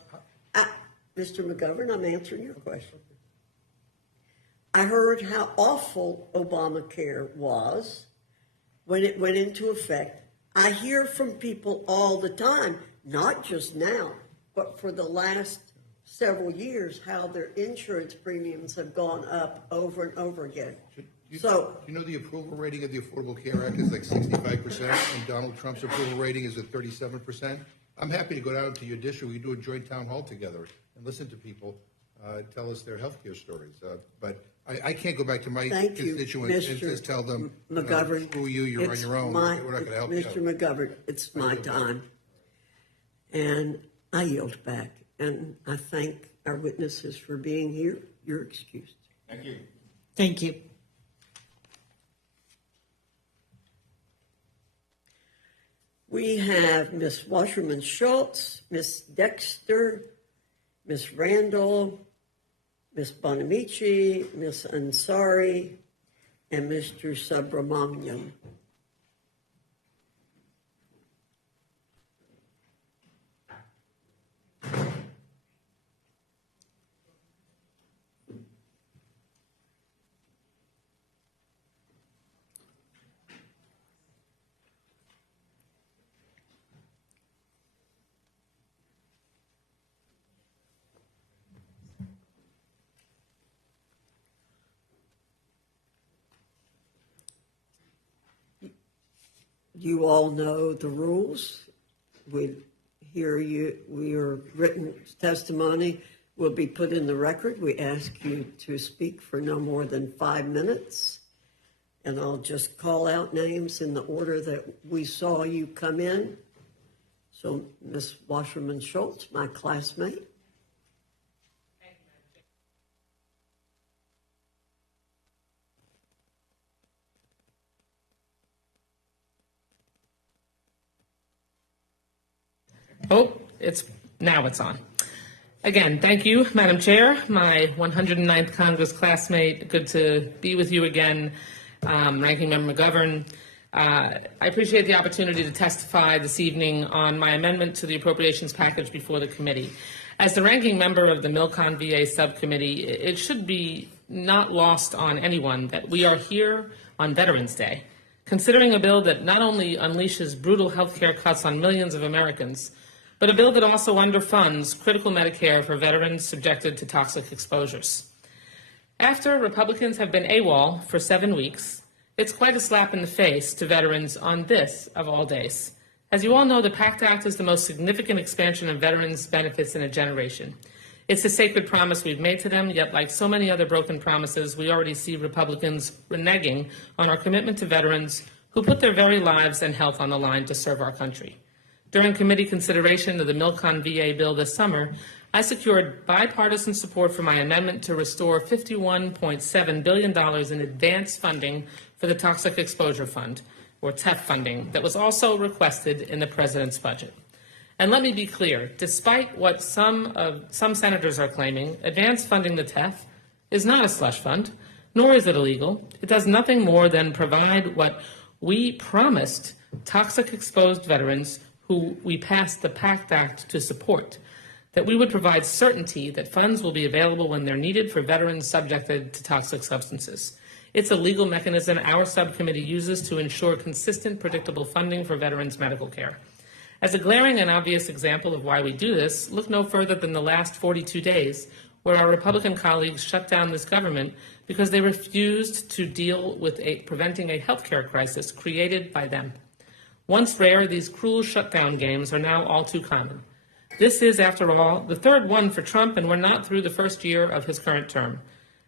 Mr. McGovern, I'm answering your question. I heard how awful Obamacare was when it went into effect. I hear from people all the time, not just now, but for the last several years, how their insurance premiums have gone up over and over again. So, you know the approval rating of the Affordable Care Act is like 65%, and Donald Trump's approval rating is at 37%. I'm happy to go down to your district. We do a joint town hall together and listen to people tell us their healthcare stories. But I can't go back to my constituents and just tell them, McGovern, screw you, you're on your own. We're not going to help you. Mr. McGovern, it's my time. And I yield back. And I thank our witnesses for being here. You're excused. Thank you. Thank you. We have Ms. Wasserman Schultz, Ms. Dexter, Ms. Randall, Ms. Bonamici, Ms. Ansari, and Mr. Subramaniam. You all know the rules. Your written testimony will be put in the record. We ask you to speak for no more than 5 minutes. And I'll just call out names in the order that we saw you come in. So, Ms. Wasserman Schultz, my classmate. Oh, now it's on. Again, thank you, Madam Chair, my 109th Congress classmate. Good to be with you again, Ranking Member McGovern. I appreciate the opportunity to testify this evening on my amendment to the appropriations package before the committee. As the ranking member of the Milcon VA subcommittee, it should be not lost on anyone that we are here on Veterans Day, considering a bill that not only unleashes brutal health care cuts on millions of Americans, but a bill that also underfunds critical Medicare for veterans subjected to toxic exposures. After Republicans have been AWOL for 7 weeks, it's quite a slap in the face to veterans on this of all days. As you all know, the PACT Act is the most significant expansion of veterans' benefits in a generation. It's a sacred promise we've made to them, yet like so many other broken promises, we already see Republicans reneging on our commitment to veterans who put their very lives and health on the line to serve our country. During committee consideration of the Milcon VA bill this summer, I secured bipartisan support for my amendment to restore $51.7 billion in advance funding for the Toxic Exposure Fund, or TEF funding, that was also requested in the President's budget. And let me be clear, despite what some senators are claiming, advance funding the TEF is not a slush fund, nor is it illegal. It does nothing more than provide what we promised toxic exposed veterans who we passed the PACT Act to support, that we would provide certainty that funds will be available when they're needed for veterans subjected to toxic substances. It's a legal mechanism our subcommittee uses to ensure consistent, predictable funding for veterans' medical care. As a glaring and obvious example of why we do this, look no further than the last 42 days, where our Republican colleagues shut down this government because they refused to deal with preventing a healthcare crisis created by them. Once rare, these cruel shutdown games are now all too common. This is, after all, the third one for Trump, and we're not through the first year of his current term.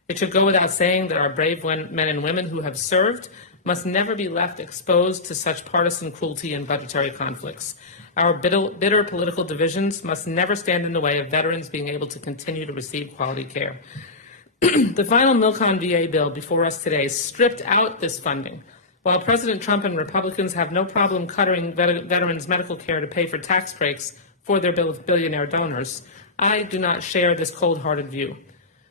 It should go without saying that our brave men and women who have served must never be left exposed to such partisan cruelty and budgetary conflicts. Our bitter political divisions must never stand in the way of veterans being able to continue to receive quality care. The final Milcon VA bill before us today stripped out this funding. While President Trump and Republicans have no problem cutting veterans' medical care to pay for tax breaks for their billionaire donors, I do not share this cold-hearted view.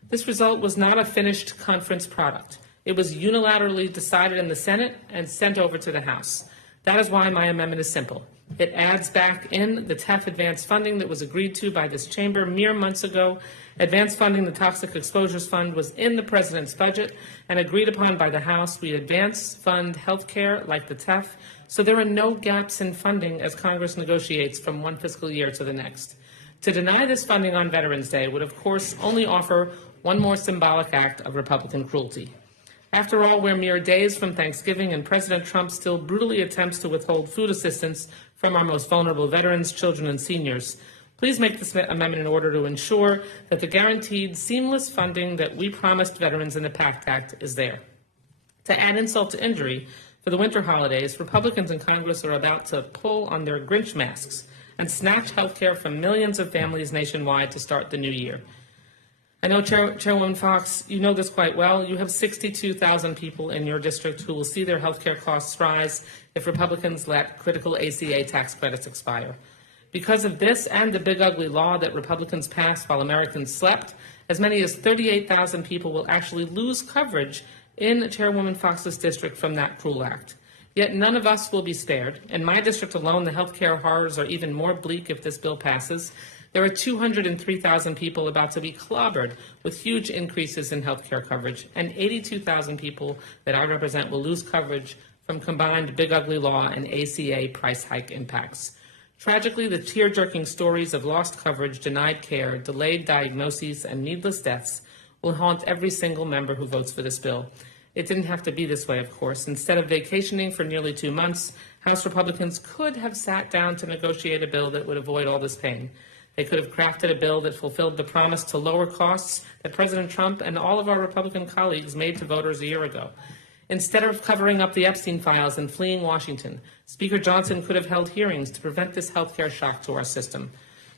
This result was not a finished conference product. It was unilaterally decided in the Senate and sent over to the House. That is why my amendment is simple. It adds back in the TEF advanced funding that was agreed to by this chamber mere months ago. Advanced funding, the Toxic Exposures Fund, was in the president's budget and agreed upon by the House. We advance fund health care like the TEF, so there are no gaps in funding as Congress negotiates from one fiscal year to the next. To deny this funding on Veterans Day would, of course, only offer one more symbolic act of Republican cruelty. After all, we're mere days from Thanksgiving, and President Trump still brutally attempts to withhold food assistance from our most vulnerable veterans, children, and seniors. Please make this amendment in order to ensure that the guaranteed seamless funding that we promised veterans in the PACT Act is there. To add insult to injury, for the winter holidays, Republicans in Congress are about to pull on their Grinch masks and snatch health care from millions of families nationwide to start the new year. I know, Chairwoman Fox, you know this quite well. You have 62,000 people in your district who will see their health care costs rise if Republicans let critical ACA tax credits expire. Because of this and the big ugly law that Republicans passed while Americans slept, as many as 38,000 people will actually lose coverage in Chairwoman Fox's district from that cruel act. Yet none of us will be spared. In my district alone, the health care horrors are even more bleak if this bill passes. There are 203,000 people about to be clobbered with huge increases in health care coverage, and 82,000 people that I represent will lose coverage from combined big ugly law and ACA price hike impacts. Tragically, the tear-jerking stories of lost coverage, denied care, delayed diagnoses, and needless deaths will haunt every single member who votes for this bill. It didn't have to be this way, of course. Instead of vacationing for nearly 2 months, House Republicans could have sat down to negotiate a bill that would avoid all this pain. They could have crafted a bill that fulfilled the promise to lower costs that President Trump and all of our Republican colleagues made to voters a year ago. Instead of covering up the Epstein files and fleeing Washington, Speaker Johnson could have held hearings to prevent this healthcare shock to our system.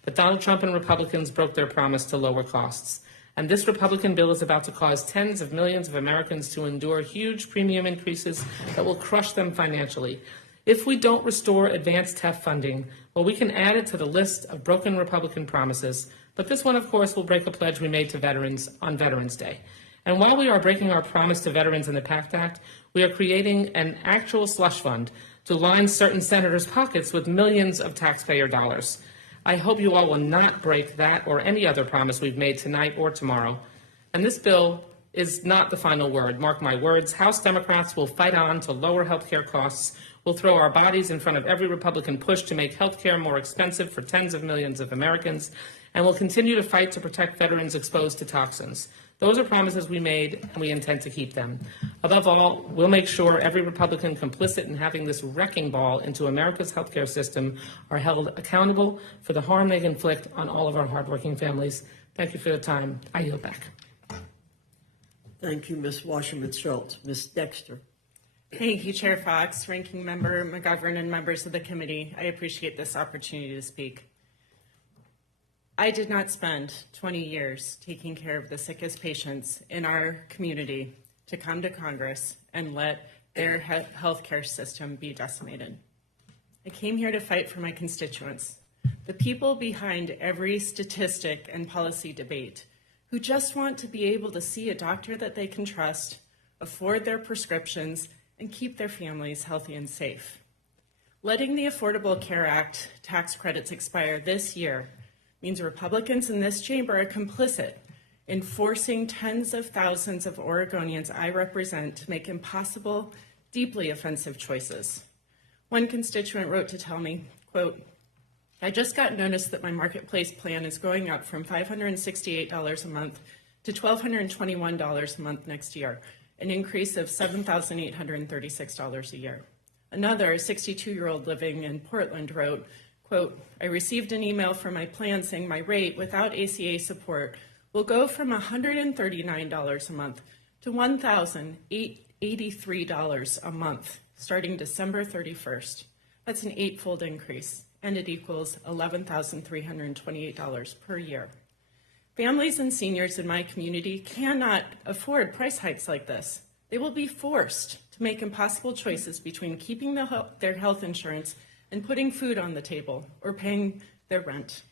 But Donald Trump and Republicans broke their promise to lower costs. And this Republican bill is about to cause tens of millions of Americans to endure huge premium increases that will crush them financially. If we don't restore advanced TEF funding, well, we can add it to the list of broken Republican promises. But this one, of course, will break a pledge we made to veterans on Veterans Day. And while we are breaking our promise to veterans in the PACT Act, we are creating an actual slush fund to line certain senators' pockets with millions of taxpayer dollars. I hope you all will not break that or any other promise we've made tonight or tomorrow. And this bill is not the final word. Mark my words, House Democrats will fight on to lower health care costs. We'll throw our bodies in front of every Republican push to make health care more expensive for tens of millions of Americans. And we'll continue to fight to protect veterans exposed to toxins. Those are promises we made, and we intend to keep them. Above all, we'll make sure every Republican complicit in having this wrecking ball into America's healthcare system are held accountable for the harm they inflict on all of our hardworking families. Thank you for your time. I yield back. Thank you, Ms. Wasserman-Schultz. Ms. Dexter. Thank you, Chair Fox, Ranking Member McGovern, and members of the committee. I appreciate this opportunity to speak. I did not spend 20 years taking care of the sickest patients in our community to come to Congress and let their healthcare system be decimated. I came here to fight for my constituents, the people behind every statistic and policy debate, who just want to be able to see a doctor that they can trust, afford their prescriptions, and keep their families healthy and safe. Letting the Affordable Care Act tax credits expire this year means Republicans in this chamber are complicit in forcing tens of thousands of Oregonians I represent to make impossible, deeply offensive choices. One constituent wrote to tell me, quote, "I just got notice that my marketplace plan is going up from $568 a month to $1,221 a month next year, an increase of $7,836 a year." Another, a 62-year-old living in Portland, wrote, quote, "I received an email from my plan saying my rate without ACA support will go from $139 a month to $1,083 a month starting December 31st. That's an 8-fold increase, and it equals $11,328 per year. Families and seniors in my community cannot afford price hikes like this. They will be forced to make impossible choices between keeping their health insurance and putting food on the table or paying their rent.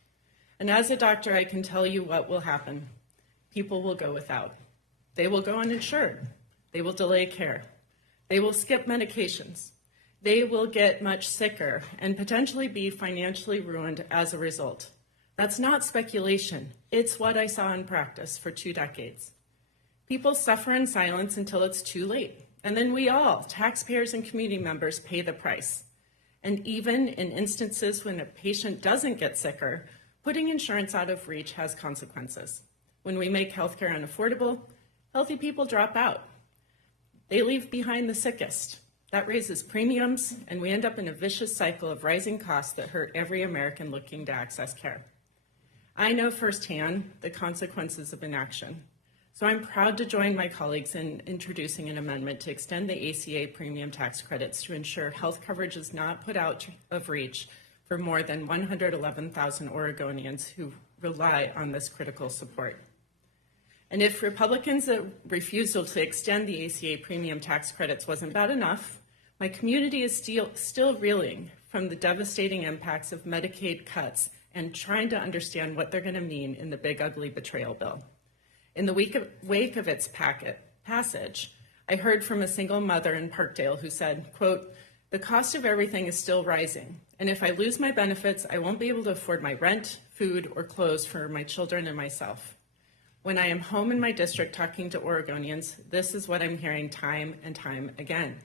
And as a doctor, I can tell you what will happen. People will go without. They will go uninsured. They will delay care. They will skip medications. They will get much sicker and potentially be financially ruined as a result. That's not speculation. It's what I saw in practice for 2 decades. People suffer in silence until it's too late. And then we all, taxpayers and community members, pay the price. And even in instances when a patient doesn't get sicker, putting insurance out of reach has consequences. When we make healthcare unaffordable, healthy people drop out. They leave behind the sickest. That raises premiums, and we end up in a vicious cycle of rising costs that hurt every American looking to access care. I know firsthand the consequences of inaction. So I'm proud to join my colleagues in introducing an amendment to extend the ACA premium tax credits to ensure health coverage is not put out of reach for more than 111,000 Oregonians who rely on this critical support. And if Republicans' refusal to extend the ACA premium tax credits wasn't bad enough, my community is still reeling from the devastating impacts of Medicaid cuts and trying to understand what they're going to mean in the big ugly betrayal bill. In the wake of its passage, I heard from a single mother in Parkdale who said, quote, "The cost of everything is still rising, and if I lose my benefits, I won't be able to afford my rent, food, or clothes for my children and myself. When I am home in my district talking to Oregonians, this is what I'm hearing time and time again.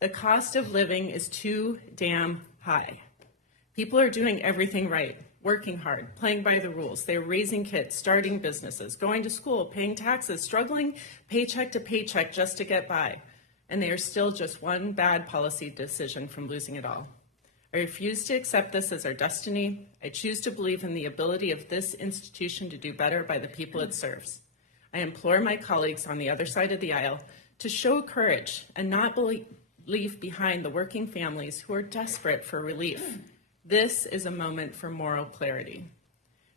The cost of living is too damn high. People are doing everything right, working hard, playing by the rules. They're raising kids, starting businesses, going to school, paying taxes, struggling paycheck to paycheck just to get by. And they are still just one bad policy decision from losing it all. I refuse to accept this as our destiny. I choose to believe in the ability of this institution to do better by the people it serves. I implore my colleagues on the other side of the aisle to show courage and not leave behind the working families who are desperate for relief. This is a moment for moral clarity.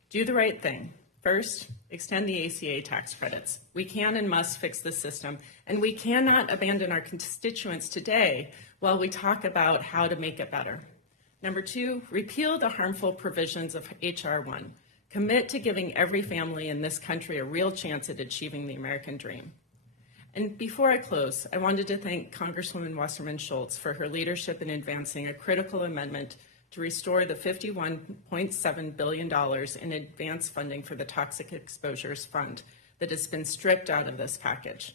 Do the right thing. First, extend the ACA tax credits. We can and must fix the system, and we cannot abandon our constituents today while we talk about how to make it better. Number 2, repeal the harmful provisions of H.R. 1. Commit to giving every family in this country a real chance at achieving the American dream. And before I close, I wanted to thank Congresswoman Wasserman Schultz for her leadership in advancing a critical amendment to restore the $51.7 billion in advance funding for the Toxic Exposures Fund that has been stripped out of this package.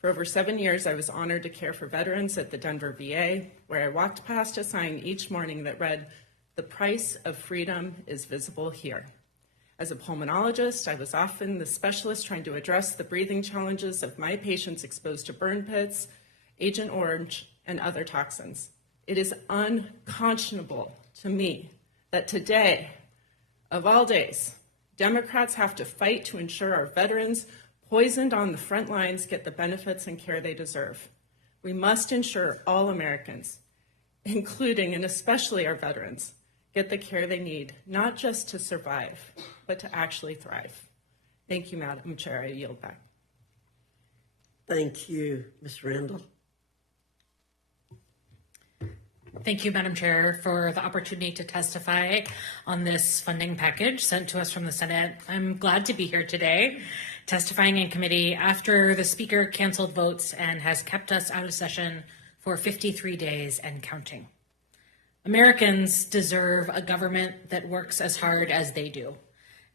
For over 7 years, I was honored to care for veterans at the Denver VA, where I walked past a sign each morning that read, "The price of freedom is visible here." As a pulmonologist, I was often the specialist trying to address the breathing challenges of my patients exposed to burn pits, Agent Orange, and other toxins. It is unconscionable to me that today, of all days, Democrats have to fight to ensure our veterans poisoned on the front lines get the benefits and care they deserve. We must ensure all Americans, including and especially our veterans, get the care they need, not just to survive, but to actually thrive. Thank you, Madam Chair. I yield back. Thank you, Ms. Randall. Thank you, Madam Chair, for the opportunity to testify on this funding package sent to us from the Senate. I'm glad to be here today, testifying in committee after the Speaker canceled votes and has kept us out of session for 53 days and counting. Americans deserve a government that works as hard as they do.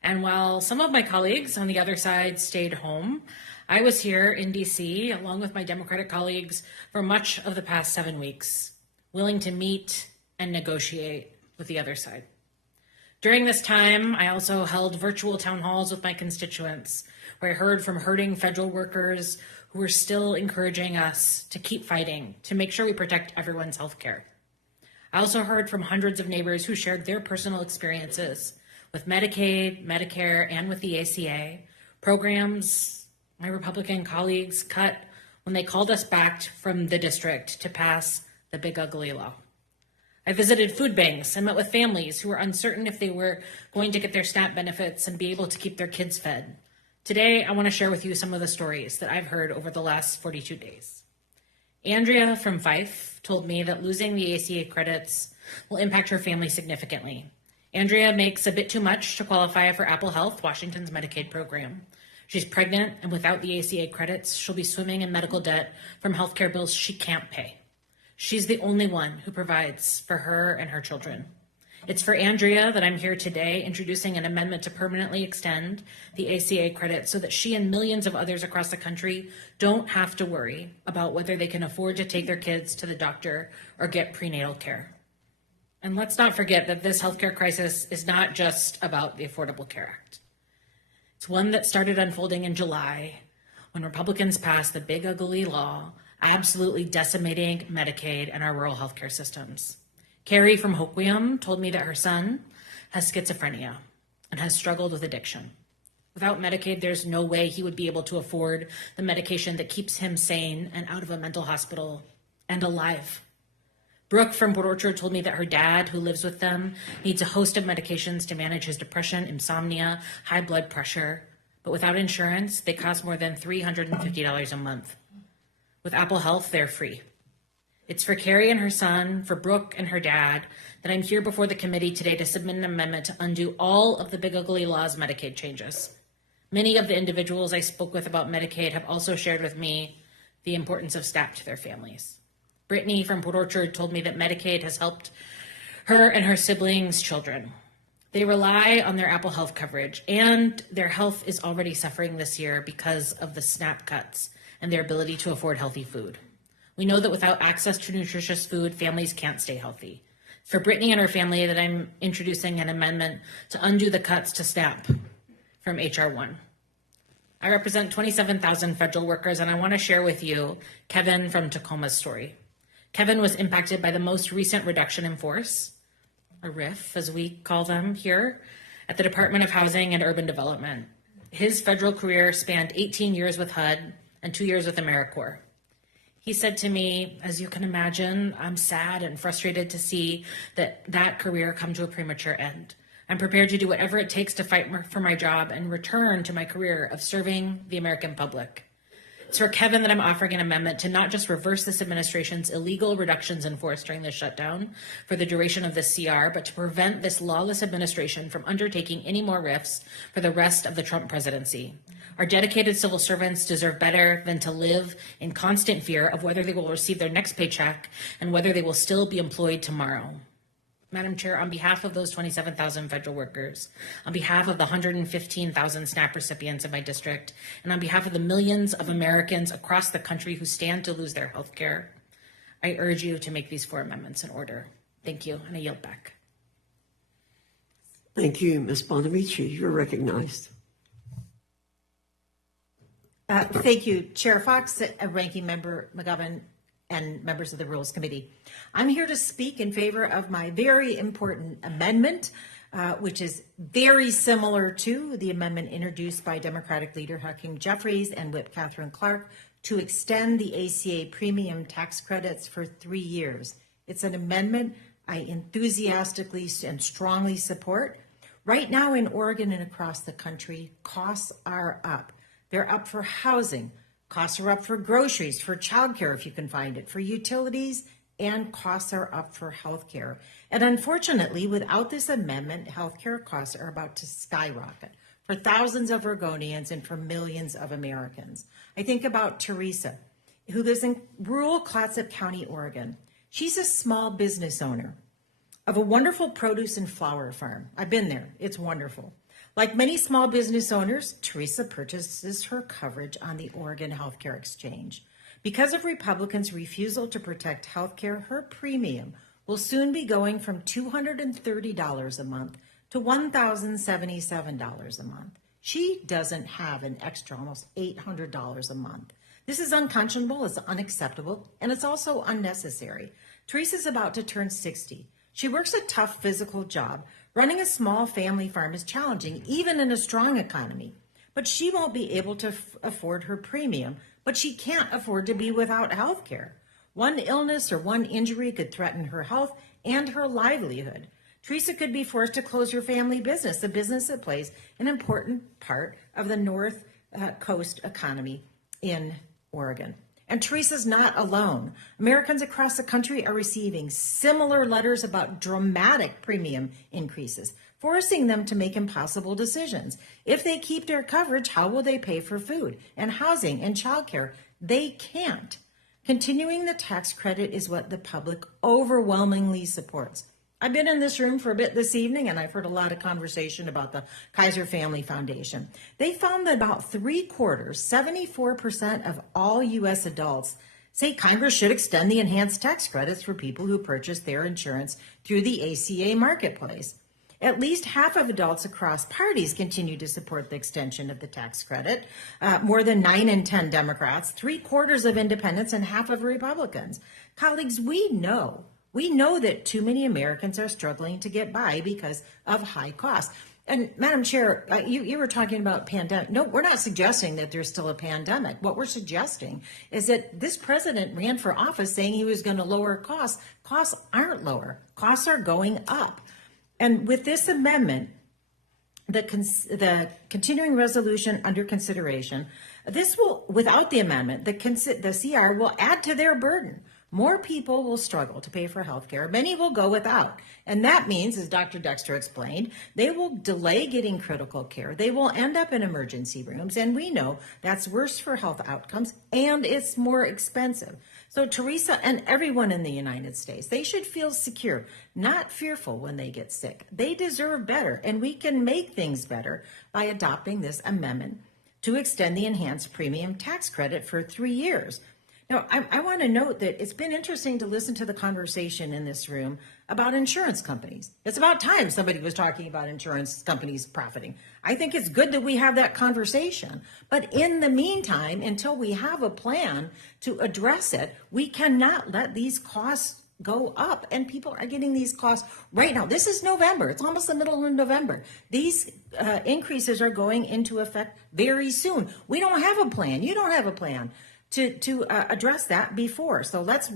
And while some of my colleagues on the other side stayed home, I was here in DC, along with my Democratic colleagues, for much of the past 7 weeks, willing to meet and negotiate with the other side. During this time, I also held virtual town halls with my constituents, where I heard from hurting federal workers who were still encouraging us to keep fighting to make sure we protect everyone's health care. I also heard from hundreds of neighbors who shared their personal experiences with Medicaid, Medicare, and with the ACA, programs my Republican colleagues cut when they called us back from the district to pass the big ugly law. I visited food banks and met with families who were uncertain if they were going to get their SNAP benefits and be able to keep their kids fed. Today, I want to share with you some of the stories that I've heard over the last 42 days. Andrea from Fife told me that losing the ACA credits will impact her family significantly. Andrea makes a bit too much to qualify for Apple Health, Washington's Medicaid program. She's pregnant, and without the ACA credits, she'll be swimming in medical debt from healthcare bills she can't pay. She's the only one who provides for her and her children. It's for Andrea that I'm here today introducing an amendment to permanently extend the ACA credit so that she and millions of others across the country don't have to worry about whether they can afford to take their kids to the doctor or get prenatal care. And let's not forget that this healthcare crisis is not just about the Affordable Care Act. It's one that started unfolding in July when Republicans passed the big ugly law absolutely decimating Medicaid and our rural healthcare systems. Carrie from Hoquiam told me that her son has schizophrenia and has struggled with addiction. Without Medicaid, there's no way he would be able to afford the medication that keeps him sane and out of a mental hospital and alive. Brooke from Port Orchard told me that her dad, who lives with them, needs a host of medications to manage his depression, insomnia, high blood pressure, but without insurance, they cost more than $350 a month. With Apple Health, they're free. It's for Carrie and her son, for Brooke and her dad, that I'm here before the committee today to submit an amendment to undo all of the big ugly law's Medicaid changes. Many of the individuals I spoke with about Medicaid have also shared with me the importance of SNAP to their families. Brittany from Port Orchard told me that Medicaid has helped her and her siblings' children. They rely on their Apple Health coverage, and their health is already suffering this year because of the SNAP cuts and their ability to afford healthy food. We know that without access to nutritious food, families can't stay healthy. For Brittany and her family that I'm introducing an amendment to undo the cuts to SNAP from HR 1. I represent 27,000 federal workers, and I want to share with you Kevin from Tacoma's story. Kevin was impacted by the most recent reduction in force, a RIF, as we call them here, at the Department of Housing and Urban Development. His federal career spanned 18 years with HUD and 2 years with AmeriCorps. He said to me, as you can imagine, I'm sad and frustrated to see that career come to a premature end. I'm prepared to do whatever it takes to fight for my job and return to my career of serving the American public. It's for Kevin that I'm offering an amendment to not just reverse this administration's illegal reductions in force during the shutdown for the duration of this CR, but to prevent this lawless administration from undertaking any more RIFs for the rest of the Trump presidency. Our dedicated civil servants deserve better than to live in constant fear of whether they will receive their next paycheck and whether they will still be employed tomorrow. Madam Chair, on behalf of those 27,000 federal workers, on behalf of the 115,000 SNAP recipients in my district, and on behalf of the millions of Americans across the country who stand to lose their health care, I urge you to make these 4 amendments in order. Thank you, and I yield back. Thank you, Ms. Bonamici. You're recognized. Thank you, Chair Fox, Ranking Member McGovern, and members of the Rules Committee. I'm here to speak in favor of my very important amendment, which is very similar to the amendment introduced by Democratic leader Hakeem Jeffries and Whip Catherine Clark to extend the ACA premium tax credits for 3 years. It's an amendment I enthusiastically and strongly support. Right now in Oregon and across the country, costs are up. They're up for housing. Costs are up for groceries, for childcare if you can find it, for utilities, and costs are up for healthcare. And unfortunately, without this amendment, healthcare costs are about to skyrocket for thousands of Oregonians and for millions of Americans. I think about Teresa, who lives in rural Clatsop County, Oregon. She's a small business owner of a wonderful produce and flower farm. I've been there. It's wonderful. Like many small business owners, Teresa purchases her coverage on the Oregon Healthcare Exchange. Because of Republicans' refusal to protect healthcare, her premium will soon be going from $230 a month to $1,077 a month. She doesn't have an extra almost $800 a month. This is unconscionable, it's unacceptable, and it's also unnecessary. Teresa's about to turn 60. She works a tough physical job. Running a small family farm is challenging, even in a strong economy. But she won't be able to afford her premium, but she can't afford to be without health care. One illness or one injury could threaten her health and her livelihood. Teresa could be forced to close her family business, a business that plays an important part of the North Coast economy in Oregon. And Teresa's not alone. Americans across the country are receiving similar letters about dramatic premium increases, forcing them to make impossible decisions. If they keep their coverage, how will they pay for food and housing and childcare? They can't. Continuing the tax credit is what the public overwhelmingly supports. I've been in this room for a bit this evening, and I've heard a lot of conversation about the Kaiser Family Foundation. They found that about 3/4, 74% of all U.S. adults say Congress should extend the enhanced tax credits for people who purchase their insurance through the ACA marketplace. At least half of adults across parties continue to support the extension of the tax credit. More than 9 in 10 Democrats, 3/4 of independents, and half of Republicans. Colleagues, we know that too many Americans are struggling to get by because of high costs. And Madam Chair, you were talking about pandemic. No, we're not suggesting that there's still a pandemic. What we're suggesting is that this president ran for office saying he was going to lower costs. Costs aren't lower. Costs are going up. And with this amendment, the continuing resolution under consideration, this will, without the amendment, the CR will add to their burden. More people will struggle to pay for health care. Many will go without. And that means, as Dr. Dexter explained, they will delay getting critical care. They will end up in emergency rooms. And we know that's worse for health outcomes and it's more expensive. So Teresa and everyone in the United States, they should feel secure, not fearful when they get sick. They deserve better. And we can make things better by adopting this amendment to extend the enhanced premium tax credit for 3 years. Now, I want to note that it's been interesting to listen to the conversation in this room about insurance companies. It's about time somebody was talking about insurance companies profiting. I think it's good that we have that conversation. But in the meantime, until we have a plan to address it, we cannot let these costs go up. And people are getting these costs right now. This is November. It's almost the middle of November. These increases are going into effect very soon. We don't have a plan. You don't have a plan to address that before. So let's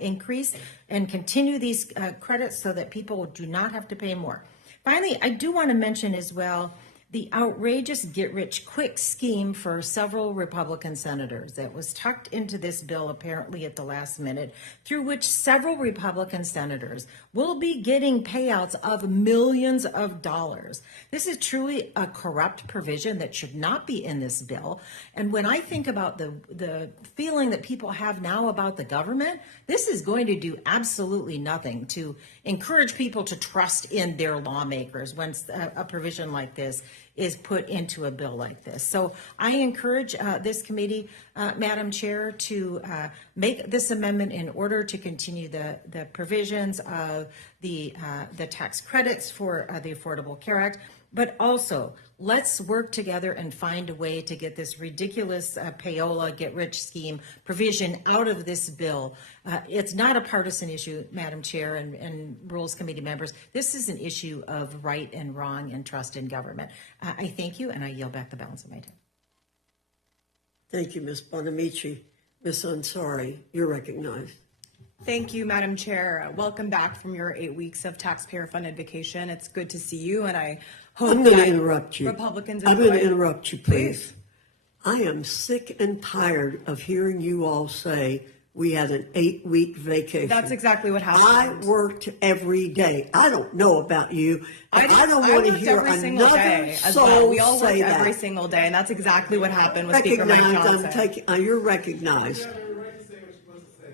increase and continue these credits so that people do not have to pay more. Finally, I do want to mention as well the outrageous get-rich-quick scheme for several Republican senators that was tucked into this bill apparently at the last minute, through which several Republican senators will be getting payouts of millions of dollars. This is truly a corrupt provision that should not be in this bill. And when I think about the feeling that people have now about the government, this is going to do absolutely nothing to encourage people to trust in their lawmakers when a provision like this is put into a bill like this. So I encourage this committee, Madam Chair, to make this amendment in order to continue the provisions of the tax credits for the Affordable Care Act. But also, let's work together and find a way to get this ridiculous payola get-rich scheme provision out of this bill. It's not a partisan issue, Madam Chair and Rules Committee members. This is an issue of right and wrong and trust in government. I thank you, and I yield back the balance of my time. Thank you, Ms. Bonamici. Ms. Ansari, you're recognized. Thank you, Madam Chair. Welcome back from your 8 weeks of taxpayer-funded vacation. It's good to see you, and I hope I'm going to interrupt you. Republicans. I'm going to interrupt you, please. I am sick and tired of hearing you all say We had an 8-week vacation. That's exactly what happened. I worked every day. I don't know about you, but I don't want to worked hear every single another day as soul well. We all worked say that. every single day, and that's exactly what happened with Speaker Mike Johnson. You're recognized.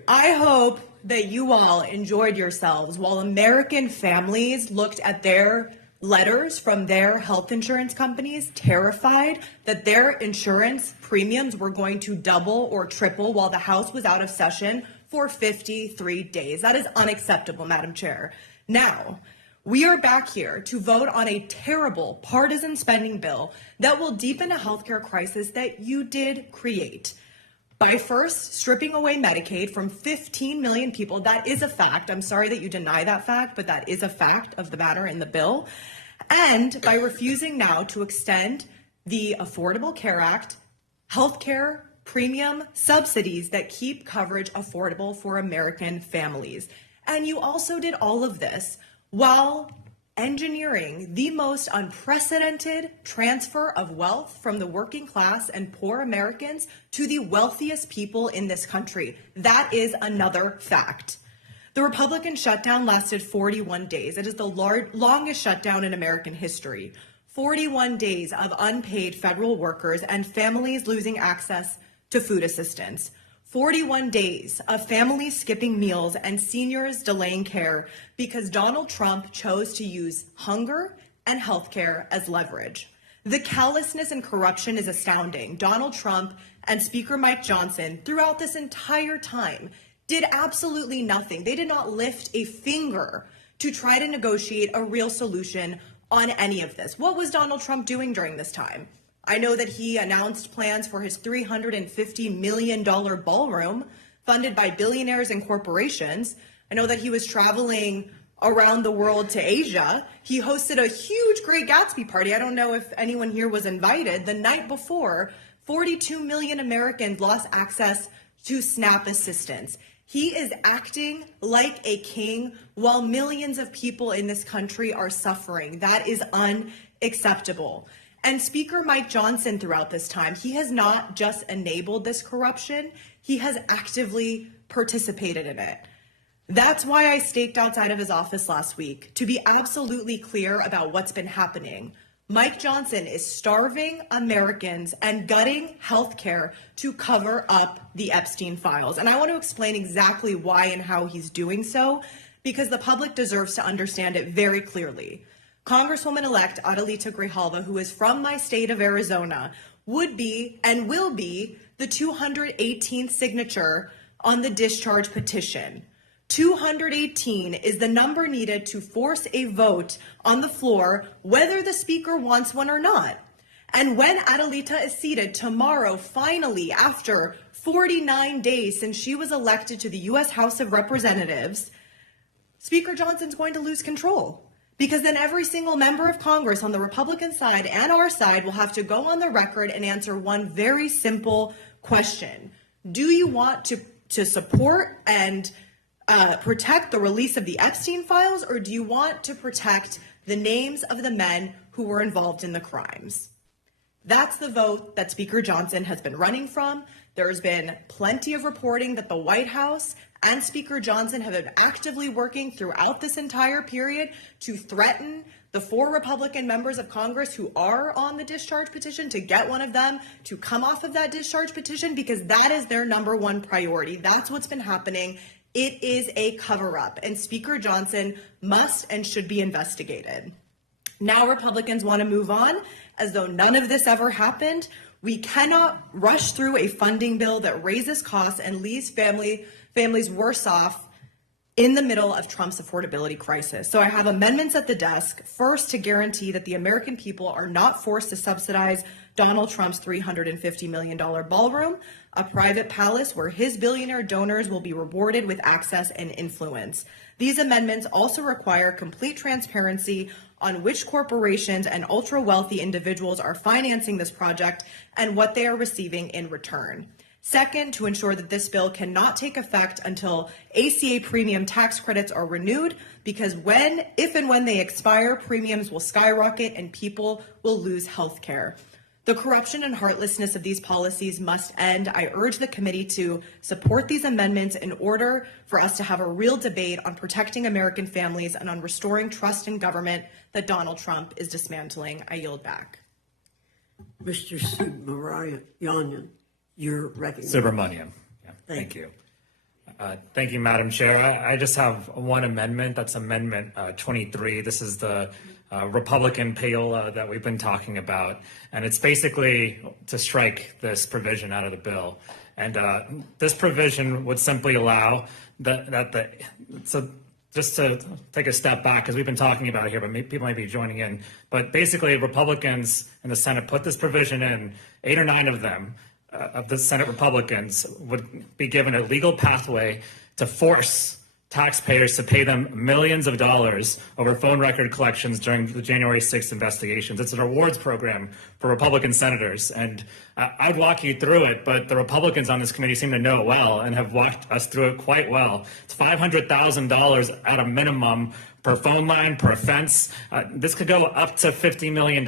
I hope that you all enjoyed yourselves while American families looked at their letters from their health insurance companies, terrified that their insurance premiums were going to double or triple while the House was out of session for 53 days. That is unacceptable, Madam Chair. Now, we are back here to vote on a terrible partisan spending bill that will deepen a healthcare crisis that you did create. By first stripping away Medicaid from 15 million people, that is a fact. I'm sorry that you deny that fact, but that is a fact of the matter in the bill. And by refusing now to extend the Affordable Care Act, healthcare premium subsidies that keep coverage affordable for American families. And you also did all of this while engineering the most unprecedented transfer of wealth from the working class and poor Americans to the wealthiest people in this country. That is another fact. The Republican shutdown lasted 41 days. It is the longest shutdown in American history. 41 days of unpaid federal workers and families losing access to food assistance. 41 days of families skipping meals and seniors delaying care because Donald Trump chose to use hunger and healthcare as leverage. The callousness and corruption is astounding. Donald Trump and Speaker Mike Johnson, throughout this entire time, did absolutely nothing. They did not lift a finger to try to negotiate a real solution on any of this. What was Donald Trump doing during this time? I know that he announced plans for his $350 million ballroom funded by billionaires and corporations. I know that he was traveling around the world to Asia. He hosted a huge Great Gatsby party. I don't know if anyone here was invited. The night before, 42 million Americans lost access to SNAP assistance. He is acting like a king while millions of people in this country are suffering. That is unacceptable. And Speaker Mike Johnson, throughout this time, he has not just enabled this corruption, he has actively participated in it. That's why I staked outside of his office last week, to be absolutely clear about what's been happening. Mike Johnson is starving Americans and gutting healthcare to cover up the Epstein files. And I want to explain exactly why and how he's doing so, because the public deserves to understand it very clearly. Congresswoman-elect Adelita Grijalva, who is from my state of Arizona, would be and will be the 218th signature on the discharge petition. 218 is the number needed to force a vote on the floor, whether the speaker wants one or not. And when Adelita is seated tomorrow, finally, after 49 days since she was elected to the U.S. House of Representatives, Speaker Johnson's going to lose control. Because then every single member of Congress on the Republican side and our side will have to go on the record and answer one very simple question. Do you want to support and protect the release of the Epstein files, or do you want to protect the names of the men who were involved in the crimes? That's the vote that Speaker Johnson has been running from. There's been plenty of reporting that the White House and Speaker Johnson have been actively working throughout this entire period to threaten the 4 Republican members of Congress who are on the discharge petition, to get one of them to come off of that discharge petition, because that is their number one priority. That's what's been happening. It is a cover-up, and Speaker Johnson must and should be investigated. Now Republicans want to move on as though none of this ever happened. We cannot rush through a funding bill that raises costs and leaves families worse off in the middle of Trump's affordability crisis. So I have amendments at the desk, first to guarantee that the American people are not forced to subsidize Donald Trump's $350 million ballroom, a private palace where his billionaire donors will be rewarded with access and influence. These amendments also require complete transparency on which corporations and ultra-wealthy individuals are financing this project and what they are receiving in return. Second, to ensure that this bill cannot take effect until ACA premium tax credits are renewed, because if and when they expire, premiums will skyrocket and people will lose health care. The corruption and heartlessness of these policies must end. I urge the committee to support these amendments in order for us to have a real debate on protecting American families and on restoring trust in government that Donald Trump is dismantling. I yield back. Mr. Subramanian, you're recognized. Subramanian. Yeah, thank you. Thank you, Madam Chair. I just have one amendment. That's Amendment 23. This is the Republican payola that we've been talking about. And it's basically to strike this provision out of the bill. And this provision would simply allow so just to take a step back, because we've been talking about it here, but people might be joining in. But basically, Republicans in the Senate put this provision in, 8 or 9 of them, of the Senate Republicans would be given a legal pathway to force taxpayers to pay them millions of dollars over phone record collections during the January 6th investigations. It's an rewards program for Republican senators. And I'd walk you through it, but the Republicans on this committee seem to know it well and have walked us through it quite well. It's $500,000 at a minimum per phone line, per offense. This could go up to $50 million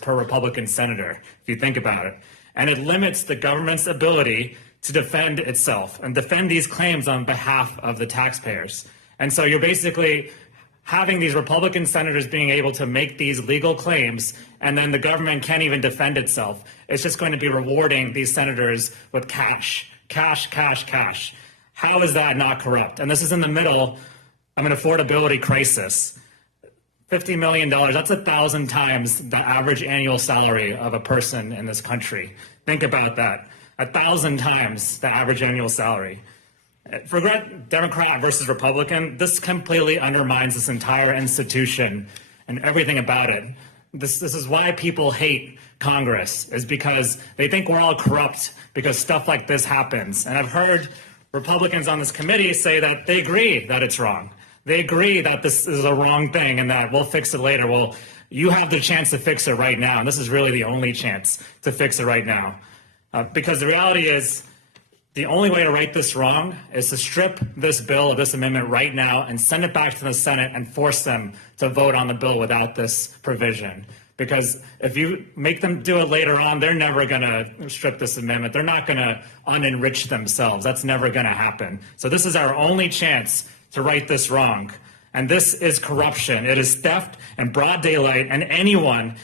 per Republican senator, if you think about it. And it limits the government's ability to defend itself and defend these claims on behalf of the taxpayers. And so you're basically having these Republican senators being able to make these legal claims, and then the government can't even defend itself. It's just going to be rewarding these senators with cash. How is that not corrupt? And this is in the middle of an affordability crisis. $50 million, that's 1,000 times the average annual salary of a person in this country. Think about that. 1,000 times the average annual salary. Forget Democrat versus Republican. This completely undermines this entire institution and everything about it. This is why people hate Congress, is because they think we're all corrupt because stuff like this happens. And I've heard Republicans on this committee say that they agree that it's wrong. They agree that this is a wrong thing and that we'll fix it later. Well, you have the chance to fix it right now. And this is really the only chance to fix it right now. Because the reality is, the only way to right this wrong is to strip this bill, this amendment right now, and send it back to the Senate and force them to vote on the bill without this provision. Because if you make them do it later on, they're never going to strip this amendment. They're not going to unenrich themselves. That's never going to happen. So this is our only chance to right this wrong. And this is corruption. It is theft and broad daylight. And anyone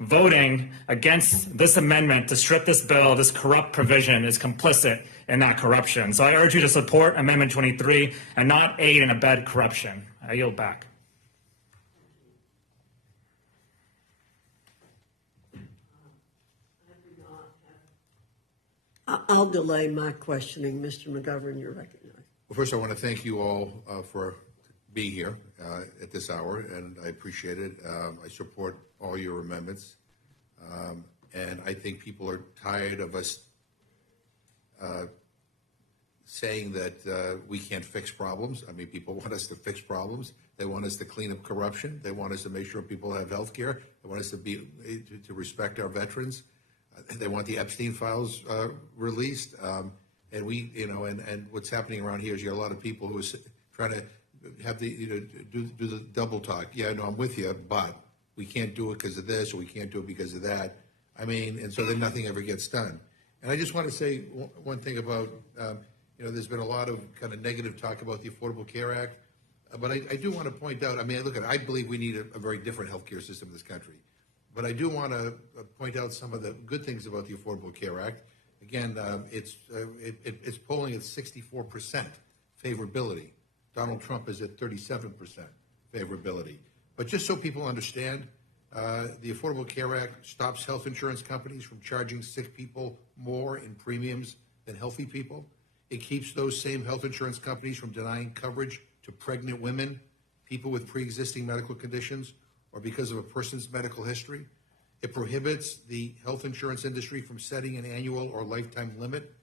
voting against this amendment to strip this bill, this corrupt provision, is complicit in that corruption. So I urge you to support Amendment 23 and not aid and abet corruption. I yield back. I'll delay my questioning. Mr. McGovern, you're recognized. Well, first, I want to thank you all for being here at this hour, and I appreciate it. I support all your amendments, and I think people are tired of us saying that we can't fix problems. I mean, people want us to fix problems. They want us to clean up corruption. They want us to make sure people have health care. They want us to respect our veterans. They want the Epstein files released. And we, and what's happening around here is you have a lot of people who are trying to have do the double talk. Yeah, no, I'm with you, but we can't do it because of this, or we can't do it because of that. I mean, and so then nothing ever gets done. And I just want to say one thing about, there's been a lot of kind of negative talk about the Affordable Care Act, but I do want to point out, I believe we need a very different healthcare system in this country. But I do want to point out some of the good things about the Affordable Care Act. Again, it's polling at 64% favorability. Donald Trump is at 37% favorability. But just so people understand, the Affordable Care Act stops health insurance companies from charging sick people more in premiums than healthy people. It keeps those same health insurance companies from denying coverage to pregnant women, people with pre-existing medical conditions, or because of a person's medical history. It prohibits the health insurance industry from setting an annual or lifetime limit.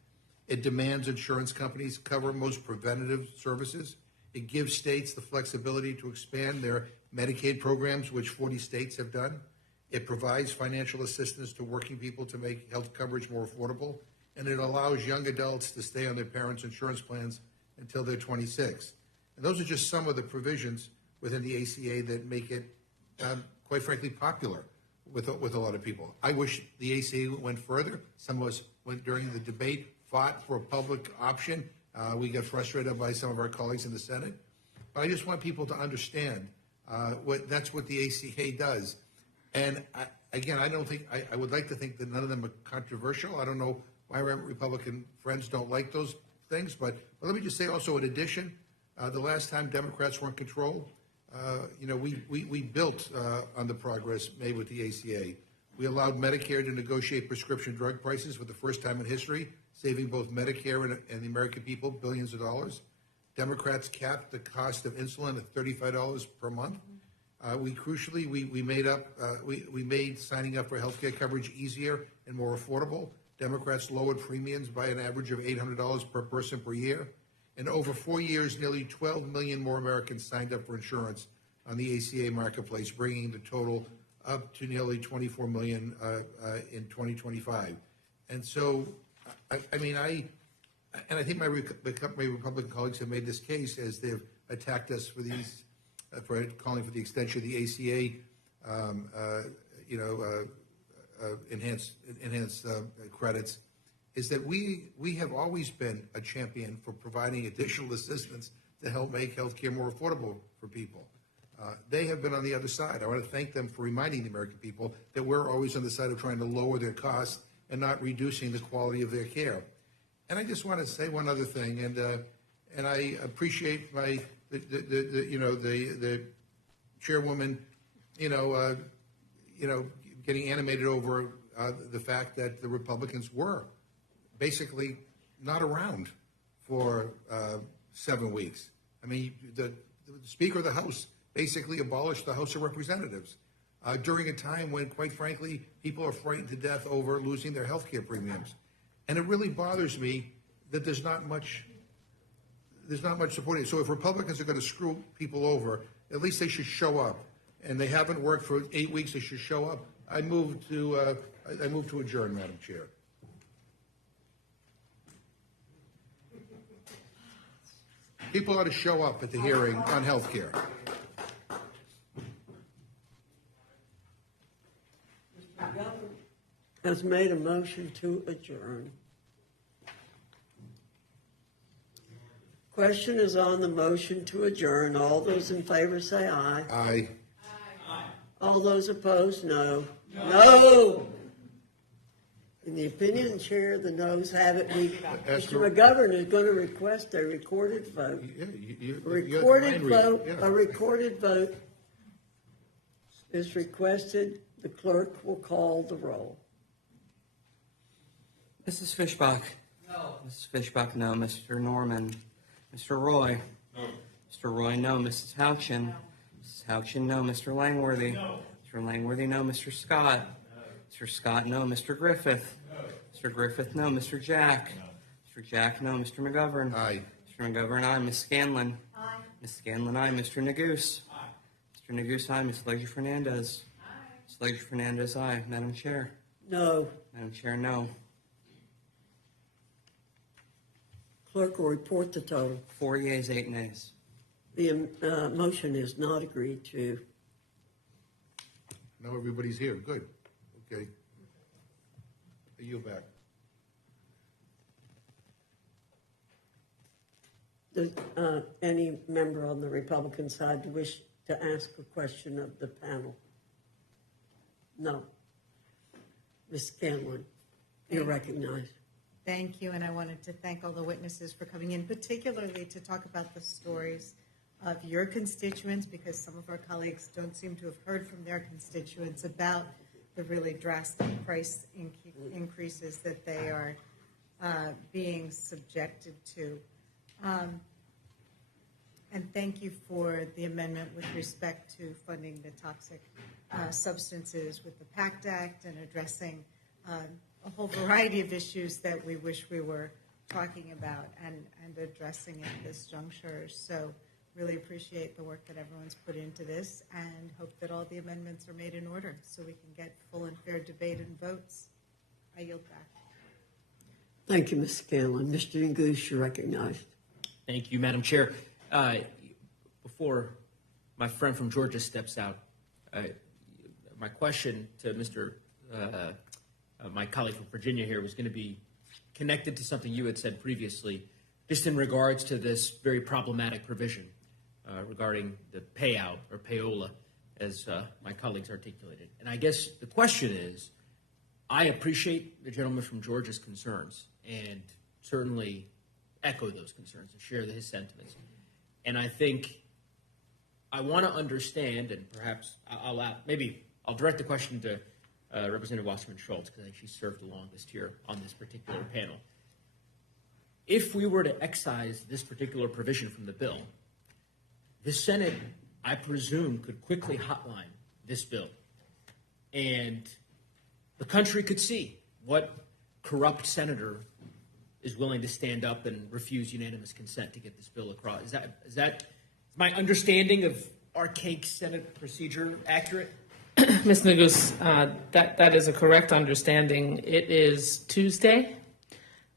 It demands insurance companies cover most preventative services. It gives states the flexibility to expand their Medicaid programs, which 40 states have done. It provides financial assistance to working people to make health coverage more affordable. And it allows young adults to stay on their parents' insurance plans until they're 26. And those are just some of the provisions within the ACA that make it, quite frankly, popular with a lot of people. I wish the ACA went further. Some of us went during the debate, fought for a public option. We got frustrated by some of our colleagues in the Senate. But I just want people to understand that's what the ACA does. And again, I would like to think that none of them are controversial. I don't know why Republican friends don't like those things, but let me just say also, in addition, the last time Democrats were in control, we built on the progress made with the ACA. We allowed Medicare to negotiate prescription drug prices for the first time in history, saving both Medicare and the American people billions of dollars. Democrats capped the cost of insulin at $35 per month. We made signing up for healthcare coverage easier and more affordable. Democrats lowered premiums by an average of $800 per person per year. And over 4 years, nearly 12 million more Americans signed up for insurance on the ACA marketplace, bringing the total up to nearly 24 million in 2025. And so, I think my Republican colleagues have made this case as they've attacked us for these, for calling for the extension of the ACA, enhanced credits, is that we have always been a champion for providing additional assistance to help make healthcare more affordable for people. They have been on the other side. I want to thank them for reminding the American people that we're always on the side of trying to lower their costs and not reducing the quality of their care. And I just want to say one other thing, and I appreciate the chairwoman, getting animated over the fact that the Republicans were basically not around for 7 weeks. I mean, the Speaker of the House basically abolished the House of Representatives during a time when, quite frankly, people are frightened to death over losing their health care premiums. And it really bothers me that there's not much support. So if Republicans are going to screw people over, at least they should show up. And they haven't worked for 8 weeks, they should show up. I move to adjourn, Madam Chair. People ought to show up at the hearing on health care. Has made a motion to adjourn. Question is on the motion to adjourn. All those in favor say aye. Aye. All those opposed, no. No! In the opinion of the chair, the noes have it. Mr. McGovern is going to request a recorded vote. A recorded vote is requested. The clerk will call the roll. Mrs. Fishbach? No. Mrs. Fishbach, no. Mr. Norman? Mr. Roy? No. Mr. Roy, no. Mrs. Houchin? No. Mrs. Houchin, no. Mr. Langworthy? No. Mr. Langworthy, no. Mr. Scott? No. Mr. Scott, no. Mr. Griffith? No. Mr. Griffith, no. Mr. Jack? No. Mr. Jack, no. Mr. McGovern? Aye. Mr. McGovern, aye. Ms. Scanlon? Aye. Ms. Scanlon, aye. Mr. Neguse? Aye. Mr. Neguse, aye. Ms. Leger-Fernandez? Aye. Ms. Leger-Fernandez, aye. Madam Chair? No. Madam Chair, no. Clerk will report the total. 4 yeas, 8 nays. The motion is not agreed to. Now everybody's here. Good. Okay. I yield back. Does any member on the Republican side wish to ask a question of the panel? No. Ms. Scanlon, you're recognized. Thank you, and I wanted to thank all the witnesses for coming in, particularly to talk about the stories of your constituents, because some of our colleagues don't seem to have heard from their constituents about the really drastic price increases that they are being subjected to. And thank you for the amendment with respect to funding the toxic substances with the PACT Act and addressing a whole variety of issues that we wish we were talking about and addressing at this juncture. So really appreciate the work that everyone's put into this and hope that all the amendments are made in order so we can get full and fair debate and votes. I yield back. Thank you, Ms. Scanlon. Mr. Neguse, you're recognized. Thank you, Madam Chair. Before my friend from Georgia steps out, my question to my colleague from Virginia here was going to be connected to something you had said previously, just in regards to this very problematic provision regarding the payout or payola, as my colleagues articulated. And I guess the question is, I appreciate the gentleman from Georgia's concerns and certainly echo those concerns and share his sentiments. And I think I want to understand, and perhaps I'll direct the question to Representative Wasserman Schultz, because I think she served the longest here on this particular panel. If we were to excise this particular provision from the bill, the Senate, I presume, could quickly hotline this bill, and the country could see what corrupt senator is willing to stand up and refuse unanimous consent to get this bill across. Is that my understanding of archaic Senate procedure accurate? Ms. Negus, that is a correct understanding. It is Tuesday,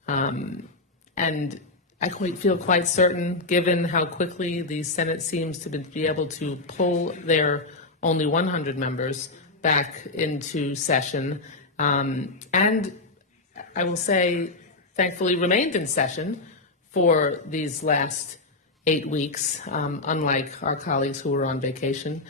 and I feel quite certain, given how quickly the Senate seems to be able to pull their only 100 members back into session, and I will say, thankfully, remained in session for these last 8 weeks, unlike our colleagues who were on vacation.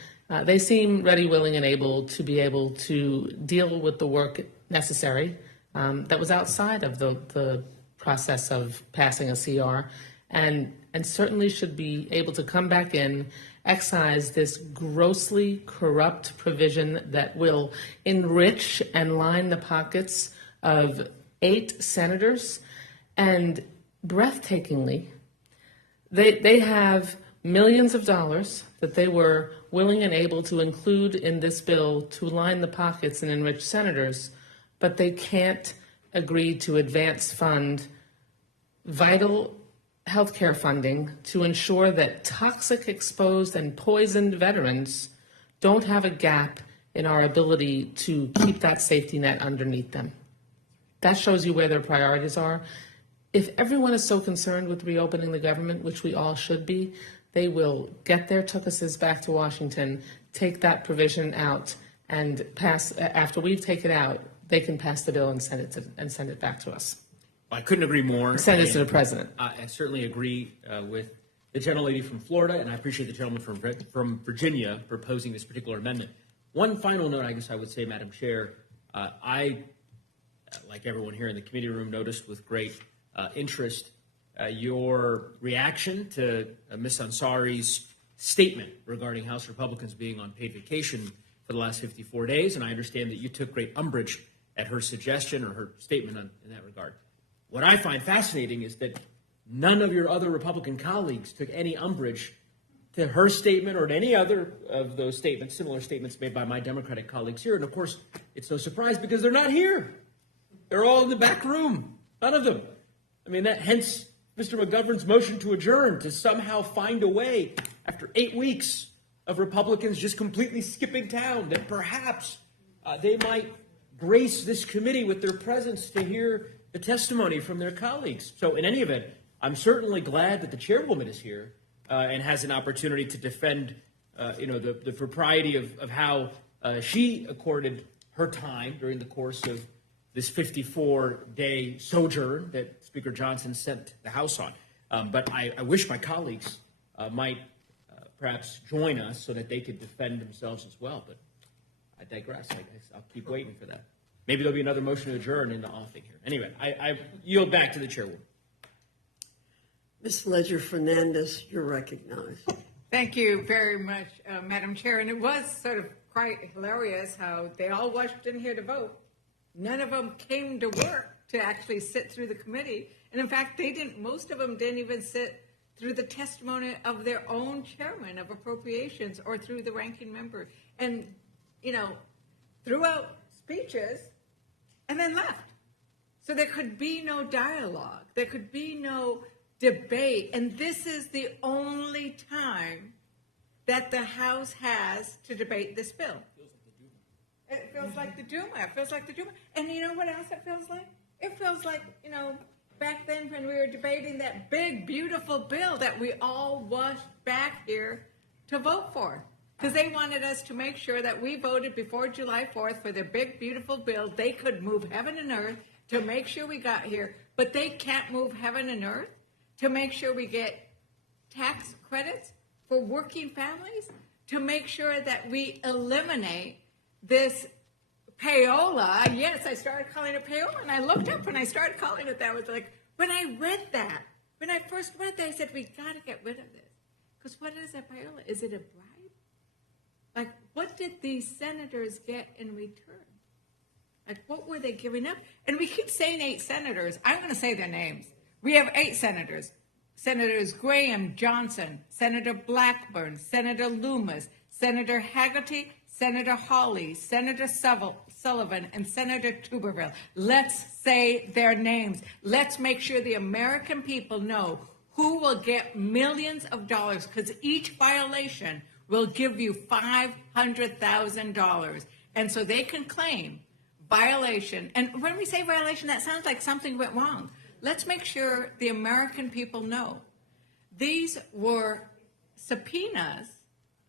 They seem ready, willing, and able to deal with the work necessary that was outside of the process of passing a CR, and certainly should be able to come back in, excise this grossly corrupt provision that will enrich and line the pockets of 8 senators, and breathtakingly, they have millions of dollars that they were willing and able to include in this bill to line the pockets and enrich senators, but they can't agree to advance fund vital healthcare funding to ensure that toxic, exposed, and poisoned veterans don't have a gap in our ability to keep that safety net underneath them. That shows you where their priorities are. If everyone is so concerned with reopening the government, which we all should be, they will get their tuchuses back to Washington, take that provision out, and pass. After we take it out, they can pass the bill and send it back to us. I couldn't agree more. Send it to the president. I certainly agree with the gentlelady from Florida, and I appreciate the gentleman from Virginia proposing this particular amendment. One final note, I guess I would say, Madam Chair, I, like everyone here in the committee room, noticed with great interest your reaction to Ms. Ansari's statement regarding House Republicans being on paid vacation for the last 54 days, and I understand that you took great umbrage at her suggestion or her statement in that regard. What I find fascinating is that none of your other Republican colleagues took any umbrage to her statement or to any other of those statements, similar statements made by my Democratic colleagues here. And of course, it's no surprise because they're not here. They're all in the back room. None of them. I mean, hence Mr. McGovern's motion to adjourn, to somehow find a way, after 8 weeks of Republicans just completely skipping town, that perhaps they might grace this committee with their presence to hear the testimony from their colleagues. So in any event, I'm certainly glad that the chairwoman is here and has an opportunity to defend the propriety of how she accorded her time during the course of this 54-day sojourn that Speaker Johnson sent the House on. But I wish my colleagues might perhaps join us so that they could defend themselves as well. But I digress. I'll keep waiting for that. Maybe there'll be another motion to adjourn in the offing here. Anyway, I yield back to the chairwoman. Ms. Ledger Fernandez, you're recognized. Thank you very much, Madam Chair. And it was sort of quite hilarious how they all rushed in here to vote. None of them came to work to actually sit through the committee. And in fact, most of them didn't even sit through the testimony of their own chairman of Appropriations or through the ranking member. And, threw out speeches and then left. So there could be no dialogue. There could be no debate. And this is the only time that the House has to debate this bill. It feels like the Duma. It feels like the Duma. And you know what else it feels like? It feels like, back then when we were debating that big, beautiful bill that we all rushed back here to vote for. because they wanted us to make sure that we voted before July 4th for their big, beautiful bill. They could move heaven and earth to make sure we got here, but they can't move heaven and earth to make sure we get tax credits for working families, to make sure that we eliminate this payola. Yes, I started calling it payola, and I looked up and I started calling it that. I was like, when I read that, when I first read that, I said, we got to get rid of this. Because what is a payola? Is it a bribe? Like, what did these senators get in return? Like, what were they giving up? And we keep saying 8 senators. I'm going to say their names. We have 8 senators. Senators Graham, Johnson, Senator Blackburn, Senator Loomis, Senator Haggerty, Senator Hawley, Senator Sullivan, and Senator Tuberville. Let's say their names. Let's make sure the American people know who will get millions of dollars, because each violation will give you $500,000. And so they can claim violation. And when we say violation, that sounds like something went wrong. Let's make sure the American people know. These were subpoenas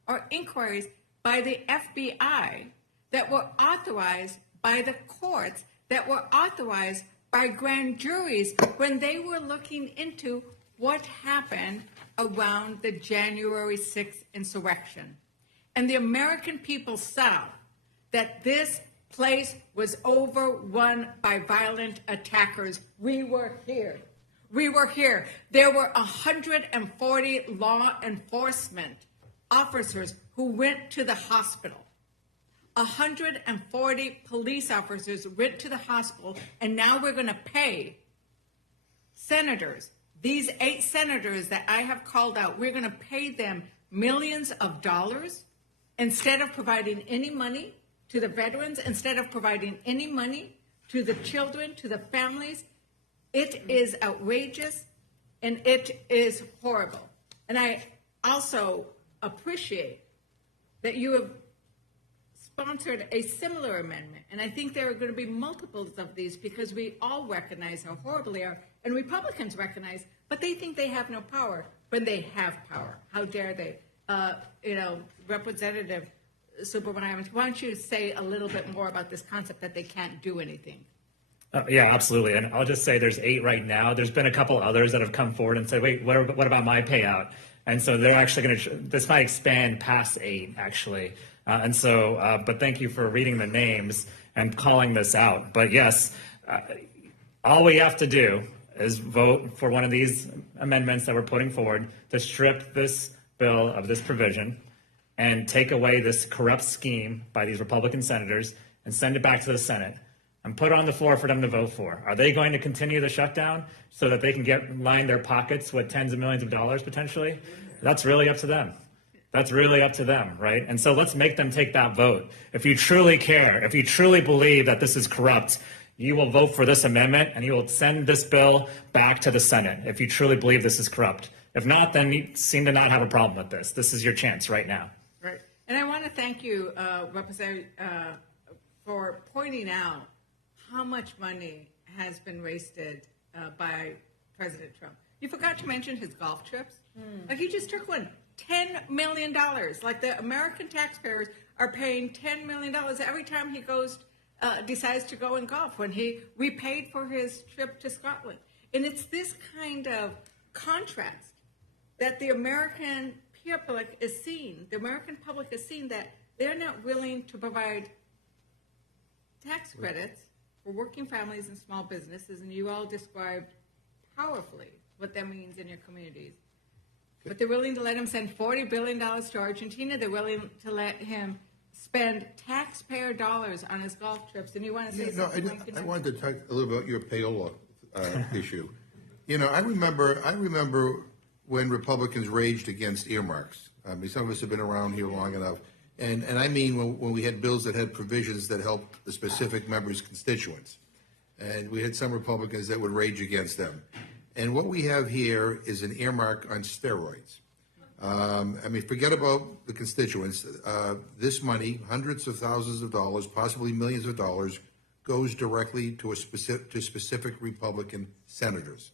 or inquiries by the FBI that were authorized by the courts, that were authorized by grand juries when they were looking into what happened around the January 6th insurrection. And the American people saw that this place was overrun by violent attackers. We were here. We were here. There were 140 law enforcement officers who went to the hospital. 140 police officers went to the hospital, and now we're going to pay senators, these 8 senators that I have called out, we're going to pay them millions of dollars instead of providing any money to the veterans, instead of providing any money to the children, to the families. It is outrageous, and it is horrible. And I also appreciate that you have sponsored a similar amendment. And I think there are going to be multiples of these, because we all recognize how horrible they are. And Republicans recognize, but they think they have no power when they have power. How dare they? Representative Superman, why don't you say a little bit more about this concept that they can't do anything? Yeah, absolutely. And I'll just say there's 8 right now. There's been a couple others that have come forward and said, wait, what about my payout? And so they're actually going to, this might expand past 8, actually. But thank you for reading the names and calling this out. But yes, all we have to do is vote for one of these amendments that we're putting forward to strip this bill of this provision and take away this corrupt scheme by these Republican senators and send it back to the Senate and put it on the floor for them to vote for. Are they going to continue the shutdown so that they can line their pockets with tens of millions of dollars potentially? That's really up to them. That's really up to them, right? And so let's make them take that vote. If you truly care, if you truly believe that this is corrupt, you will vote for this amendment and you will send this bill back to the Senate if you truly believe this is corrupt. If not, then you seem to not have a problem with this. This is your chance right now. Right. And I want to thank you, Representative, for pointing out how much money has been wasted by President Trump. You forgot to mention his golf trips. Like, he just took one. $10 million. Like, the American taxpayers are paying $10 million every time he goes, decides to go and golf, when we paid for his trip to Scotland. And it's this kind of contrast that the American public is seeing. The American public is seeing that they're not willing to provide tax credits for working families and small businesses, and you all described powerfully what that means in your communities. But they're willing to let him send $40 billion to Argentina. They're willing to let him spend taxpayer dollars on his golf trips. And you want to say something? I wanted to talk a little about your payola issue. I remember when Republicans raged against earmarks. I mean, some of us have been around here long enough. And I mean when we had bills that had provisions that helped the specific members' constituents. And we had some Republicans that would rage against them. And what we have here is an earmark on steroids. Forget about the constituents. This money, hundreds of thousands of dollars, possibly millions of dollars, goes directly to specific Republican senators.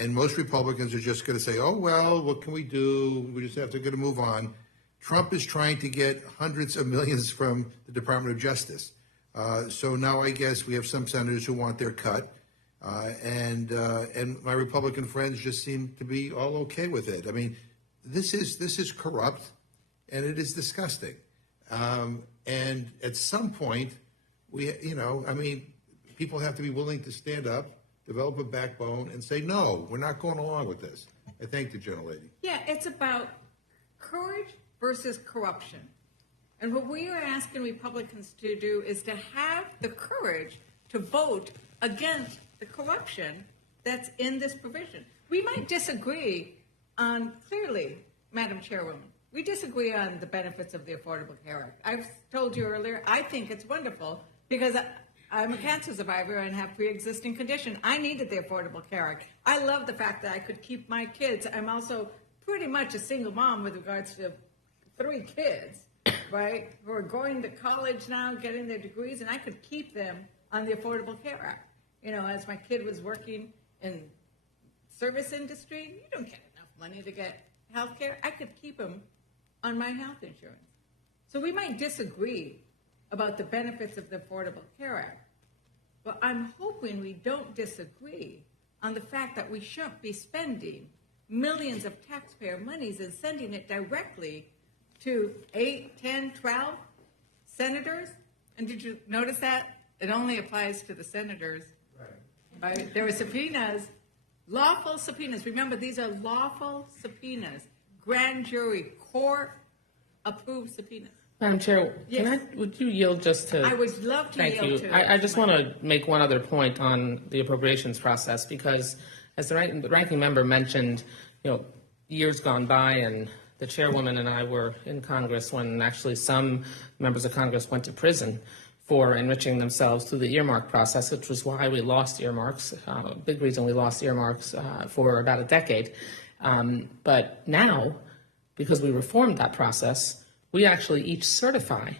And most Republicans are just going to say, oh, well, what can we do? We just have to move on. Trump is trying to get hundreds of millions from the Department of Justice. So now I guess we have some senators who want their cut. And my Republican friends just seem to be all okay with it. I mean, this is corrupt, and it is disgusting. And at some point, people have to be willing to stand up, develop a backbone, and say, no, we're not going along with this. I thank the gentlelady. Yeah, it's about courage versus corruption. And what we are asking Republicans to do is to have the courage to vote against the corruption that's in this provision. We might disagree on, clearly, Madam Chairwoman, we disagree on the benefits of the Affordable Care Act. I've told you earlier, I think it's wonderful because I'm a cancer survivor and have pre-existing condition. I needed the Affordable Care Act. I love the fact that I could keep my kids. I'm also pretty much a single mom with regards to 3 kids, right, who are going to college now, getting their degrees, and I could keep them on the Affordable Care Act. You know, as my kid was working in service industry, you don't get enough money to get health care. I could keep them on my health insurance. So we might disagree about the benefits of the Affordable Care Act, but I'm hoping we don't disagree on the fact that we shouldn't be spending millions of taxpayer monies and sending it directly to 8, 10, 12 senators. And did you notice that? It only applies to the senators. Right? There were subpoenas, lawful subpoenas. Remember, these are lawful subpoenas. Grand jury, court-approved subpoenas. Madam Chair, Yes. would you yield just to? I would love to Thank yield you. to. I just want to make one other point on the appropriations process, because as the ranking member mentioned, years gone by, and the chairwoman and I were in Congress when actually some members of Congress went to prison for enriching themselves through the earmark process, which was why we lost earmarks, a big reason we lost earmarks for about a decade. But now, because we reformed that process, we actually each certify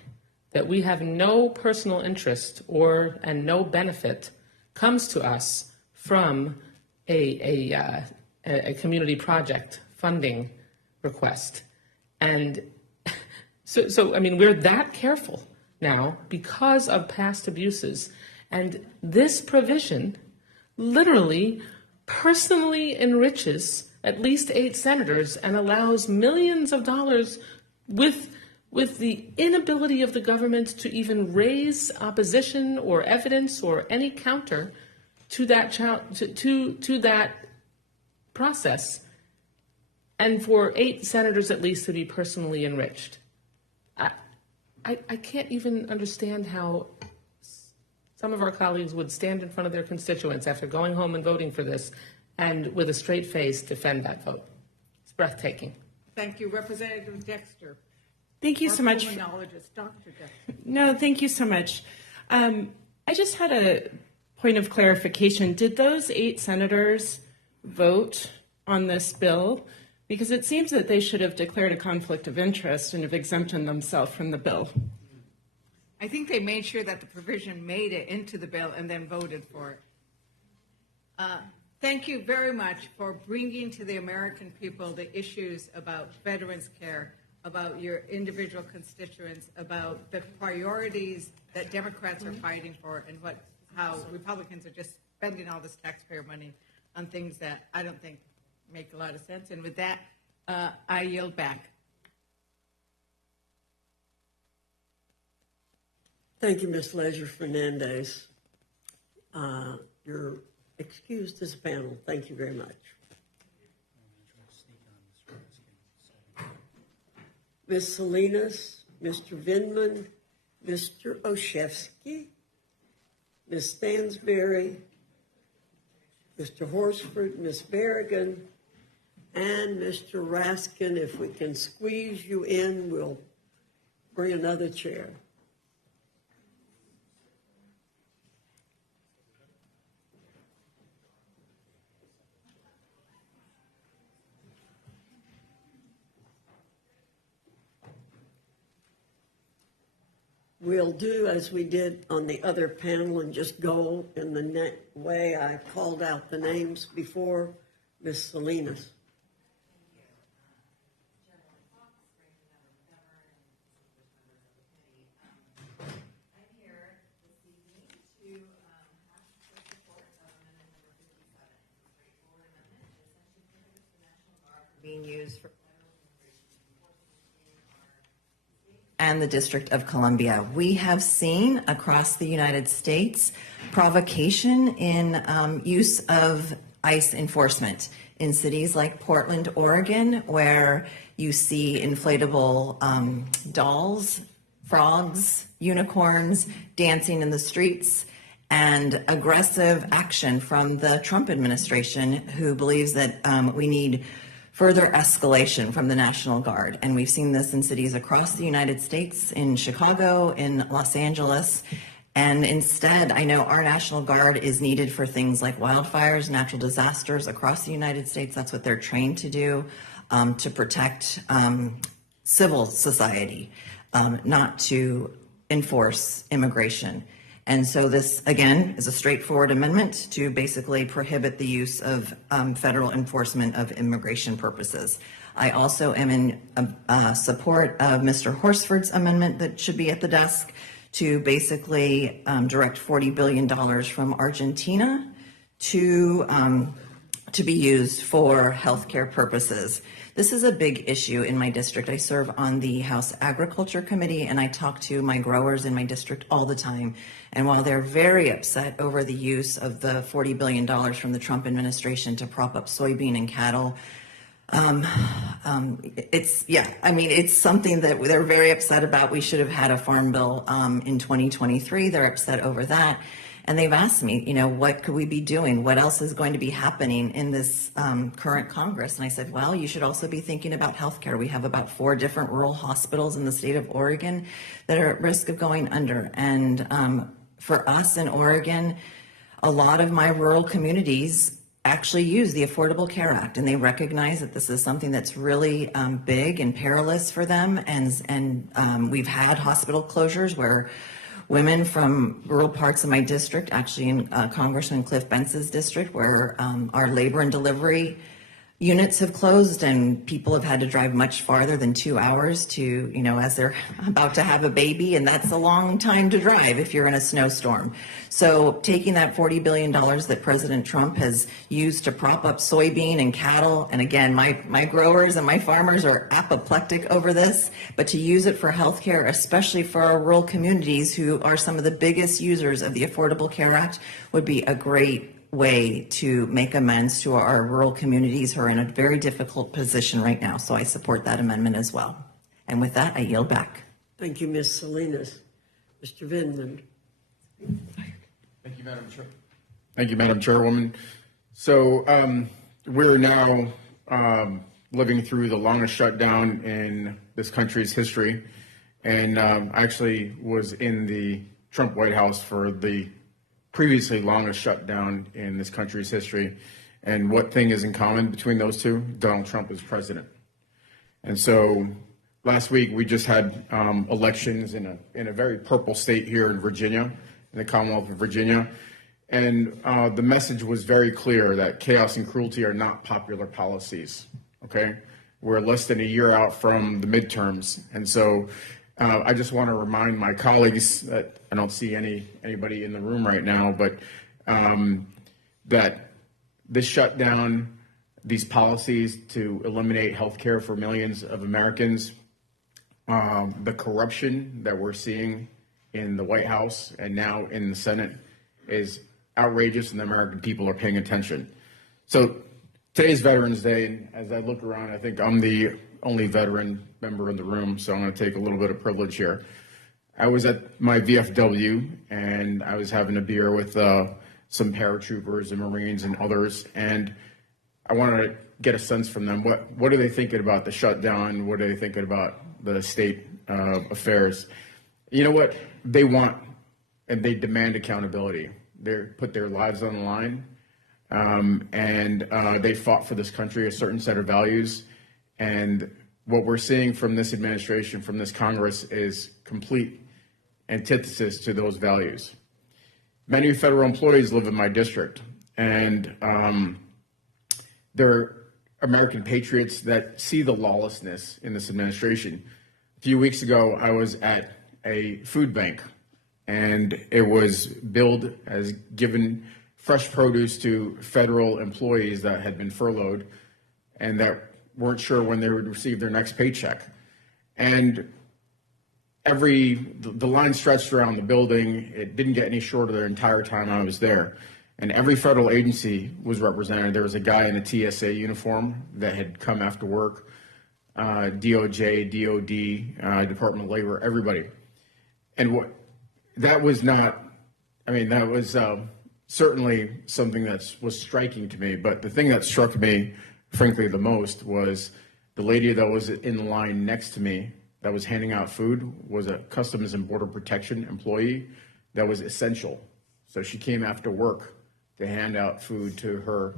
that we have no personal interest and no benefit comes to us from a community project funding request. And so I mean, we're that careful now because of past abuses. And this provision literally personally enriches at least 8 senators and allows millions of dollars with the inability of the government to even raise opposition or evidence or any counter to that to that process, and for 8 senators at least to be personally enriched. I can't even understand how some of our colleagues would stand in front of their constituents after going home and voting for this and with a straight face defend that vote. It's breathtaking. Thank you, Representative Dexter. Thank you so much. Pulmonologist, Dr. Dexter. No, thank you so much. I just had a point of clarification. Did those 8 senators vote on this bill? Because it seems that they should have declared a conflict of interest and have exempted themselves from the bill. I think they made sure that the provision made it into the bill and then voted for it. Thank you very much for bringing to the American people the issues about veterans care, about your individual constituents, about the priorities that Democrats are fighting for, and how Republicans are just spending all this taxpayer money on things that I don't think make a lot of sense. And with that, I yield back. Thank you, Ms. Leisure Fernandez. You're excused as a panel. Thank you very much. Ms. Salinas, Mr. Vindman, Mr. Oshevsky, Ms. Stansberry, Mr. Horsford, Ms. Berrigan, and Mr. Raskin. If we can squeeze you in, we'll bring another chair. We'll do as we did on the other panel and just go in the way I called out the names before. Ms. Salinas. and the District of Columbia. We have seen across the United States provocation in use of ICE enforcement in cities like Portland, Oregon, where you see inflatable dolls, frogs, unicorns dancing in the streets, and aggressive action from the Trump administration, who believes that we need further escalation from the National Guard. And we've seen this in cities across the United States, in Chicago, in Los Angeles. And instead, I know our National Guard is needed for things like wildfires, natural disasters across the United States. That's what they're trained to do, to protect civil society, not to enforce immigration. And so this, again, is a straightforward amendment to basically prohibit the use of federal enforcement of immigration purposes. I also am in support of Mr. Horsford's amendment that should be at the desk to basically direct $40 billion from Argentina to be used for healthcare purposes. This is a big issue in my district. I serve on the House Agriculture Committee, and I talk to my growers in my district all the time. And while they're very upset over the use of the $40 billion from the Trump administration to prop up soybean and cattle, it's something that they're very upset about. We should have had a farm bill in 2023. They're upset over that. And they've asked me, what could we be doing? What else is going to be happening in this current Congress? And I said, well, you should also be thinking about healthcare. We have about 4 different rural hospitals in the state of Oregon that are at risk of going under. And for us in Oregon, a lot of my rural communities actually use the Affordable Care Act, and they recognize that this is something that's really big and perilous for them. And we've had hospital closures where women from rural parts of my district, actually in Congressman Cliff Bence's district, where our labor and delivery units have closed and people have had to drive much farther than 2 hours to, as they're about to have a baby, and that's a long time to drive if you're in a snowstorm. So taking that $40 billion that President Trump has used to prop up soybean and cattle, and again, my growers and my farmers are apoplectic over this, but to use it for healthcare, especially for our rural communities who are some of the biggest users of the Affordable Care Act, would be a great way to make amends to our rural communities who are in a very difficult position right now. So I support that amendment as well. And with that, I yield back. Thank you, Ms. Salinas. Mr. Vindman. Thank you, Madam Chair. Thank you, Madam Chairwoman. So we're now living through the longest shutdown in this country's history. And I actually was in the Trump White House for the previously longest shutdown in this country's history. And what thing is in common between those two? Donald Trump is president. And so last week we just had elections in a very purple state here in Virginia, in the Commonwealth of Virginia. And the message was very clear that chaos and cruelty are not popular policies, okay? We're less than a year out from the midterms. And so I just want to remind my colleagues that I don't see anybody in the room right now, but that this shutdown, these policies to eliminate health care for millions of Americans, the corruption that we're seeing in the White House and now in the Senate is outrageous, and the American people are paying attention. So today's Veterans Day, and as I look around, I think I'm the only veteran member in the room, so I'm going to take a little bit of privilege here. I was at my VFW, and I was having a beer with some paratroopers and Marines and others, and I wanted to get a sense from them. What are they thinking about the shutdown? What are they thinking about the state affairs? You know what? They want and they demand accountability. They put their lives on the line, and they fought for this country, a certain set of values. And what we're seeing from this administration, from this Congress, is complete antithesis to those values. Many federal employees live in my district, and they're American patriots that see the lawlessness in this administration. A few weeks ago, I was at a food bank, and it was billed as giving fresh produce to federal employees that had been furloughed and that weren't sure when they would receive their next paycheck. And the line stretched around the building. It didn't get any shorter the entire time I was there. And every federal agency was represented. There was a guy in a TSA uniform that had come after work, DOJ, DOD, Department of Labor, everybody. And that was certainly something that was striking to me. But the thing that struck me, frankly, the most was the lady that was in the line next to me that was handing out food was a Customs and Border Protection employee that was essential. So she came after work to hand out food to her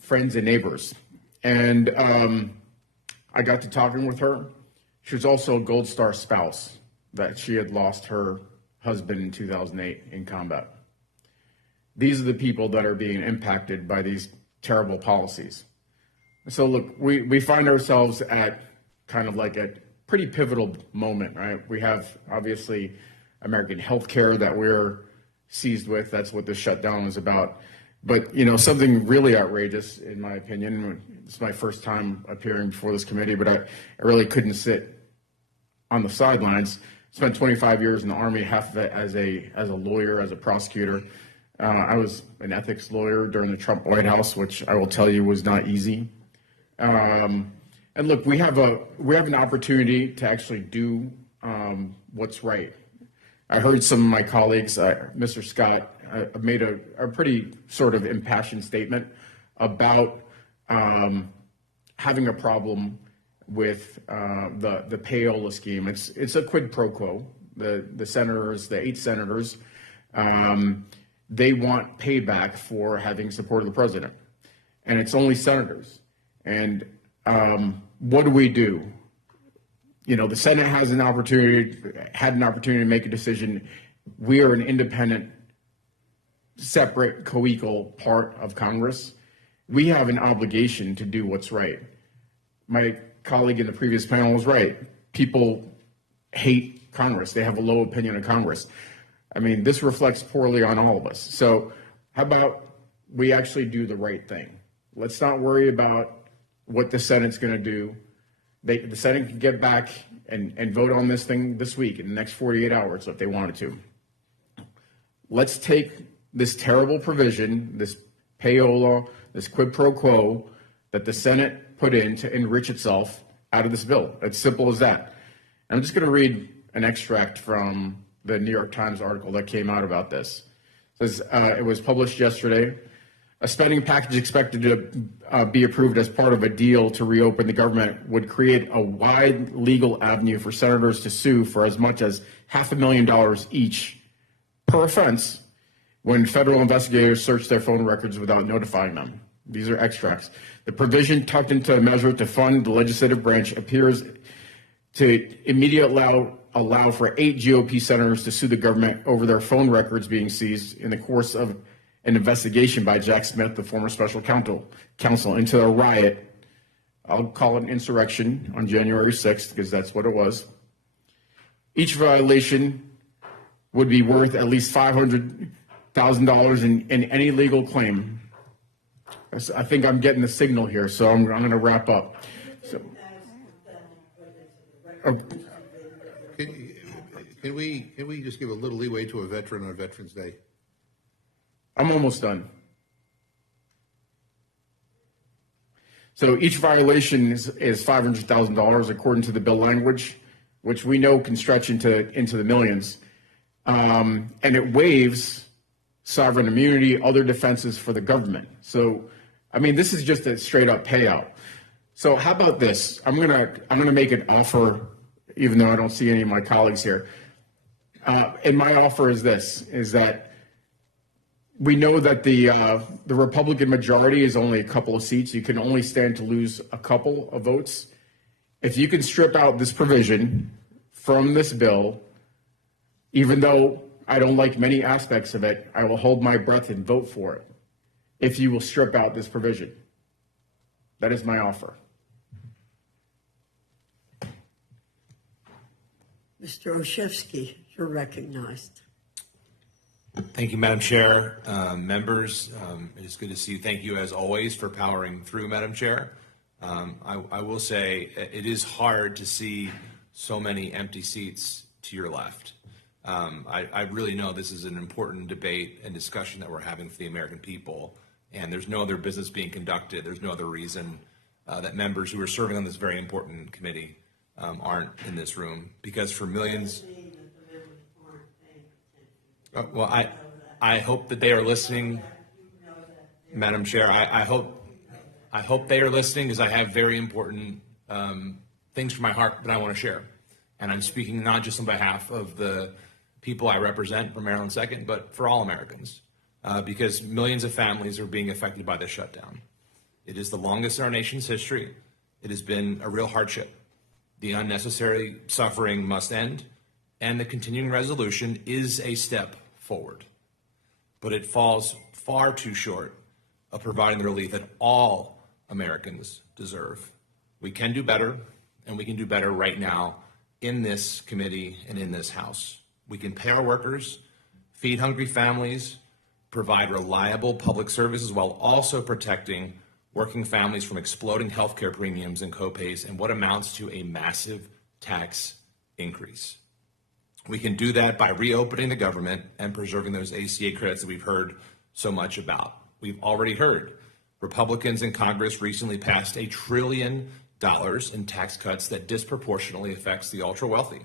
friends and neighbors. And I got to talking with her. She was also a Gold Star spouse that she had lost her husband in 2008 in combat. These are the people that are being impacted by these terrible policies. So look, we find ourselves at kind of like a pretty pivotal moment, right? We have obviously American healthcare that we're seized with. That's what the shutdown is about. But, you know, something really outrageous, in my opinion, it's my first time appearing before this committee, but I really couldn't sit on the sidelines. Spent 25 years in the Army, half of it as a lawyer, as a prosecutor. I was an ethics lawyer during the Trump White House, which I will tell you was not easy. And look, we have an opportunity to actually do what's right. I heard some of my colleagues, Mr. Scott, made a pretty sort of impassioned statement about having a problem with the payola scheme. It's a quid pro quo. The senators, the 8 senators, they want payback for having supported the president, and it's only senators. And what do? You know, the Senate had an opportunity to make a decision. We are an independent, separate, co-equal part of Congress. We have an obligation to do what's right. My colleague in the previous panel was right. People hate Congress. They have a low opinion of Congress. I mean, this reflects poorly on all of us. So how about we actually do the right thing? Let's not worry about what the Senate's going to do. The Senate can get back and vote on this thing this week in the next 48 hours if they wanted to. Let's take this terrible provision, this payola, this quid pro quo that the Senate put in to enrich itself out of this bill. It's simple as that. I'm just going to read an extract from the New York Times article that came out about this. It says, it was published yesterday. A spending package expected to be approved as part of a deal to reopen the government would create a wide legal avenue for senators to sue for as much as $500,000 each per offense when federal investigators search their phone records without notifying them. These are extracts. The provision tucked into a measure to fund the legislative branch appears to immediately allow for 8 GOP senators to sue the government over their phone records being seized in the course of an investigation by Jack Smith, the former special counsel, into a riot. I'll call it an insurrection on January 6th because that's what it was. Each violation would be worth at least $500,000 in any legal claim. I think I'm getting the signal here, so I'm going to wrap up. So, Can we just give a little leeway to a veteran on Veterans Day? I'm almost done. So each violation is $500,000 according to the bill language, which we know can stretch into the millions. And it waives sovereign immunity, other defenses for the government. So, I mean, this is just a straight up payout. So how about this? I'm gonna make an offer, even though I don't see any of my colleagues here. And my offer is this: is that we know that the Republican majority is only a couple of seats. You can only stand to lose a couple of votes. If you can strip out this provision from this bill, even though I don't like many aspects of it, I will hold my breath and vote for it. If you will strip out this provision, that is my offer. Mr. Olszewski, you're recognized. Thank you, Madam Chair. Members, it is good to see you. Thank you, as always, for powering through, Madam Chair. I will say it is hard to see so many empty seats to your left. I really know this is an important debate and discussion that we're having for the American people, and there's no other business being conducted. There's no other reason that members who are serving on this very important committee aren't in this room, because for millions. Well, I hope that they are listening, Madam Chair. I hope they are listening, because I have very important things from my heart that I want to share. And I'm speaking not just on behalf of the people I represent for Maryland 2nd, but for all Americans, because millions of families are being affected by this shutdown. It is the longest in our nation's history. It has been a real hardship. The unnecessary suffering must end, and the continuing resolution is a step forward. But it falls far too short of providing the relief that all Americans deserve. We can do better, and we can do better right now in this committee and in this House. We can pay our workers, feed hungry families, provide reliable public services while also protecting working families from exploding healthcare premiums and copays and what amounts to a massive tax increase. We can do that by reopening the government and preserving those ACA credits that we've heard so much about. We've already heard Republicans in Congress recently passed $1 trillion in tax cuts that disproportionately affects the ultra wealthy.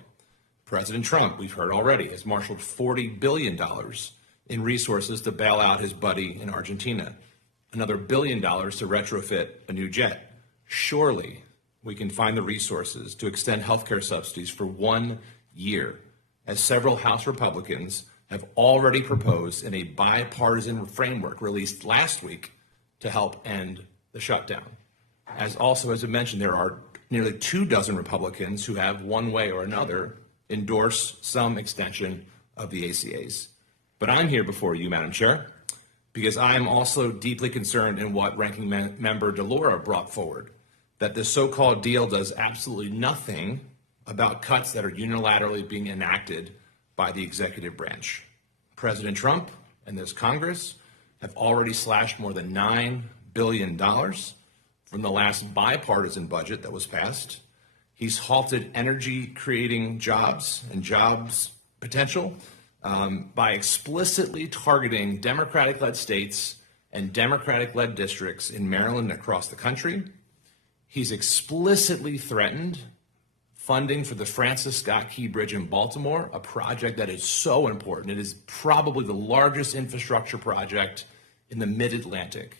President Trump, we've heard already, has marshaled $40 billion in resources to bail out his buddy in Argentina, another $1 billion to retrofit a new jet. Surely we can find the resources to extend healthcare subsidies for 1 year, as several House Republicans have already proposed in a bipartisan framework released last week to help end the shutdown. As I mentioned, there are nearly 24 Republicans who have, one way or another, endorsed some extension of the ACAs. But I'm here before you, Madam Chair, because I'm also deeply concerned in what Ranking Member DeLauro brought forward, that this so-called deal does absolutely nothing about cuts that are unilaterally being enacted by the executive branch. President Trump and this Congress have already slashed more than $9 billion from the last bipartisan budget that was passed. He's halted energy-creating jobs and jobs potential by explicitly targeting Democratic-led states and Democratic-led districts in Maryland and across the country. He's explicitly threatened funding for the Francis Scott Key Bridge in Baltimore, a project that is so important. It is probably the largest infrastructure project in the mid-Atlantic.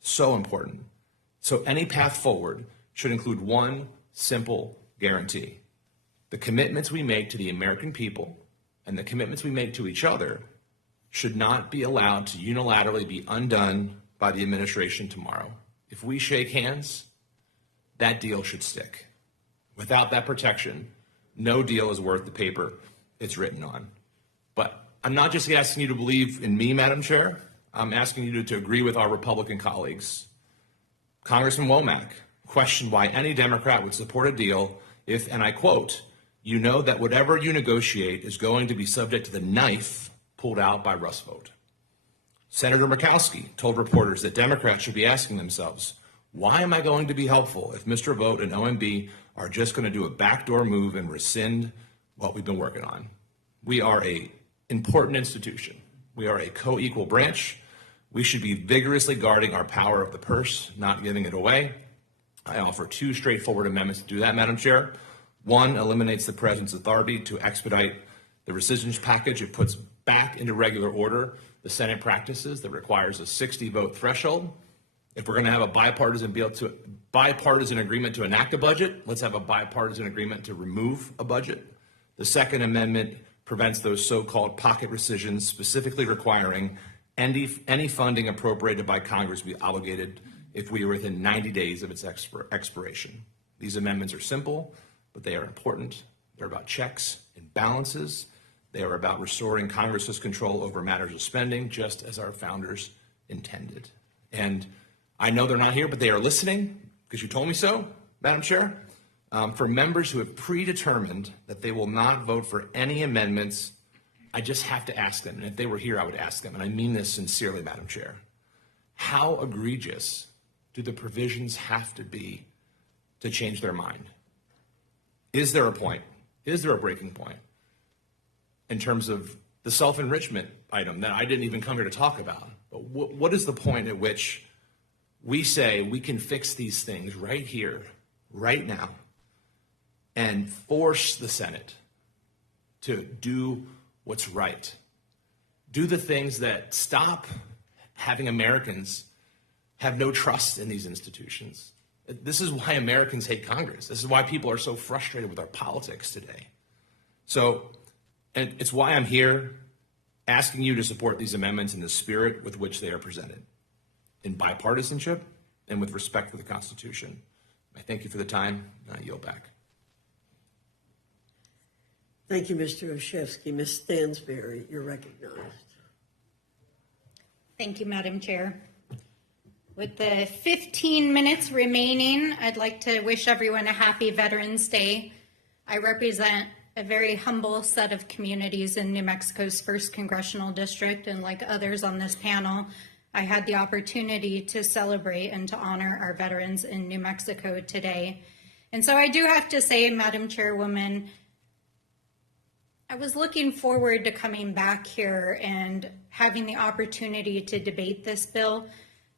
So important. So any path forward should include one simple guarantee. The commitments we make to the American people and the commitments we make to each other should not be allowed to unilaterally be undone by the administration tomorrow. If we shake hands, that deal should stick. Without that protection, no deal is worth the paper it's written on. But I'm not just asking you to believe in me, Madam Chair. I'm asking you to agree with our Republican colleagues. Congressman Womack questioned why any Democrat would support a deal if, and I quote, "you know that whatever you negotiate is going to be subject to the knife pulled out by Rust vote." Senator Murkowski told reporters that Democrats should be asking themselves, why am I going to be helpful if Mr. Vogt and OMB are just going to do a backdoor move and rescind what we've been working on? We are an important institution. We are a co-equal branch. We should be vigorously guarding our power of the purse, not giving it away. I offer two straightforward amendments to do that, Madam Chair. One eliminates the President's authority to expedite the rescission package. It puts back into regular order the Senate practices that requires a 60-vote threshold. If we're going to have a bipartisan agreement to enact a budget, let's have a bipartisan agreement to remove a budget. The Second Amendment prevents those so-called pocket rescissions, specifically requiring any funding appropriated by Congress be obligated if we are within 90 days of its expiration. These amendments are simple, but they are important. They're about checks and balances. They are about restoring Congress's control over matters of spending, just as our founders intended. And I know they're not here, but they are listening, because you told me so, Madam Chair. For members who have predetermined that they will not vote for any amendments, I just have to ask them, and if they were here, I would ask them, and I mean this sincerely, Madam Chair. How egregious do the provisions have to be to change their mind? Is there a point? Is there a breaking point in terms of the self-enrichment item that I didn't even come here to talk about? But what is the point at which we say we can fix these things right here, right now, and force the Senate to do what's right? Do the things that stop having Americans have no trust in these institutions. This is why Americans hate Congress. This is why people are so frustrated with our politics today. So, and it's why I'm here asking you to support these amendments in the spirit with which they are presented, in bipartisanship and with respect for the Constitution. I thank you for the time, and I yield back. Thank you, Mr. Olszewski. Ms. Stansberry, you're recognized. Thank you, Madam Chair. With the 15 minutes remaining, I'd like to wish everyone a happy Veterans Day. I represent a very humble set of communities in New Mexico's 1st Congressional District, and like others on this panel, I had the opportunity to celebrate and to honor our veterans in New Mexico today. And so I do have to say, Madam Chairwoman, I was looking forward to coming back here and having the opportunity to debate this bill,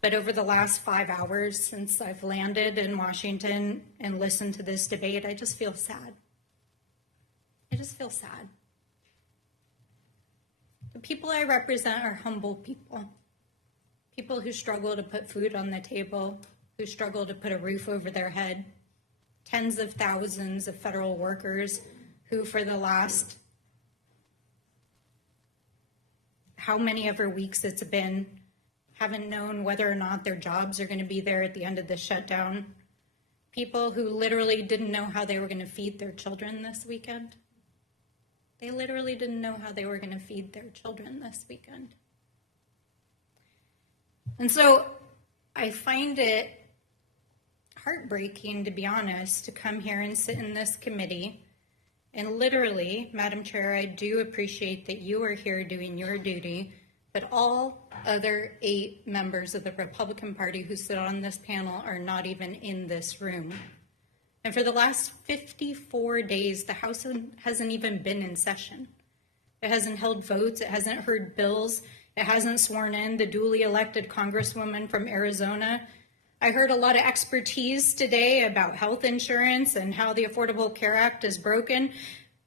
but over the last 5 hours since I've landed in Washington and listened to this debate, I just feel sad. I just feel sad. The people I represent are humble people. People who struggle to put food on the table, who struggle to put a roof over their head. Tens of thousands of federal workers who for the last how many ever weeks it's been, haven't known whether or not their jobs are going to be there at the end of the shutdown. People who literally didn't know how they were going to feed their children this weekend. They literally didn't know how they were going to feed their children this weekend. And so I find it heartbreaking, to be honest, to come here and sit in this committee. And literally, Madam Chair, I do appreciate that you are here doing your duty, but all other 8 members of the Republican Party who sit on this panel are not even in this room. And for the last 54 days, the House hasn't even been in session. It hasn't held votes, it hasn't heard bills, it hasn't sworn in the duly elected Congresswoman from Arizona. I heard a lot of expertise today about health insurance and how the Affordable Care Act is broken,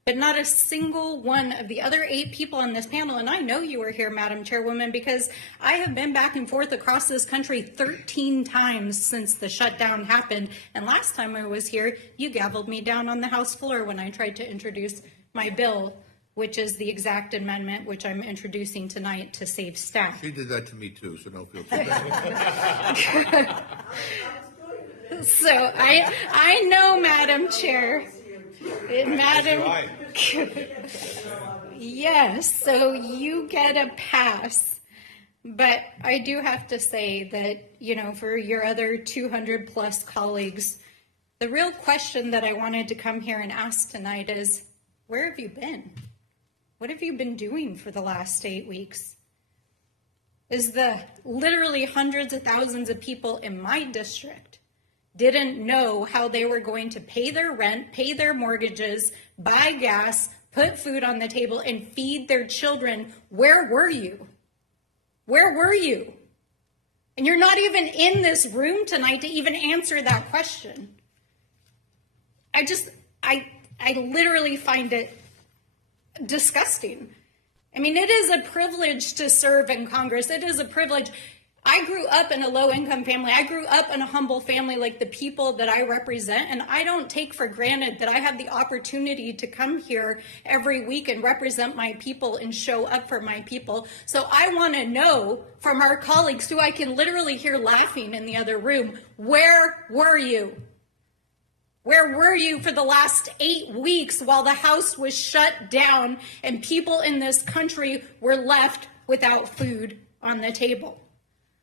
but not a single one of the other 8 people on this panel, and I know you are here, Madam Chairwoman, because I have been back and forth across this country 13 times since the shutdown happened, and last time I was here, you gavelled me down on the House floor when I tried to introduce my bill, which is the exact amendment which I'm introducing tonight to save staff. She did that to me too, so don't feel too bad. So I know, Madam Chair. Madam, yes, so you get a pass. But I do have to say that, you know, for your other 200 plus colleagues, the real question that I wanted to come here and ask tonight is, where have you been? What have you been doing for the last 8 weeks? Is the literally hundreds of thousands of people in my district didn't know how they were going to pay their rent, pay their mortgages, buy gas, put food on the table, and feed their children? Where were you? Where were you? And you're not even in this room tonight to even answer that question. I literally find it disgusting. I mean, it is a privilege to serve in Congress. It is a privilege. I grew up in a low-income family. I grew up in a humble family like the people that I represent, and I don't take for granted that I have the opportunity to come here every week and represent my people and show up for my people. So I want to know from our colleagues who I can literally hear laughing in the other room, where were you? Where were you for the last 8 weeks while the House was shut down and people in this country were left without food on the table?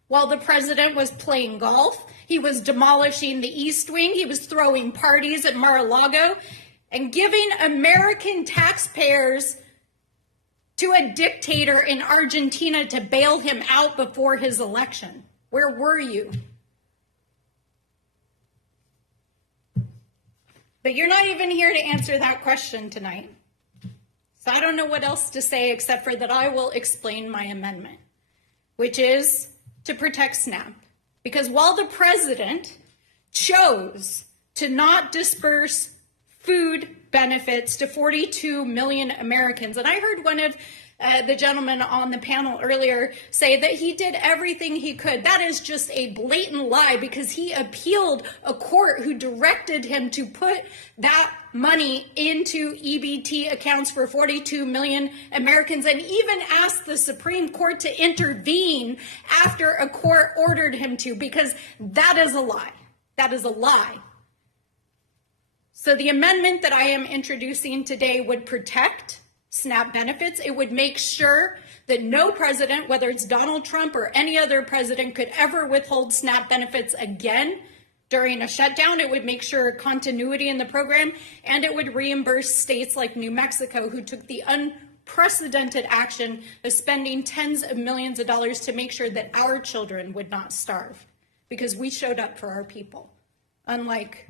While the president was playing golf, he was demolishing the East Wing, he was throwing parties at Mar-a-Lago, and giving American taxpayers to a dictator in Argentina to bail him out before his election? Where were you? But you're not even here to answer that question tonight. So I don't know what else to say except for that I will explain my amendment, which is to protect SNAP. Because while the president chose to not disperse food benefits to 42 million Americans, and I heard one of the gentlemen on the panel earlier say that he did everything he could. That is just a blatant lie, because he appealed a court who directed him to put that money into EBT accounts for 42 million Americans, and even asked the Supreme Court to intervene after a court ordered him to, because that is a lie. That is a lie. So the amendment that I am introducing today would protect SNAP benefits. It would make sure that no president, whether it's Donald Trump or any other president, could ever withhold SNAP benefits again during a shutdown. It would make sure continuity in the program, and it would reimburse states like New Mexico, who took the unprecedented action of spending tens of millions of dollars to make sure that our children would not starve, because we showed up for our people. Unlike,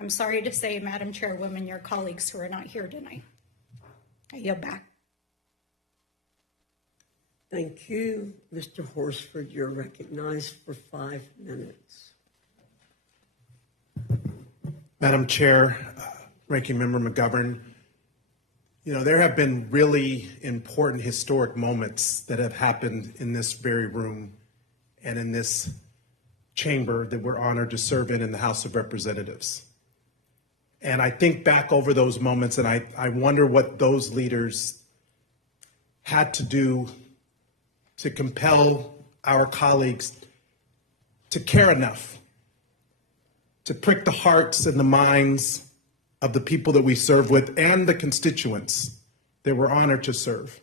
I'm sorry to say, Madam Chairwoman, your colleagues who are not here tonight. I yield back. Thank you. Mr. Horsford, you're recognized for 5 minutes. Madam Chair, Ranking Member McGovern, you know, there have been really important historic moments that have happened in this very room and in this chamber that we're honored to serve in the House of Representatives. And I think back over those moments, and I wonder what those leaders had to do to compel our colleagues to care enough to prick the hearts and the minds of the people that we serve with and the constituents that we're honored to serve.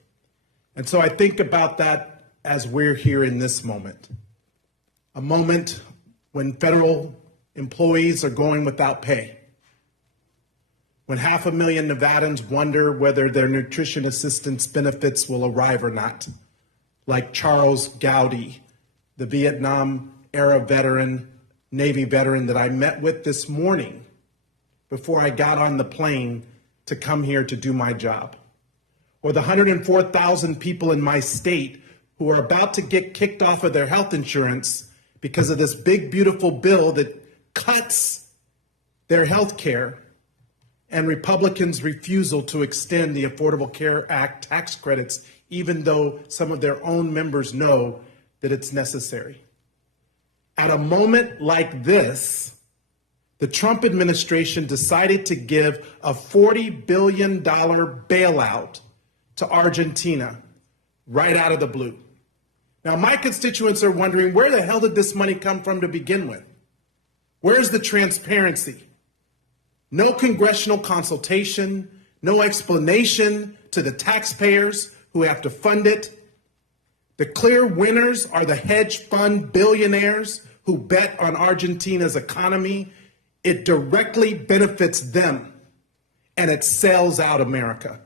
And so I think about that as we're here in this moment, a moment when federal employees are going without pay, when 500,000 Nevadans wonder whether their nutrition assistance benefits will arrive or not, like Charles Gowdy, the Vietnam-era veteran, Navy veteran that I met with this morning before I got on the plane to come here to do my job. Or the 104,000 people in my state who are about to get kicked off of their health insurance because of this big, beautiful bill that cuts their health care, and Republicans' refusal to extend the Affordable Care Act tax credits, even though some of their own members know that it's necessary. At a moment like this, the Trump administration decided to give a $40 billion bailout to Argentina right out of the blue. Now, my constituents are wondering, where the hell did this money come from to begin with? Where's the transparency? No congressional consultation, no explanation to the taxpayers who have to fund it. The clear winners are the hedge fund billionaires who bet on Argentina's economy. It directly benefits them, and it sells out America.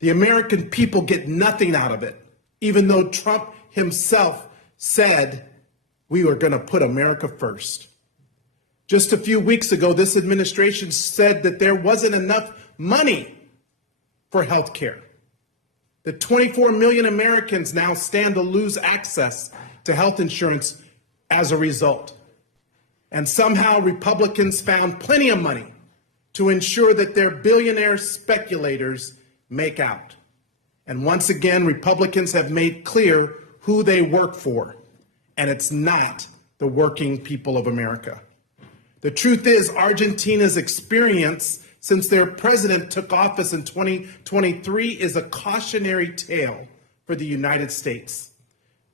The American people get nothing out of it, even though Trump himself said we were going to put America first. Just a few weeks ago, this administration said that there wasn't enough money for health care. That 24 million Americans now stand to lose access to health insurance as a result. And somehow Republicans found plenty of money to ensure that their billionaire speculators make out. And once again, Republicans have made clear who they work for, and it's not the working people of America. The truth is, Argentina's experience since their president took office in 2023 is a cautionary tale for the United States.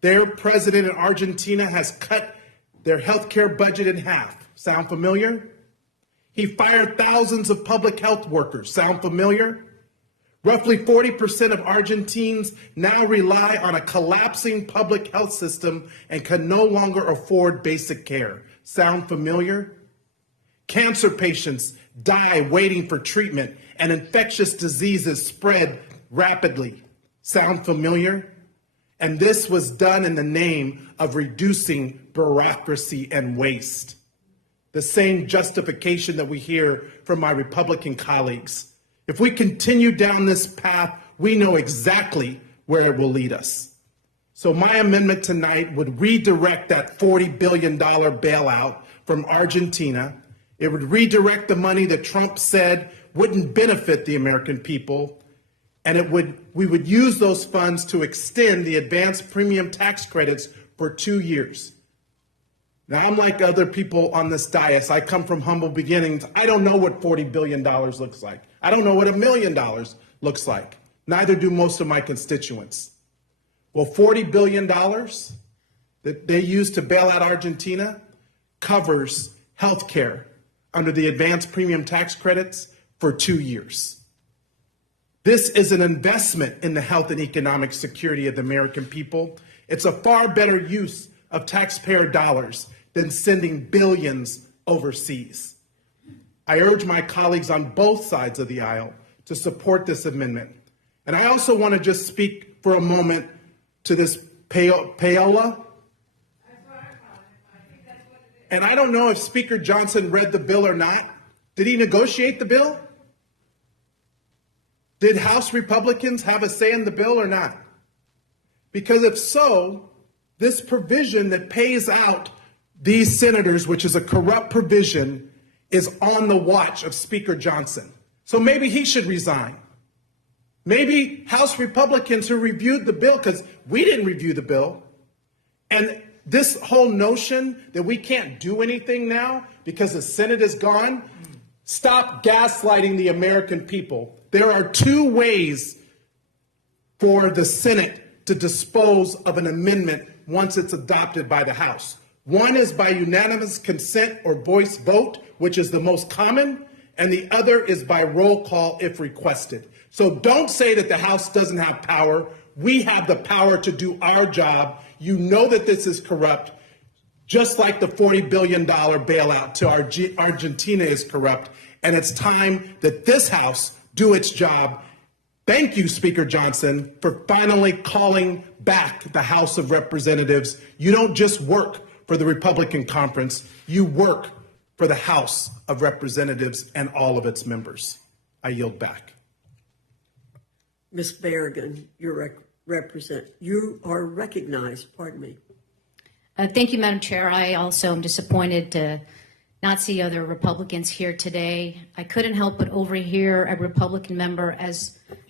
Their president in Argentina has cut their health care budget in half. Sound familiar? He fired thousands of public health workers. Sound familiar? Roughly 40% of Argentines now rely on a collapsing public health system and can no longer afford basic care. Sound familiar? Cancer patients die waiting for treatment, and infectious diseases spread rapidly. Sound familiar? And this was done in the name of reducing bureaucracy and waste. The same justification that we hear from my Republican colleagues. If we continue down this path, we know exactly where it will lead us. So my amendment tonight would redirect that $40 billion bailout from Argentina. It would redirect the money that Trump said wouldn't benefit the American people. And we would use those funds to extend the advanced premium tax credits for 2 years. Now, I'm like other people on this dais. I come from humble beginnings. I don't know what $40 billion looks like. I don't know what $1 million looks like. Neither do most of my constituents. Well, $40 billion that they use to bail out Argentina covers health care under the advanced premium tax credits for 2 years. This is an investment in the health and economic security of the American people. It's a far better use of taxpayer dollars than sending billions overseas. I urge my colleagues on both sides of the aisle to support this amendment. And I also want to just speak for a moment to this payola. And I don't know if Speaker Johnson read the bill or not. Did he negotiate the bill? Did House Republicans have a say in the bill or not? Because if so, this provision that pays out these senators, which is a corrupt provision, is on the watch of Speaker Johnson. So maybe he should resign. Maybe House Republicans who reviewed the bill, because we didn't review the bill, and this whole notion that we can't do anything now because the Senate is gone, stop gaslighting the American people. There are two ways for the Senate to dispose of an amendment once it's adopted by the House. One is by unanimous consent or voice vote, which is the most common, and the other is by roll call if requested. So don't say that the House doesn't have power. We have the power to do our job. You know that this is corrupt, just like the $40 billion bailout to Argentina is corrupt. And it's time that this House do its job. Thank you, Speaker Johnson, for finally calling back the House of Representatives. You don't just work for the Republican conference, you work for the House of Representatives and all of its members. I yield back. Ms. Berrigan, you are recognized. Pardon me. Thank you, Madam Chair. I also am disappointed to not see other Republicans here today. I couldn't help but overhear a Republican member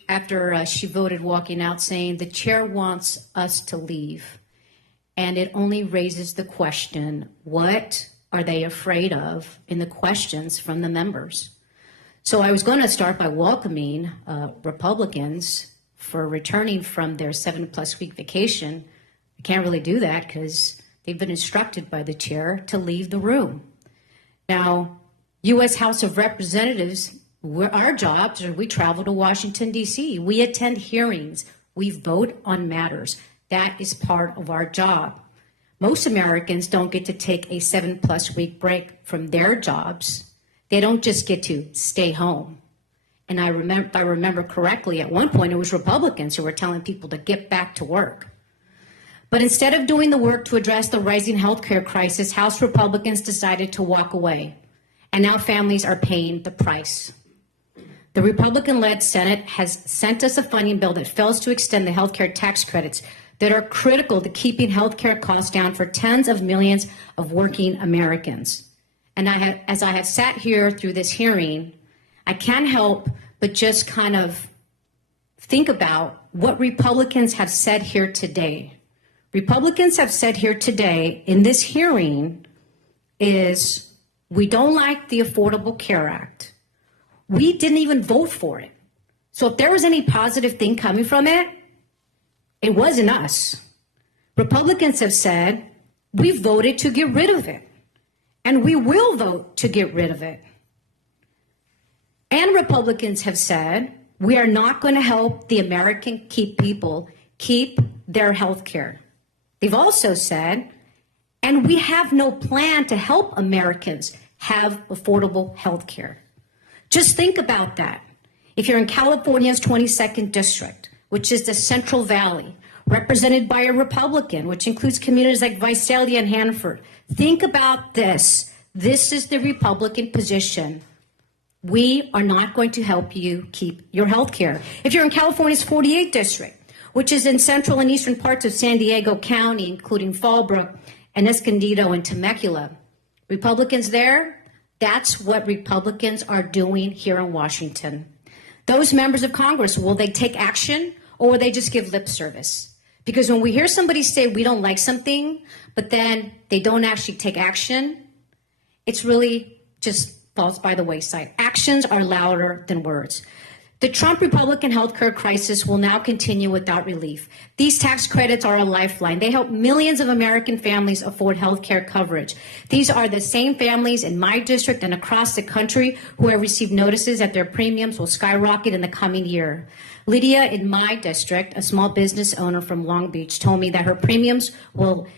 after she voted walking out saying the chair wants us to leave. And it only raises the question, what are they afraid of in the questions from the members? So I was going to start by welcoming Republicans for returning from their 7+ week vacation. I can't really do that because they've been instructed by the chair to leave the room. Now, U.S. House of Representatives, our jobs are we travel to Washington, D.C. We attend hearings. We vote on matters. That is part of our job. Most Americans don't get to take a 7+ week break from their jobs. They don't just get to stay home. And I remember correctly, at one point it was Republicans who were telling people to get back to work. But instead of doing the work to address the rising healthcare crisis, House Republicans decided to walk away. And now families are paying the price. The Republican-led Senate has sent us a funding bill that fails to extend the healthcare tax credits that are critical to keeping healthcare costs down for tens of millions of working Americans. And as I have sat here through this hearing, I can't help but just kind of think about what Republicans have said here today. Republicans have said here today in this hearing is we don't like the Affordable Care Act. We didn't even vote for it. So if there was any positive thing coming from it, it wasn't us. Republicans have said we voted to get rid of it, and we will vote to get rid of it. And Republicans have said we are not going to help the American people keep their health care. They've also said, and we have no plan to help Americans have affordable health care. Just think about that. If you're in California's 22nd district, which is the Central Valley, represented by a Republican, which includes communities like Visalia and Hanford. Think about this. This is the Republican position. We are not going to help you keep your health care. If you're in California's 48th district, which is in central and eastern parts of San Diego County, including Fallbrook and Escondido and Temecula, Republicans there, that's what Republicans are doing here in Washington. Those members of Congress, will they take action or will they just give lip service? Because when we hear somebody say we don't like something, but then they don't actually take action, it's really just falls by the wayside. Actions are louder than words. The Trump Republican healthcare crisis will now continue without relief. These tax credits are a lifeline. They help millions of American families afford healthcare coverage. These are the same families in my district and across the country who have received notices that their premiums will skyrocket in the coming year. Lydia in my district, a small business owner from Long Beach, told me that her premiums will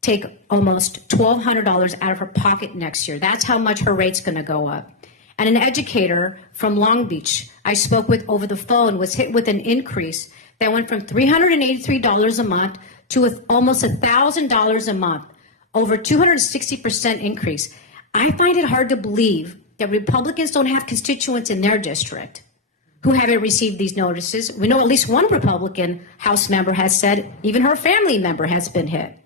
take almost $1,200 out of her pocket next year. That's how much her rate's going to go up. And an educator from Long Beach I spoke with over the phone was hit with an increase that went from $383 a month to almost $1,000 a month, over 260% increase. I find it hard to believe that Republicans don't have constituents in their district who haven't received these notices. We know at least one Republican House member has said even her family member has been hit.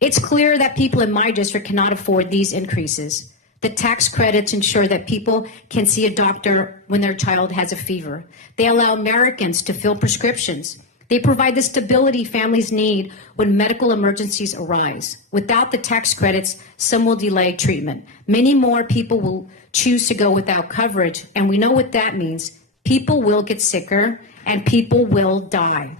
It's clear that people in my district cannot afford these increases. The tax credits ensure that people can see a doctor when their child has a fever. They allow Americans to fill prescriptions. They provide the stability families need when medical emergencies arise. Without the tax credits, some will delay treatment. Many more people will choose to go without coverage, and we know what that means. People will get sicker, and people will die.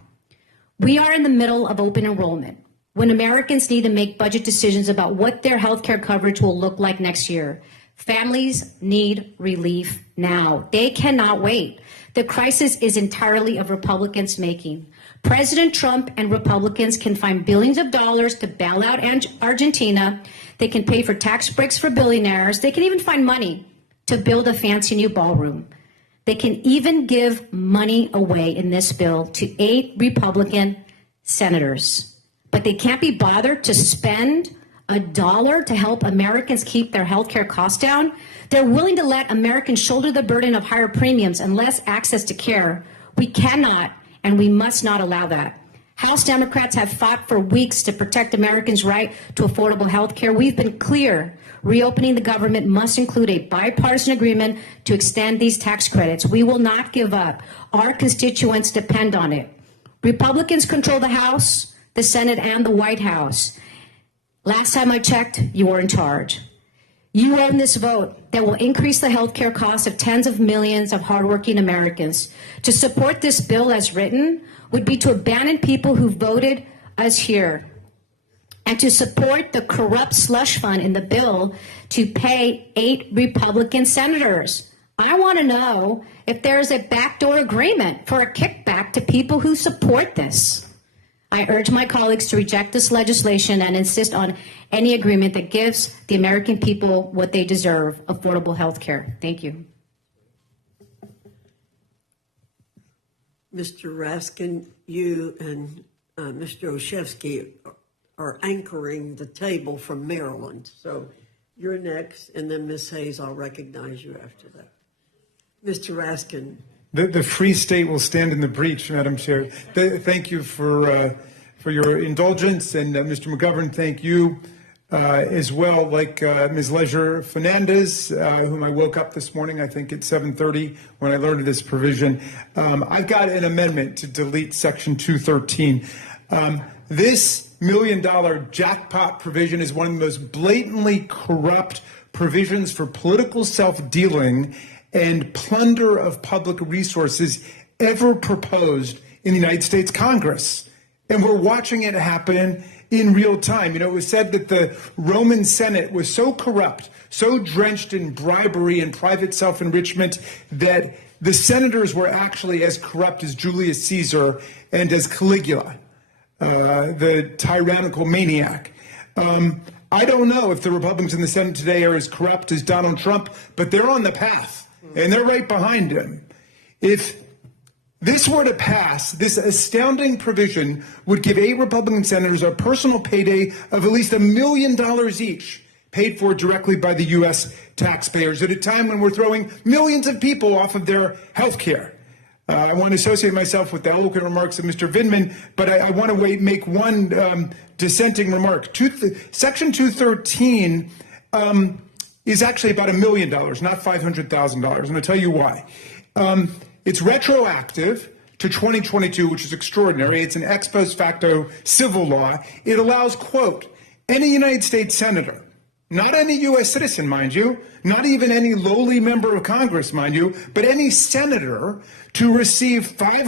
We are in the middle of open enrollment, when Americans need to make budget decisions about what their health care coverage will look like next year. Families need relief now. They cannot wait. The crisis is entirely of Republicans' making. President Trump and Republicans can find billions of dollars to bail out Argentina. They can pay for tax breaks for billionaires. They can even find money to build a fancy new ballroom. They can even give money away in this bill to 8 Republican senators. But they can't be bothered to spend $1 to help Americans keep their health care costs down. They're willing to let Americans shoulder the burden of higher premiums and less access to care. We cannot and we must not allow that. House Democrats have fought for weeks to protect Americans' right to affordable health care. We've been clear. Reopening the government must include a bipartisan agreement to extend these tax credits. We will not give up. Our constituents depend on it. Republicans control the House, the Senate, and the White House. Last time I checked, you were in charge. You own this vote that will increase the health care costs of tens of millions of hardworking Americans. To support this bill as written would be to abandon people who voted us here, and to support the corrupt slush fund in the bill to pay 8 Republican senators. I want to know if there is a backdoor agreement for a kickback to people who support this. I urge my colleagues to reject this legislation and insist on any agreement that gives the American people what they deserve, affordable health care. Thank you. Mr. Raskin, you and Mr. Olszewski are anchoring the table from Maryland. So you're next, and then Ms. Hayes, I'll recognize you after that. Mr. Raskin. The free state will stand in the breach, Madam Chair. Thank you for your indulgence, and Mr. McGovern, thank you as well. Like Ms. Leisure Fernandez, whom I woke up this morning, I think at 7:30 when I learned of this provision. I've got an amendment to delete Section 213. This $1 million jackpot provision is one of the most blatantly corrupt provisions for political self-dealing and plunder of public resources ever proposed in the United States Congress. And we're watching it happen in real time. You know, it was said that the Roman Senate was so corrupt, so drenched in bribery and private self-enrichment, that the senators were actually as corrupt as Julius Caesar and as Caligula, the tyrannical maniac. I don't know if the Republicans in the Senate today are as corrupt as Donald Trump, but they're on the path. And they're right behind him. If this were to pass, this astounding provision would give 8 Republican senators a personal payday of at least $1 million each, paid for directly by the U.S. taxpayers at a time when we're throwing millions of people off of their health care. I want to associate myself with the eloquent remarks of Mr. Vindman, but I want to make one dissenting remark. Section 213 is actually about $1 million, not $500,000. I'm going to tell you why. It's retroactive to 2022, which is extraordinary. It's an ex post facto civil law. It allows, quote, any United States senator, not any U.S. citizen, mind you, not even any lowly member of Congress, mind you, but any senator to receive $500